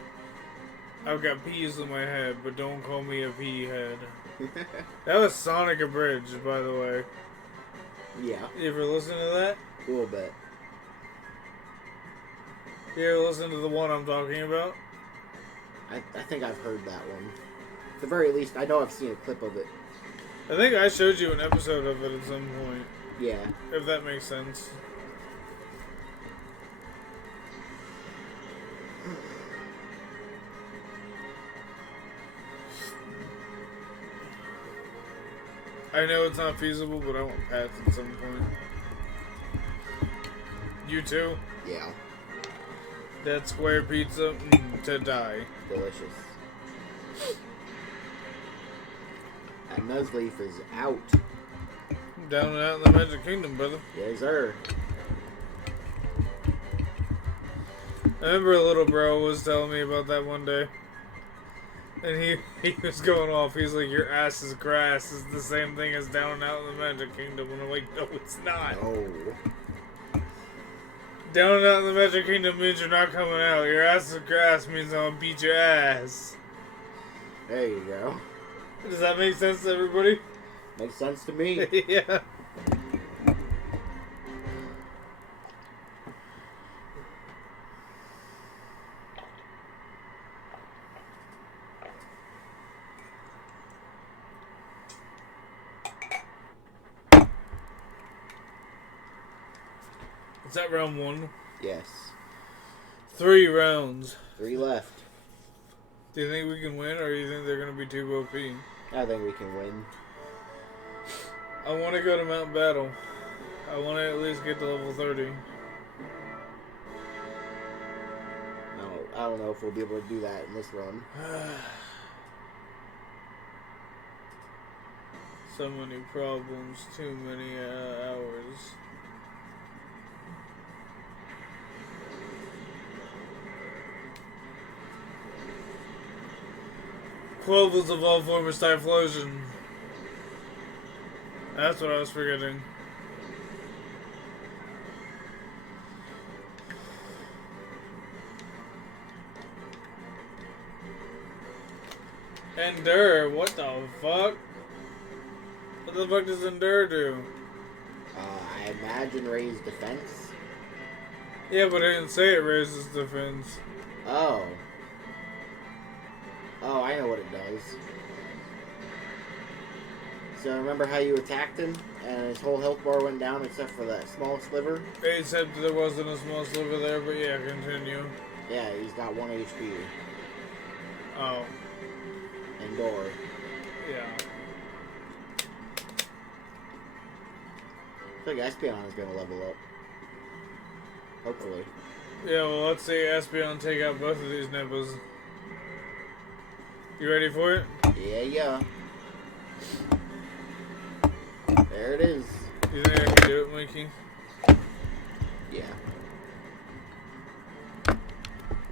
I've got peas in my head, but don't call me a pea head. That was Sonic Abridged, by the way. Yeah. You ever listen to that? A little bit. You ever listen to the one I'm talking about? I think I've heard that one. At the very least, I know I've seen a clip of it. I think I showed you an episode of it at some point. Yeah. If that makes sense. I know it's not feasible, but I want pets at some point. You too? Yeah. That square pizza, to die. Delicious. That Nuzleaf is out. Down and out in the Magic Kingdom, brother. Yes, sir. I remember a little bro was telling me about that one day. And he was going off. He's like, your ass is grass is the same thing as down and out in the Magic Kingdom. And I'm like, no, it's not. Oh. Down and out in the Magic Kingdom means you're not coming out. Your ass is grass means I'm gonna beat your ass. There you go. Does that make sense to everybody? Makes sense to me. Yeah. Is that round one? Yes. 3 rounds. 3 left. Do you think we can win, or do you think they're going to be too OP? I think we can win. I want to go to Mount Battle. I want to at least get to level 30. No, I don't know if we'll be able to do that in this run. So many problems, too many hours. Clovels of all forms Typhlosion. That's what I was forgetting. Endure? What the fuck? What the fuck does Endure do? I imagine raise defense. Yeah, but I didn't say it raises defense. Oh. Oh, I know what it does. So remember how you attacked him and his whole health bar went down except for that small sliver? Except there wasn't a small sliver there, but yeah, continue. Yeah, he's got 1 HP. Oh. Endure. Yeah. I feel like Espeon is going to level up. Hopefully. Yeah, well, let's see Espeon take out both of these Nippers. You ready for it? Yeah. There it is. You think I can do it, Mikey? Yeah.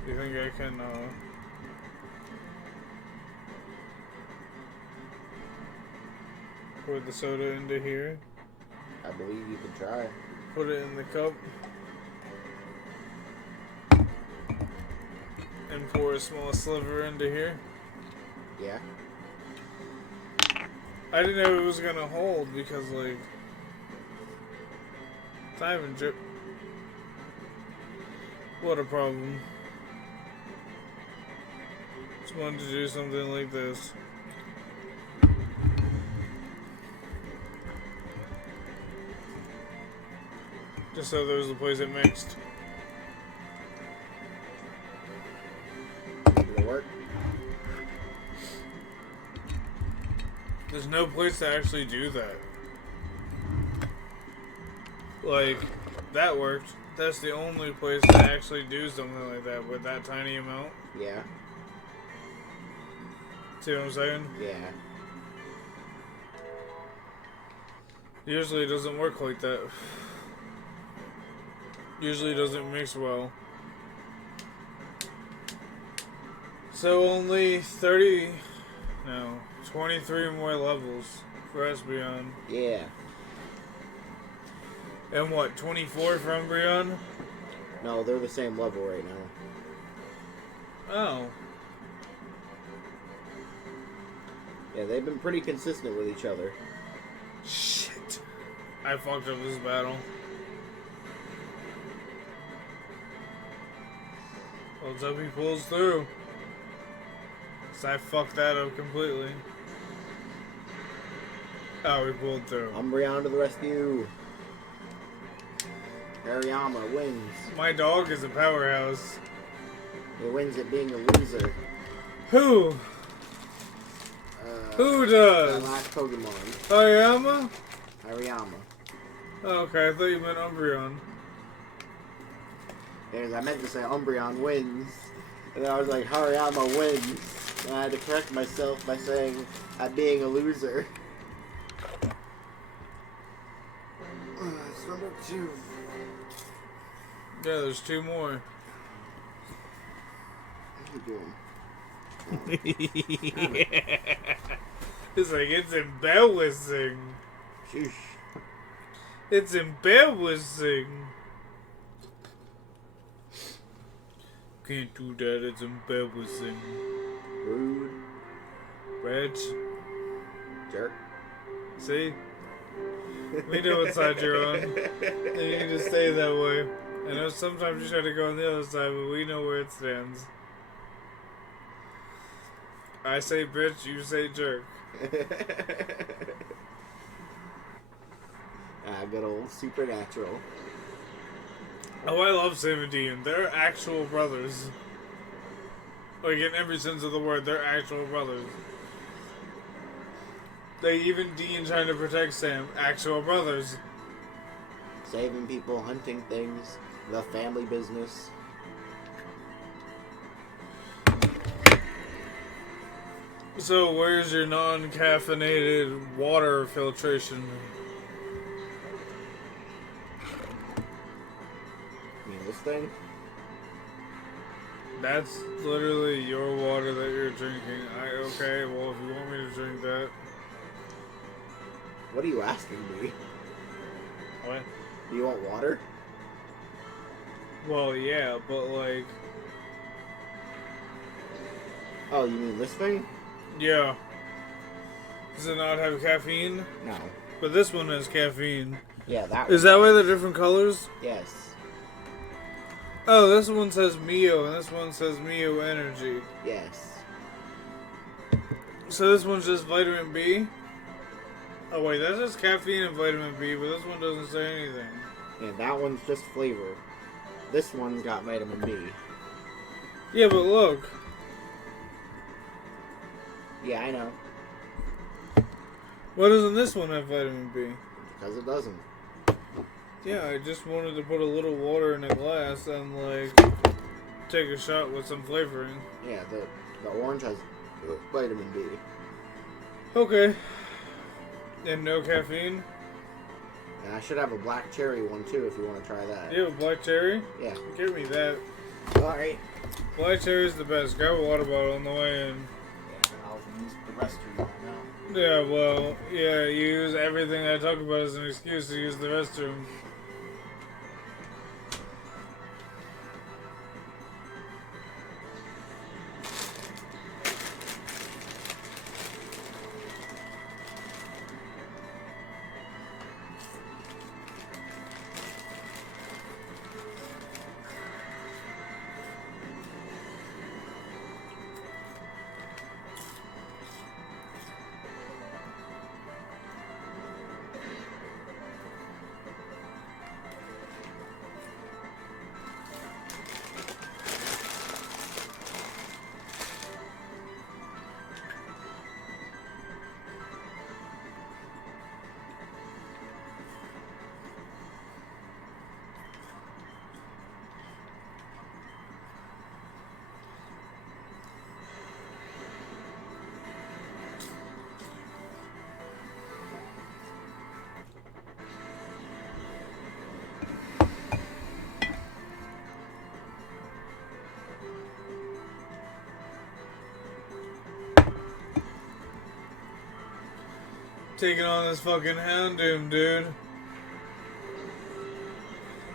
You think I can, pour the soda into here? I believe you can try. Put it in the cup. And pour a small sliver into here. Yeah. I didn't know it was gonna hold because, like, time and drip. What a problem. Just wanted to do something like this. Just so there was a place it mixed. Did it work? There's no place to actually do that. Like, that worked. That's the only place to actually do something like that with that tiny amount. Yeah. See what I'm saying? Yeah. Usually it doesn't work like that. Usually it doesn't mix well. So only 23 more levels for Espeon. Yeah. And what, 24 for Umbreon? No, they're the same level right now. Oh. Yeah, they've been pretty consistent with each other. Shit. I fucked up this battle. Let's hope he pulls through. 'Cause I fucked that up completely. Oh, he pulled through. Umbreon to the rescue. Hariyama wins. My dog is a powerhouse. He wins at being a loser. Who? Who does? That last Pokemon. Hariyama? Hariyama. Oh, okay, I thought you meant Umbreon. Because I meant to say Umbreon wins. And then I was like, Hariyama wins. And I had to correct myself by saying, at being a loser. It's number 2. Yeah, there's 2 more. What are you doing? It's like, it's embarrassing. Sheesh. It's embarrassing. Can't do that, it's embarrassing. Rude. Reg, Jerk. see? We know what side you're on. And you can just stay that way. I know sometimes you try to go on the other side, but we know where it stands. I say bitch, you say jerk. Good old Supernatural. Oh, I love Sam and Dean. They're actual brothers. Like, in every sense of the word, they're actual brothers. They even Dean trying to protect Sam. Actual brothers. Saving people, hunting things, the family business. So, where's your non-caffeinated water filtration? You mean this thing? That's literally your water that you're drinking. Okay, well, if you want me to drink that. What are you asking me? What? Do you want water? Well, yeah, but like... Oh, you mean this thing? Yeah. Does it not have caffeine? No. But this one has caffeine. Yeah, that Is one. that why they're different colors? Yes. Oh, this one says Mio, and this one says Mio Energy. Yes. So this one's just vitamin B? Oh wait, that's just caffeine and vitamin B, but this one doesn't say anything. Yeah, that one's just flavor. This one's got vitamin B. Yeah, but look. Yeah, I know. Why doesn't this one have vitamin B? Because it doesn't. Yeah, I just wanted to put a little water in a glass and, like, take a shot with some flavoring. Yeah, the orange has vitamin B. Okay. And no caffeine? And I should have a black cherry one too if you want to try that. You have a black cherry? Yeah. Give me that. Alright. Black cherry's the best. Grab a water bottle on the way in. Yeah, I'll use the restroom right now. Yeah, well, yeah, you use everything I talk about as an excuse to use the restroom. Taking on this fucking Houndoom, dude.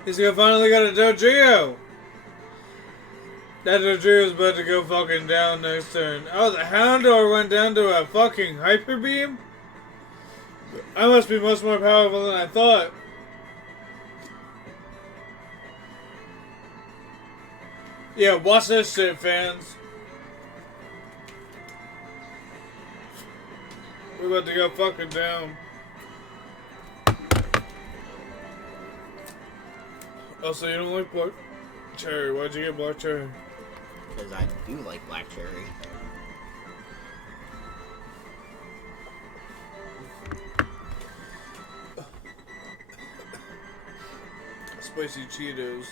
He's finally got a Dodrio! That Drew is about to go fucking down next turn. Oh, the Houndour went down to a fucking Hyper Beam? I must be much more powerful than I thought. Yeah, watch this shit, fans. We're about to go fucking down. Oh, so you don't like black cherry? Why'd you get black cherry? Because I do like black cherry. Spicy Cheetos.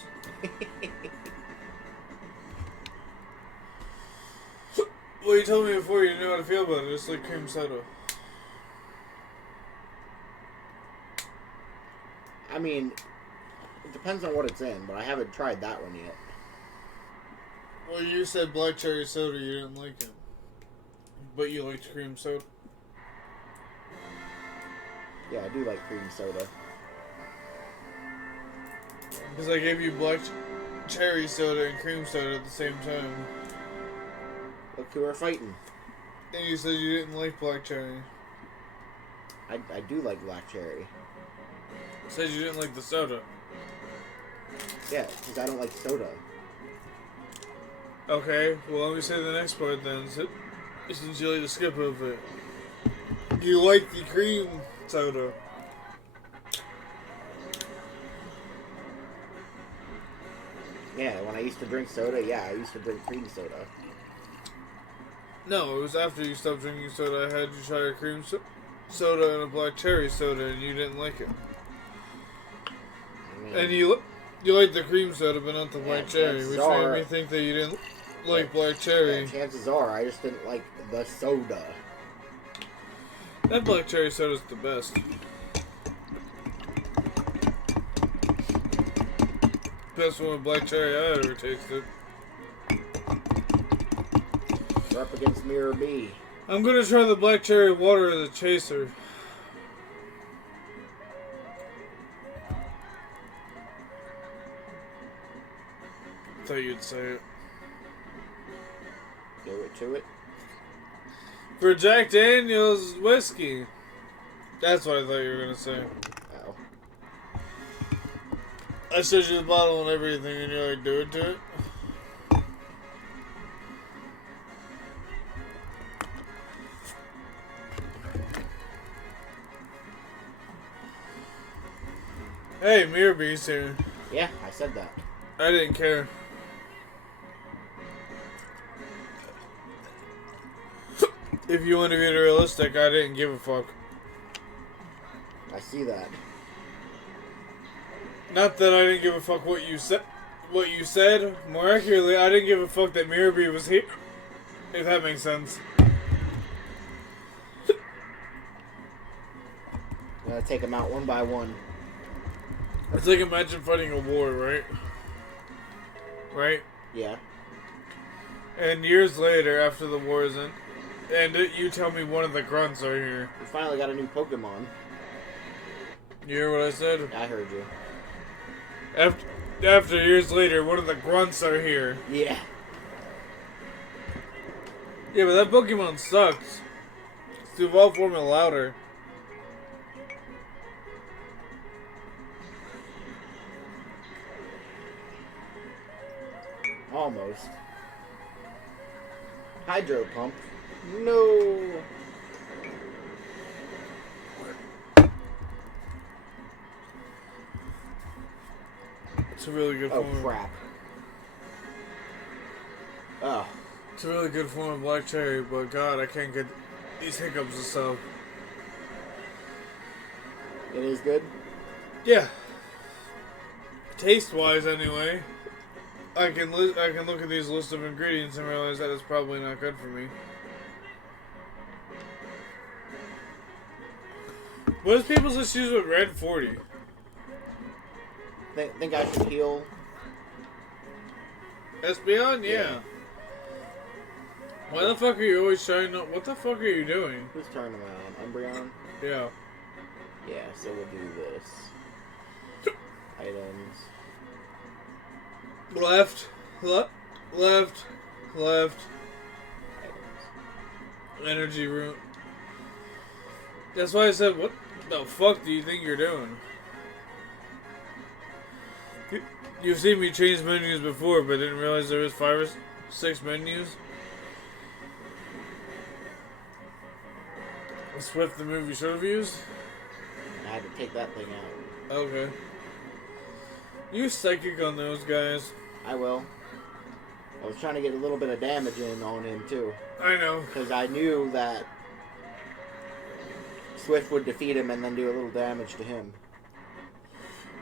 Well, you told me before you didn't know how to feel about it. It's like cream soda. I mean, it depends on what it's in, but I haven't tried that one yet. Well, you said black cherry soda, you didn't like it. But you liked cream soda. Yeah, I do like cream soda. Because I gave you black cherry soda and cream soda at the same time. Look who we're fighting. And you said you didn't like black cherry. I do like black cherry. Said you didn't like the soda. Yeah, because I don't like soda. Okay, well let me say the next part then. Since you like to skip over it. You like the cream soda. Yeah, when I used to drink soda, yeah, I used to drink cream soda. No, it was after you stopped drinking soda. I had you try a cream soda and a black cherry soda, and you didn't like it. I mean, And you liked the cream soda, but not the black cherry, chances which are- made me think that you didn't like black cherry. yeah, chances are, I just didn't like the soda. That black cherry soda's the best. Best one with black cherry I ever tasted. We're up against Mirror B. I'm gonna try the black cherry water as a chaser. Thought you'd say it. Do it to it. For Jack Daniels whiskey. That's what I thought you were gonna say. Oh. I showed you the bottle and everything, and you're like, do it to it. Hey, Mirror Beast here. Yeah, I said that. I didn't care. If you want to be realistic, I didn't give a fuck. I see that. Not that I didn't give a fuck what you said. What you said, more accurately, I didn't give a fuck that Mirror Beast was here. If that makes sense. I'm gonna take them out one by one. It's like imagine fighting a war, right? Right? Yeah. And years later, after the war is in, and you tell me one of the grunts are here. We finally got a new Pokemon. You hear what I said? I heard you. After years later, one of the grunts are here. Yeah. Yeah, but that Pokemon sucks. It's evolved form it louder. Almost. Hydro Pump. No. It's a really good Oh, form. crap. Oh. It's a really good form of black cherry, but God, I can't get these hiccups and stuff. It is good? Yeah. Taste-wise, anyway. I can look at these list of ingredients and realize that it's probably not good for me. What is people's issues with Red 40? Think I should heal? Espeon? Yeah. Yeah. Why the fuck are you always trying to... What the fuck are you doing? Who's turn around? Umbreon? Yeah. Yeah, so we'll do this. Items. Left. Left. Energy room. That's why I said, what the fuck do you think you're doing? You've seen me change menus before, but didn't realize there was 5 or 6 menus. Swift the movie should have used? I had to take that thing out. Okay. Use psychic on those guys. I will. I was trying to get a little bit of damage in on him, too. I know. Because I knew that Swift would defeat him and then do a little damage to him.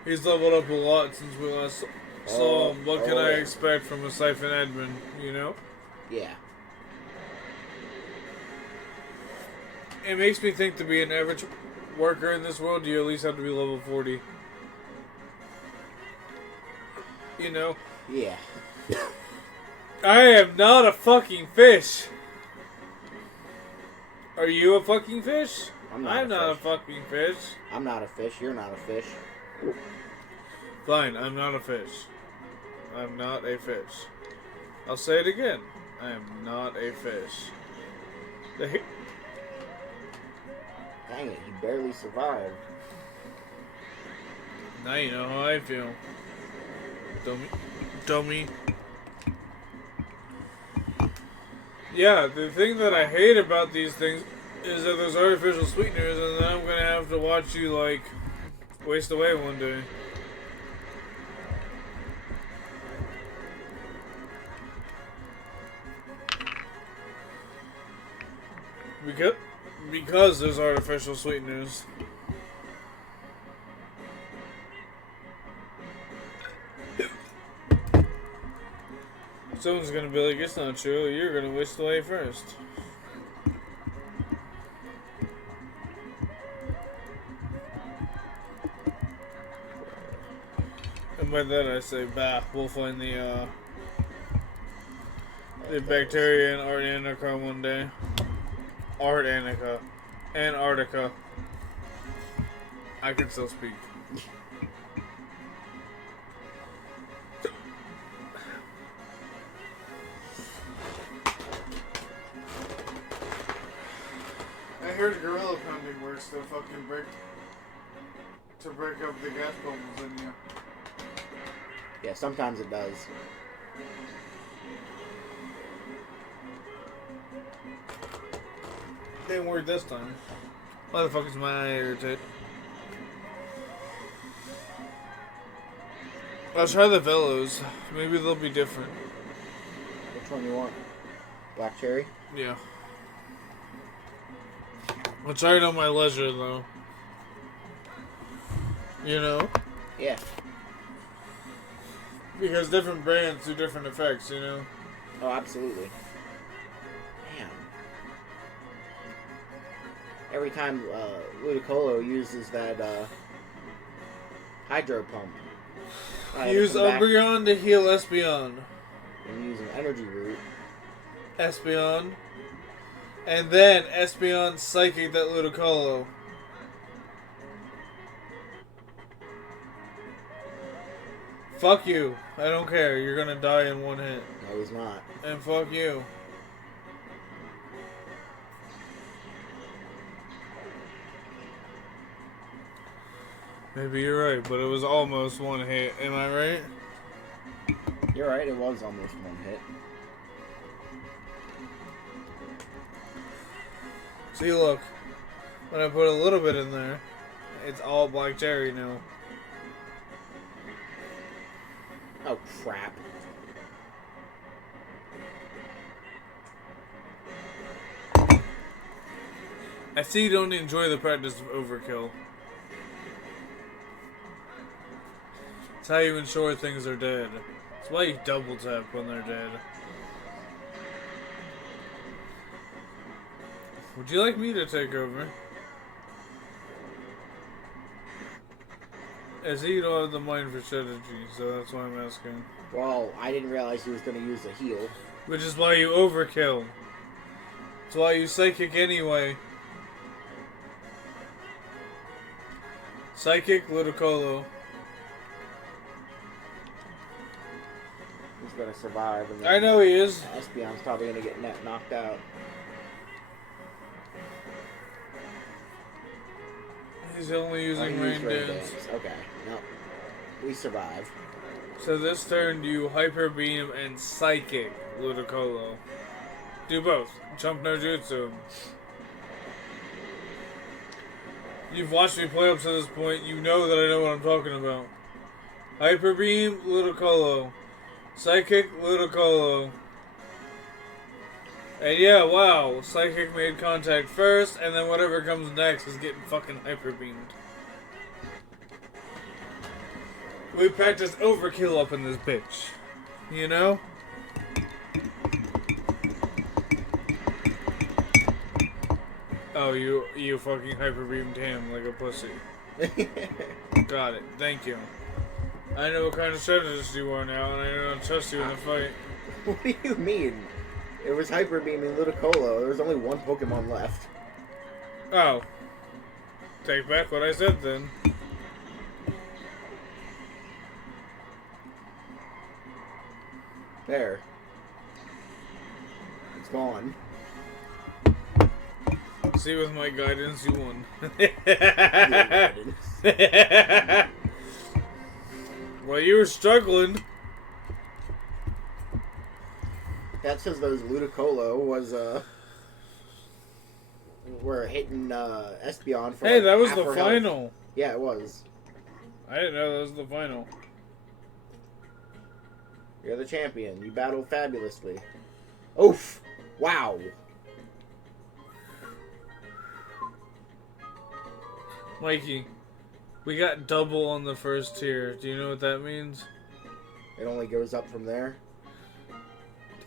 He's leveled up a lot since we last saw him. What can I expect from a Siphon admin, you know? Yeah. It makes me think to be an average worker in this world, you at least have to be level 40. You know? Yeah. I am not a fucking fish. Are you a fucking fish? I'm not a fucking fish. I'm not a fish. You're not a fish. Fine, I'm not a fish. I'm not a fish. I'll say it again. I am not a fish. Dang it, he barely survived. Now you know how I feel. Dummy. Yeah, the thing that I hate about these things is that there's artificial sweeteners, and then I'm gonna have to watch you, like, waste away one day. Because there's artificial sweeteners. Someone's gonna be like, it's not true, you're gonna waste away first. And by that I say, bah, we'll find the bacteria in Antarctica one day. Antarctica. I can still speak. I heard gorilla pounding works to fucking break up the gas bubbles in you. Yeah, sometimes it does. Didn't work this time. Why the fuck is my eye irritated? I'll try the Velos. Maybe they'll be different. Which one you want? Black cherry? Yeah. I'll try it on my leisure, though. You know? Yeah. Because different brands do different effects, you know? Oh, absolutely. Damn. Every time Ludicolo uses that hydro pump. Use Umbreon to heal Espeon. And use an energy root. Espeon. And then Espeon Psychic that Ludicolo. Fuck you. I don't care. You're gonna die in one hit. No, he's not. And fuck you. Maybe you're right, but it was almost one hit. Am I right? You're right, it was almost one hit. See, look. When I put a little bit in there, it's all black cherry now. Oh, crap. I see you don't enjoy the practice of overkill. It's how you ensure things are dead. It's why you double tap when they're dead. Would you like me to take over? I see you don't have the mind for strategy, so that's why I'm asking. Well, I didn't realize he was going to use a heal. Which is why you overkill. It's why you psychic anyway. Psychic Ludicolo. He's gonna survive. And I know he is. Espeon's probably gonna get knocked out. He's only using rain dance. Okay, no. We survive. So this turn you Hyper Beam and Psychic Ludicolo. Do both. Jump no jutsu. You've watched me play up to this point. You know that I know what I'm talking about. Hyper Beam, Ludicolo. Psychic, Ludicolo. And yeah, wow. Psychic made contact first, and then whatever comes next is getting fucking Hyper Beamed. We practice overkill up in this bitch. You know? Oh, you fucking hyper beamed him like a pussy. Got it. Thank you. I know what kind of strategist you are now, and I don't trust you in the fight. What do you mean? It was Hyper Beaming Ludicolo. There was only one Pokemon left. Oh. Take back what I said then. There. It's gone. See, with my guidance, you won. Well, you were struggling. That says those Ludicolo was, were hitting, Espeon for Hey, like that was half the her final. health. Yeah, it was. I didn't know that was the final. You're the champion. You battled fabulously. Oof! Wow! Mikey, we got double on the first tier. Do you know what that means? It only goes up from there.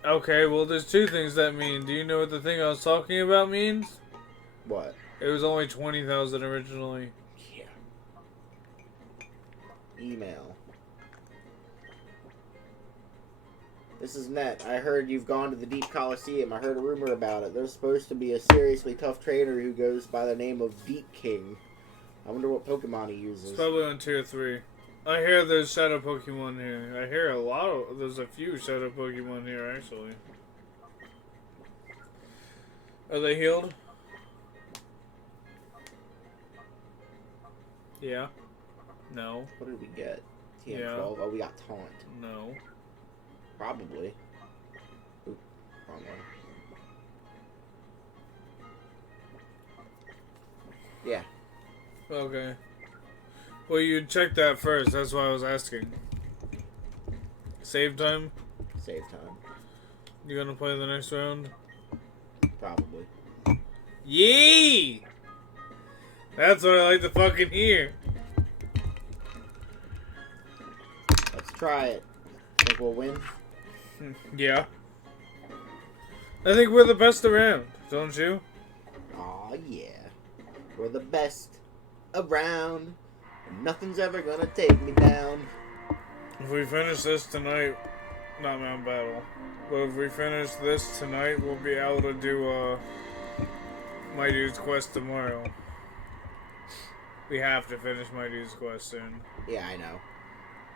Okay, well, there's two things that mean. Do you know what the thing I was talking about means? What? It was only 20,000 originally. Yeah. Email. This is Net. I heard you've gone to the Deep Colosseum. I heard a rumor about it. There's supposed to be a seriously tough trainer who goes by the name of Deep King. I wonder what Pokemon he uses. It's probably on tier 3. I hear there's shadow Pokemon here. I hear there's a few shadow Pokemon here, actually. Are they healed? Yeah. No. What did we get? TM12. Yeah. Oh, we got Taunt. No. Probably. Oop, wrong one. Yeah. Okay. Well, you checked that first. That's why I was asking. Save time? Save time. You gonna play the next round? Probably. Yee! That's what I like to fucking hear. Let's try it. Think we'll win? Yeah. I think we're the best around, don't you? Aw, yeah. We're the best around. And nothing's ever gonna take me down. If we finish this tonight, not Mount Battle, but if we finish this tonight, we'll be able to do My Dude's Quest tomorrow. We have to finish My Dude's Quest soon. Yeah, I know.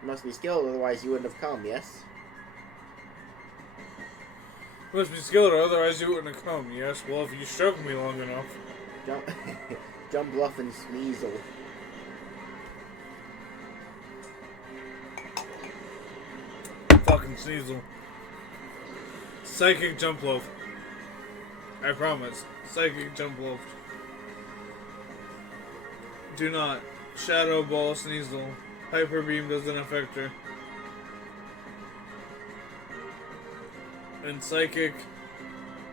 You must be skilled, otherwise you wouldn't have come, yes? You must be skilled, or otherwise you wouldn't have come. Yes, well, if you stroke me long enough. Jump, jump, bluff, and sneasel. Fucking Sneasel. Psychic Jump Loaf. I promise. Psychic Jump Loaf. Do not. Shadow Ball Sneasel. Hyper Beam doesn't affect her. And Psychic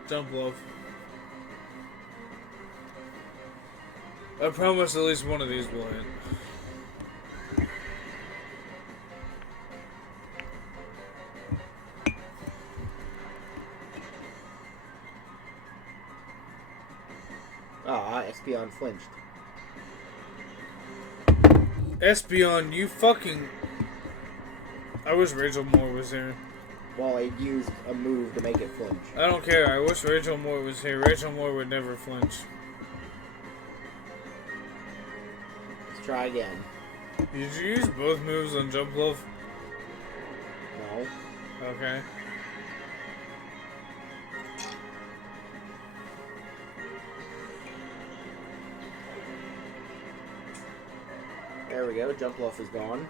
Jump Loaf. I promise at least one of these will hit. Ah, Espeon flinched. Espeon, you fucking... I wish Rachel Moore was here. Well, I used a move to make it flinch. I don't care. I wish Rachel Moore was here. Rachel Moore would never flinch. Let's try again. Did you use both moves on Jump Loaf? No. Okay. There we go. Jump off is gone.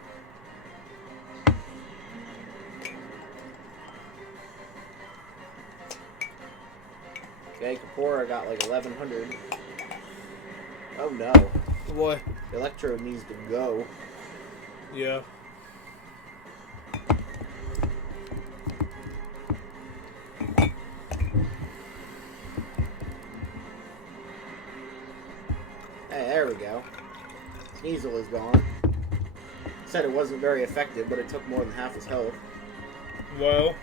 Okay, Kapora got like 1100. Oh no. What? The Electrode needs to go. Yeah. Hey, there we go. Sneasel is gone. Said it wasn't very effective, but it took more than half his health. Well,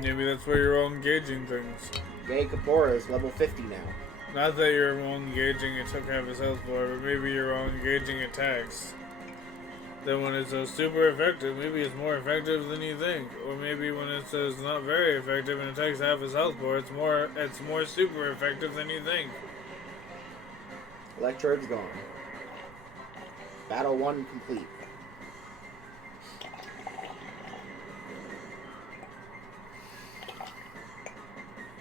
maybe that's where you're all engaging things. Gay Kapora is level 50 now. Not that you're all engaging it took half his health for, but maybe you're all engaging attacks. Then when it says super effective, maybe it's more effective than you think. Or maybe when it says not very effective and it takes half his health for, it's more super effective than you think. Electrode's gone. Battle 1 complete.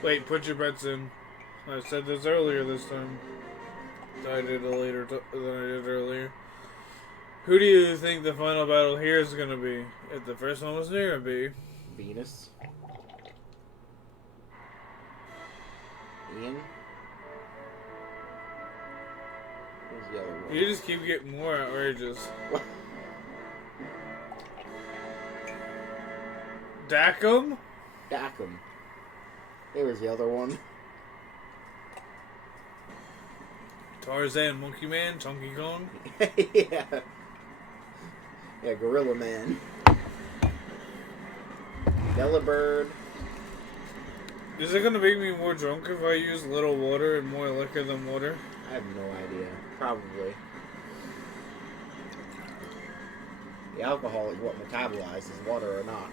Wait, put your bets in. I said this earlier this time. I did it later than I did earlier. Who do you think the final battle here is going to be? If the first one was near B. Venus. Ian. Who's the other one? You just keep getting more outrageous. What? Dacum? Dacum. There was the other one. Tarzan, Monkey Man, Chunky Kong. Yeah. Yeah, Gorilla Man. Delibird. Is it gonna make me more drunk if I use little water and more liquor than water? I have no idea. Probably. The alcohol is what metabolizes water or not.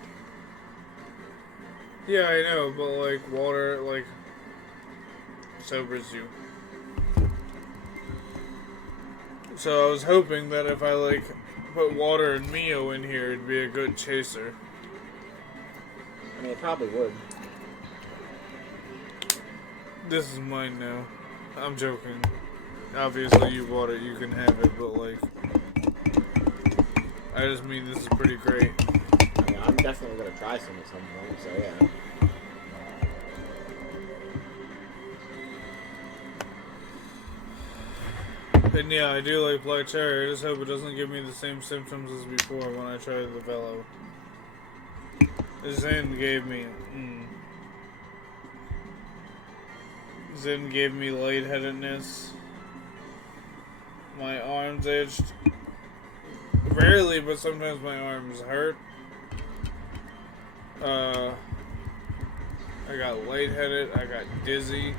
Yeah, I know, but like water, like sobers you. So I was hoping that if I like put water and Mio in here, it'd be a good chaser. I mean, it probably would. This is mine now. I'm joking. Obviously, you bought it, you can have it, but like, I just mean this is pretty great. I mean, I'm definitely gonna try some at some point, so yeah. And yeah, I do like Black Cherry. I just hope it doesn't give me the same symptoms as before when I tried the Velo. Zen gave me... Zen gave me lightheadedness. My arms itched. Rarely, but sometimes my arms hurt. I got lightheaded. I got dizzy.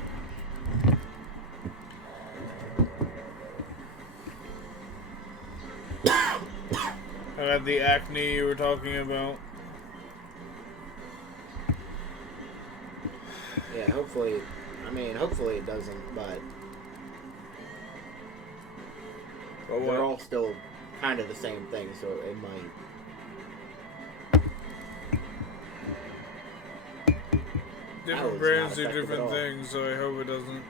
I got the acne you were talking about. Yeah, hopefully, hopefully it doesn't, but they're all still kind of the same thing, so it might. Different brands do different things, so I hope it doesn't.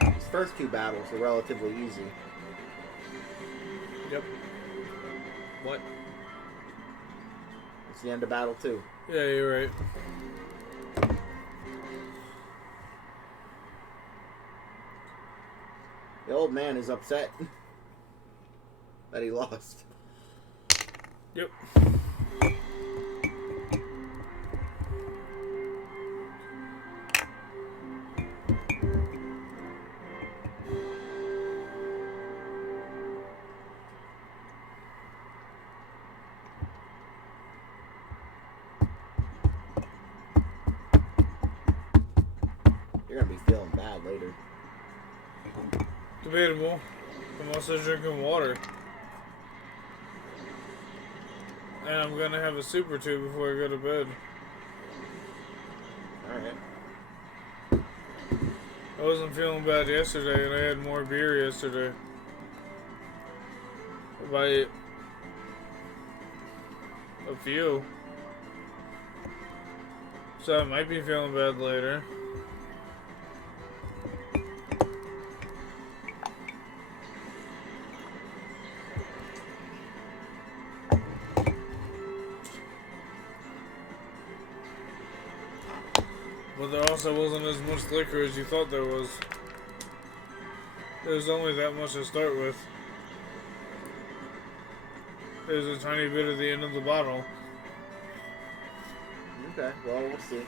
These first two battles are relatively easy. Yep. What? It's the end of battle 2. Yeah, you're right. The old man is upset that he lost. Yep. You're gonna be feeling bad later. Debatable. I'm also drinking water. And I'm gonna have a super tube before I go to bed. Alright. wasn't feeling bad yesterday, and I had more beer yesterday. By a few. So I might be feeling bad later. But there also wasn't as much liquor as you thought there was. There's only that much to start with. There's a tiny bit at the end of the bottle. Okay, well, we'll see.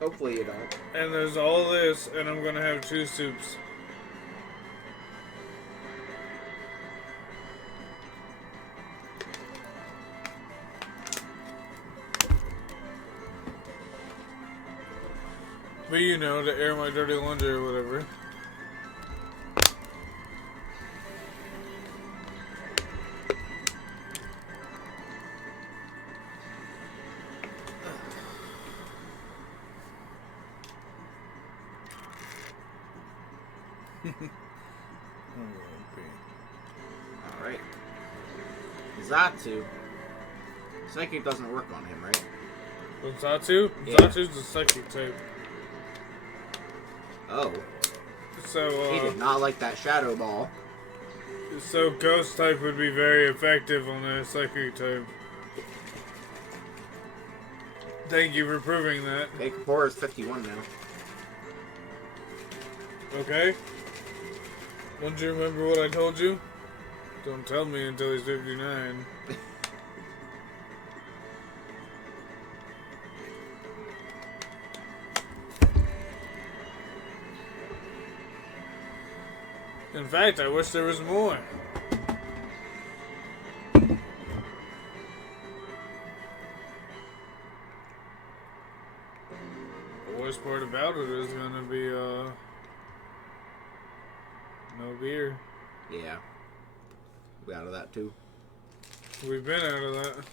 Hopefully you don't. And there's all this, and I'm gonna have 2 soups. But you know, to air my dirty laundry or whatever. Alright. Zatsu. Psychic doesn't work on him, right? With Zatsu? Yeah. Zatsu's the psychic type. Oh. So, He did not like that shadow ball. So ghost type would be very effective on a psychic type. Thank you for proving that. Kapora is 51 now. Okay? Don't you remember what I told you? Don't tell me until he's 59. In fact, I wish there was more. The worst part about it is gonna be, no beer. Yeah. We out of that too. We've been out of that.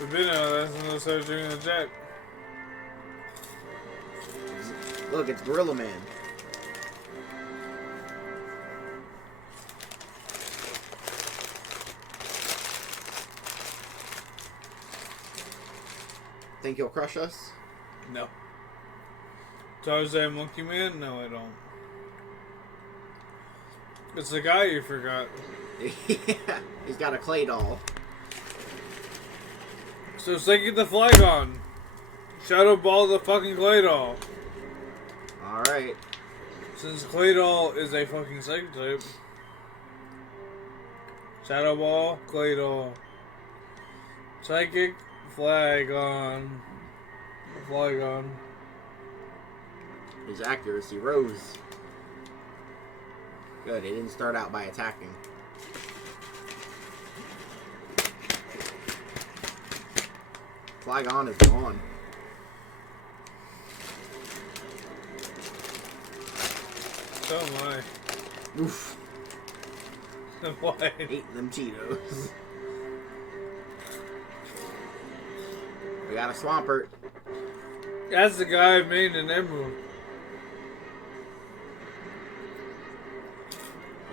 We've been out of that since I started drinking the Jack. Look, it's Gorilla Man. Think he'll crush us? No. Tarzan Monkey Man? No, I don't. It's the guy you forgot. Yeah, he's got a clay doll. So Psychic the Flygon. Shadow Ball the fucking Clay Doll. Alright. Since Clay Doll is a fucking Psychic type. Shadow Ball, Clay Doll. Psychic Flygon. Flygon. His accuracy rose. Good, he didn't start out by attacking. Flygon is gone. So am I. Oof. Why? Eating them Cheetos. We got a Swampert. That's the guy I made an emerald.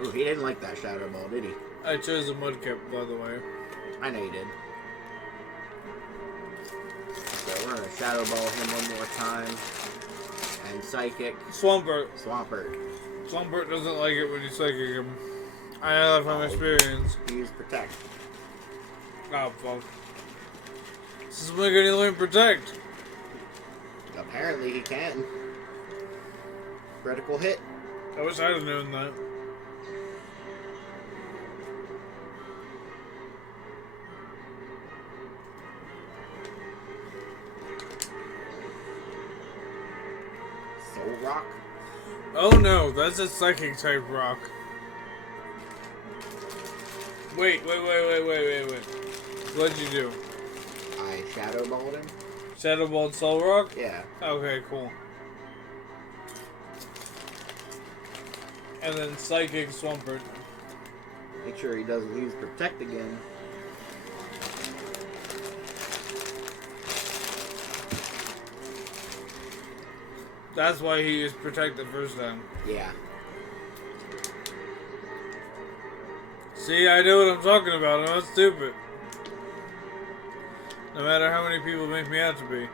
Ooh, he didn't like that Shadow Ball, did he? I chose a Mudkip, by the way. I know you did. So we're gonna Shadow Ball him one more time. And Psychic. Swampert. Swampert. Swampert doesn't like it when you psychic him. I know that from experience. Use Protect. Oh, fuck. This is making you learn Protect. Apparently he can. Critical hit. I wish I'd have known that. Soul Rock. Oh no, that's a psychic type rock. Wait. What'd you do? I Shadow Balled him. Shadow Ball Soul Rock? Yeah. Okay, cool. And then Psychic Swampert. Make sure he doesn't use Protect again. That's why he is protected first time. Yeah. See, I know what I'm talking about. I'm not stupid. No matter how many people make me out to be.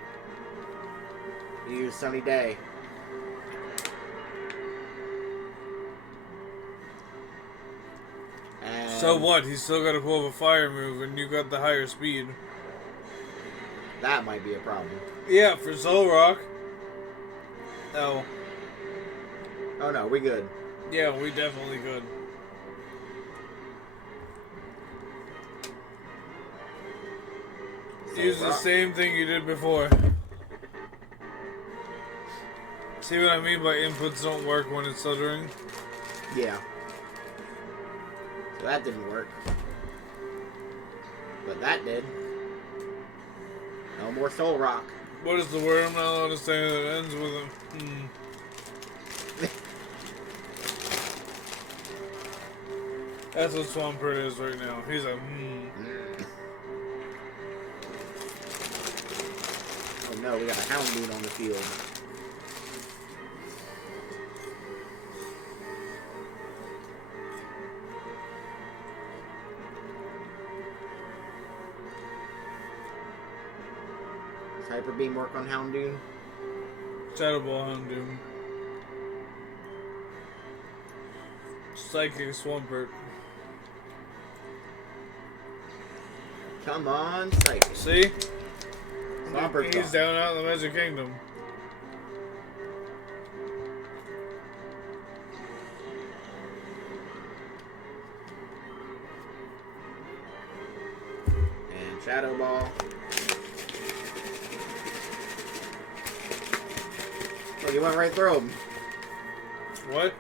You use Sunny Day. And So what? He's still got to pull up a fire move, and you got the higher speed. that might be a problem. Yeah, for Soul Rock. Oh. Oh no, we good. Yeah, we definitely could. Use the same thing you did before. See what I mean by inputs don't work when it's stuttering? Yeah. So that didn't work. But that did. No more Soul Rock. What is the word I'm not allowed to say that ends with a That's what Swampert is right now. He's a Oh no, we got a Houndoom on the field. Does Hyper Beam work on Houndoom? Shadow Ball Houndoom. Psychic Swampert. Come on, Psychic. See? Swampert's He's gone. down out in the Magic Kingdom. And Shadow Ball. Oh, you went right through him. What?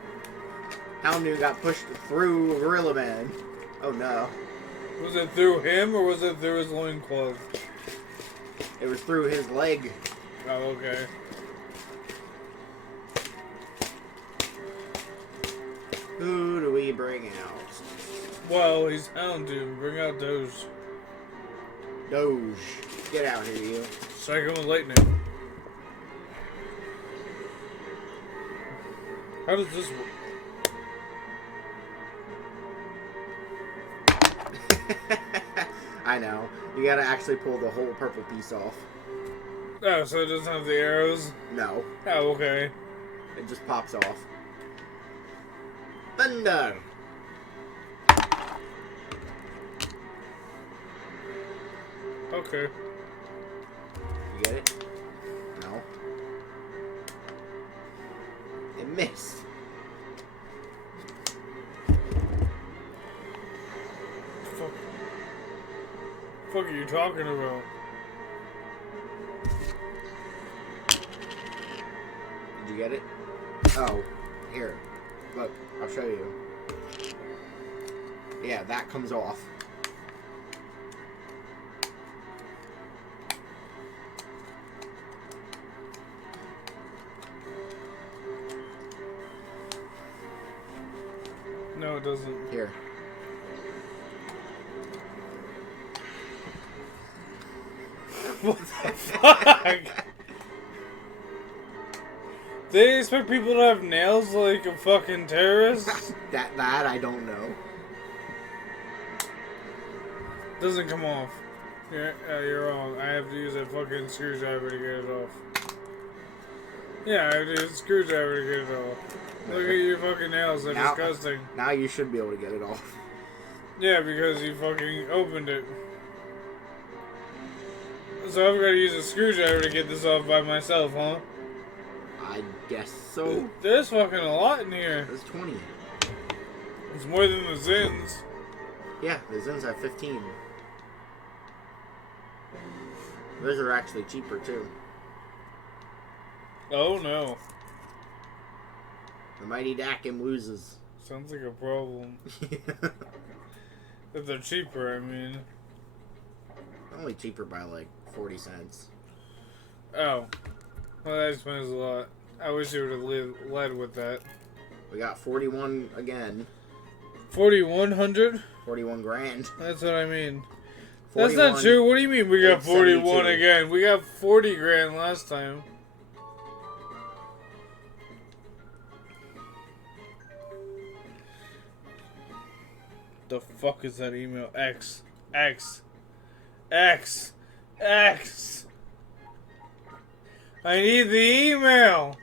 Houndoom got pushed through Gorilla Man. Oh no. Was it through him or was it through his loincloth? It was through his leg. Oh, okay. Who do we bring out? Well, he's Houndoom. Bring out Doge. Doge. Get out here, you. Strike him with lightning. How does this work? I know. You gotta actually pull the whole purple piece off. Oh, so it doesn't have the arrows? No. Oh, okay. It just pops off. Thunder! Okay. You get it? No. It missed. Fuck are you talking about? Did you get it? Oh, here. Look, I'll show you. Yeah, that comes off. No, it doesn't. Here. What the fuck? They expect people to have nails like a fucking terrorist? that I don't know. Doesn't come off. You're wrong. I have to use a fucking screwdriver to get it off. Yeah, I have to use a screwdriver to get it off. Look at your fucking nails. They're disgusting. Now you should be able to get it off. Yeah, because you fucking opened it. So I've got to use a screwdriver to get this off by myself, huh? I guess so. There's fucking a lot in here. There's 20. It's more than the Zins. Yeah, the Zins have 15. Those are actually cheaper too. Oh no. The mighty Dakim loses. Sounds like a problem. If they're cheaper, I mean. Only cheaper by like 40 cents. Oh. Well, that explains a lot. I wish you would have led with that. We got 41 again. 4,100? 41 grand. That's what I mean. 41, That's not true. What do you mean we got 41 872. again? We got 40 grand last time. the fuck is that email? X. X. I need the email.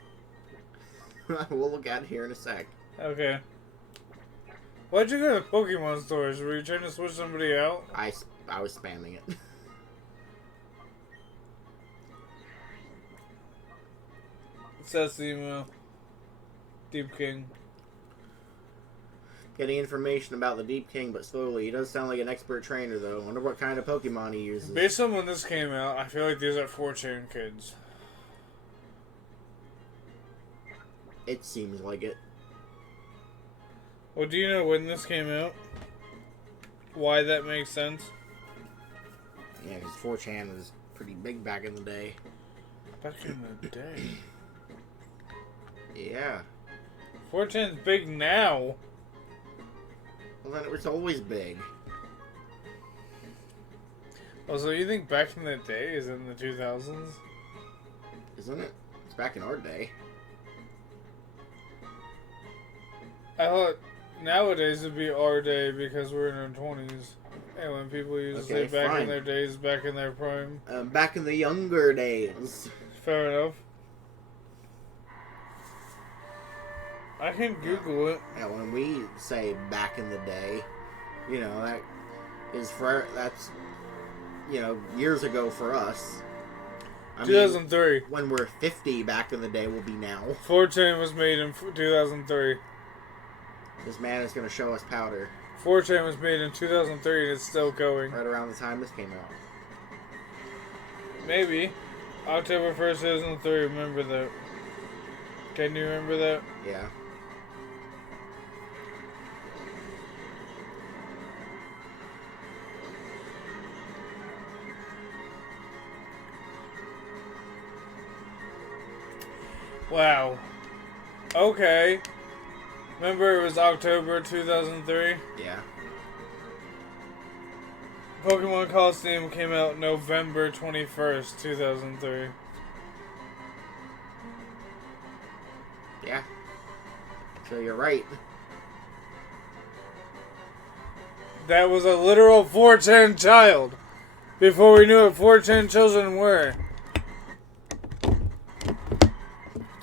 We'll look at it here in a sec. Okay. Why'd you go to Pokemon stores? Were you trying to switch somebody out? I was spamming it. It says the email. Deep King. Getting information about the Deep King, but slowly. He does sound like an expert trainer, though. Wonder what kind of Pokemon he uses. Based on when this came out, I feel like these are 4chan kids. It seems like it. Well, do you know when this came out? Why that makes sense? Yeah, because 4chan was pretty big back in the day. Back in the day. Yeah. 4chan's big now. Well, then it was always big. Oh, so you think back in the day is in the 2000s? Isn't it? It's back in our day. I thought nowadays it'd be our day because we're in our 20s. And when people used to say back in their days, back in their prime. Back in the younger days. Fair enough. I can Google it. Yeah, when we say back in the day, that's years ago for us. 2003. When we're 50 back in the day will be now. 4chan was made in 2003. This man is going to show us powder. 4chan was made in 2003 and it's still going. Right around the time this came out. Maybe. October 1st, 2003, remember that. Can you remember that? Yeah. Wow. Okay. Remember it was October 2003? Yeah. Pokemon Colosseum came out November 21st, 2003. Yeah. So you're right. That was a literal 4chan child. Before we knew what 4chan children were.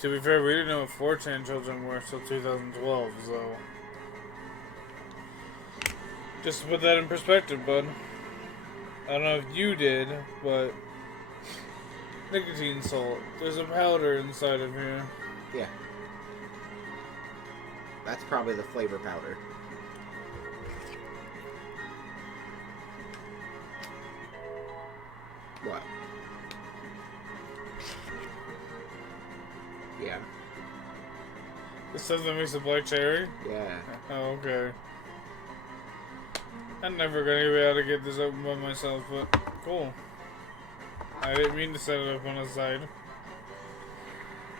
To be fair, we didn't know what 4chan children were until 2012, so... Just to put that in perspective, bud. I don't know if you did, but... Nicotine salt. There's a powder inside of here. Yeah. That's probably the flavor powder. What? Yeah. It says that makes a black cherry? Yeah. Oh, okay. I'm never gonna be able to get this open by myself, but cool. I didn't mean to set it up on the side.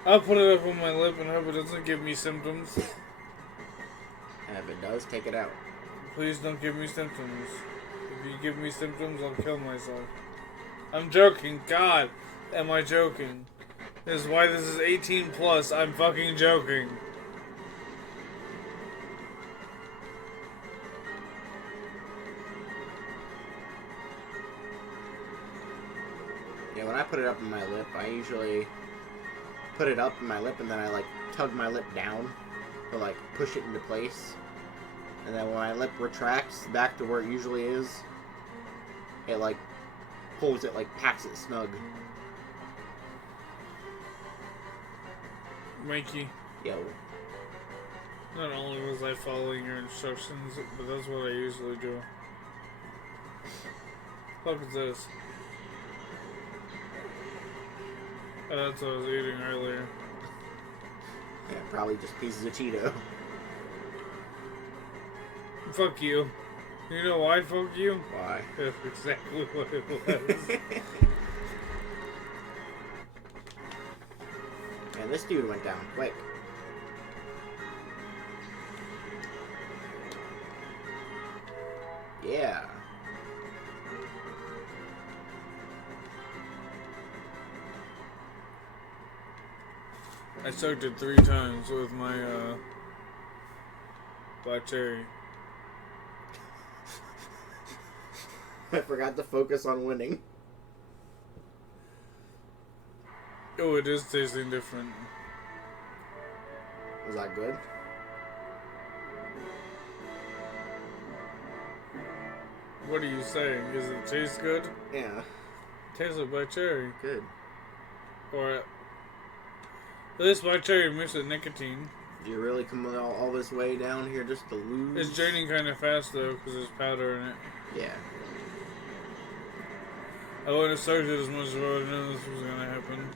I'll put it up on my lip and hope it doesn't give me symptoms. And if it does, take it out. Please don't give me symptoms. If you give me symptoms, I'll kill myself. I'm joking. God, am I joking? This is why this is 18 plus. I'm fucking joking. Yeah, when I put it up in my lip, I usually put it up in my lip and then I tug my lip down to push it into place. And then when my lip retracts back to where it usually is, it pulls it, packs it snug. Mikey, Yo. not only was I following your instructions, but that's what I usually do. Fuck is this? Oh, that's what I was eating earlier. Yeah, probably just pieces of Cheeto. Fuck you. You know why fuck you? Why? That's exactly what it was. And this dude went down quick. Yeah. I soaked it 3 times with my black cherry. I forgot to focus on winning. Oh, it is tasting different. Was that good? What are you saying? Does it taste good? Yeah. Tastes like black cherry. Good. Or at least black cherry mixed with nicotine. Do you really come all this way down here just to lose? It's draining kind of fast though, because there's powder in it. Yeah. I wouldn't have started as much as I would have known this was going to happen.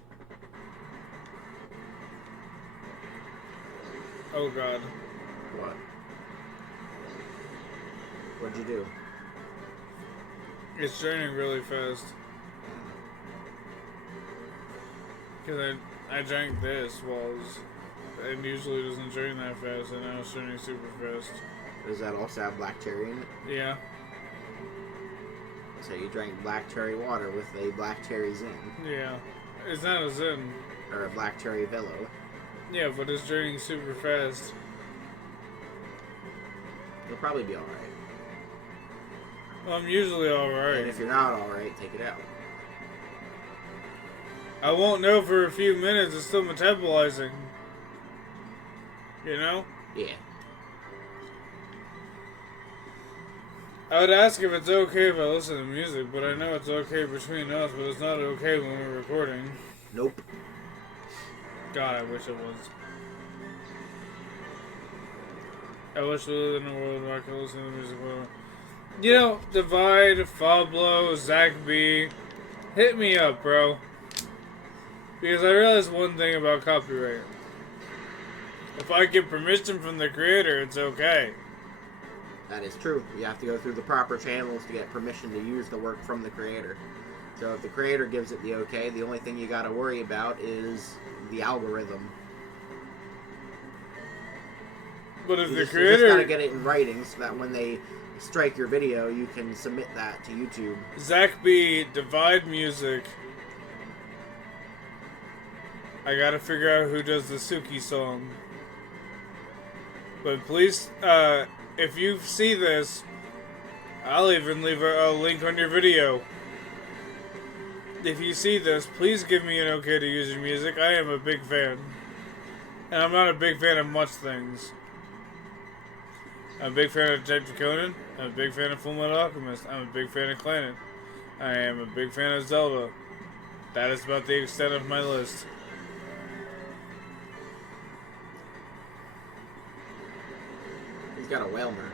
Oh god. What? What'd you do? It's draining really fast. Because I drank this while it usually doesn't drain that fast, and now it's draining super fast. Does that also have black cherry in it? Yeah. So you drank black cherry water with a black cherry Zen. Yeah. It's not a Zen. Or a black cherry Velo. Yeah, but it's draining super fast. You'll probably be alright. Well, I'm usually alright. And if you're not alright, take it out. I won't know for a few minutes. It's still metabolizing. You know? Yeah. I would ask if it's okay if I listen to music, but I know it's okay between us, but it's not okay when we're recording. Nope. God, I wish it was. I wish we lived in a world where I could listen to music. You know, Divide, Fablo, Zach B, hit me up, bro. Because I realized one thing about copyright. If I get permission from the creator, it's okay. That is true. You have to go through the proper channels to get permission to use the work from the creator. So if the creator gives it the okay, the only thing you gotta worry about is the algorithm. But if You the just creator... gotta get it in writing so that when they strike your video, you can submit that to YouTube. Zach B, Divide Music. I gotta figure out who does the Suki song. But please, if you see this, I'll even leave a link on your video. If you see this, please give me an okay to use your music. I am a big fan. And I'm not a big fan of much things. I'm a big fan of Detective Conan. I'm a big fan of Full Metal Alchemist. I'm a big fan of Clannad. I am a big fan of Zelda. That is about the extent of my list. He's got a Whalmer,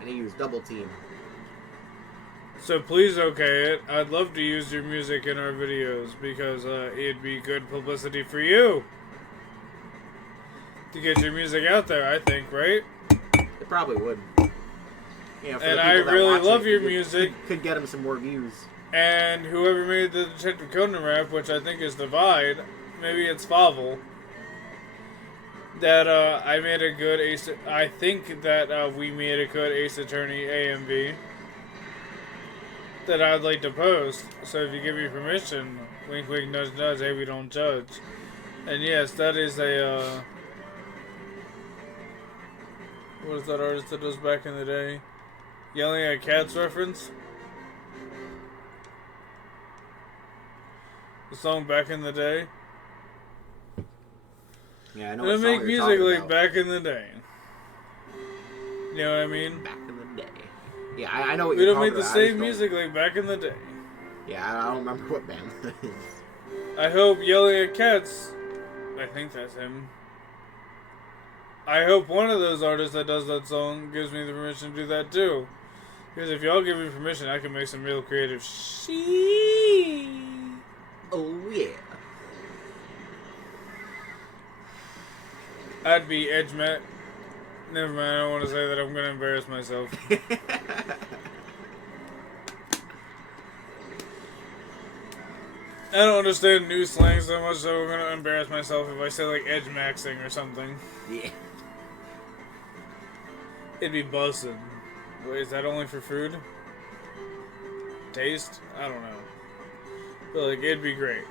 and he used Double Team. So please okay it. I'd love to use your music in our videos because it'd be good publicity for you. To get your music out there, I think, right? It probably would. You know, for And the I people that really watch love it, your you music. Could get him some more views. And whoever made the Detective Conan rap, which I think is Divide, maybe it's Favel, that I made a good Ace... I think that we made a good Ace Attorney AMV that I'd like to post. So if you give me permission, wink wink nudge nudge, hey, we don't judge. And yes, that is a... what is that artist that does back in the day? Yelling at Cats reference? The song Back in the Day? Yeah, I know. I What make song you're music talking like about. Back in the Day. You know what I mean? Back in the day. Yeah, I know what We you're don't talking make the about. I just same don't- music like Back in the Day. Yeah, I don't remember what band that is. I hope Yelling at Cats, I think that's him. I hope one of those artists that does that song gives me the permission to do that too. Because if y'all give me permission, I can make some real creative shit. Oh yeah. I'd be Edge Matt. Never mind, I don't want to say that. I'm going to embarrass myself. I don't understand new slang so much, so I'm going to embarrass myself if I say like Edge Maxing or something. Yeah. It'd be bussin'. Wait, is that only for food? Taste? I don't know. But like, it'd be great.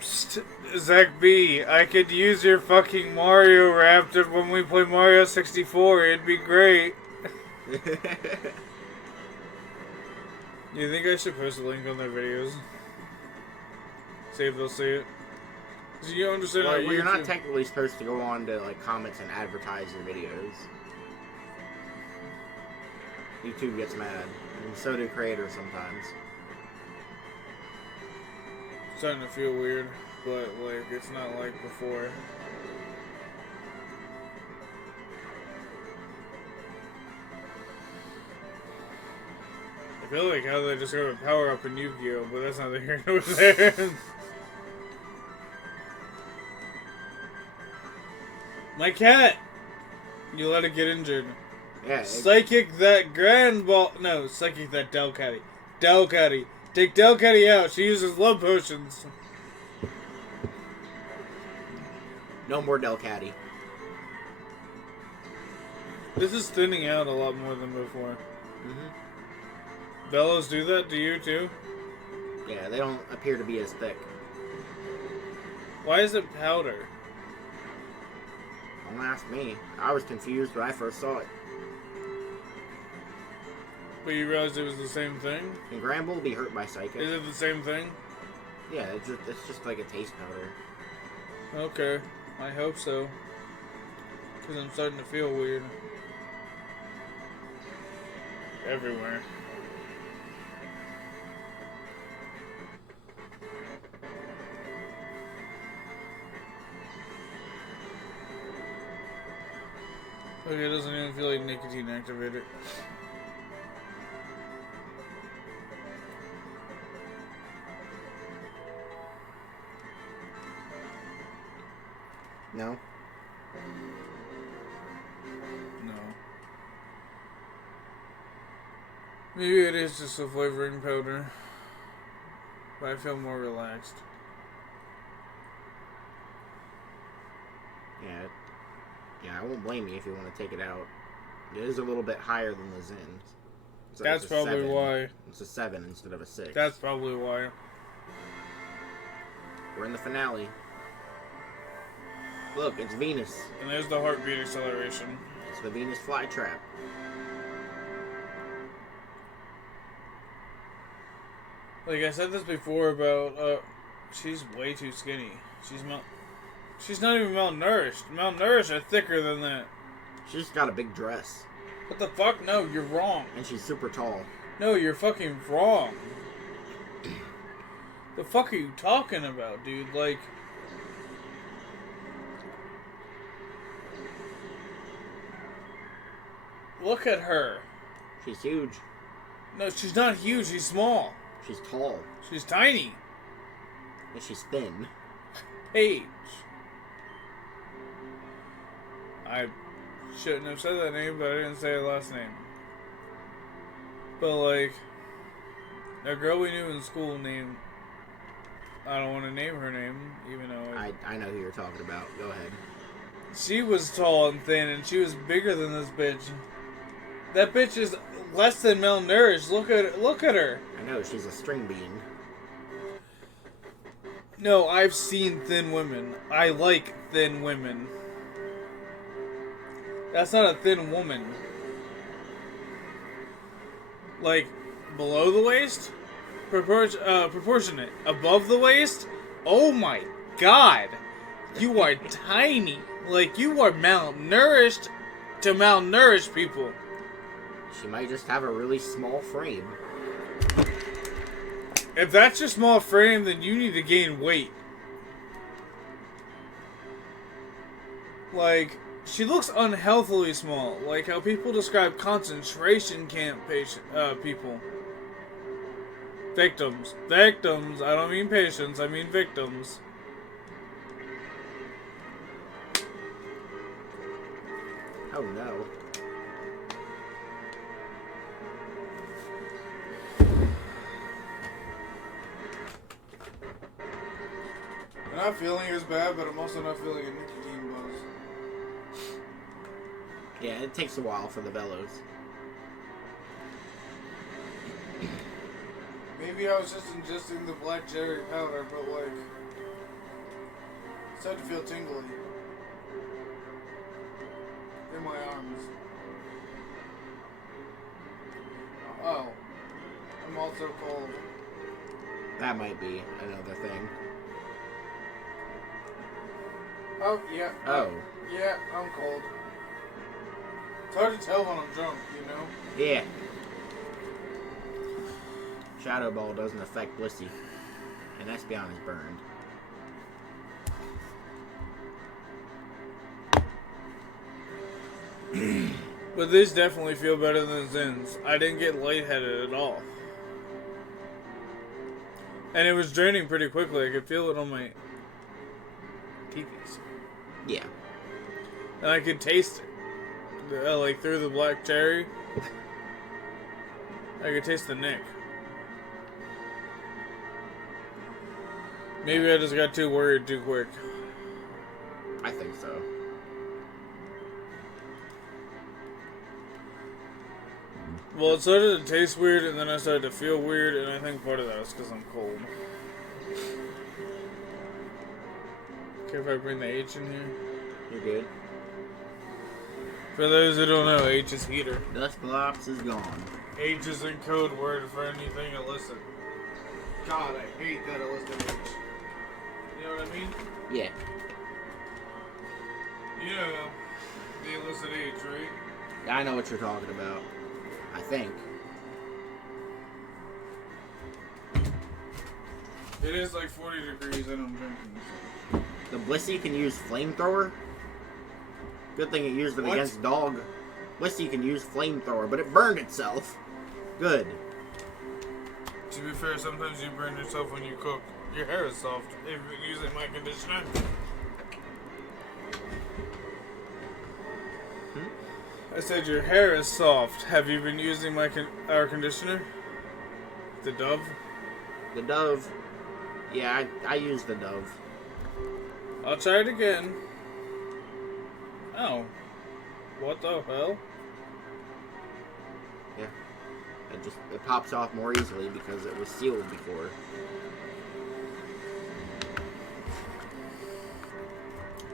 Psst, Zach B, I could use your fucking Mario rap when we play Mario 64. It'd be great. You think I should post a link on their videos? See if they'll see it. So you understand? Well, how you're not YouTube- technically supposed to go on to like comments and advertise your videos. YouTube gets mad, and so do creators sometimes. Starting to feel weird, but like it's not like before. I feel like how they just have a power up in Yu-Gi-Oh, but that's neither here nor there. My cat! You let it get injured. Yeah. Psychic that grand ball. No, psychic that Delcatty. Delcatty. Take Delcatty out. She uses love potions. No more Delcatty. This is thinning out a lot more than before. Bellows do that to you too? Yeah, they don't appear to be as thick. Why is it powder? Don't ask me. I was confused when I first saw it. But you realized it was the same thing? And Granbull will be hurt by Psychic. Is it the same thing? Yeah, it's just like a taste powder. Okay. I hope so. Because I'm starting to feel weird. Everywhere. Okay, it doesn't even feel like nicotine activated. No? No. Maybe it is just a flavoring powder. But I feel more relaxed. Yeah. Yeah, I won't blame you if you want to take it out. It is a little bit higher than the Zins. So That's it's a probably 7. why. It's a 7 instead of a 6. That's probably why. We're in the finale. Look, it's Venus. And there's the heartbeat acceleration. It's the Venus flytrap. Like I said this before about, she's way too skinny. She's not even malnourished. Malnourished are thicker than that. She's got a big dress. What the fuck? No, you're wrong. And she's super tall. No, you're fucking wrong. The fuck are you talking about, dude? Like... Look at her. She's huge. No, she's not huge. She's small. She's tall. She's tiny. And she's thin. Paige. I shouldn't have said that name, but I didn't say her last name. But, like, a girl we knew in school named... I don't want to name her name, even though... I know who you're talking about. Go ahead. She was tall and thin, and she was bigger than this bitch. That bitch is less than malnourished. Look at her. I know, she's a string bean. No, I've seen thin women. I like thin women. That's not a thin woman. Like, below the waist? Proportionate. Above the waist? Oh my god. You are tiny. Like, you are malnourished to malnourished people. She might just have a really small frame. If that's your small frame, then you need to gain weight. Like, she looks unhealthily small. Like how people describe concentration camp people. Victims. Victims. I don't mean patients, I mean victims. Oh no. I'm not feeling as bad, but I'm also not feeling a nicotine buzz. Yeah, it takes a while for the bellows. Maybe I was just ingesting the black cherry powder, but like... It's starting to feel tingly. In my arms. also cold. That might be another thing. Oh, yeah. Oh. Yeah, I'm cold. It's hard to tell when I'm drunk, you know? Yeah. Shadow Ball doesn't affect Blissey. And Espeon is burned. But these definitely feel better than Zins. I didn't get lightheaded at all. And it was draining pretty quickly. I could feel it on my teethies. Yeah. And I could taste it. Like through the black cherry. I could taste the nick. Maybe I just got too worried too quick. I think so. Well, it started to taste weird, and then I started to feel weird, and I think part of that is because I'm cold. Okay, if I bring the H in here. You're good. For those who don't know, H is heater. Dusclops is gone. H is in code word for anything illicit. God, I hate that illicit H. You know what I mean? Yeah. You know the illicit H, right? I know what you're talking about. I think. It is like 40 degrees and I'm drinking. So. The Blissey can use Flamethrower? Good thing it used it What? against Dog. Blissey can use Flamethrower, but it burned itself. Good. To be fair, sometimes you burn yourself when you cook. Your hair is soft if you're using my conditioner. I said your hair is soft. Have you been using our conditioner? The Dove? The Dove. Yeah, I use the Dove. I'll try it again. Oh. What the hell? Yeah. It pops off more easily because it was sealed before.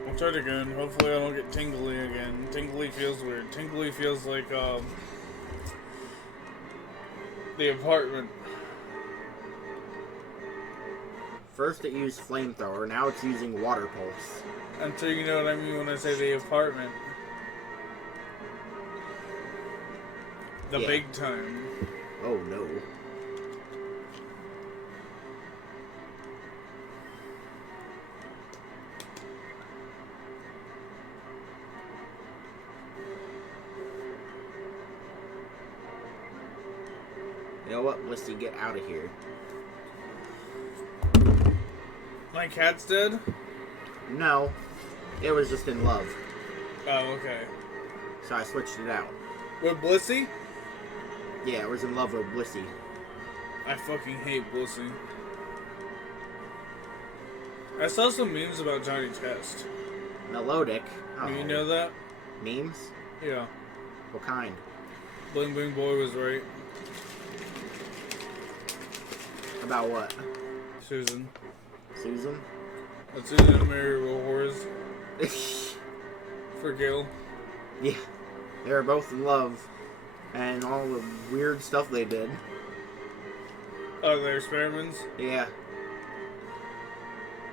I'll try it again. Hopefully I don't get tingly again. Tingly feels weird. Tingly feels like, the apartment. First it used Flamethrower, now it's using Water Pulse. I'm sure you know what I mean when I say the apartment. The Yeah. big time. Oh no. You know what? Let's see, get out of here. My cat's dead? No. It was just in love. Oh, okay. So I switched it out. With Blissey? Yeah, it was in love with Blissey. I fucking hate Blissey. I saw some memes about Johnny Test. Melodic. Oh. Do you know that? Memes? Yeah. What kind? Bling Bling Boy was right. About what? Susan. Susan? That Susan and Mary were whores. For Gil. Yeah. They were both in love. And all the weird stuff they did. Oh, their experiments? Yeah.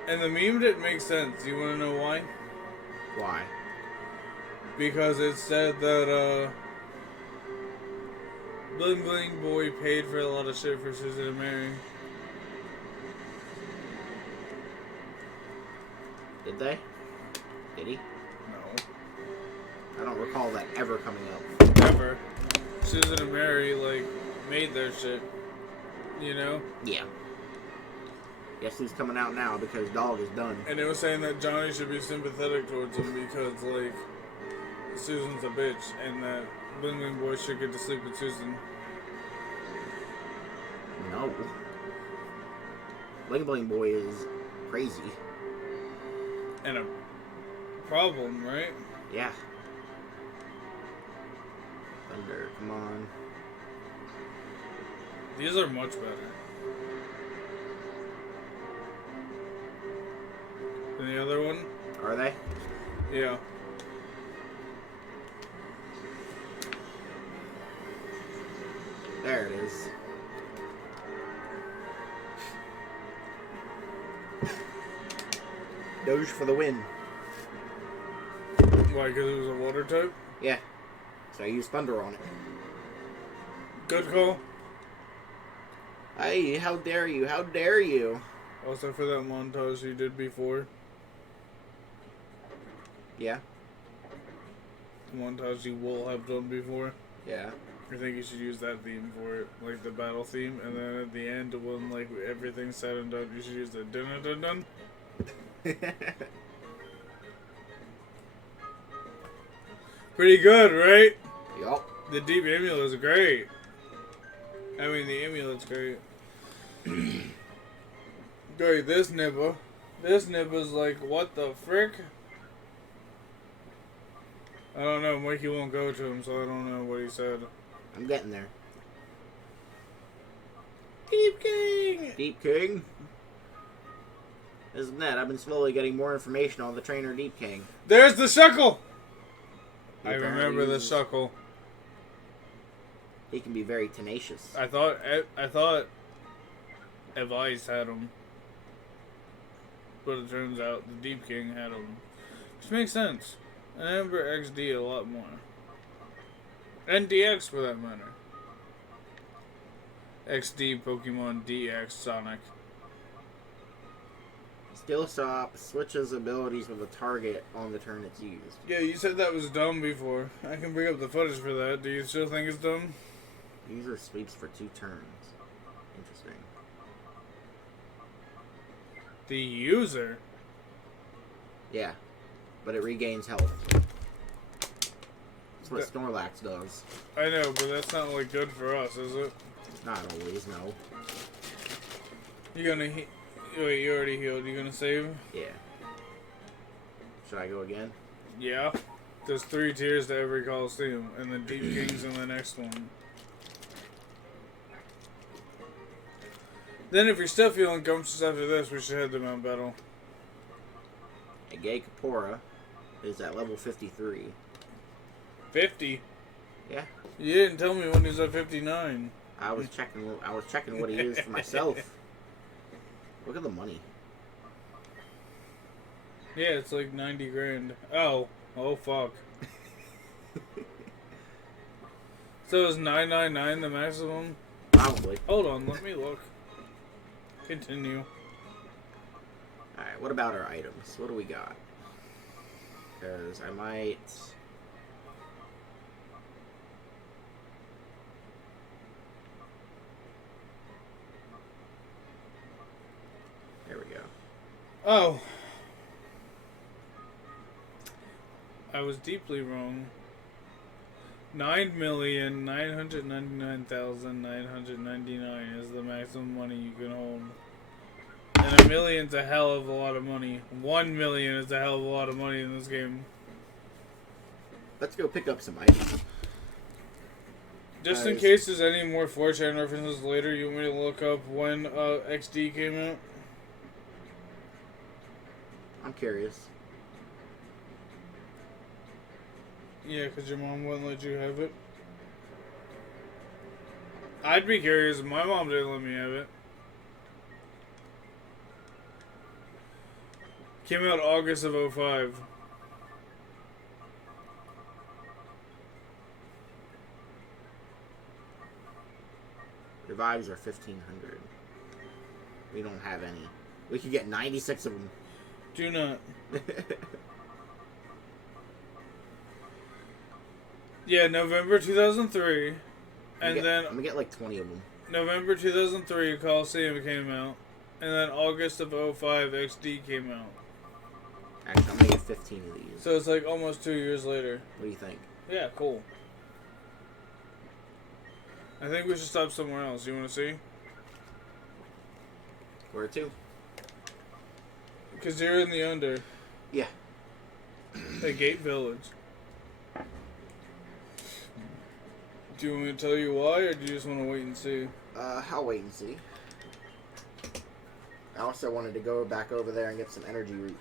And the meme didn't make sense. You want to know why? Why? Because it said that, Bling Bling Boy paid for a lot of shit for Susan and Mary. Did they? Did he? No. I don't recall that ever coming up. Never. Susan and Mary, like, made their shit. You know? Yeah. Guess who's coming out now because Dog is done. And it was saying that Johnny should be sympathetic towards him because, like, Susan's a bitch and that Bling Bling Boy should get to sleep with Susan. No. Bling Bling Boy is crazy. And a problem, right? Yeah. Thunder, come on. These are much better than the other one. Are they? Yeah. There it is. Doge for the win. Why, because it was a water type? Yeah. So I used Thunder on it. Good call. Hey, how dare you? How dare you? Also for that montage you did before. Yeah. The montage you will have done before. Yeah. I think you should use that theme for it, like the battle theme, and then at the end, when like everything's said and done, you should use the dun dun dun. Pretty good, right? Yup. The deep amulet's great. I mean, the amulet's great. Great, this nibba's like, what the frick? I don't know, Mikey won't go to him, so I don't know what he said. I'm getting there. Deep King! Deep King? Isn't that? I've been slowly getting more information on the trainer Deep King. There's the Shuckle! He I remember the uses- Shuckle. He can be very tenacious. I thought Advice had him. But it turns out the Deep King had him. Which makes sense. I remember XD a lot more. And DX for that matter. XD, Pokemon, DX, Sonic. Skill Stop switches abilities with a target on the turn it's used. Yeah, you said that was dumb before. I can bring up the footage for that. Do you still think it's dumb? User sweeps for 2 turns. Interesting. The user? Yeah. But it regains health. That's what Snorlax does. I know, but that's not like good for us, is it? Not always, no. You gonna wait, you already healed. You gonna save? Yeah. Should I go again? Yeah. There's 3 tiers to every Colosseum, and the Deep King's in the next one. Then if you're still feeling gumptious after this, we should head to Mount Battle. A Gay Kapora is at level 53. 50? Yeah. You didn't tell me when he was at 59. I was checking what he used for myself. Look at the money. Yeah, it's like 90 grand. Oh fuck. So is 999 the maximum? Probably. Hold on, let me look. Continue. Alright, what about our items? What do we got? Because I might... There we go. Oh. I was deeply wrong. 9,999,999 is the maximum money you can hold. And $1 million's a hell of a lot of money. 1 million is a hell of a lot of money in this game. Let's go pick up some items. Just in case there's any more 4chan references later, you want me to look up when XD came out? I'm curious. Yeah, because your mom wouldn't let you have it. I'd be curious. My mom didn't let me have it. Came out August of 05. Revives are 1,500. We don't have any. We could get 96 of them. Do not. Yeah, November 2003. And then I'm gonna get like 20 of them. November 2003, Colosseum came out. And then August of 05, XD came out. Actually, I'm gonna get 15 of these. So it's like almost 2 years later. What do you think? Yeah, cool. I think we should stop somewhere else. You want to see? Where to? Because you're in the under. Yeah. At Gate Village. Do you want me to tell you why, or do you just want to wait and see? I'll wait and see. I also wanted to go back over there and get some energy root.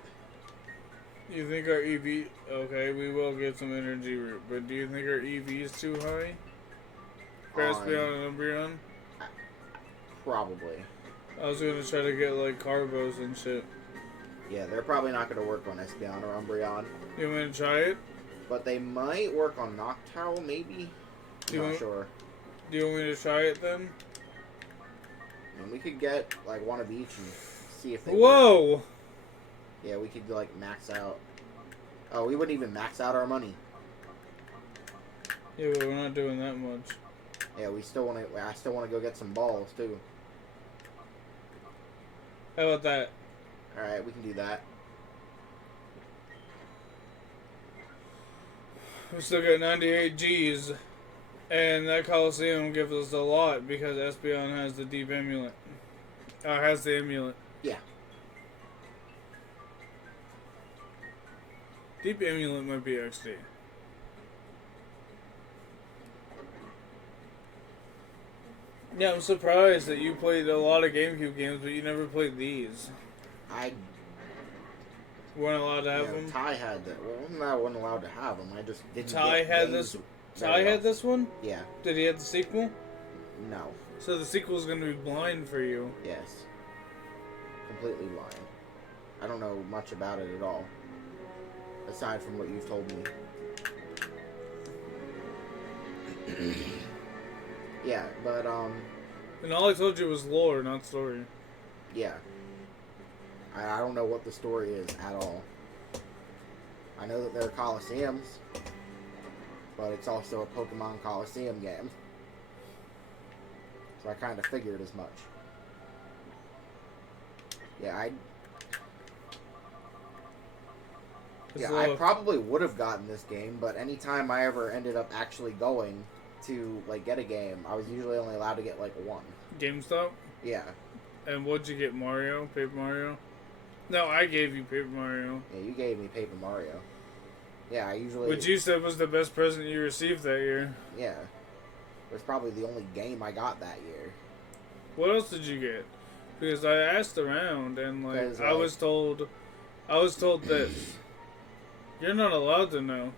You think our EV... Okay, we will get some energy root, but do you think our EV is too high? Raspbion and Umbreon? Probably. I was gonna try to get, like, Carbos and shit. Yeah, they're probably not going to work on Espeon or Umbreon. You want me to try it? But they might work on Noctowl, maybe? I'm not sure. Do you want me to try it then? And we could get, like, one of each and see if they Whoa! work. Yeah, we could, like, max out. Oh, we wouldn't even max out our money. Yeah, but we're not doing that much. Yeah, I still want to go get some balls, too. How about that? Alright, we can do that. We still got 98 G's. And that Colosseum gives us a lot because Espeon has the deep amulet. Has the amulet. Yeah. Deep amulet might be XD. Yeah, I'm surprised that you played a lot of GameCube games, but you never played these. I Weren't allowed to have them? Ty had that. Well, I wasn't allowed to have them. I just didn't. Ty had this. Ty had this one? Yeah. Did he have the sequel? No. So the sequel's going to be blind for you. Yes. Completely blind. I don't know much about it at all. Aside from what you've told me. Yeah, but, And all I told you was lore, not story. yeah. I don't know what the story is at all. I know that there are Colosseums, but it's also a Pokemon Colosseum game. So I kind of figured as much. Yeah, I probably would have gotten this game, but anytime I ever ended up actually going to, like, get a game, I was usually only allowed to get, like, one. GameStop? Yeah. And what'd you get, Mario? Paper Mario? No, I gave you Paper Mario. Yeah, you gave me Paper Mario. Yeah, I usually... Which you said was the best present you received that year. Yeah. It was probably the only game I got that year. What else did you get? Because I asked around, and, like, I was told this. You're not allowed to know.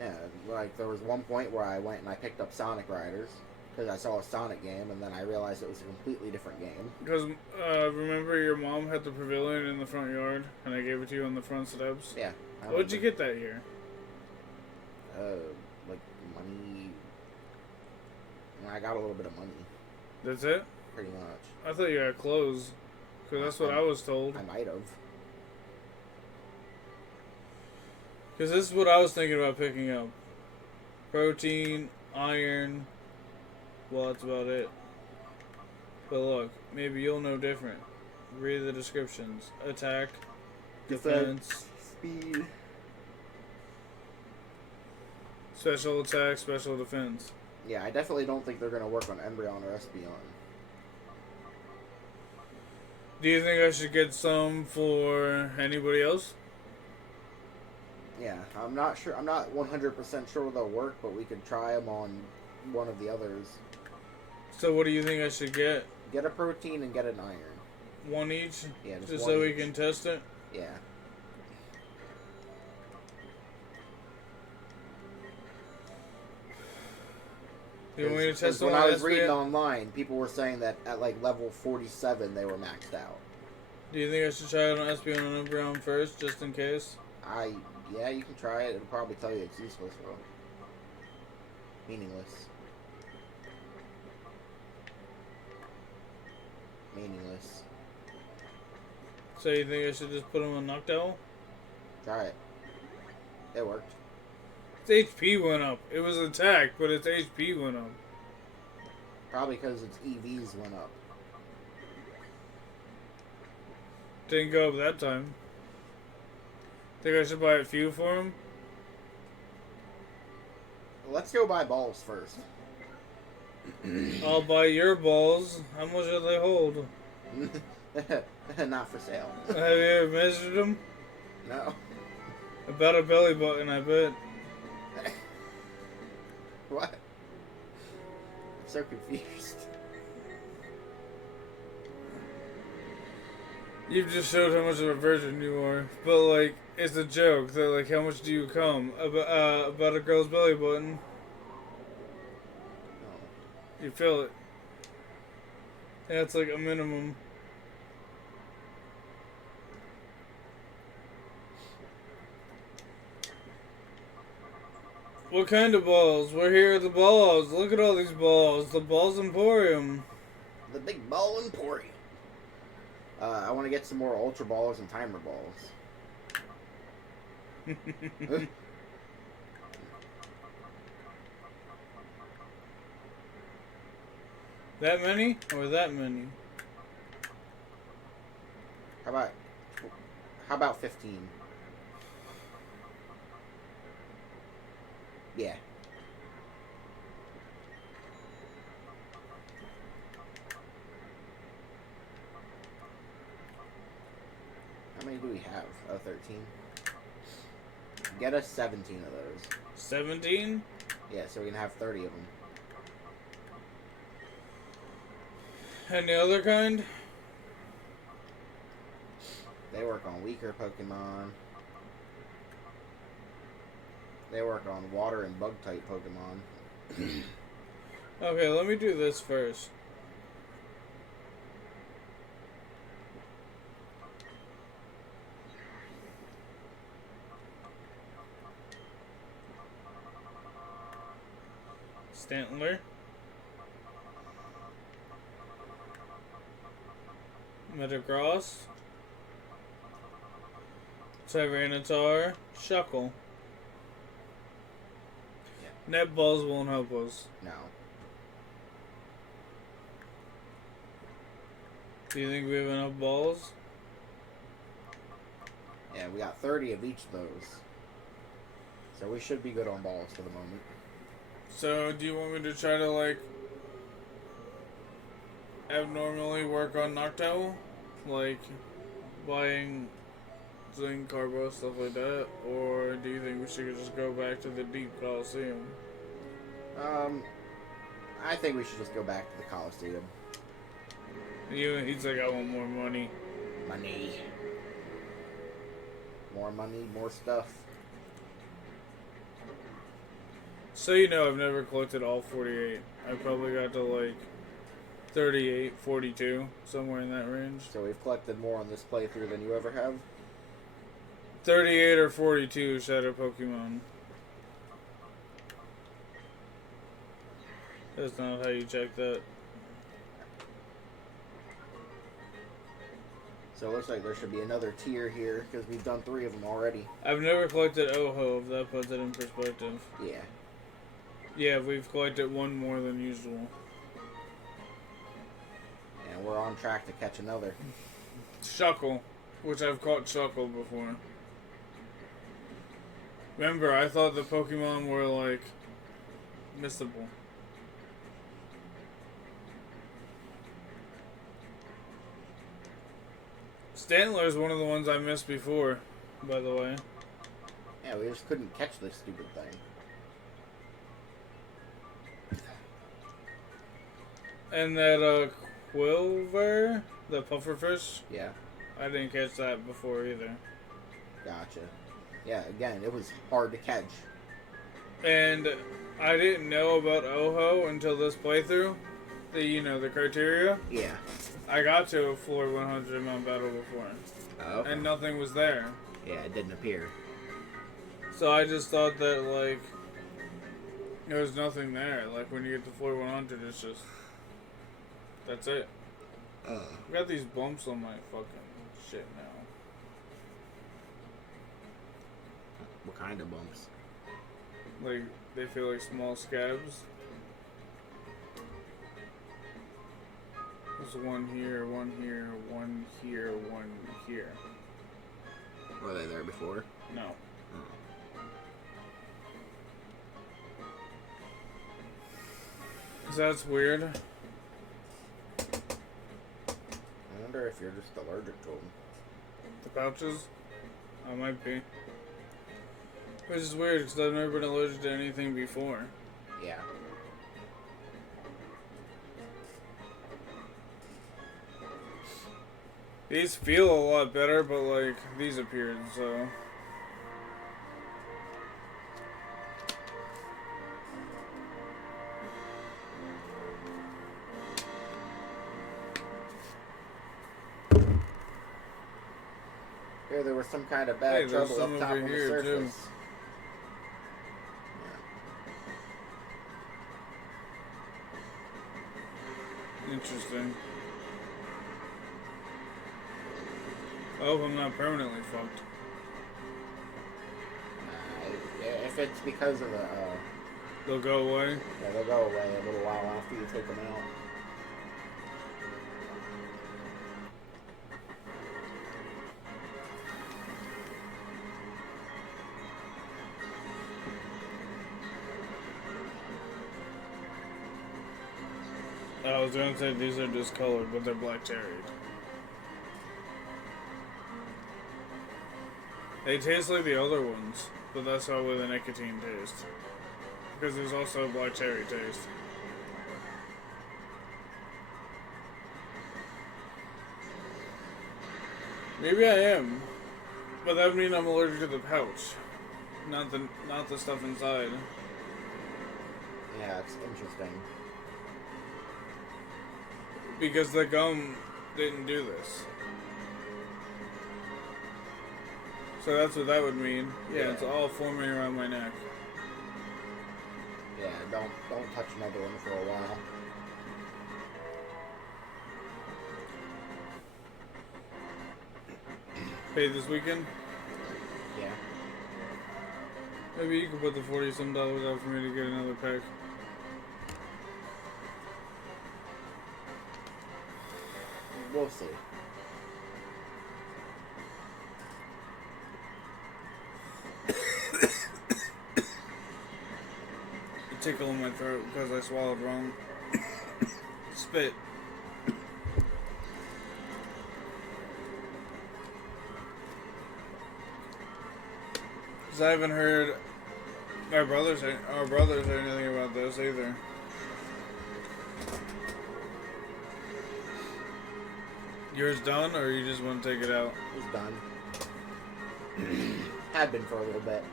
Yeah, like, there was one point where I went and I picked up Sonic Riders. Because I saw a Sonic game, and then I realized it was a completely different game. Because, remember your mom had the pavilion in the front yard, and I gave it to you on the front steps? Yeah. What'd you get that year? Like, money... I got a little bit of money. That's it? Pretty much. I thought you got clothes. Because that's what I was told. I might have. Because this is what I was thinking about picking up. Protein, iron... Well, that's about it. But look, maybe you'll know different. Read the descriptions. Attack, defense, speed, special attack, special defense. Yeah, I definitely don't think they're going to work on Umbreon or Espeon. Do you think I should get some for anybody else? Yeah, I'm not sure. I'm not 100% sure they'll work, but we could try them on one of the others. So what do you think I should get? Get a protein and get an iron. One each? Yeah, just one so we each. can test it? Yeah. You want me to test when on I was SPN? reading online, people were saying that at like level 47 they were maxed out. Do you think I should try it on Espeon and Umbreon first, just in case? Yeah, you can try it. It'll probably tell you it's useless though. Meaningless. Meaningless. So you think I should just put him on Noctowl? Try it. It worked. Its HP went up. It was attack, but its HP went up. Probably because its EVs went up. Didn't go up that time. Think I should buy a few for him? Let's go buy balls first. I'll buy your balls. How much do they hold? Not for sale. Have you ever measured them? No. About a belly button, I bet. What? I'm so confused. You've just showed how much of a virgin you are. But, like, it's a joke that, like, how much do you come? About a girl's belly button. You feel it. Yeah, it's like a minimum. What kind of balls? We're here at the balls. Look at all these balls. The Balls Emporium. The big ball emporium. I want to get some more Ultra Balls and Timer Balls. That many? Or that many? How about 15? Yeah. How many do we have? Oh, 13. Get us 17 of those. 17? Yeah, so we can have 30 of them. Any other kind? They work on weaker Pokemon. They work on water and bug type Pokemon. Okay, let me do this first. Stantler. Metagross. Tyranitar. Shuckle. Net balls won't help us. No. Do you think we have enough balls? Yeah, we got 30 of each of those. So we should be good on balls for the moment. So, do you want me to try to, like, abnormally work on Noctowl? Like, buying Zinc, Carbo, stuff like that? Or do you think we should just go back to the Deep Colosseum? I think we should just go back to the Colosseum. He's like, I want more money. Money. More money, more stuff. So, you know, I've never collected all 48. I probably got to, like, 38, 42, somewhere in that range. So we've collected more on this playthrough than you ever have? 38 or 42 Shadow Pokemon. That's not how you check that. So it looks like there should be another tier here, because we've done 3 of them already. I've never collected Oho, if that puts it in perspective. Yeah. Yeah, we've collected one more than usual. And we're on track to catch another. Shuckle, which I've caught Shuckle before. Remember, I thought the Pokemon were, like, missable. Stantler is one of the ones I missed before, by the way. Yeah, we just couldn't catch this stupid thing. And that, Quilver, the pufferfish, Yeah, I didn't catch that before either. gotcha. Yeah, again, it was hard to catch. And I didn't know about Oho until this playthrough. The criteria. Yeah. I got to a floor 100 in Mount Battle before. Oh, okay. And nothing was there. Yeah, it didn't appear. So I just thought that, like, there was nothing there. Like, when you get to floor 100, it's just... That's it. I got these bumps on my fucking shit now. What kind of bumps? Like, they feel like small scabs. There's one here, one here, one here, one here. Were they there before? No. So that's weird. I wonder if you're just allergic to them. The pouches? I might be. Which is weird because I've never been allergic to anything before. Yeah. These feel a lot better, but like these appeared, so. Here, there was some kind of bad Hey, there's trouble some up top over on the here, surface. too. Interesting. I hope I'm not permanently fucked. If it's because of the... They'll go away? Yeah, they'll go away a little while after you take them out. I was going to say these are discolored, but they're black cherried. They taste like the other ones, but that's not with a nicotine taste. Because there's also a black cherry taste. Maybe I am, but that would mean I'm allergic to the pouch, not the stuff inside. Yeah, it's interesting. Because the gum didn't do this. So that's what that would mean. Yeah, it's all forming around my neck. Yeah, don't touch another one for a while. Pay this weekend? Yeah. Maybe you could put the $40-some out for me to get another pack. We'll see. A tickle in my throat because I swallowed wrong. Spit. Because I haven't heard our brothers or anything about this either. Yours done, or you just want to take it out? It's done. Had been for a little bit.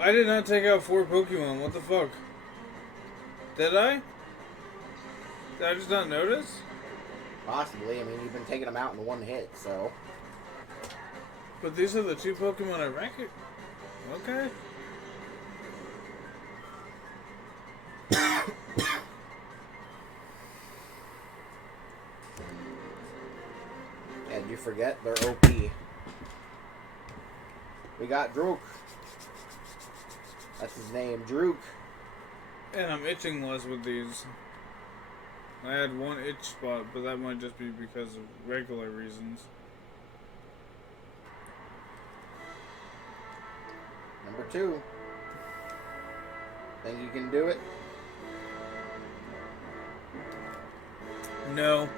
I did not take out 4 Pokemon. What the fuck? Did I? Did I just not notice? Possibly. I mean, you've been taking them out in one hit, so... But these are the 2 Pokemon I reckon. Okay. And you forget they're OP. We got Drook. That's his name, Drook. And I'm itching less with these. I had one itch spot, but that might just be because of regular reasons. Number 2. Think you can do it? No.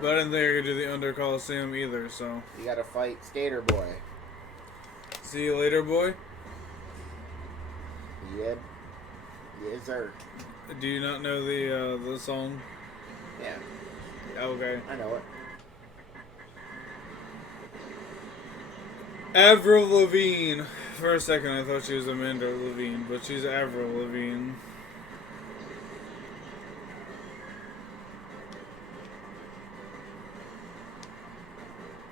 But I didn't think I could do the Under Colosseum either, so. You gotta fight Skater Boy. See you later, boy. Yeah. Yes, sir. Do you not know the song? Yeah. Okay. I know it. Avril Lavigne. For a second, I thought she was Amanda Levine, but she's Avril Lavigne.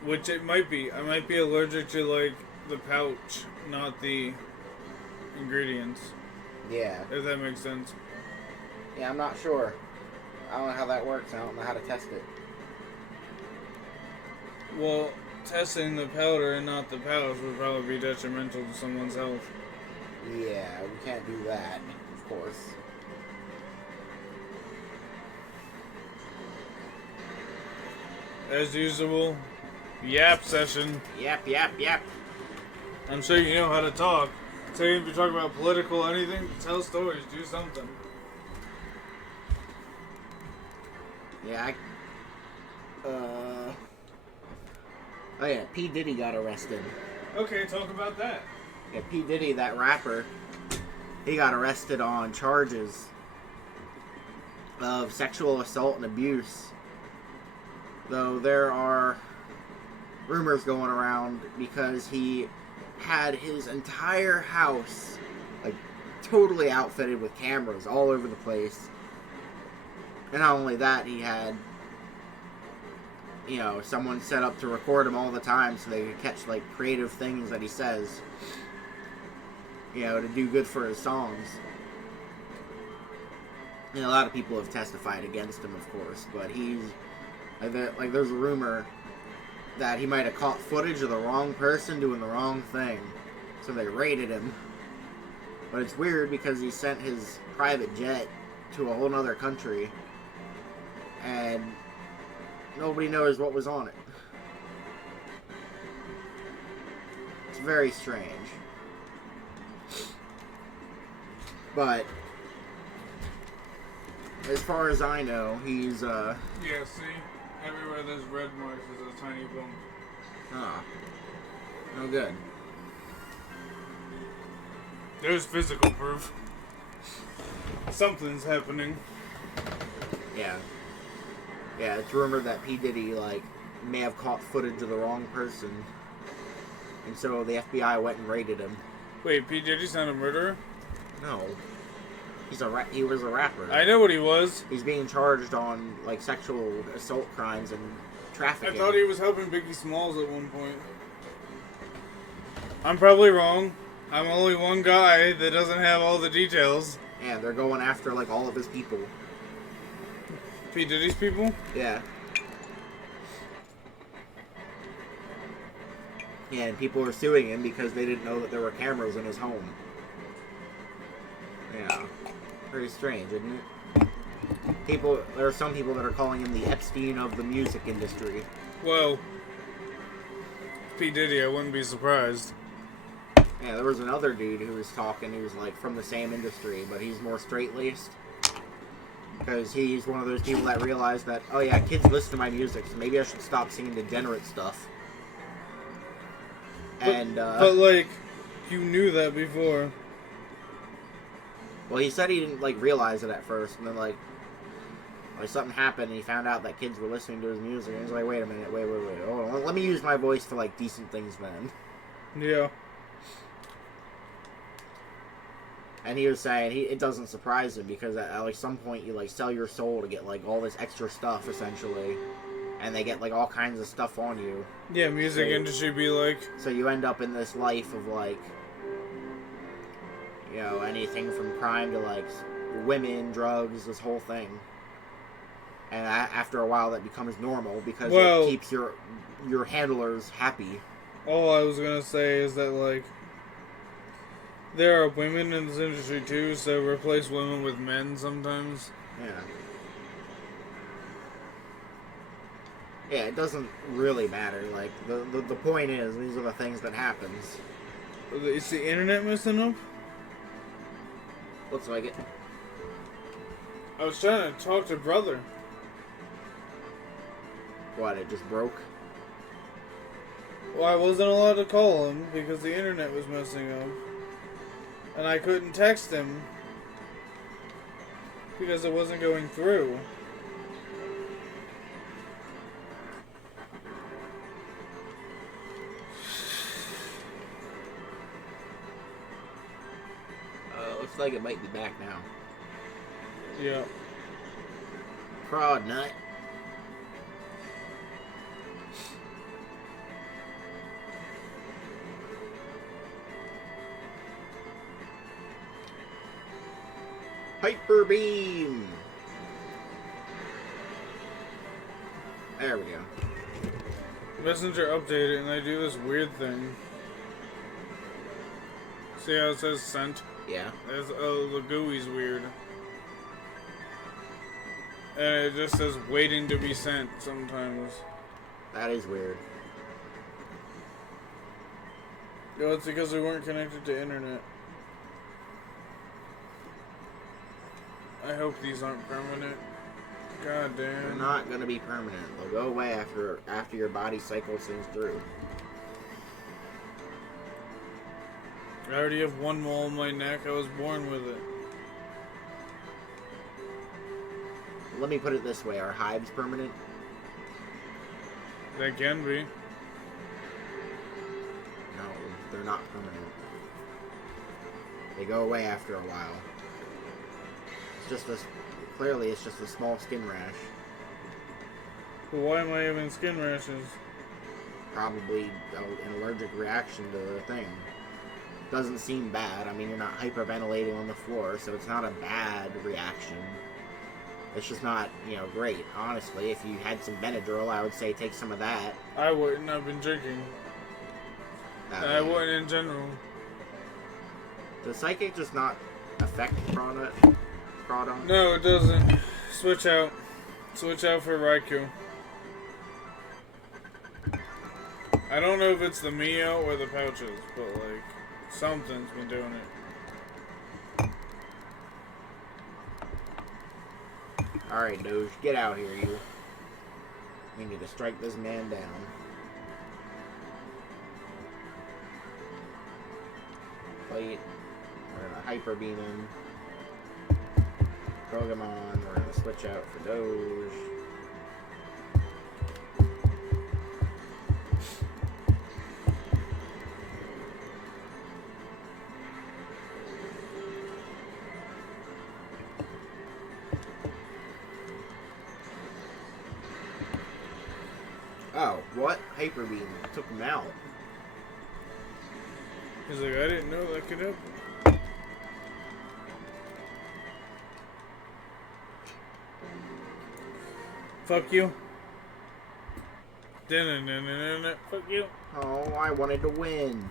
Which it might be. I might be allergic to, like, the pouch, not the ingredients. Yeah. If that makes sense. Yeah, I'm not sure. I don't know how that works. I don't know how to test it. Well, testing the powder and not the pouch would probably be detrimental to someone's health. Yeah, we can't do that, of course. As usual, yap session. Yap, yap, yap. I'm sure you know how to talk. So if you talk about political anything, tell stories, do something. Yeah, Oh yeah, P. Diddy got arrested. Okay, talk about that. Yeah, P. Diddy, that rapper, he got arrested on charges of sexual assault and abuse. Though there are rumors going around because he had his entire house, like, totally outfitted with cameras all over the place. And not only that, he had, you know, someone set up to record him all the time so they could catch, like, creative things that he says, you know, to do good for his songs. And a lot of people have testified against him, of course, but he's like there's a rumor that he might have caught footage of the wrong person doing the wrong thing, so they raided him. But it's weird because he sent his private jet to a whole other country, and nobody knows what was on it. It's very strange. But as far as I know, he's Yeah, see? Everywhere there's red marks is a tiny bump. Ah. No good. There's physical proof. Something's happening. Yeah. Yeah, it's rumored that P. Diddy, may have caught footage of the wrong person. And so the FBI went and raided him. Wait, P. Diddy's not a murderer? No. He was a rapper. I know what he was. He's being charged on, sexual assault crimes and trafficking. I thought he was helping Biggie Smalls at one point. I'm probably wrong. I'm only one guy that doesn't have all the details. Yeah, they're going after, all of his people. P. Diddy's people? Yeah. Yeah, and people are suing him because they didn't know that there were cameras in his home. Yeah. Very strange, isn't it? There are some people that are calling him the Epstein of the music industry. Well, P. Diddy, I wouldn't be surprised. Yeah, there was another dude who was talking, he was from the same industry, but he's more straight-laced. Because he's one of those people that realized that, oh yeah, kids listen to my music, so maybe I should stop singing degenerate stuff. But you knew that before. Well, he said he didn't, realize it at first, and then, something happened, and he found out that kids were listening to his music, and he's like, wait a minute, wait, hold on, let me use my voice for, decent things, then. Yeah. And he was saying it doesn't surprise him, because at some point you, sell your soul to get, all this extra stuff, essentially, and they get, all kinds of stuff on you. Yeah, music industry be like... So you end up in this life of, anything from crime to, women, drugs, this whole thing. And after a while, that becomes normal because it keeps your handlers happy. All I was gonna say is that, there are women in this industry, too, so replace women with men sometimes. Yeah. Yeah, it doesn't really matter. The point is, these are the things that happens. Is the internet messing up? Looks like it. I was trying to talk to brother. What, it just broke? Well, I wasn't allowed to call him because the internet was messing up. And I couldn't text him because it wasn't going through. Looks like it might be back now. Yeah. Prod nut. Hyper beam. There we go. Messenger updated and I do this weird thing. See how it says sent? Yeah. The GUI's weird. And it just says waiting to be sent sometimes. That is weird. No, it's because we weren't connected to internet. I hope these aren't permanent. God damn. They're not gonna be permanent. They'll go away after your body cycles things through. I already have one mole on my neck. I was born with it. Let me put it this way: are hives permanent? That can be. No, they're not permanent. They go away after a while. It's just a, clearly it's just a small skin rash. But why am I having skin rashes? Probably an allergic reaction to the thing. Doesn't seem bad. I mean, you're not hyperventilating on the floor, so it's not a bad reaction. It's just not, great. Honestly, if you had some Benadryl, I would say take some of that. I wouldn't. I've been drinking. I wouldn't in general. Does Psychic just not affect Product? No, it doesn't. Switch out. Switch out for Raikou. I don't know if it's the Mio or the pouches, but like something's been doing it. Alright, Doge, get out here, you. We need to strike this man down. Fight. We're gonna Hyper Beam him. Pokemon, we're gonna switch out for Doge. Oh, what? Hyper Beam took him out. He's like, I didn't know that could happen. Fuck you. Fuck you. Oh, I wanted to win.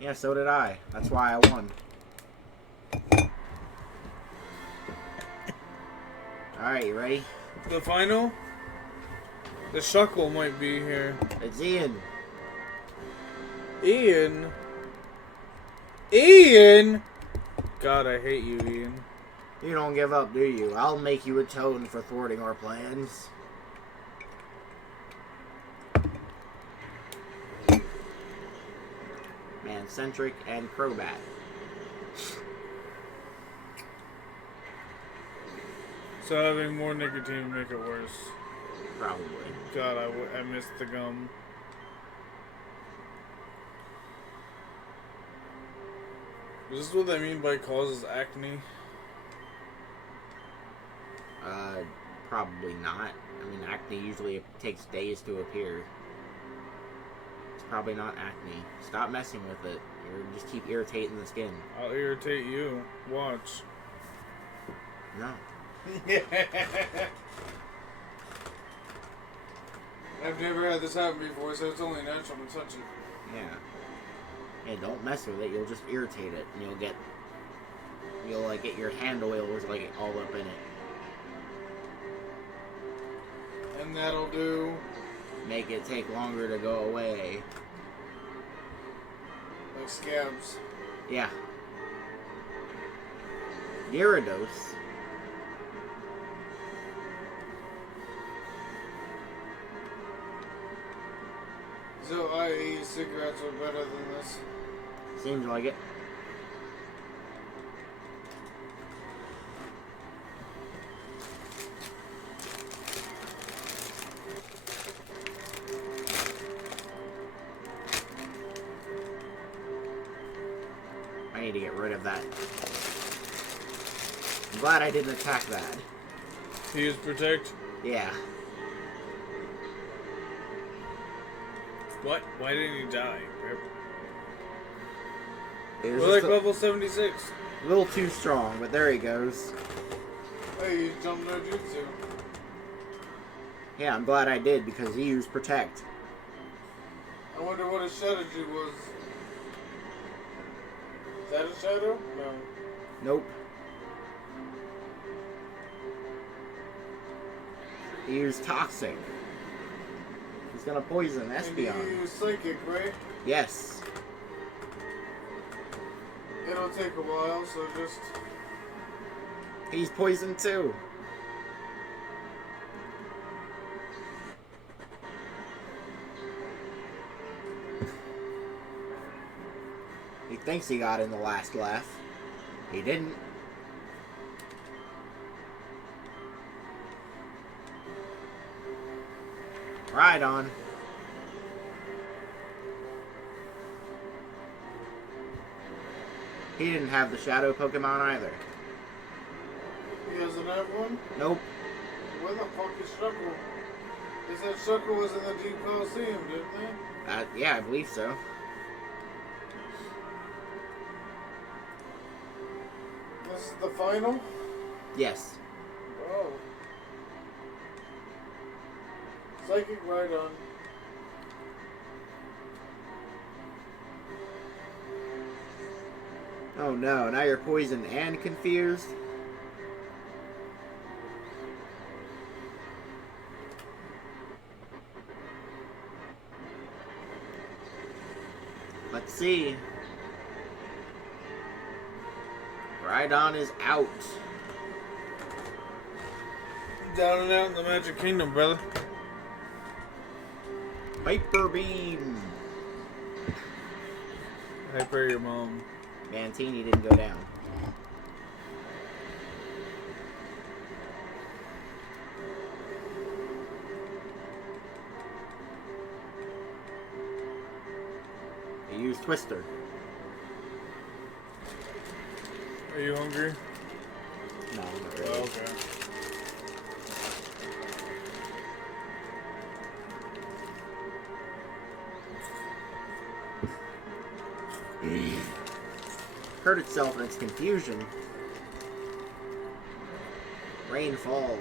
Yeah, so did I. That's why I won. Alright, you ready? The final? The Shuckle might be here. It's Ian. Ian? Ian? God, I hate you, Ian. You don't give up, do you? I'll make you atone for thwarting our plans. Mancentric and Crobat. So having more nicotine would make it worse. Probably. God, I missed the gum. Is this what I mean by causes acne? Probably not. I mean, acne usually takes days to appear. It's probably not acne. Stop messing with it. You just keep irritating the skin. I'll irritate you. Watch. No. I've never had this happen before, so it's only natural to touch it. Yeah. Hey, don't mess with it. You'll just irritate it, and you'll like get your hand oils like all up in it. And that'll do. Make it take longer to go away. Like scabs. Yeah. Gyarados. So i.e. cigarettes are better than this. Seems like it. I need to get rid of that. I'm glad I didn't attack that. He is protect. Yeah. What? Why didn't he die? It was We're like just level 76. a little too strong, but there he goes. Hey, you jumped no jutsu. Yeah, I'm glad I did because he used Protect. I wonder what his strategy was. Is that a shadow? No. Nope. He used Toxic. He's gonna poison And Espeon. you use psychic, right? Yes. It'll take a while, so just... He's poisoned too. He thinks he got in the last laugh. He didn't. Right on. He didn't have the shadow Pokemon either. He doesn't have one? Nope. Where the fuck is Shuckle? They said Shuckle was in the Deep Colosseum, didn't they? Yeah, I believe so. This is the final? Yes. Oh. Psychic Rhydon. Oh no, now you're poisoned and confused? Let's see. Rhydon is out. Down and out in the Magic Kingdom, brother. Hyper Beam. Hyper your mom. Mantini didn't go down. He used Twister. Are you hungry? No, not really. Oh, okay. Hurt itself in its confusion. Rain falls.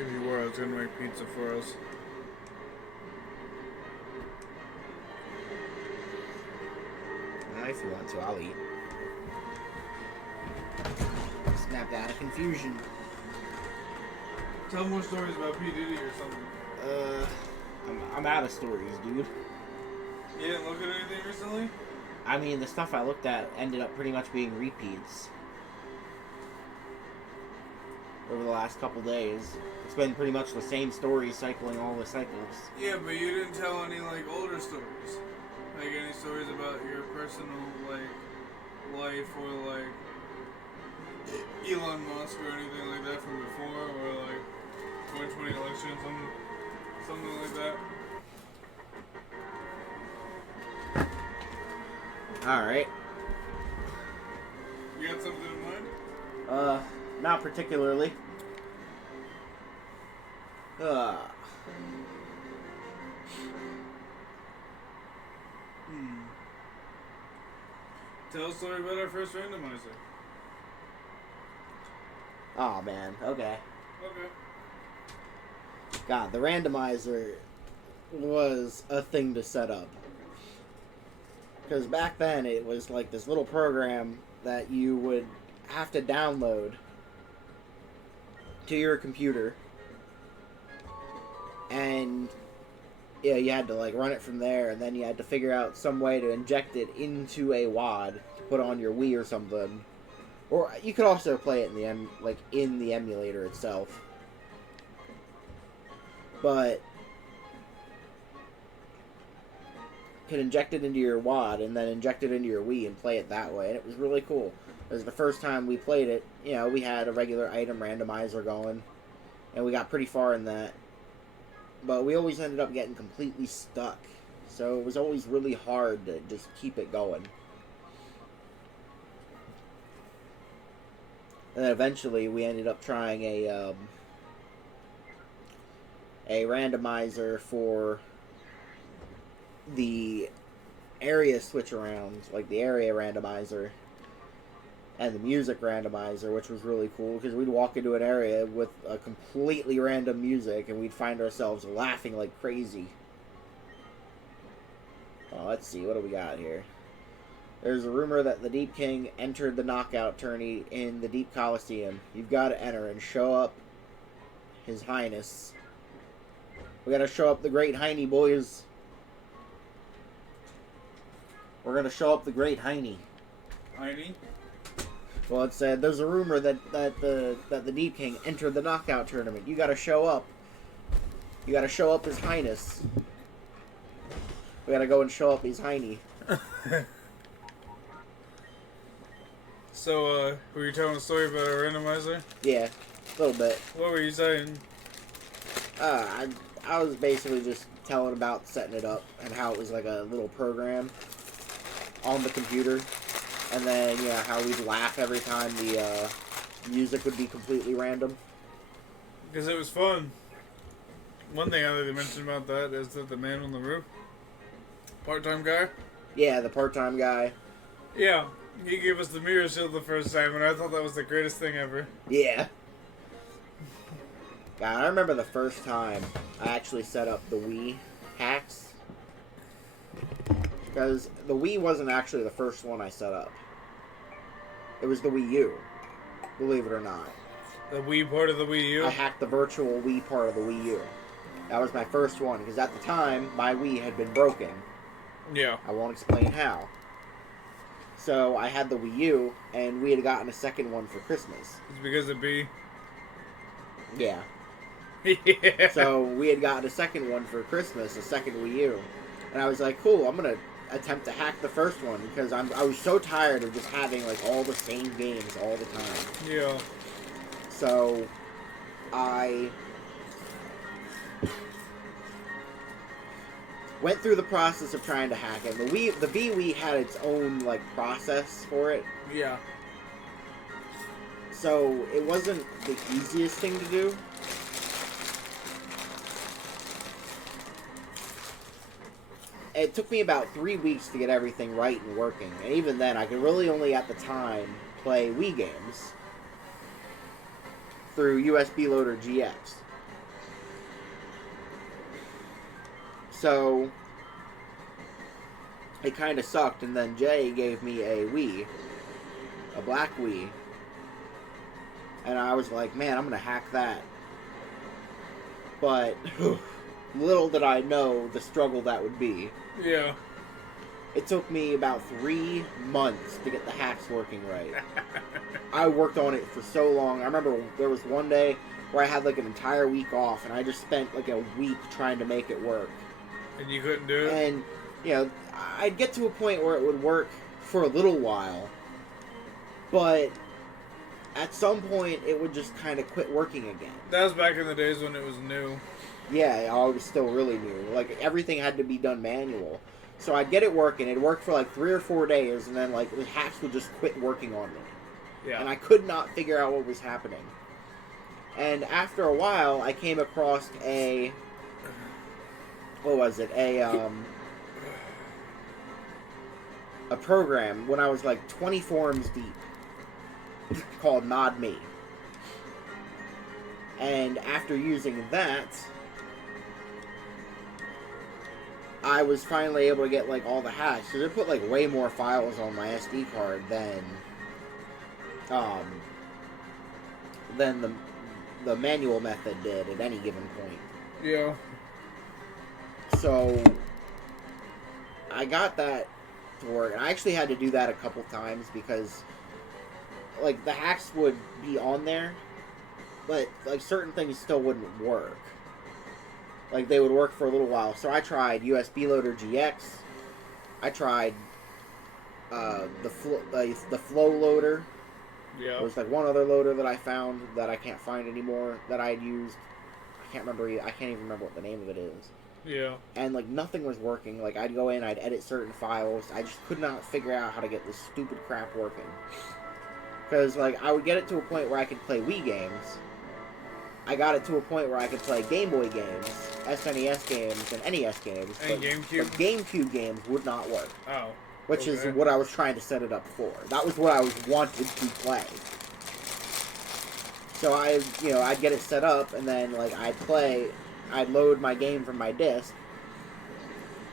If you were, I was gonna make pizza for us. If you want to, I'll eat. Snapped out of confusion. Tell more stories about P. Diddy or something. I'm out of stories, dude. You didn't look at anything recently? I mean, the stuff I looked at ended up pretty much being repeats. Over the last couple days. It's been pretty much the same story cycling all the cycles. Yeah, but you didn't tell any, like, older stories. Like, any stories about your personal, like, life or, like, Elon Musk or anything like that from before, or, like, 2020 election, something like that. Alright. You got something in mind? Not particularly. Tell a story about our first randomizer. Oh man, okay. Okay. God, the randomizer was a thing to set up. Because back then it was like this little program that you would have to download to your computer. And yeah, you had to like run it from there, and then you had to figure out some way to inject it into a wad to put on your Wii or something. Or you could also play it in the emulator itself. But you could inject it into your wad and then inject it into your Wii and play it that way, and it was really cool. It was the first time we played it, you know, we had a regular item randomizer going, and we got pretty far in that. But we always ended up getting completely stuck. So it was always really hard to just keep it going. And then eventually we ended up trying a randomizer for the area switch arounds, like the area randomizer and the music randomizer, which was really cool because we'd walk into an area with a completely random music and we'd find ourselves laughing like crazy. Oh, let's see, what do we got here? There's a rumor that the Deep King entered the knockout tourney in the Deep Colosseum. You've got to enter and show up His Highness. We gotta show up the Great Heine, boys. We're gonna show up the Great Heine. Heine? Well, it said there's a rumor that the Deep King entered the knockout tournament. You gotta show up. You gotta show up His Highness. We gotta go and show up His Heine. So, were you telling a story about our randomizer? Yeah, a little bit. What were you saying? I was basically just telling about setting it up and how it was like a little program on the computer. And then, how we'd laugh every time the music would be completely random. Because it was fun. One thing I didn't mention about that is that the man on the roof, part-time guy. Yeah, the part-time guy. Yeah, he gave us the mirror shield the first time, and I thought that was the greatest thing ever. Yeah. God, I remember the first time I actually set up the Wii hacks. Because the Wii wasn't actually the first one I set up. It was the Wii U, believe it or not. The Wii part of the Wii U? I hacked the virtual Wii part of the Wii U. That was my first one, because at the time, my Wii had been broken. Yeah. I won't explain how. So, I had the Wii U, and we had gotten a second one for Christmas. It's because of B. Yeah. Yeah. So, we had gotten a second one for Christmas, a second Wii U. And I was like, cool, I'm going to attempt to hack the first one, because I was so tired of just having, like, all the same games all the time. Yeah. So, I went through the process of trying to hack it. The VWii had its own, like, process for it. Yeah. So, it wasn't the easiest thing to do. It took me about 3 weeks to get everything right and working. And even then, I could really only, at the time, play Wii games through USB Loader GX. So, it kind of sucked, and then Jay gave me a Wii, a black Wii, and I was like, man, I'm going to hack that. But, little did I know the struggle that would be. Yeah. It took me about 3 months to get the hacks working right. I worked on it for so long. I remember there was one day where I had like an entire week off, and I just spent like a week trying to make it work. And you couldn't do it? And, you know, I'd get to a point where it would work for a little while, but at some point it would just kind of quit working again. That was back in the days when it was new. Yeah, I was still really new. Like, everything had to be done manual. So I'd get it working. It'd work for like 3 or 4 days, and then like the hacks would just quit working on me. Yeah. And I could not figure out what was happening. And after a while, I came across a... What was it? A program when I was like 20 forums deep called Nod Me. And after using that, I was finally able to get like all the hacks, because it put like way more files on my SD card than the manual method did at any given point. Yeah. So I got that to work, and I actually had to do that a couple times because like the hacks would be on there, but like certain things still wouldn't work. Like they would work for a little while. So I tried USB Loader GX. I tried the Flow Loader. Yeah. There was like one other loader that I found that I can't find anymore that I'd used. I can't even remember what the name of it is. Yeah. And like nothing was working. Like I'd go in, I'd edit certain files. I just could not figure out how to get this stupid crap working. Because like I would get it to a point where I could play Wii games. I got it to a point where I could play Game Boy games, SNES games, and NES games. And GameCube? But GameCube games would not work. Oh. Which okay. is what I was trying to set it up for. That was what I was wanted to play. So I'd get it set up, and then like I'd load my game from my disc,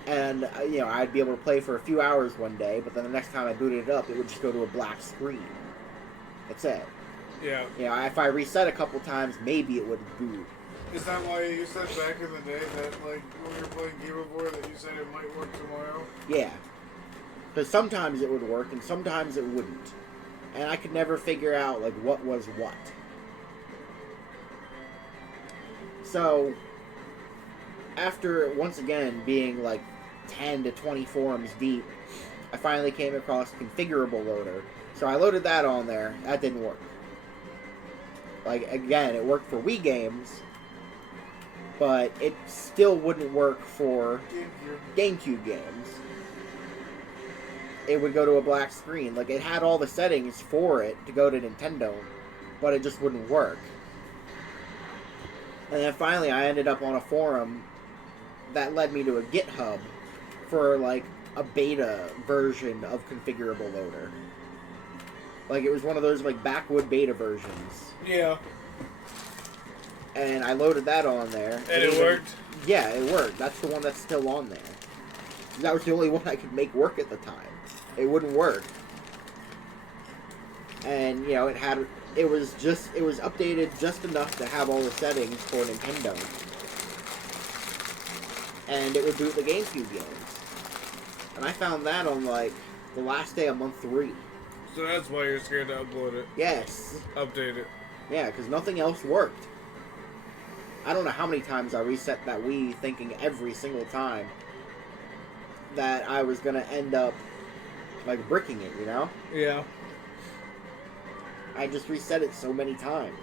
and I'd be able to play for a few hours one day, but then the next time I booted it up, it would just go to a black screen. That's it. Yeah. If I reset a couple times, maybe it would boot. Is that why you said back in the day that, like, when you were playing Game Boy, that you said it might work tomorrow? Yeah. Because sometimes it would work, and sometimes it wouldn't. And I could never figure out, like, what was what. So, after, once again, being, like, 10 to 20 forums deep, I finally came across Configurable Loader. So I loaded that on there. That didn't work. Like, again, it worked for Wii games, but it still wouldn't work for GameCube games. It would go to a black screen. Like, it had all the settings for it to go to Nintendo, but it just wouldn't work. And then finally I ended up on a forum that led me to a GitHub for, like, a beta version of Configurable Loader. Like, it was one of those, like, backwood beta versions. Yeah. And I loaded that on there. And it worked? Yeah, it worked. That's the one that's still on there. That was the only one I could make work at the time. It wouldn't work. And, you know, it was updated just enough to have all the settings for Nintendo. And it would boot the GameCube games. And I found that on, like, the last day of month 3. So that's why you're scared to upload it. Yes. Update it. Yeah, because nothing else worked. I don't know how many times I reset that Wii thinking every single time that I was going to end up, like, bricking it, you know? Yeah. I just reset it so many times.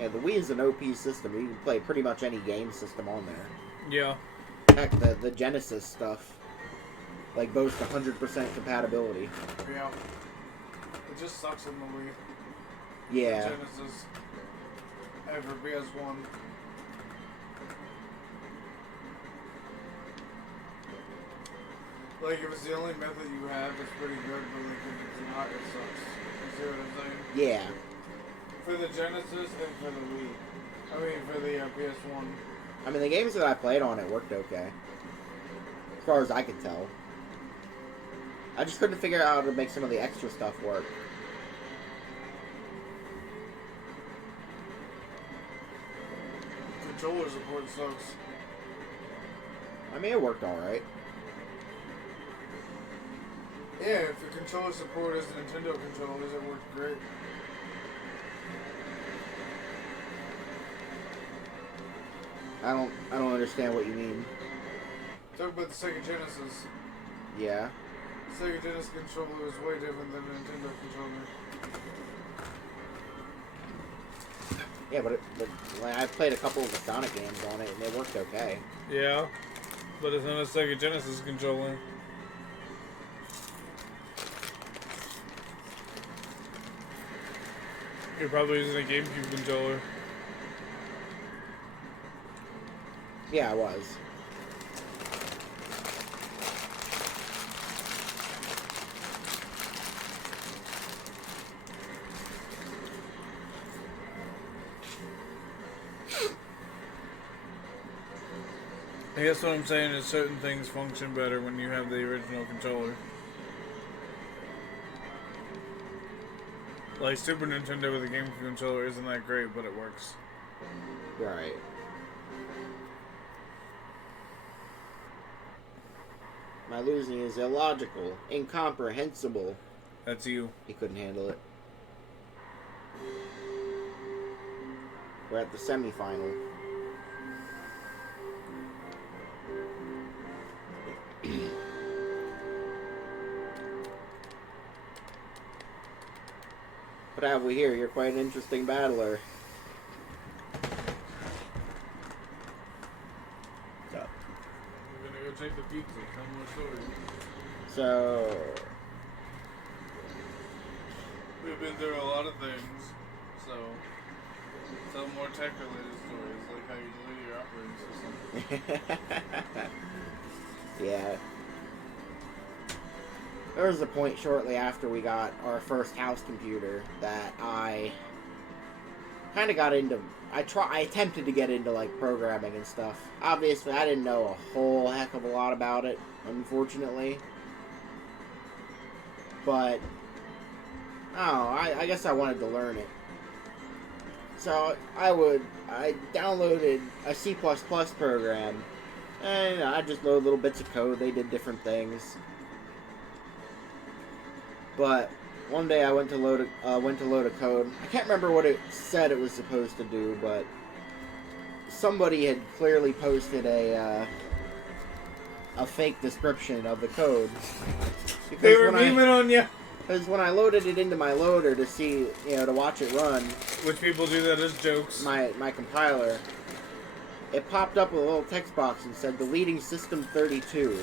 Yeah, the Wii is an OP system. You can play pretty much any game system on there. Yeah. Heck, the Genesis stuff, like, boasts 100% compatibility. Yeah. It just sucks in the Wii. Yeah. The Genesis. Ever PS1. Like, if it's the only method you have, it's pretty good, but, like, if it's not, it sucks. You see what I'm saying? Yeah. For the Genesis and for the Wii. I mean, for the PS1. I mean, the games that I played on it worked okay. As far as I could tell. I just couldn't figure out how to make some of the extra stuff work. Controller support sucks. I mean, it worked alright. Yeah, if the controller support is Nintendo controllers, it worked great. I don't understand what you mean. Talk about the Sega Genesis. Yeah. The Sega Genesis controller is way different than the Nintendo controller. Yeah, but like, I played a couple of the Sonic games on it, and it worked okay. Yeah, but it's not a Sega Genesis controller. You're probably using a GameCube controller. Yeah, I was. I guess what I'm saying is certain things function better when you have the original controller. Like Super Nintendo with a GameCube controller isn't that great, but it works. Right. My losing is illogical, incomprehensible. That's you. He couldn't handle it. We're at the semifinal. What have we here? You're quite an interesting battler. So. We're gonna go take the pizza. Tell more stories. So. We've been through a lot of things, so tell more tech-related stories, like how you delete your operating system. Yeah. There was a point shortly after we got our first house computer that I kind of got into. I attempted to get into like programming and stuff. Obviously, I didn't know a whole heck of a lot about it, unfortunately. But I guess I wanted to learn it. So I downloaded a C++ program, and I just loaded little bits of code. They did different things. But one day I went to load a code. I can't remember what it said it was supposed to do, but somebody had clearly posted a fake description of the code. Because They were beaming on you. Because when I loaded it into my loader to see, to watch it run, Which people do that as jokes. my compiler, it popped up with a little text box and said deleting system 32.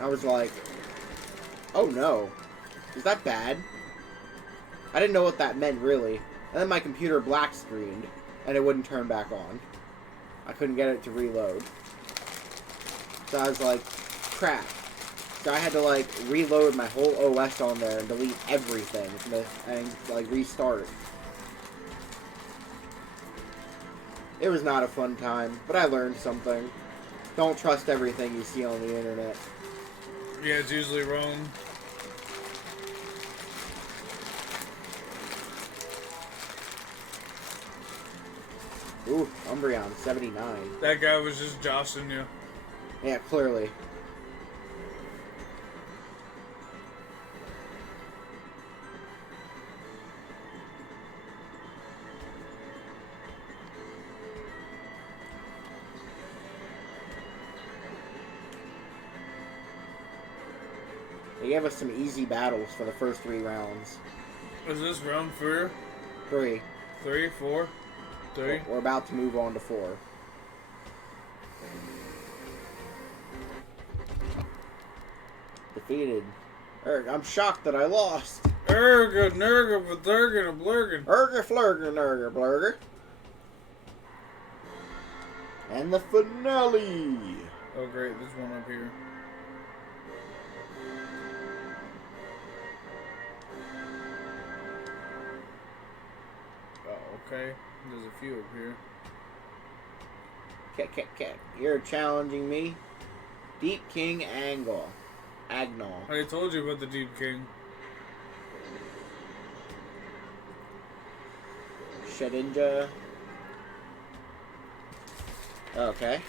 I was like, oh no, is that bad? I didn't know what that meant really. And then my computer black screened and it wouldn't turn back on. I couldn't get it to reload. So I was like, crap. So I had to like reload my whole OS on there and delete everything and like restart. It was not a fun time, but I learned something. Don't trust everything you see on the internet. Yeah, it's usually wrong. Ooh, Umbreon, 79. That guy was just jostling you. Yeah, clearly. They gave us some easy battles for the first 3 rounds. Is this round 4? 3. 3, 4, 3? We're about to move on to 4. Defeated. I'm shocked that I lost. Erga, nerga, blurga, blurga. Erga, flurga, nerga, blurga. And the finale. Oh great, there's one up here. Oh, okay. There's a few up here. Cat. You're challenging me. Deep King Agnol. I told you about the Deep King. Shedinja. Okay.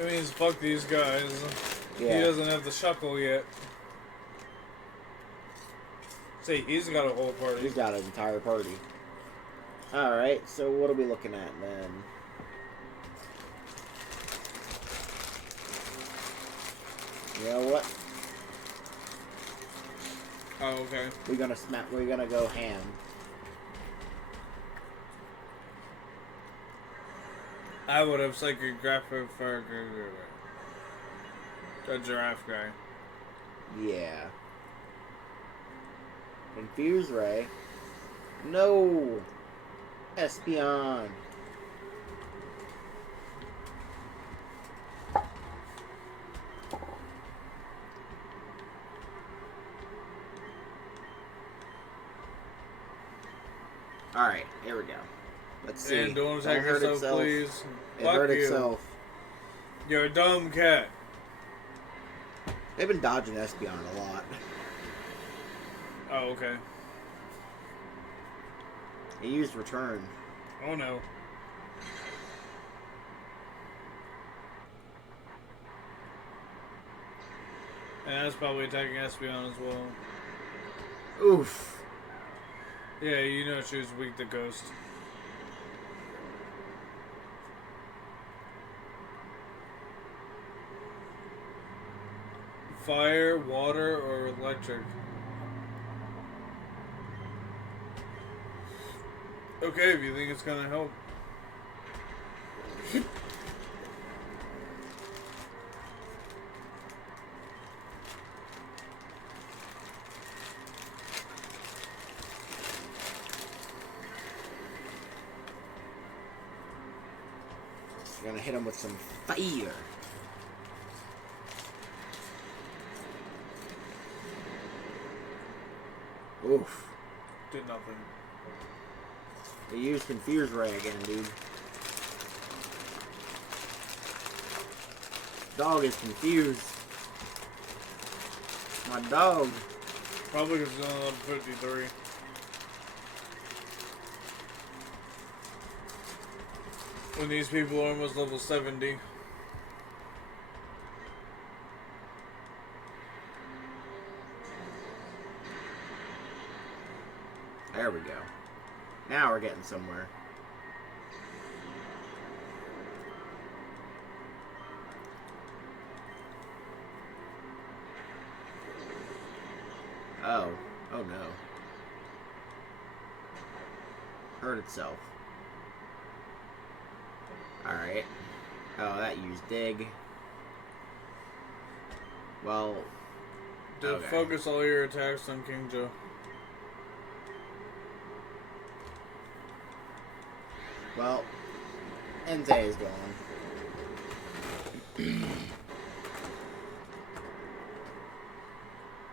It means fuck these guys. Yeah. He doesn't have the shuckle yet. See, he's got a whole party. He's got an entire party. Alright, so what are we looking at then? You know what? Oh, okay. We're gonna go ham. I would have psychographic for the giraffe guy. Yeah. Confuse Ray. No! Espeon. Alright, here we go. Let's see. And don't attack hurt yourself, itself. please. It Fuck hurt you. itself. You're a dumb cat. They've been dodging Espeon a lot. Oh, okay. He used return. Oh no. And that's probably attacking Espeon as well. Oof. Yeah, you know she was weak to Ghost. Fire, water, or electric? Okay, if you think it's gonna help. We're gonna hit him with some fire. Oof. Did nothing. They used Confuse Ray again, dude. Dog is confused. My dog. Probably because it's on level 53. When these people are almost level 70. There we go. Now we're getting somewhere. Oh. Oh no. Hurt itself. Alright. Oh, that used dig. Well... Focus all your attacks on King Joe. Well, Enze is gone.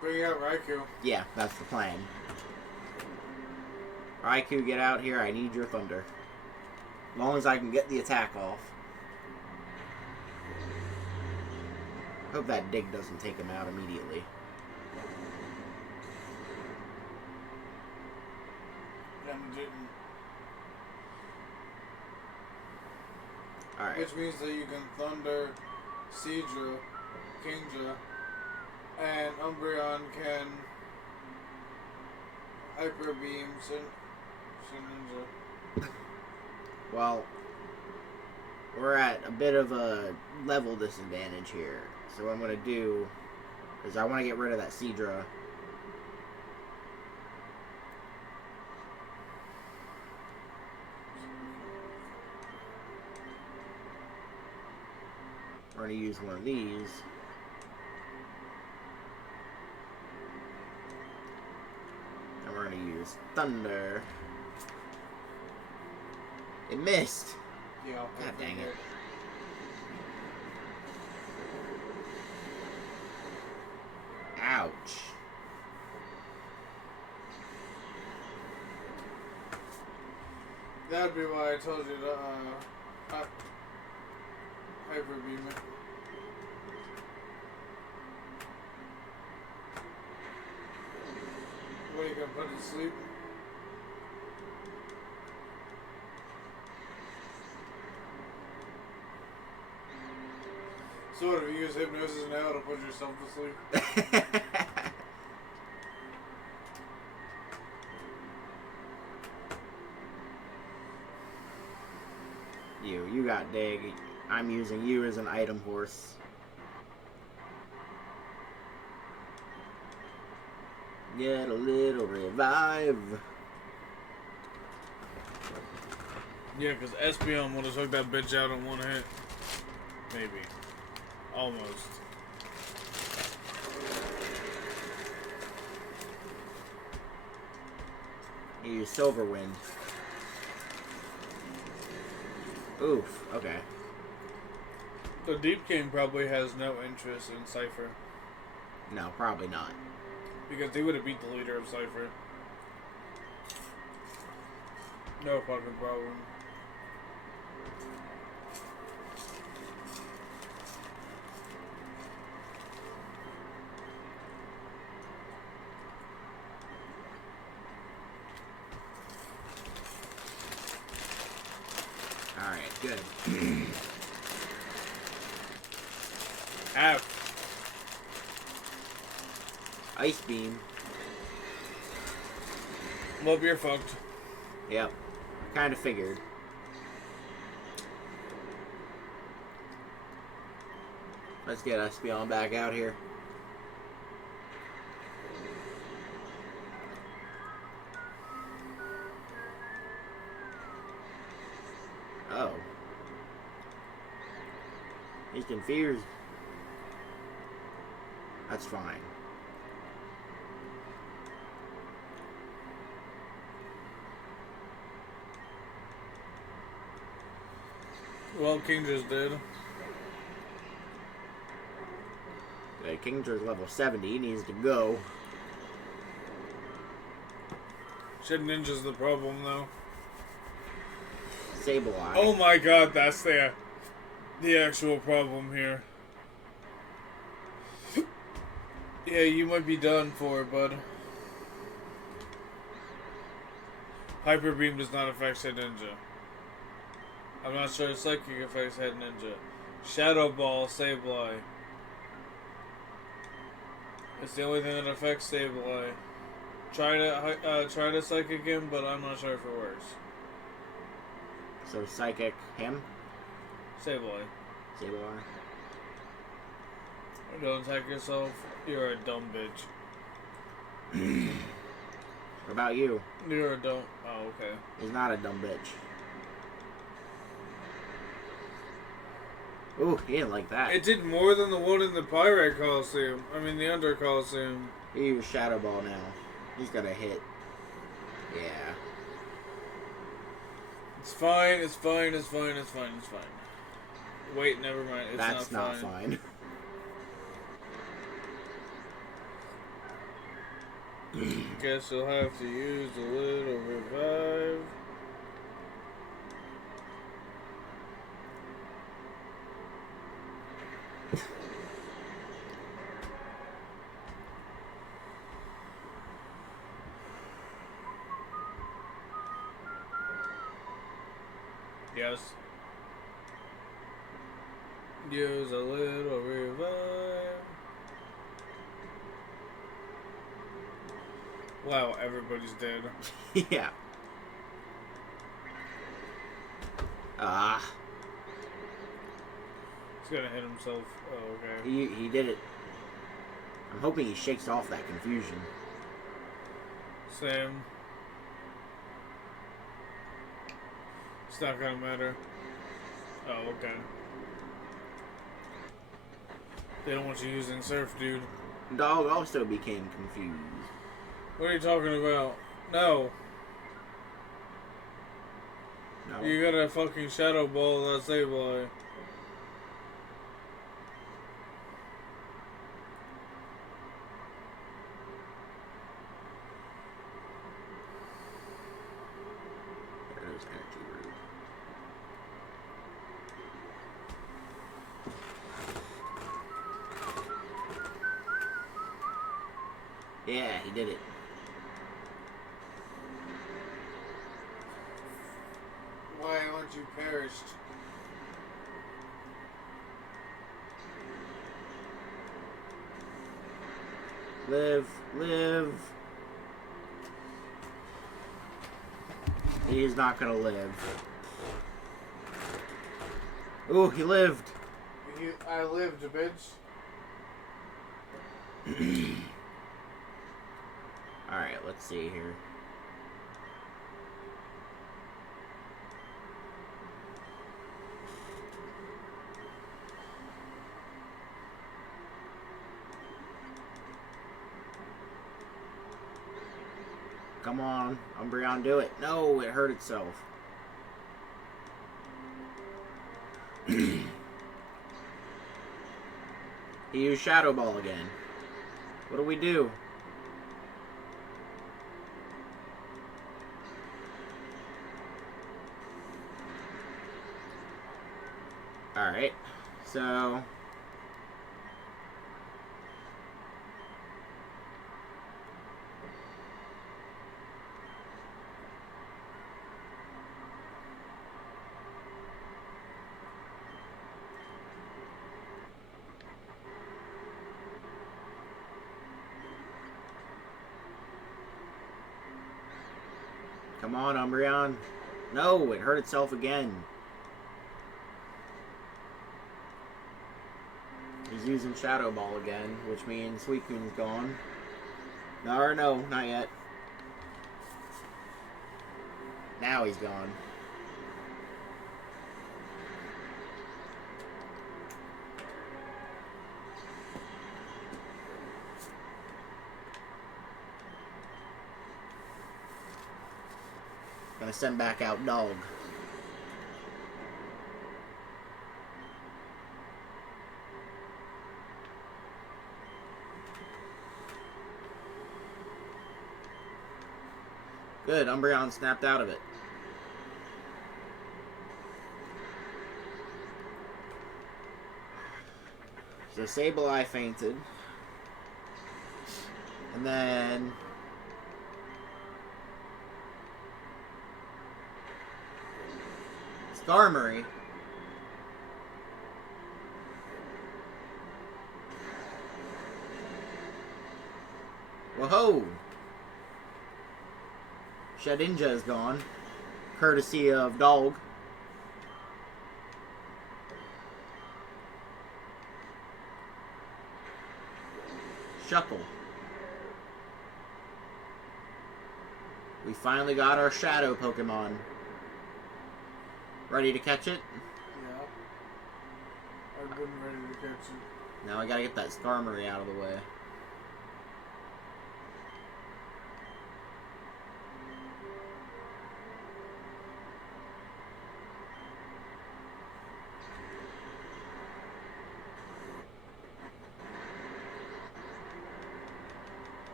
Bring out Raikou. Yeah, that's the plan. Raikou, get out here. I need your thunder. As long as I can get the attack off. Hope that dig doesn't take him out immediately. Didn't. Alright. Which means that you can Thunder, Seadra, Kingdra, and Umbreon can Hyper Beam Ninja. Well, we're at a bit of a level disadvantage here. So what I'm going to do is I want to get rid of that Seadra. We're going to use one of these. And we're going to use Thunder. It missed. Yeah. God dang it. Ouch. That'd be why I told you to Hyper Beam it. What, you gonna put it to sleep? So if you use hypnosis now to put yourself to sleep? You got dig. I'm using you as an item horse. Get a little revive. Yeah, because Espeon would have took that bitch out in one hit. Maybe. Almost. You use Silver Wind. Oof, okay. The Deep King probably has no interest in Cypher. No, probably not. Because he would have beat the leader of Cypher. No fucking problem. Alright, good. Ow. Ice Beam. Well, you're fucked. Yep. Kind of figured. Let's get Espeon back out here. Oh. He's confused. That's fine. Well, King just did. Okay, Kingdra's level 70. He needs to go. Shit, Ninja's the problem, though. Sableye. Oh my god, that's the actual problem here. Yeah, you might be done for, bud. Hyper Beam does not affect Head Ninja. I'm not sure Psychic affects Head Ninja. Shadow Ball, Sableye. It's the only thing that affects Sableye. Try to Psychic him, but I'm not sure if it works. So Psychic him? Sableye. Sableye. Don't attack yourself. You're a dumb bitch. What about you? You're a dumb... Oh, okay. He's not a dumb bitch. Ooh, he didn't like that. It did more than the one in the Pirate Colosseum. I mean, the Under Colosseum. He used Shadow Ball now. He's got a hit. Yeah. It's fine, it's fine, it's fine, it's fine, it's fine. Wait, never mind. It's That's not fine. Guess you'll have to use a little revive. Yes. Use a little revive. Wow, everybody's dead. Yeah. Ah. He's gonna hit himself. Oh, okay. He did it. I'm hoping he shakes off that confusion. Same. It's not gonna matter. Oh, okay. They don't want you using Surf, dude. Dog also became confused. What are you talking about? No. No. You got a fucking Shadow Ball that Sableye. There's Energy Root. Yeah, he did it. Why aren't you perished? Live, live. He is not gonna live. Ooh, he lived. I lived, bitch. Alright, let's see here. Come on, Umbreon, do it. No, it hurt itself. He used Shadow Ball again. What do we do? Alright, so... Come on, Umbreon. No, it hurt itself again. He's using Shadow Ball again, which means Suicune's gone. No, not yet. Now he's gone. Gonna send back out Dog. Good, Umbreon snapped out of it. So Sableye fainted. And then... Skarmory. Whoa-ho! Shedinja is gone, courtesy of Dog. Shuckle. We finally got our Shadow Pokemon. Ready to catch it? I've been ready to catch it. Now I gotta get that Skarmory out of the way.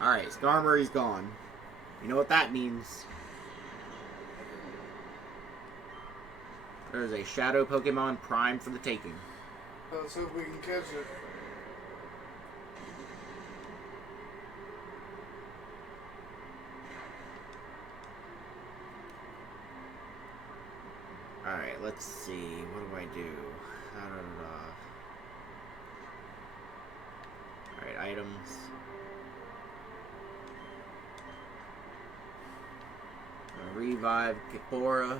Alright, Skarmory's gone. You know what that means? There's a Shadow Pokemon primed for the taking. Let's hope we can catch it. Alright, let's see. What do I do? Alright, items. Revive Kipora.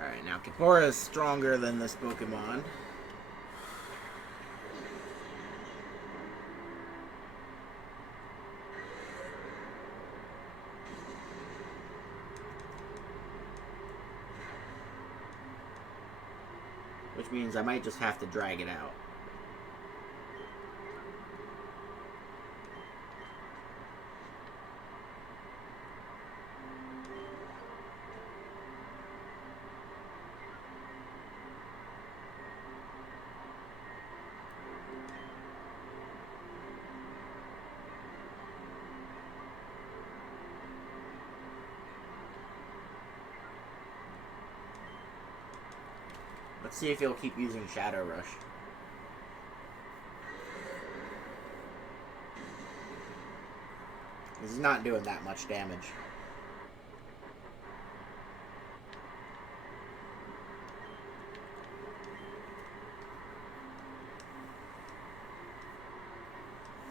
Alright, now Kipora is stronger than this Pokemon. Which means I might just have to drag it out. Let's see if he'll keep using Shadow Rush. He's not doing that much damage.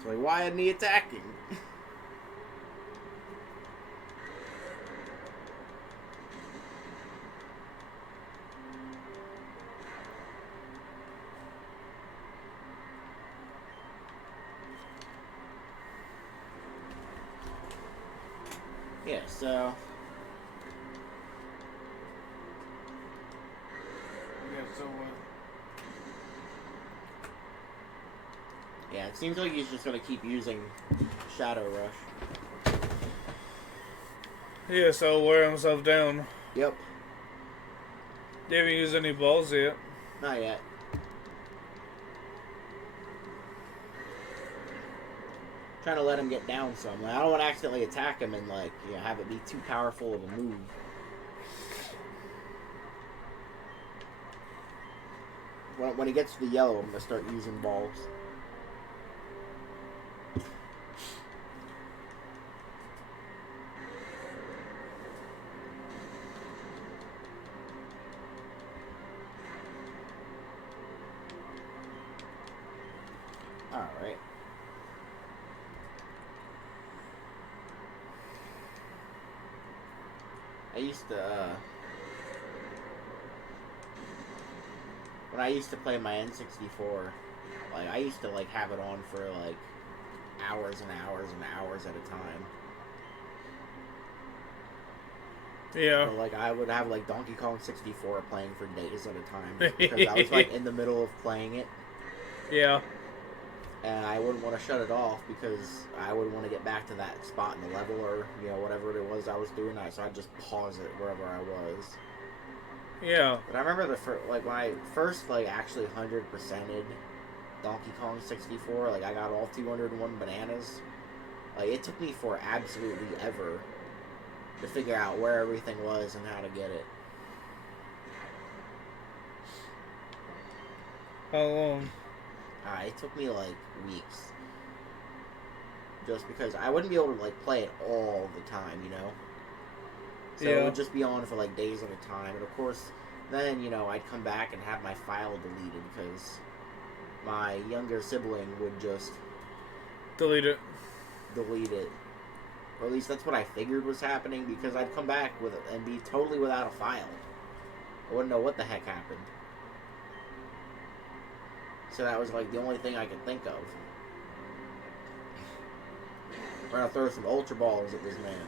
So why isn't he attacking? Yeah, so... Yeah, it seems like he's just gonna keep using Shadow Rush. Yeah, so I'll wear himself down. Yep. You haven't used any balls yet. Not yet. Trying to let him get down some. Like, I don't want to accidentally attack him and, like, you know, have it be too powerful of a move. When he gets to the yellow, I'm going to start using balls. Alright. I used to, when I used to play my N64, like, I used to, like, have it on for, like, hours and hours and hours at a time. Yeah. So, like, I would have, like, Donkey Kong 64 playing for days at a time, because I was, like, in the middle of playing it. Yeah. And I wouldn't want to shut it off because I would want to get back to that spot in the level or, you know, whatever it was I was doing. So I'd just pause it wherever I was. Yeah. But I remember when I first, like, actually 100%ed Donkey Kong 64, like, I got all 201 bananas. Like, it took me for absolutely ever to figure out where everything was and how to get it. How long? It took me, like, weeks. Just because I wouldn't be able to, like, play it all the time, you know? So Yeah. it would just be on for, like, days at a time. And, of course, then, you know, I'd come back and have my file deleted because my younger sibling would just Delete it. delete it Or at least that's what I figured was happening, because I'd come back with it and be totally without a file. I wouldn't know what the heck happened. So that was like the only thing I could think of. We're gonna throw some Ultra Balls at this man.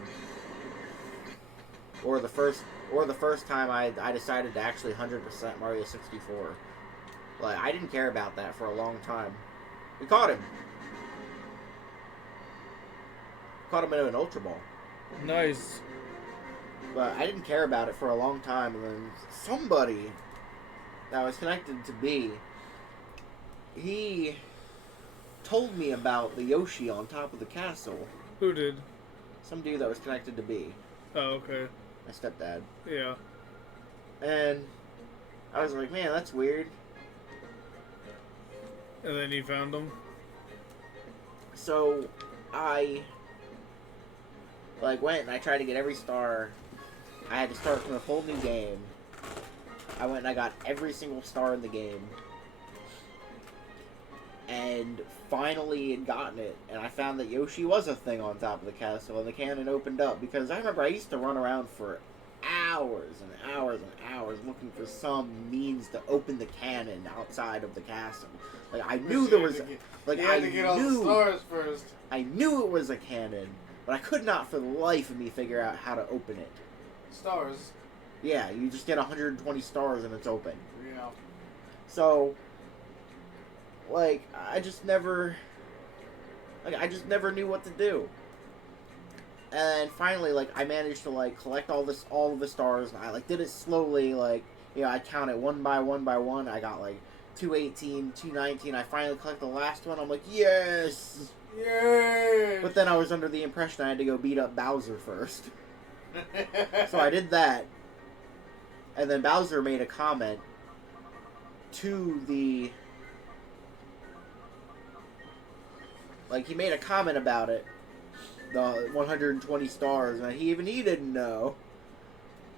Or the first time I decided to actually 100% Mario 64. Like, I didn't care about that for a long time. We caught him. Caught him in an Ultra Ball. Nice. But I didn't care about it for a long time, and then somebody that was connected to B, he told me about the Yoshi on top of the castle. Who did? Some dude that was connected to B. Oh, okay. My stepdad. Yeah. And I was like, man, that's weird. And then you found them? So I went and I tried to get every star. I had to start from a whole new game. I went and I got every single star in the game. And finally had gotten it. And I found that Yoshi was a thing on top of the castle. And the cannon opened up. Because I remember I used to run around for hours and hours and hours looking for some means to open the cannon outside of the castle. Like, I knew there was... Like, I get all the stars first. I knew it was a cannon. But I could not for the life of me figure out how to open it. Stars? Yeah, you just get 120 stars and it's open. Yeah. So, like, I just never knew what to do. And finally, like, I managed to, like, collect all of the stars, and I, like, did it slowly, like, you know, I counted one by one by one. I got, like, 218, 219. I finally collected the last one. I'm like, yes! Yay! But then I was under the impression I had to go beat up Bowser first. So I did that. And then Bowser made a comment to the... Like, he made a comment about it. The 120 stars. And he didn't know.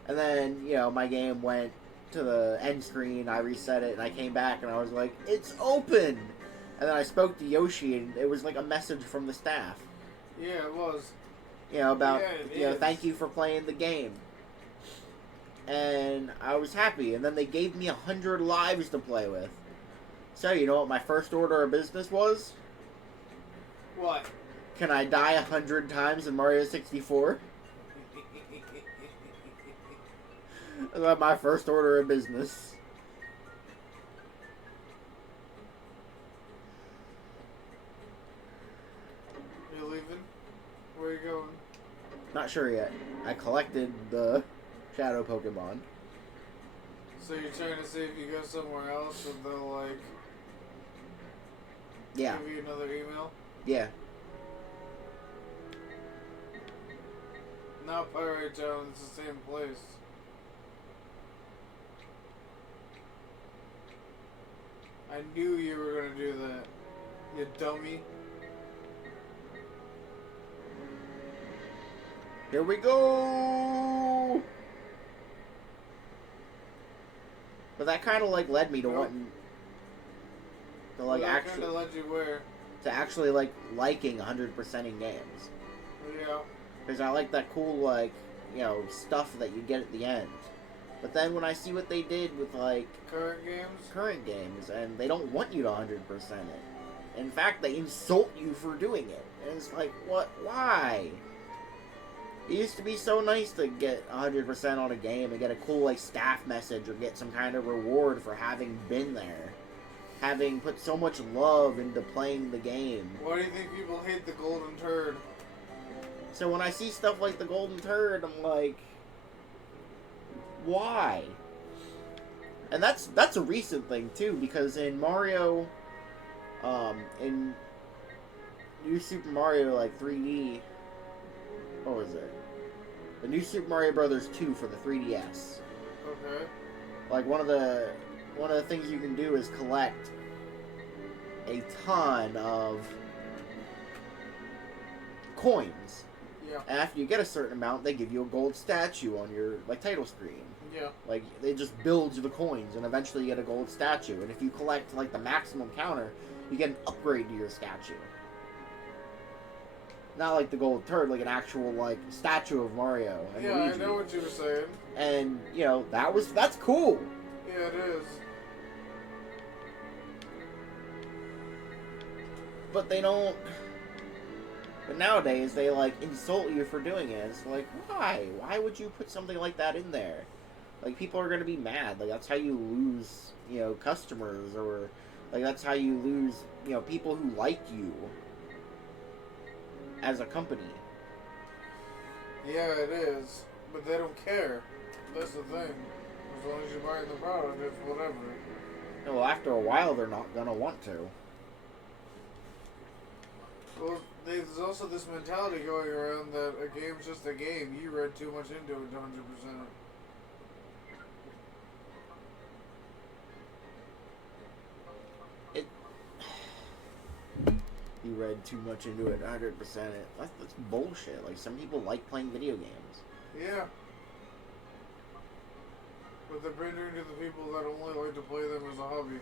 And then, you know, my game went to the end screen. I reset it. And I came back and I was like, it's open! And then I spoke to Yoshi, and it was like a message from the staff. Yeah, it was. You know, about, Yeah, you know, thank you for playing the game. And I was happy. And then they gave me 100 lives to play with. So, you know what my first order of business was? What? Can I die 100 times in Mario 64? That's my first order of business. You leaving? Where you going? Not sure yet. I collected the shadow Pokemon. So you're trying to see if you go somewhere else and they'll, like, Yeah. give you another email? Yeah. Not Pirate Town, it's the same place. I knew you were gonna do that, you dummy. Here we go! But that kind of, like, led me to wanting... To, like, Well, that actually... kinda led you where? To actually, like, liking 100%ing games. Yeah. Because I like that cool, like, you know, stuff that you get at the end. But then when I see what they did with, like... Current games, and they don't want you to 100% it. In fact, they insult you for doing it. And it's like, what? Why? It used to be so nice to get 100% on a game and get a cool, like, staff message or get some kind of reward for having been there. Having put so much love into playing the game. Why do you think people hate the golden turd? So when I see stuff like the golden turd, I'm like, why? And that's a recent thing too, because in Mario, in New Super Mario like 3D, what was it? The New Super Mario Brothers 2 for the 3DS. Okay. Like one of the things you can do is collect a ton of coins. Yeah. And after you get a certain amount, they give you a gold statue on your, like, title screen. Yeah. Like, they just build you the coins, and eventually you get a gold statue. And if you collect, like, the maximum counter, you get an upgrade to your statue. Not like the gold turd, like an actual like statue of Mario and Yeah, Luigi. I know what you were saying. And you know that's cool. Yeah, it is. But they don't. But nowadays they like insult you for doing it. It's like, why? Why would you put something like that in there? Like, people are gonna be mad. Like, that's how you lose, you know, customers, or like that's how you lose, you know, people who like you as a company. Yeah, it is. But they don't care. That's the thing. As long as you're buying the product, it's whatever. Well, after a while, they're not gonna want to. Well, there's also this mentality going around that a game's just a game. You read too much into it, 100%. You read too much into it, 100%. That's bullshit. Like, some people like playing video games. Yeah. But they're pandering to the people that only like to play them as a hobby.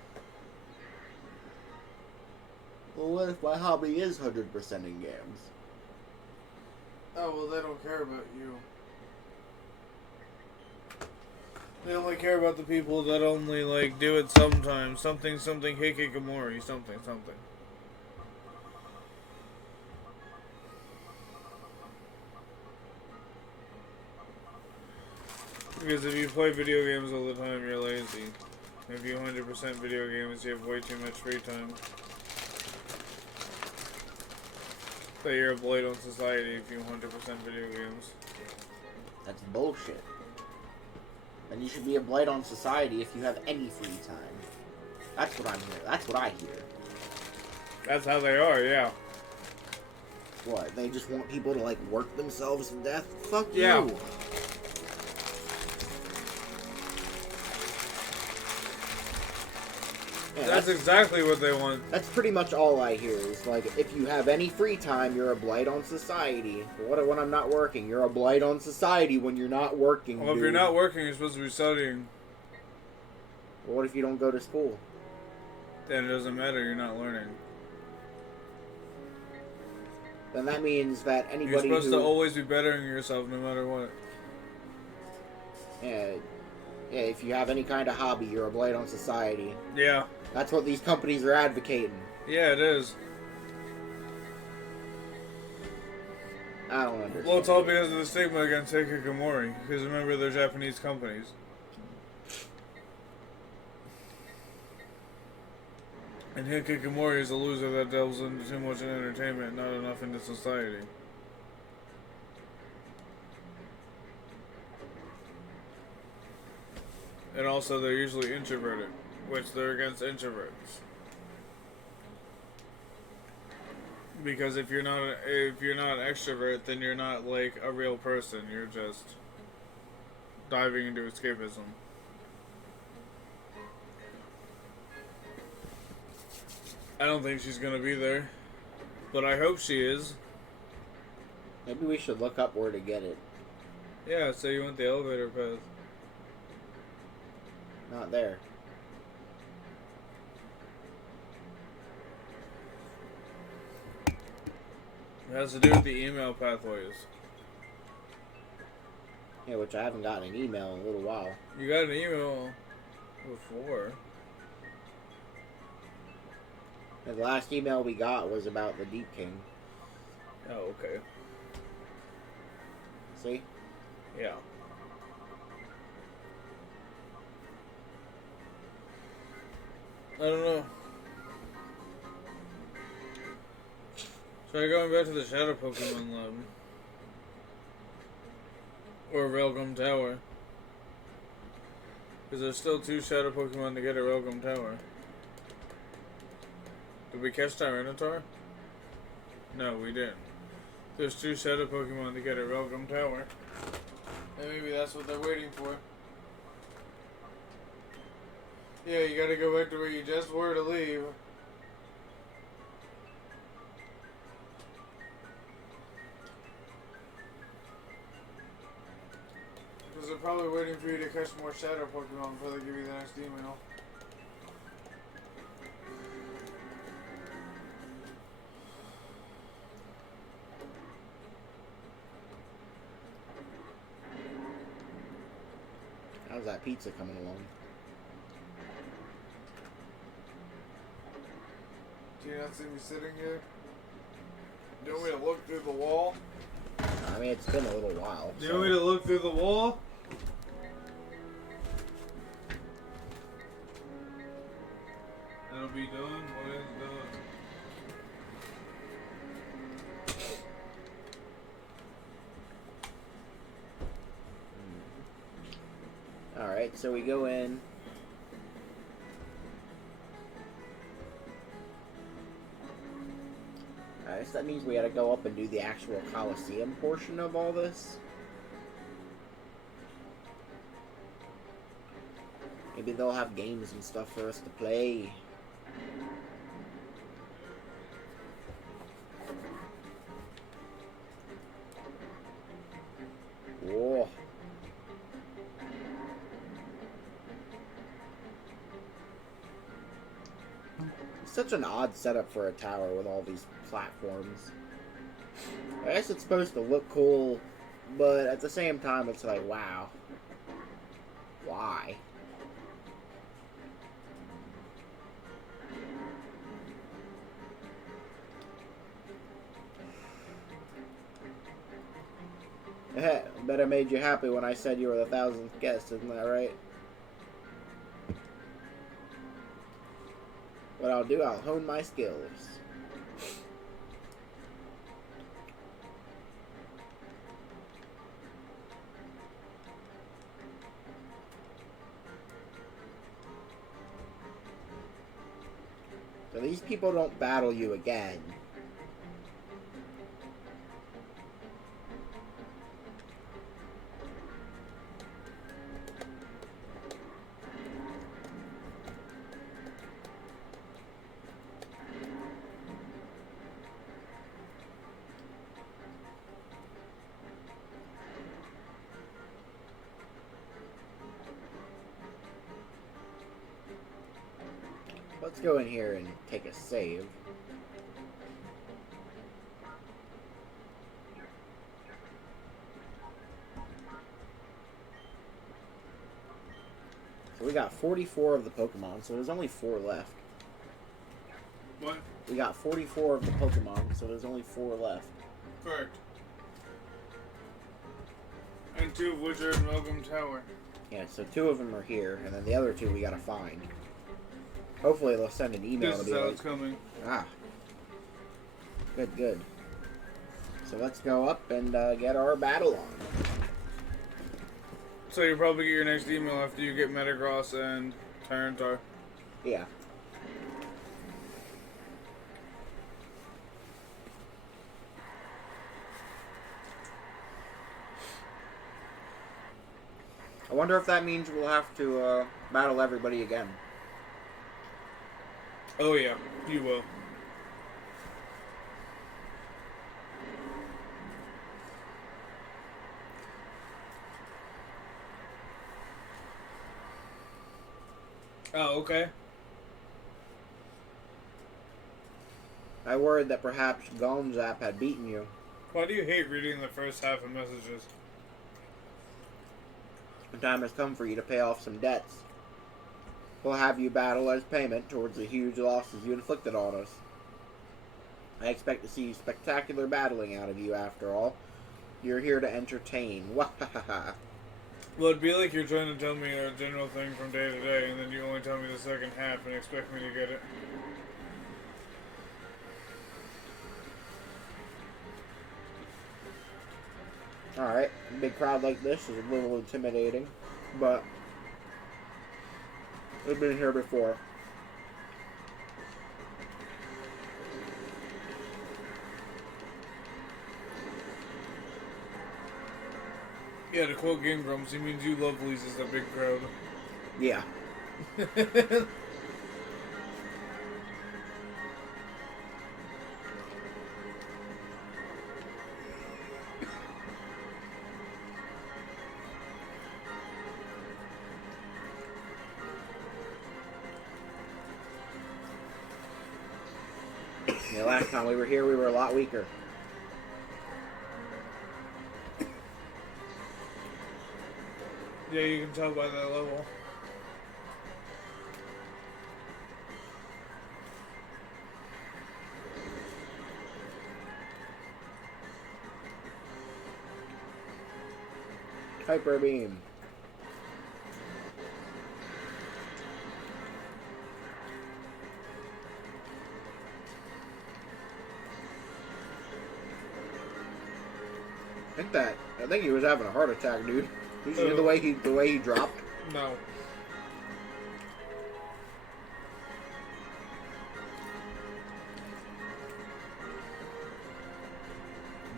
Well, what if my hobby is 100% in games? Oh, well, they don't care about you. They only care about the people that only, like, do it sometimes. Something, hikikomori, something. Because if you play video games all the time, you're lazy. If you 100% video games, you have way too much free time. So you're a blight on society if you 100% video games. That's bullshit. And you should be a blight on society if you have any free time. That's what I'm hearing. That's what I hear. That's how they are, yeah. What? They just want people to, like, work themselves to death? Fuck Yeah. you. Yeah, That's exactly what they want. That's pretty much all I hear is, like, if you have any free time, you're a blight on society. But what when I'm not working? You're a blight on society when you're not working, Well, if you're not working, you're supposed to be studying. Well, what if you don't go to school? Then it doesn't matter, you're not learning. Then that means that anybody You're supposed who... to always be bettering yourself no matter what. Yeah, if you have any kind of hobby, you're a blight on society. Yeah. That's what these companies are advocating. Yeah, it is. I don't understand. Well, it's all because of the stigma against hikikomori. Because remember, they're Japanese companies. And hikikomori is a loser that delves into too much in entertainment, not enough into society. And also, they're usually introverted, which they're against introverts. Because if you're not an extrovert, then you're not like a real person. You're just diving into escapism. I don't think she's gonna be there, but I hope she is. Maybe we should look up where to get it. Yeah, so you want the elevator path. Not there. It has to do with the email pathways. Yeah, which I haven't gotten an email in a little while. You got an email before. And the last email we got was about the Deep King. Oh, okay. See? Yeah. I don't know. Try going back to the Shadow Pokemon Lab. Or Railgun Tower. Because there's still 2 Shadow Pokemon to get at Railgun Tower. Did we catch Tyranitar? No, we didn't. There's 2 Shadow Pokemon to get at Railgun Tower. And maybe that's what they're waiting for. Yeah, you gotta go back to where you just were to leave. Because they're probably waiting for you to catch more Shadow Pokemon before they give you the next email. How's that pizza coming along? Do you not see me sitting here? Do you want me to look through the wall? I mean, it's been a little while. Do you want me to look through the wall? That'll be done. What is done? Alright, so we go in. Alright, so that means we gotta go up and do the actual Colosseum portion of all this. Maybe they'll have games and stuff for us to play. Whoa. Such an odd setup for a tower with all these platforms. I guess it's supposed to look cool, but at the same time it's like, wow. Why? Bet I made you happy when I said you were the 1,000th guest, isn't that right? What I'll do, I'll hone my skills. So these people don't battle you again. Let's go in here and take a save. So we got 44 of the Pokemon, so there's only 4 left. What? We got 44 of the Pokemon, so there's only 4 left. Correct. And 2 of which are in Welcome Tower. Yeah, so 2 of them are here, and then the other 2 we gotta find. Hopefully they'll send an email This to is be how like, it's coming. ah, good, good. So let's go up and get our battle on. So you'll probably get your next email after you get Metagross and Tyranitar. Yeah. I wonder if that means we'll have to battle everybody again. Oh yeah, you will. Oh, okay. I worried that perhaps Gonzap had beaten you. Why do you hate reading the first half of messages? The time has come for you to pay off some debts. We'll have you battle as payment towards the huge losses you inflicted on us. I expect to see spectacular battling out of you after all. You're here to entertain. Wahahaha. Well, it'd be like you're trying to tell me a general thing from day to day, and then you only tell me the second half and expect me to get it. Alright, a big crowd like this is a little intimidating, but we've been here before. Yeah, to quote Game Grumps, he means you lovelies is the big crowd. Yeah. Yeah, last time we were here, we were a lot weaker. Yeah, you can tell by that level. Hyper beam. I think he was having a heart attack, dude. Did you see the way he dropped? No.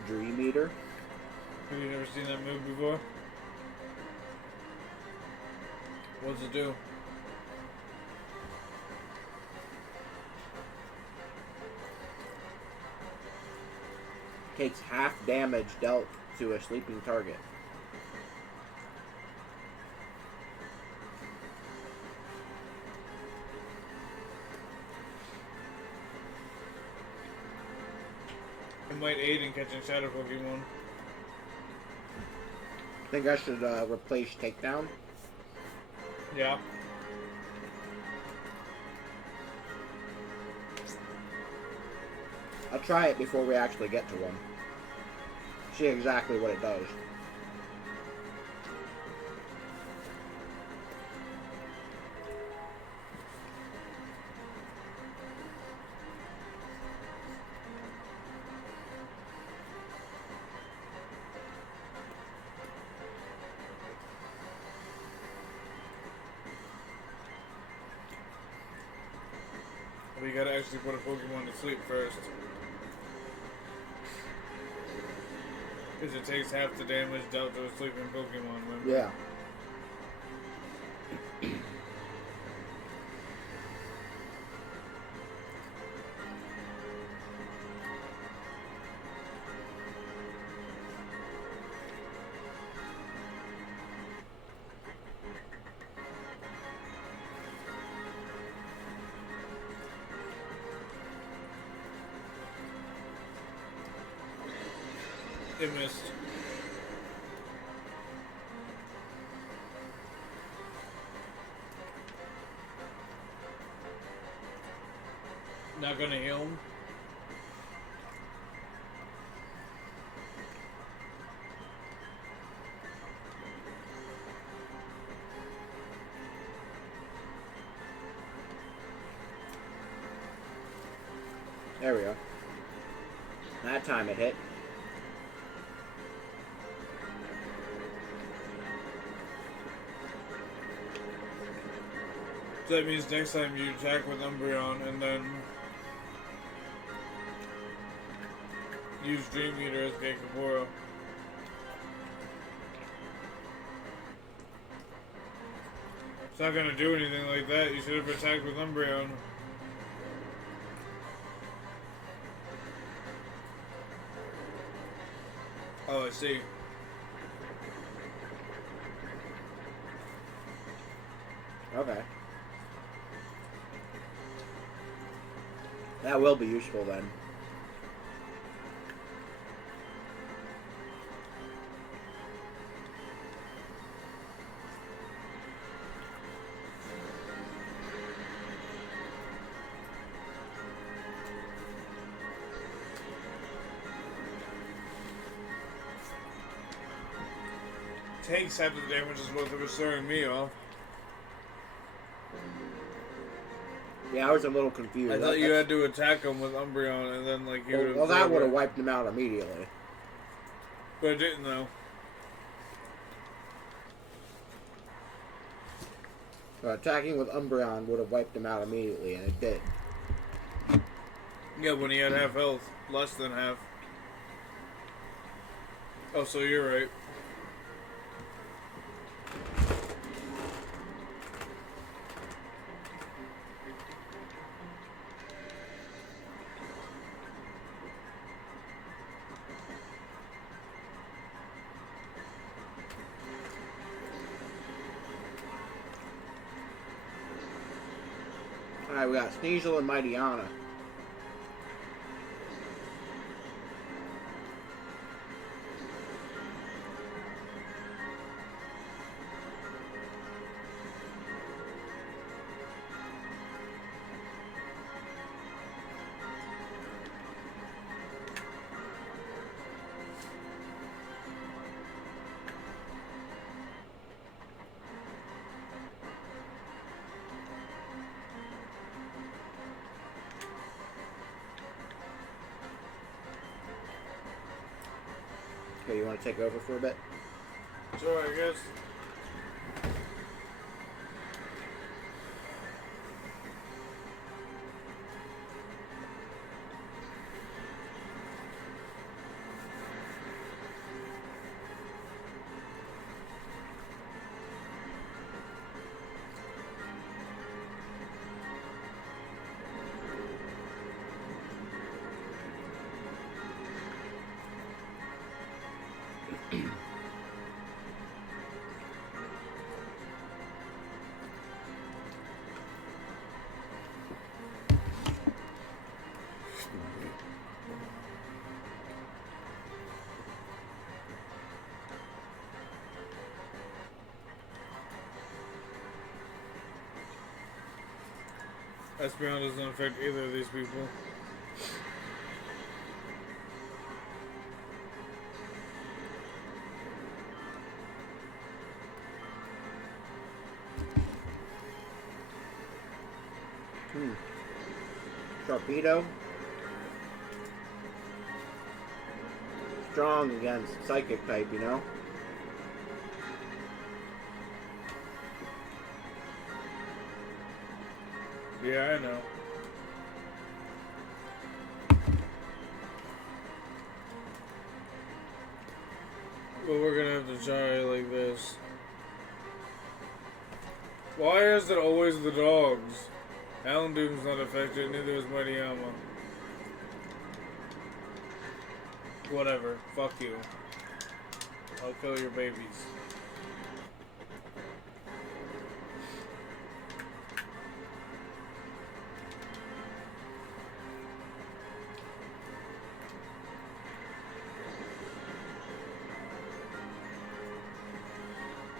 Dream Eater. Have you never seen that move before? What's it do? Takes half damage dealt to a sleeping target. It might aid in catching shadow Pokemon. Think I should replace takedown? Yeah. I'll try it before we actually get to one. See exactly what it does. We gotta actually put a Pokemon to sleep first. Because it takes half the damage dealt to a sleeping Pokemon, remember? Yeah. It missed. Not gonna heal him? There we go. That time it hit. So that means next time you attack with Umbreon and then use Dream Eater as Gekapura. It's not gonna do anything like that. You should have attacked with Umbreon. Oh, I see. Okay. That will be useful then. Takes half the damage is what was throwing me off. Yeah, I was a little confused. I thought you had to attack him with Umbreon and then like you Well, that would have wiped him out immediately. But it didn't though. So attacking with Umbreon would have wiped him out immediately, and it did. Yeah, when he had half health. Less than half. Oh, so you're right. Alright, we got Sneasel and Mightyana. Okay, you want to take over for a bit? Sure, I guess. Espeon doesn't affect either of these people. Sharpedo. Strong against Psychic type, you know? Yeah, I know. But we're gonna have to try it like this. Why is it always the dogs? Houndoom's not affected, neither is Mightyama. Whatever. Fuck you. I'll kill your babies.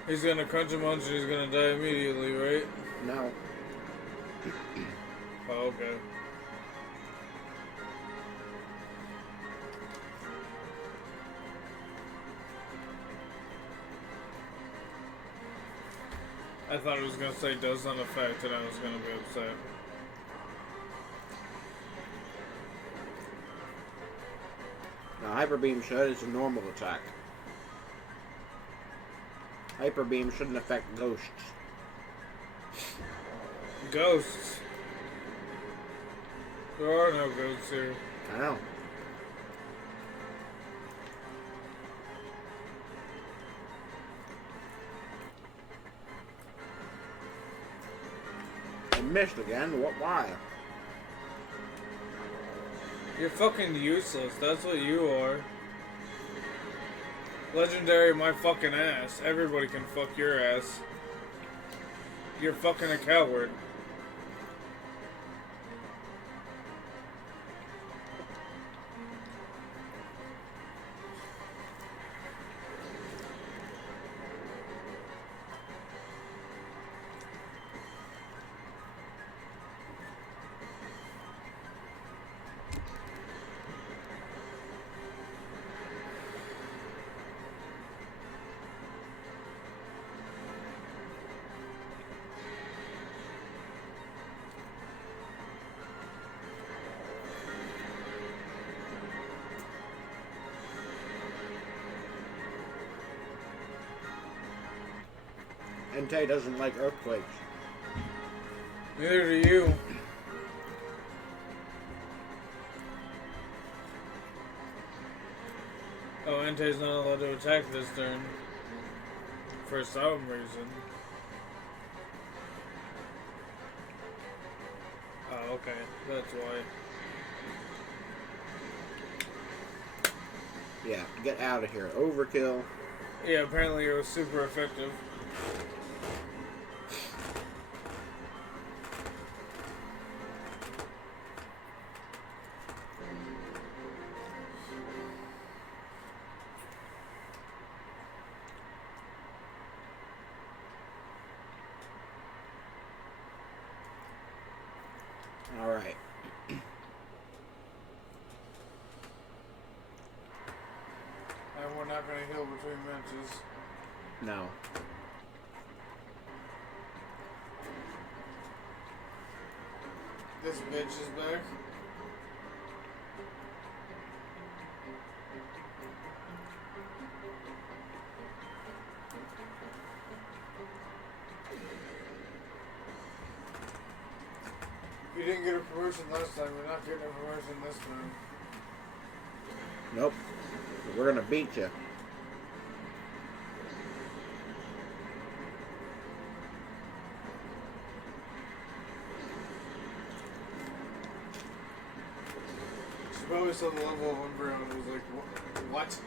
He's gonna crunch a munch and he's gonna die immediately, right? No. Oh, okay. I thought it was gonna say does not affect and I was gonna be upset. Now, Hyper Beam should is a normal attack. Hyper Beam shouldn't affect ghosts. Ghosts? There are no ghosts here. I know. I missed again. What? Why? You're fucking useless, that's what you are. Legendary my fucking ass. Everybody can fuck your ass. You're fucking a coward. Entei doesn't like earthquakes. Neither do you. Oh, Entei's not allowed to attack this turn. For some reason. Oh, okay. That's why. Yeah, get out of here. Overkill. Yeah, apparently it was super effective. Alright. And we're not going to heal between matches. No. This bitch is back. You didn't get a promotion last time, you're not getting a promotion this time. Nope. We're gonna beat you. She probably saw the level of Umbreon and was like, what?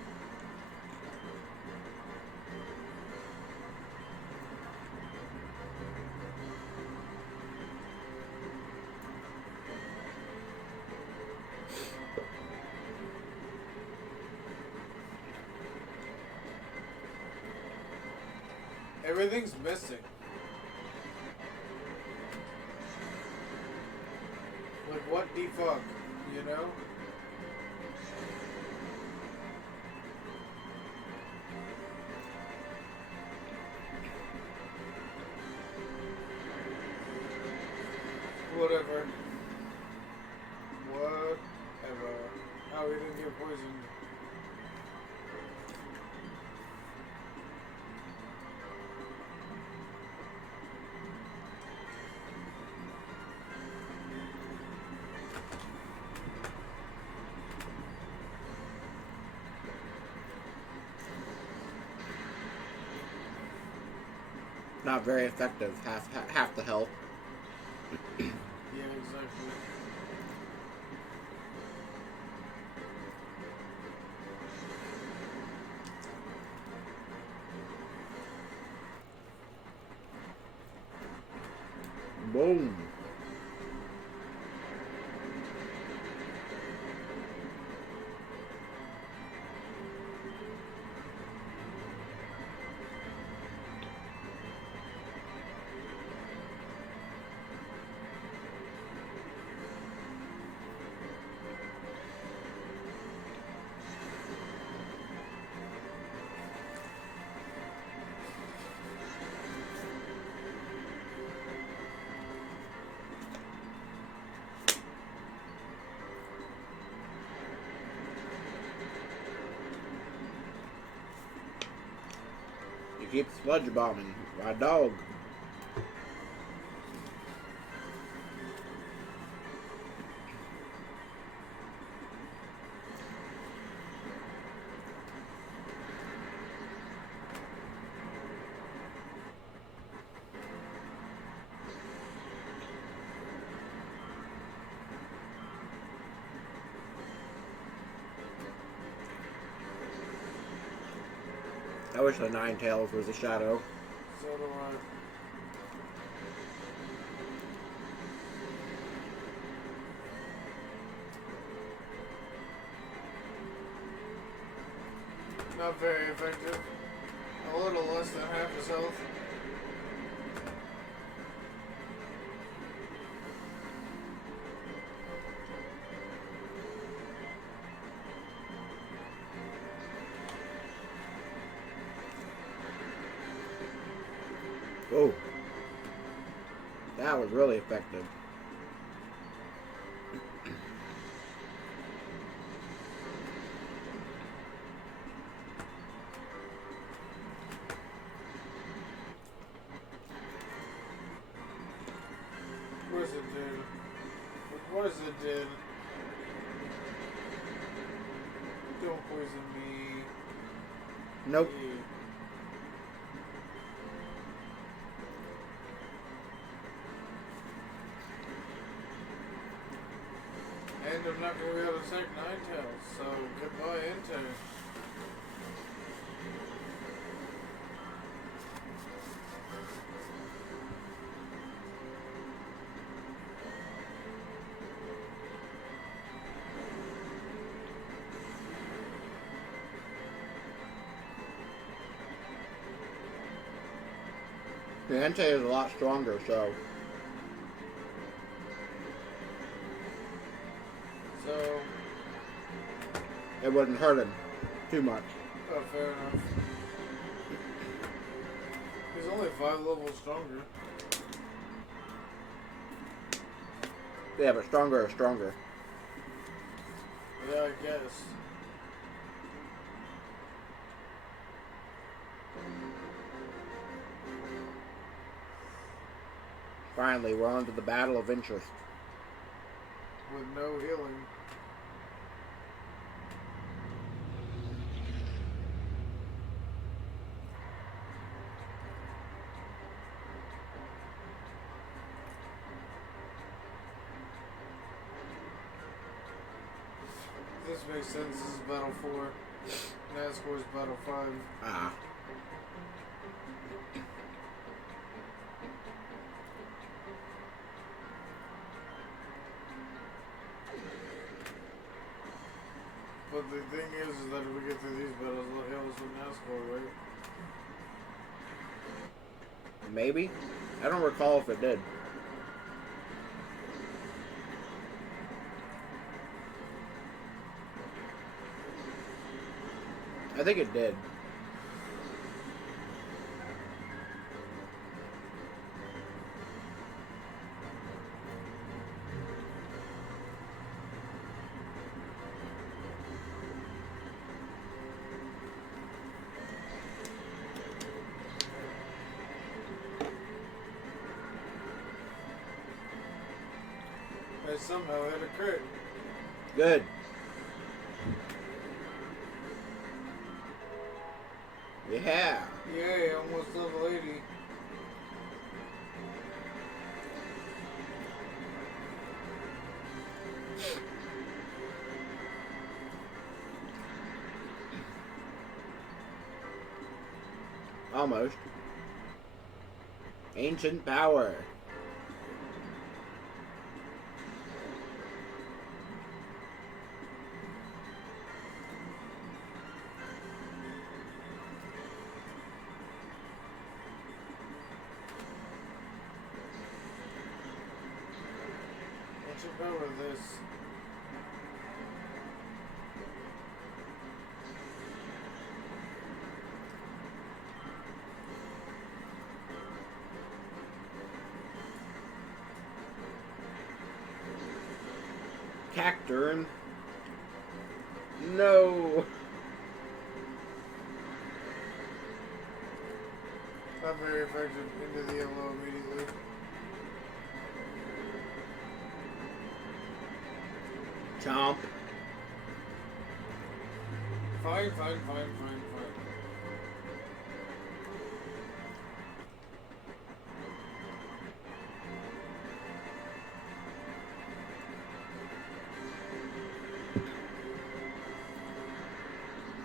Everything's missing. Like, what the fuck? You know? Whatever. Whatever. Oh, we didn't get poisoned. Not very effective. Half the health. Yeah, exactly. Boom. You keep sludge bombing. My dog. I wish the Ninetales was a shadow. So do I. Not very effective. A little less than half his health. Oh. That was really effective. What does it do? What does it do? Don't poison me. Nope. Yeah. And I'm not going to be able to take Ninetales, so goodbye, Into. The Entei is a lot stronger, so So, it wouldn't hurt him too much. oh, fair enough. He's only 5 levels stronger. Yeah, but stronger is stronger. Yeah, I guess. Finally, we're on to the battle of interest. with no healing. This makes sense. This is Battle 4. NASCAR's Battle 5. Ah. But the thing is that if we get through these battles, it'll help us with NASCAR, right? Maybe? I don't recall if it did. I think it did. I somehow had a crit. Good. Yeah. Yay, almost level 80. Almost. Ancient power. What's your power of this? Cacturn. No. Not very effective. Into the yellow immediately. Chomp. Fine.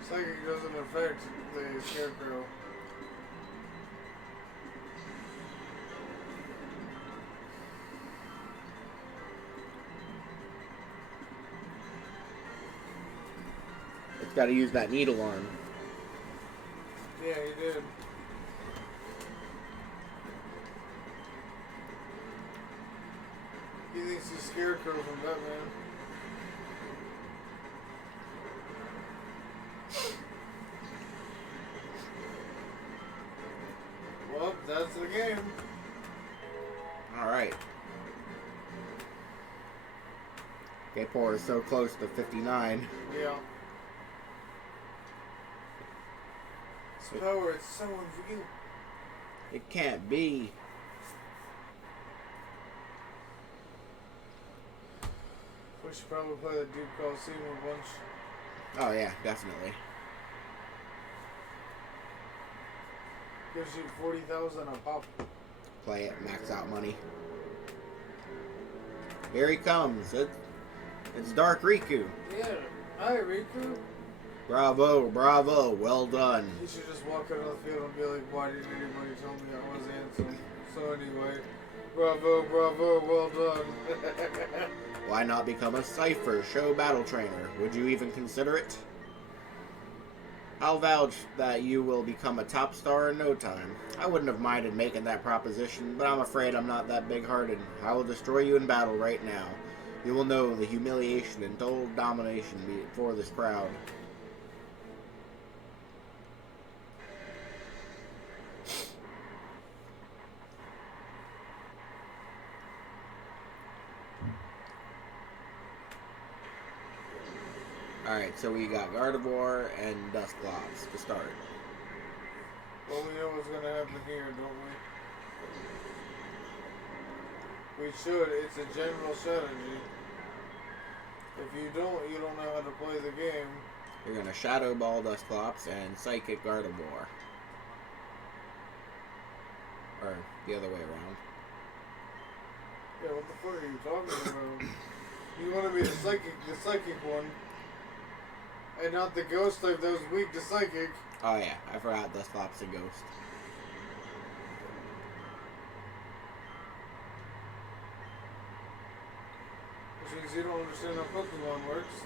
Psychic doesn't affect the scarecrow. It's got to use that needle arm. Yeah, he did. He thinks he's Scarecrow from Batman. Well, that's the game. Alright. K4 is so close to 59. Yeah. This power is so unreal. It can't be. We should probably play the Deep Colosseum a bunch. Oh yeah, definitely. Gives you 40,000 a pop. Play it, max out money. Here he comes. It's Dark Riku. Yeah. Hi, Riku. Bravo, bravo, well done. You should just walk out of the field and be like, why didn't anybody tell me I was handsome? So anyway, bravo, well done. Why not become a Cypher show battle trainer? Would you even consider it? I'll vouch that you will become a top star in no time. I wouldn't have minded making that proposition, but I'm afraid I'm not that big-hearted. I will destroy you in battle right now. You will know the humiliation and total domination before this crowd. Alright, so we got Gardevoir and Dusclops to start. Well, we know what's gonna happen here, don't we? We should. It's a general strategy. If you don't know how to play the game. You're gonna Shadow Ball Dusclops and Psychic Gardevoir. Or the other way around. Yeah, what the fuck are you talking about? You want to be the psychic one. And not the ghost type that was weak to psychic. Oh yeah, I forgot Dusclops a ghost. Which means you don't understand how Pokemon works.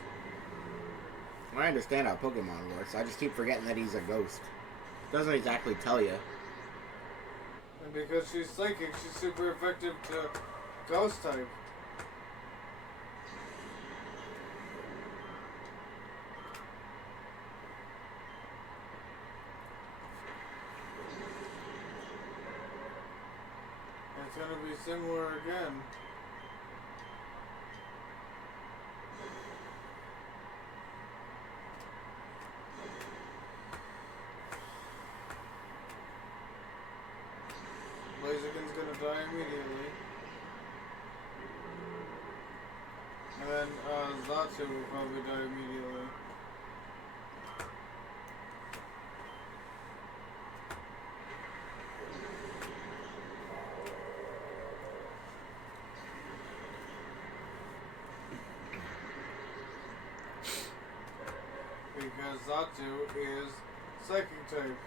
I understand how Pokemon works, I just keep forgetting that he's a ghost. Doesn't exactly tell you. And because she's psychic, she's super effective to ghost type. And it's gonna be similar again. Blaziken's gonna die immediately. And then Zatu will probably die immediately. Because Zatu is psychic type.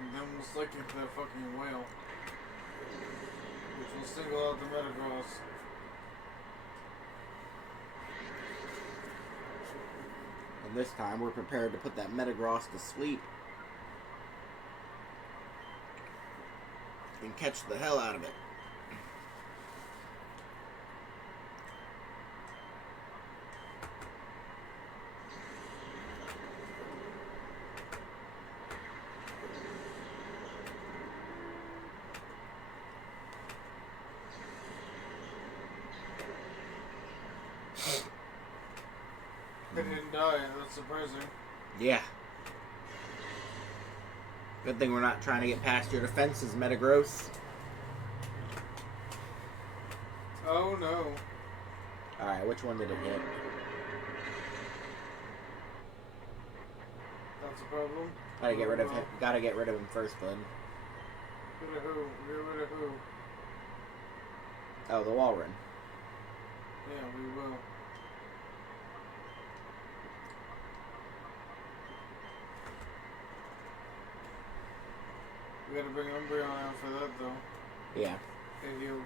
And then we'll psychic that fucking whale. Which will single out the Metagross. And this time we're prepared to put that Metagross to sleep. And catch the hell out of it. It didn't die, that's surprising. Yeah. Good thing we're not trying to get past your defenses, Metagross. Oh no. Alright, which one did it hit? That's a problem. Gotta get rid of him. Gotta get rid of him first, then. Get rid of who? Get rid of who? Oh, the Walrun. Yeah, we will. We gotta bring Umbreon out for that though. Yeah. Hey you.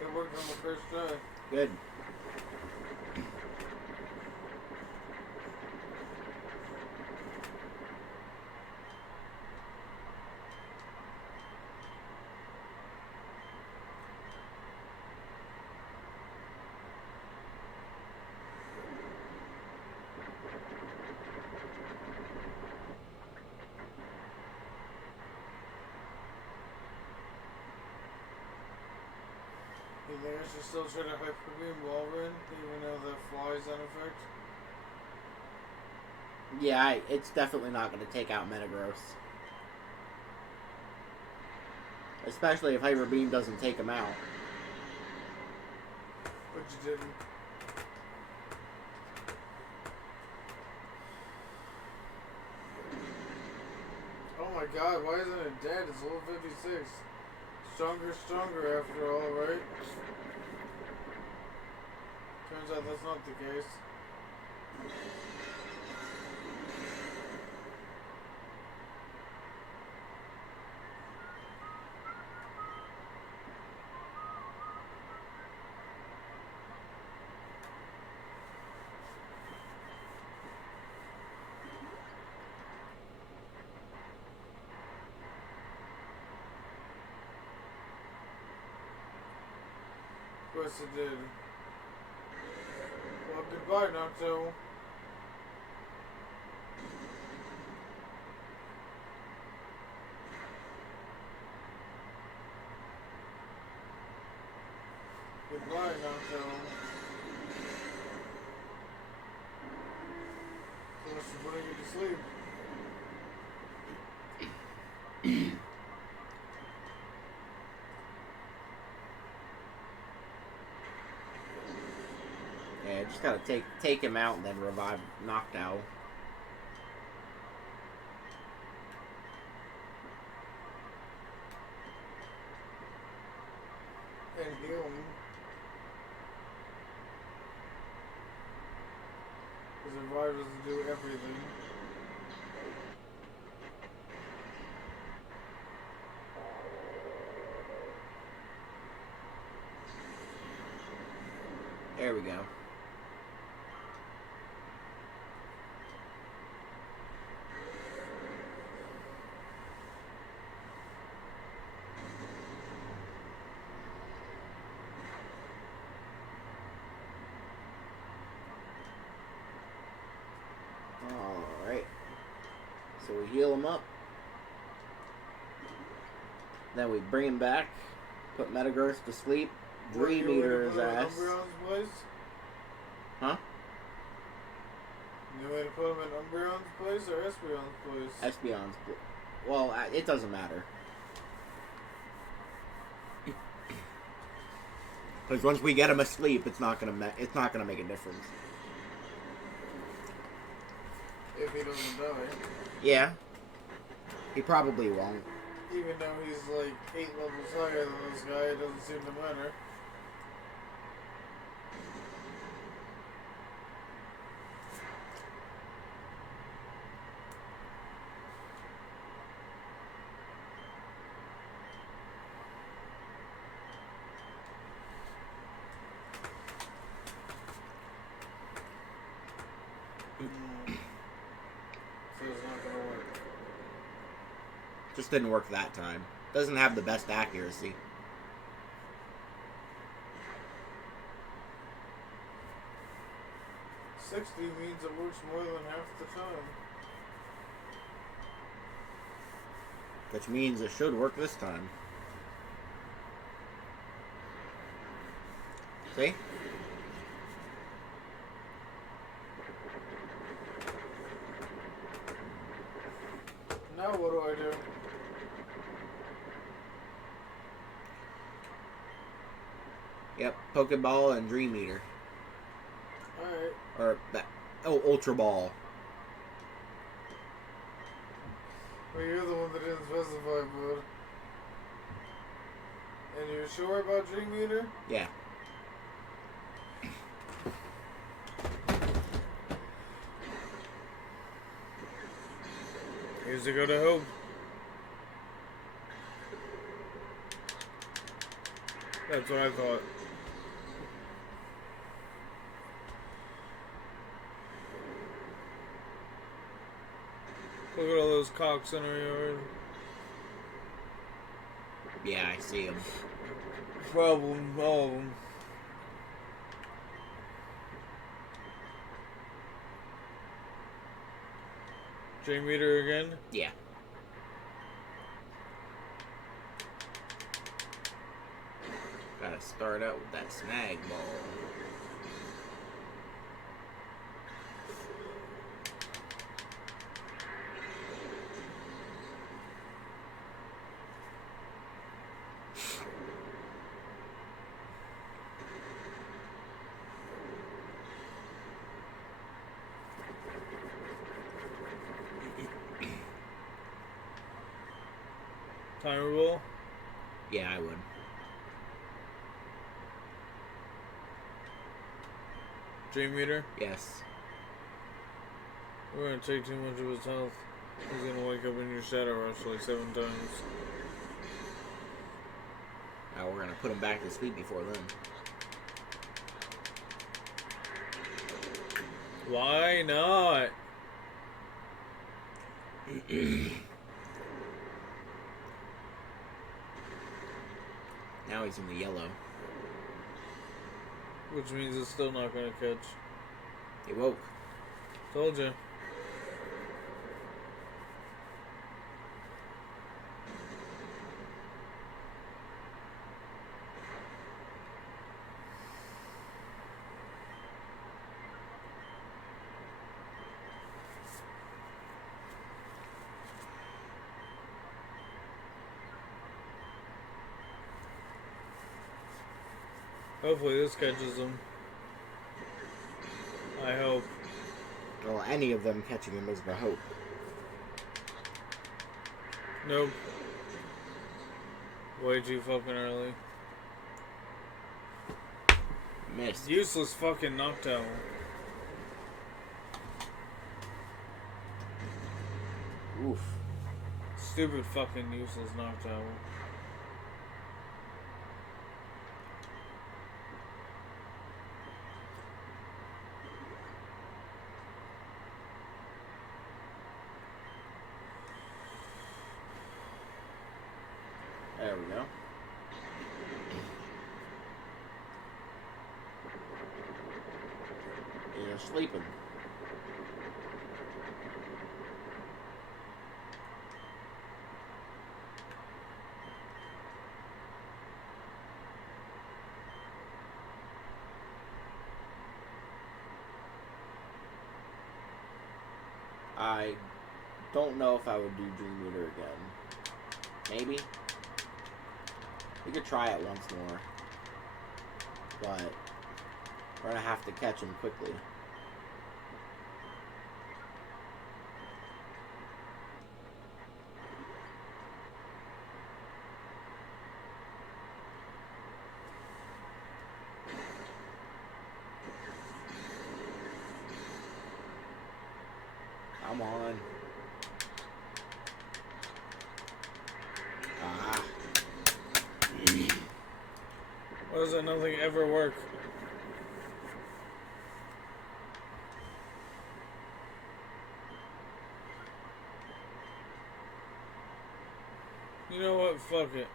It worked on the first try. Good. You think I should still try to Hyper Beam Walrun, even though the fly's on effect? Yeah, it's definitely not going to take out Metagross. Especially if Hyper Beam doesn't take him out. But you didn't. Oh my god, why isn't it dead? It's level 56. Stronger after all, right? Turns out that's not the case. Of course it did. Well, goodbye, Naruto. Yeah, just gotta take him out and then revive Noctowl. And heal him. Because revive doesn't do everything. There we go. Alright. So we heal him up. Then we bring him back. Put Metagross to sleep. Dream Eater his ass. Umbreon's place? Huh? You want to put him in Umbreon's place or Espeon's place? Espeon's place. Well, it doesn't matter. Because once we get him asleep, it's not gonna make a difference. If he doesn't die. Yeah. He probably won't. Even though he's like 8 levels higher than this guy, it doesn't seem to matter. So it's not gonna work. Just didn't work that time. Doesn't have the best accuracy. $60 means it works more than half the time. Which means it should work this time. See? Now what do I do? Yep, Pokeball and Dream Eater. Alright. Or, Ultra Ball. Well, you're the one that didn't specify, bud. And you're sure about Dream Eater? Yeah. Here's to go to hope. That's what I thought. Look at all those cocks in our yard. Yeah, I see him. Problem, all of them. Dream Eater again? Yeah. Gotta start out with that snag ball. Timer ball? Yeah, I would. Dream Eater? Yes. We're gonna take too much of his health. He's gonna wake up in your Shadow Rush like 7 times. Now we're gonna put him back to sleep before then. Why not? Now he's in the yellow. Which means it's still not gonna catch. He woke. Told you. Hopefully this catches him. any of them catching him is the hope. Nope. Way too fucking early. Missed. Useless fucking Noctowl. Oof. Stupid fucking useless Noctowl. There we go. You're sleeping. I don't know if I would do Dream Eater again. Maybe. We could try it once more. But we're gonna have to catch him quickly. Come on. Ah. Why does that nothing ever work? You know what? Fuck it.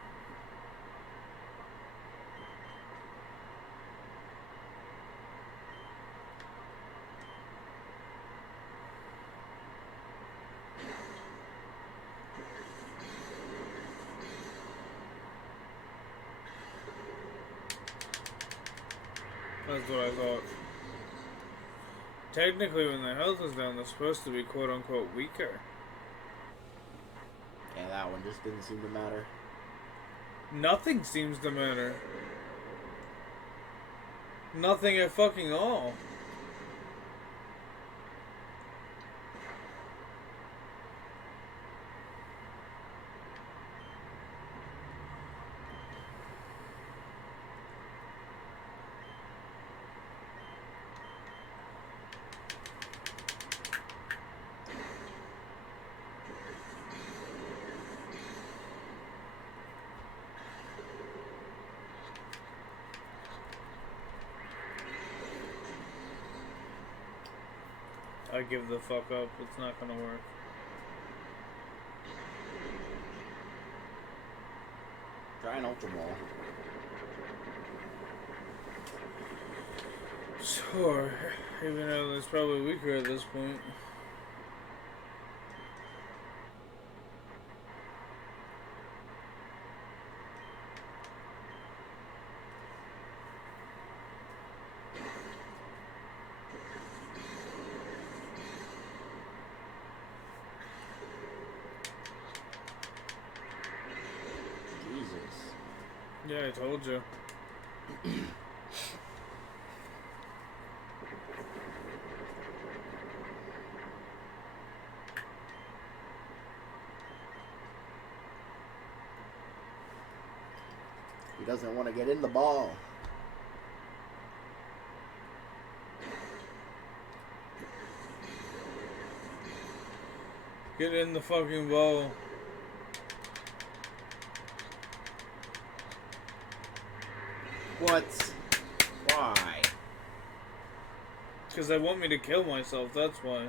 That's what I thought. Technically, when the health is down, they're supposed to be quote-unquote weaker. Yeah, that one just didn't seem to matter. Nothing seems to matter. Nothing at fucking all. I give the fuck up. It's not gonna work. Try an Ultra Ball. Sure. Even though it's probably weaker at this point. Yeah, I told you. He doesn't want to get in the ball. Get in the fucking ball. What? Why? Because they want me to kill myself, that's why.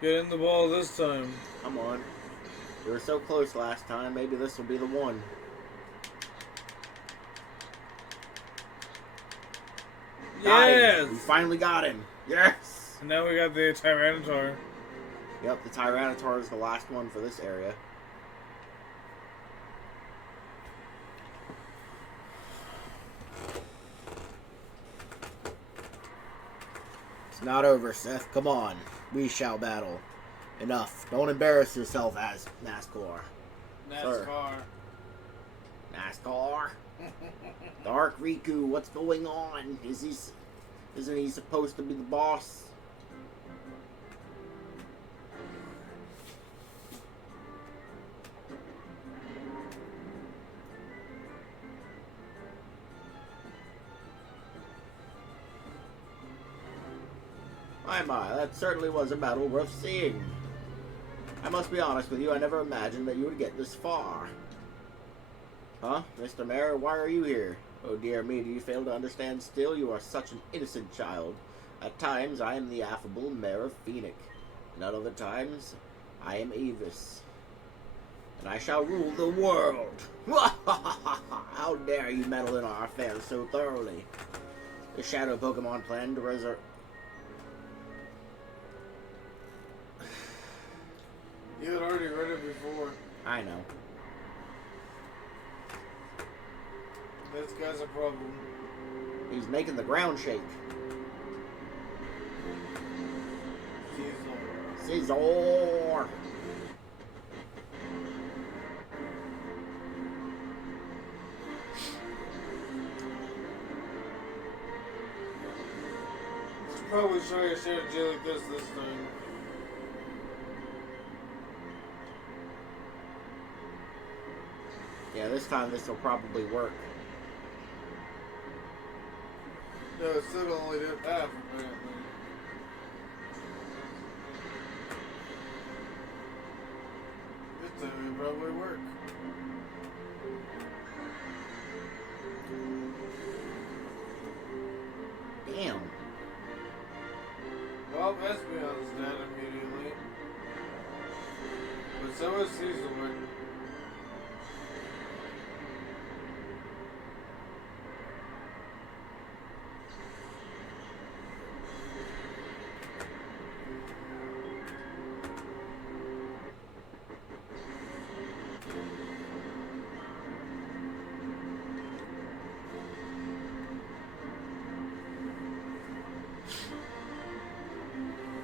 Get in the ball this time. Come on. You were so close last time. Maybe this will be the one. Yes! We finally got him. Yes! And now we got the Tyranitar. Yep, the Tyranitar is the last one for this area. not over, Seth. Come on. We shall battle. Enough. Don't embarrass yourself as NASCAR. NASCAR. NASCAR? Dark Riku, what's going on? Isn't he supposed to be the boss? My, that certainly was a battle worth seeing. I must be honest with you, I never imagined that you would get this far. Huh? Mr. Mayor, why are you here? Oh dear me, do you fail to understand still? You are such an innocent child. At times, I am the affable Mayor of Phoenix. And at other times, I am Avis. And I shall rule the world. How dare you meddle in our affairs so thoroughly? The Shadow Pokemon plan to resurrect... You had already read it before. I know. This guy's a problem. He's making the ground shake. Scizor! Should probably try a strategy like this time. Yeah, this time this will probably work. No, it still only did half, apparently. This time it'll probably work. Damn. Well, Espeon's dead immediately. But so is Caesar.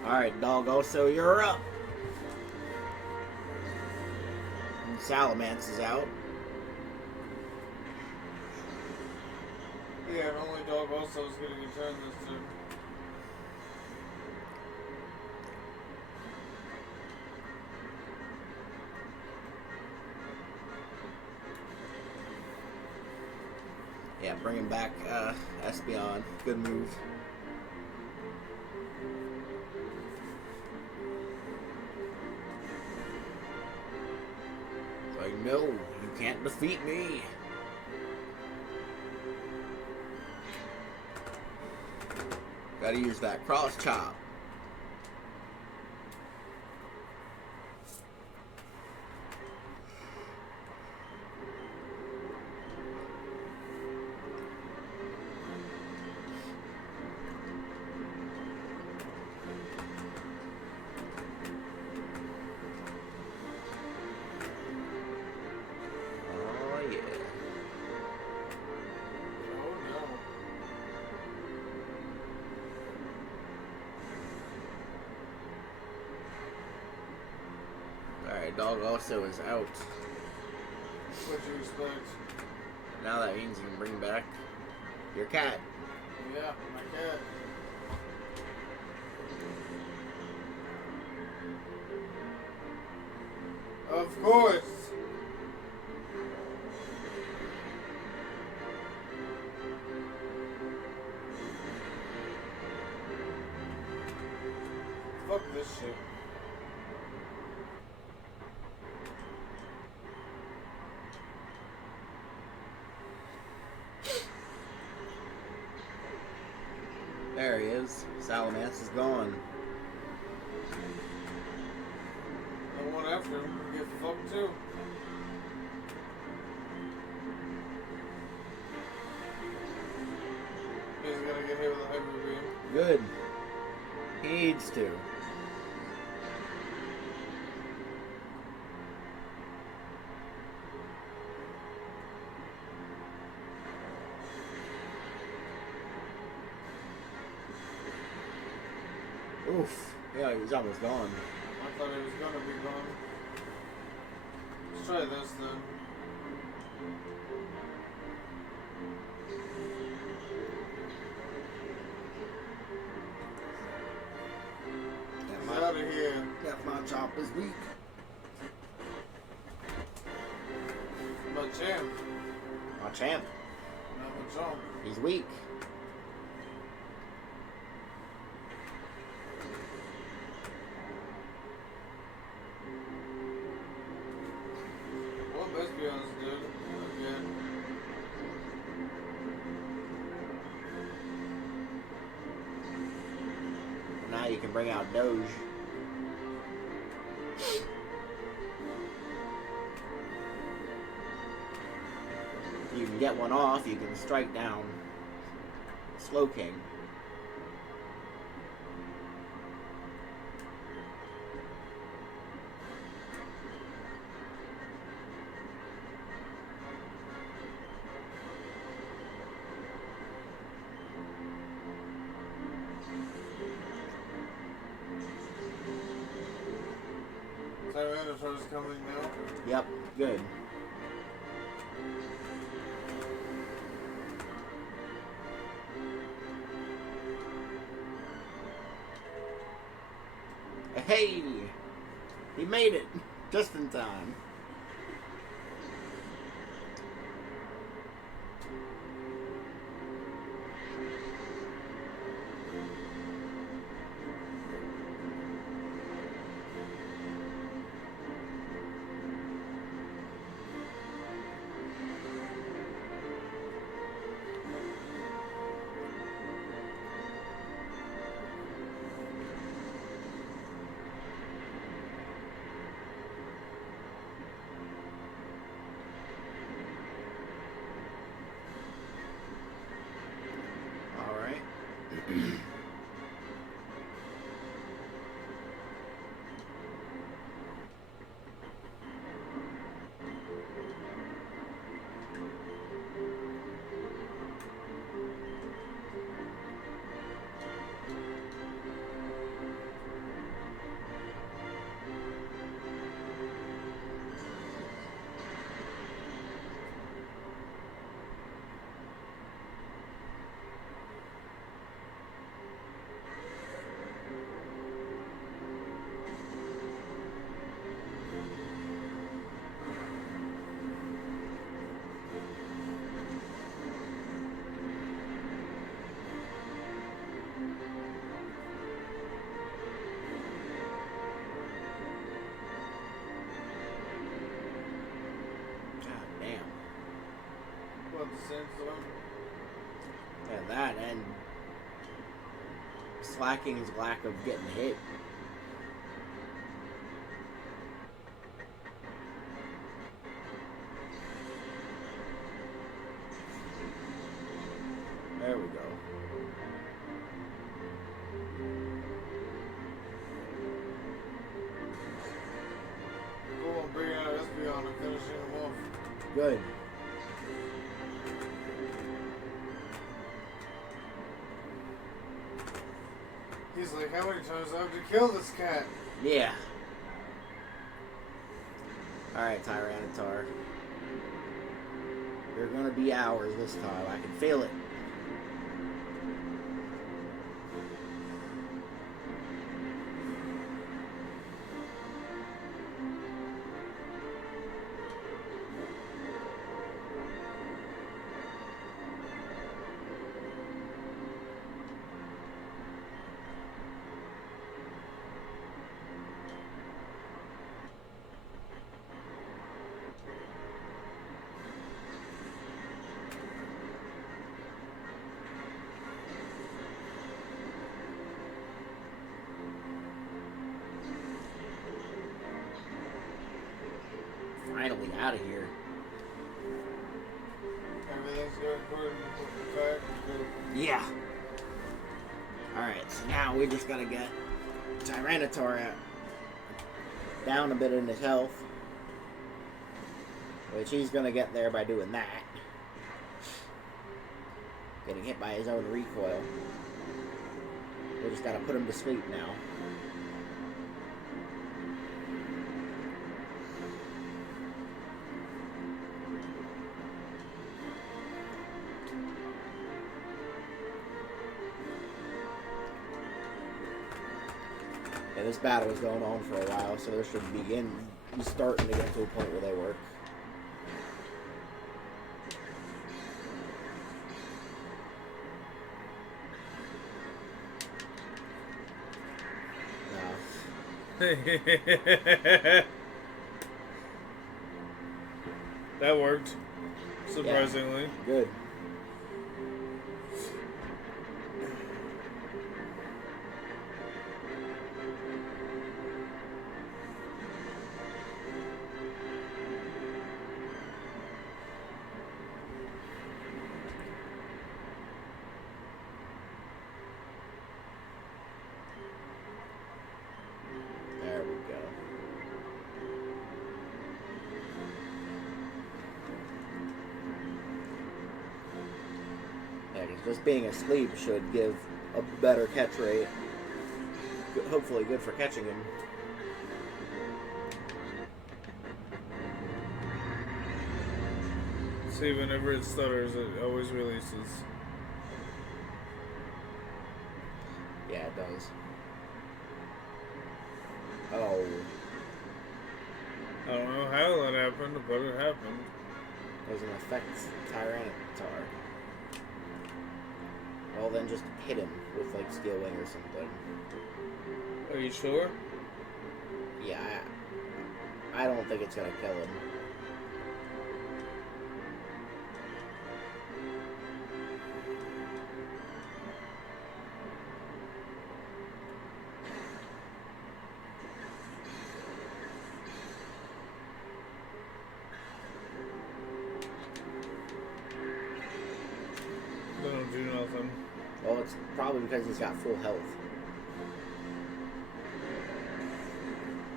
Alright, doggo, so you're up. And Salamence is out. Yeah, and only dog also is getting a turn this turn. Yeah, bringing back Espeon. Good move. Like, no, you can't defeat me. Gotta use that cross chop. Dog also is out. What you expect? Now that means you can bring back your cat. Yeah, my cat. Of course. Fuck this shit. There he is. Salamence is gone. The one after him can get fucked too. He's gonna get hit with a hyper beam. Good. He needs to. Oof. Yeah, he was almost gone. I thought he was gonna be gone. Let's try this then. Get out of here. That my chop is weak. But champ. My champ. Not my chomp. He's weak. Well, let's be honest, dude. Again. Now you can bring out Doge. You can get one off, you can strike down Slow King. Tyranitar's coming now. Yep, good. Hey! He made it! Just in time. Alright. God damn. What, the sandstorm? Yeah, that and Slacking's lack of getting hit. There we go. Go on, bring out Espeon and finishing him off. Good. He's like, how many times do I have to kill this cat? Yeah. Alright, Tyranitar. You're gonna be ours this time. I can feel it. Finally out of here. Everything's going according to the fact. Yeah. Alright, so now we just gotta get Tyranitar out. Down a bit in his health. Which he's gonna get there by doing that. Getting hit by his own recoil. Which Just gotta put him to sleep now. Yeah, this battle is going on for a while, so there should be starting to get to a point where they work. That worked. Surprisingly. Yeah, good. There we go. Yeah, 'cause just being asleep should give a better catch rate. Hopefully good for catching him. See, whenever it stutters, it always releases. Yeah, it does. Oh. I don't know how that happened, but it happened. Doesn't affect Tyranitar. Well, then just hit him with, like, Steel Wing or something. Are you sure? Yeah, I don't think it's gonna kill him. They don't do nothing. Well, it's probably because he's got full health.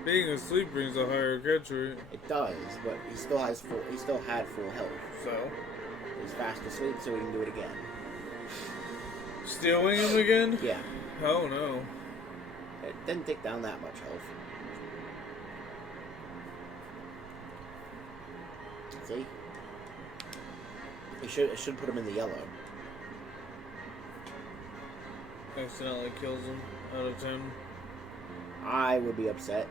Being asleep brings a higher catch rate. It does, but he still had full health. So? He's fast asleep, so he can do it again. Stealing him again? Yeah. Oh no. It didn't take down that much health. See? It should put him in the yellow. Accidentally kills him out of 10. I would be upset.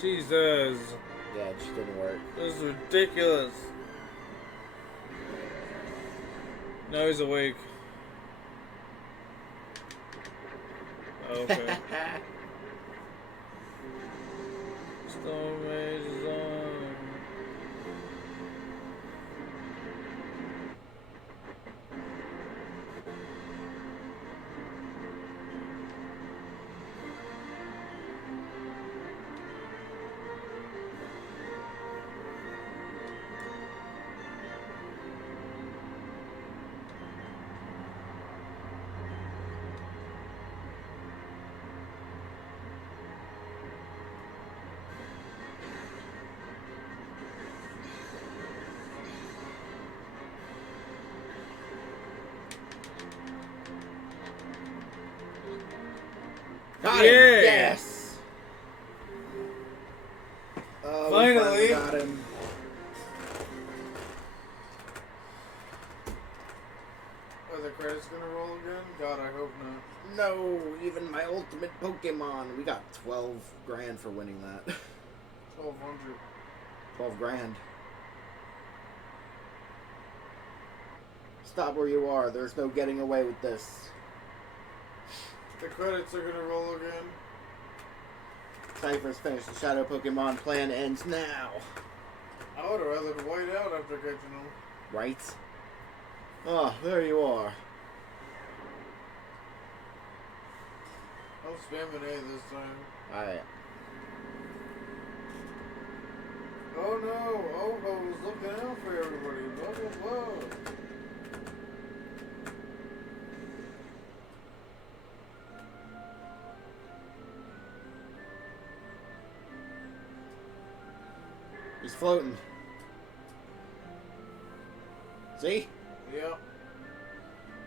Jesus. Yeah, it just didn't work. This is ridiculous. Now he's awake. Okay. Storm Rage is on. Got him! Yeah. Yes! Oh, we Finally. got him. Are the credits gonna roll again? God, I hope not. No, even my ultimate Pokemon. We got 12 grand for winning that. 1200. 12 grand. Stop where you are. There's no getting away with this. The credits are gonna roll again. Cypher's finished. The Shadow Pokemon plan ends now. I would have rather white out after catching them. Right? Oh, there you are. I'm spamming A this time. Alright. Oh no! Oh, was looking out for everybody. Blah, blah, blah. He's floating. See? Yep.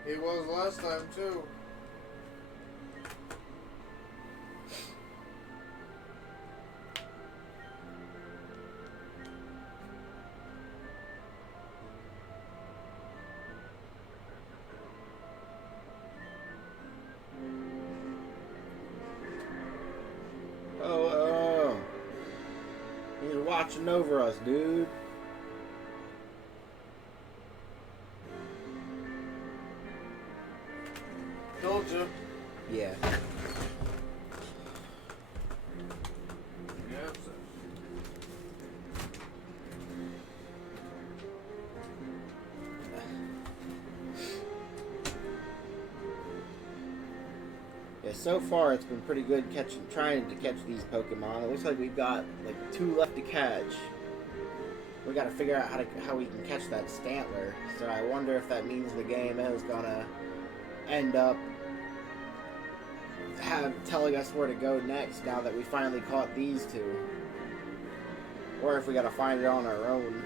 He was last time too. Oh. He's watching over us, dude. Told you. Yeah. Yep. Yeah, so far it's been pretty good trying to catch these Pokemon. It looks like we've got like 2 left to catch. We got to figure out how we can catch that Stantler. So I wonder if that means the game is gonna end up telling us where to go next now that we finally caught these 2, or if we got to find it on our own.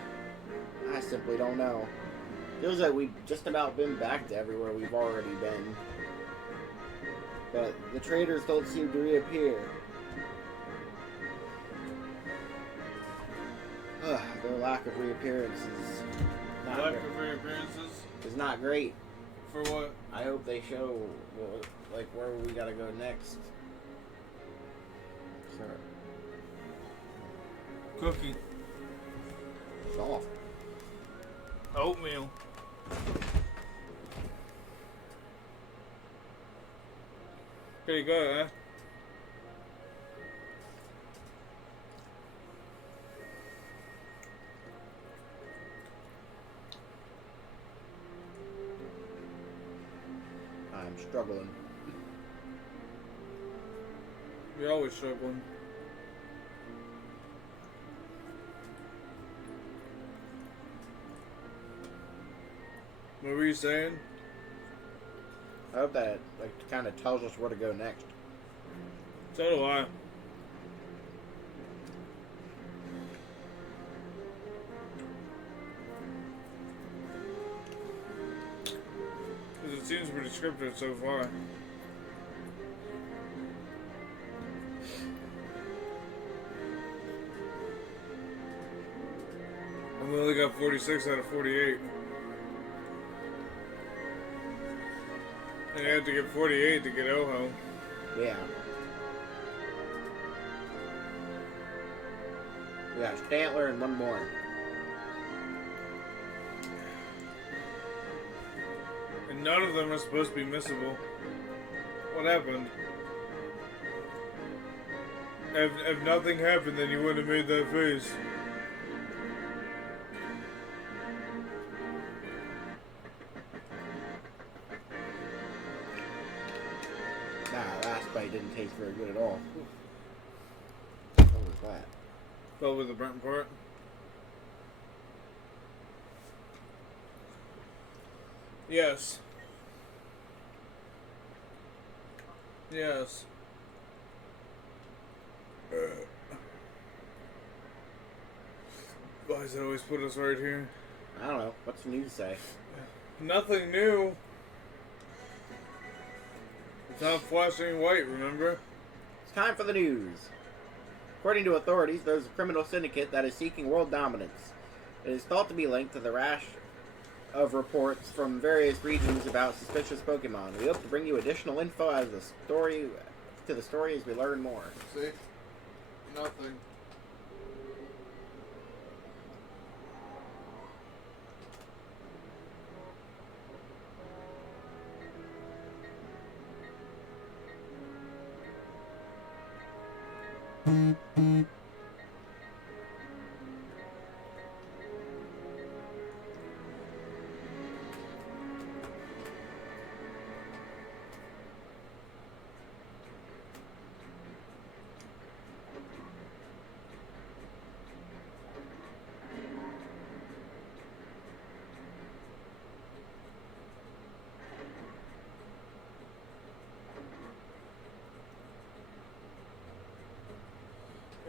I simply don't know. Feels like we've just about been back to everywhere we've already been. But the traders don't seem to reappear. Their lack of reappearance is not great. For what? I hope they show like where we gotta go next. Sure. Cookie. Soft. Oatmeal. Pretty good, huh? I'm struggling. You're always struggling. What were you saying? I hope that kind of tells us where to go next. So do I. Because it seems pretty scripted so far. And we only got 46 out of 48. And you had to get 48 to get Oho. Yeah. We got Stantler and one more. And none of them are supposed to be missable. What happened? If nothing happened, then you wouldn't have made that face. Nah, last bite didn't taste very good at all. What was that? Probably the burnt part. Yes. Yes. Why does it always put us right here? I don't know. What's the news say? Nothing new. It's not flashing white, remember? It's time for the news. According to authorities, there's a criminal syndicate that is seeking world dominance. It is thought to be linked to the rash of reports from various regions about suspicious Pokemon. We hope to bring you additional info as the story as we learn more. See? Nothing.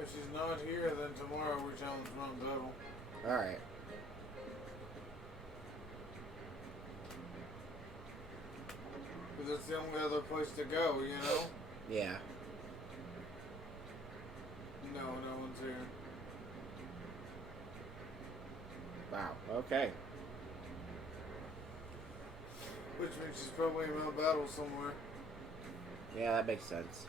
If she's not here, then tomorrow we challenge Mount Battle. Alright. Because it's the only other place to go, you know? Yeah. No, no one's here. Wow. Okay. Which means she's probably in Mount Battle somewhere. Yeah, that makes sense.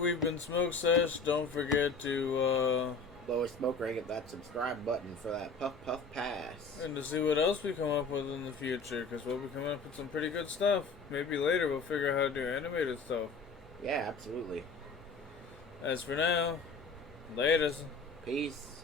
We've been Smoke Sesh. Don't forget to, Blow a smoke ring at that subscribe button for that Puff Puff Pass. and to see what else we come up with in the future, because we'll be coming up with some pretty good stuff. Maybe later we'll figure out how to do animated stuff. Yeah, absolutely. As for now, latest. Peace.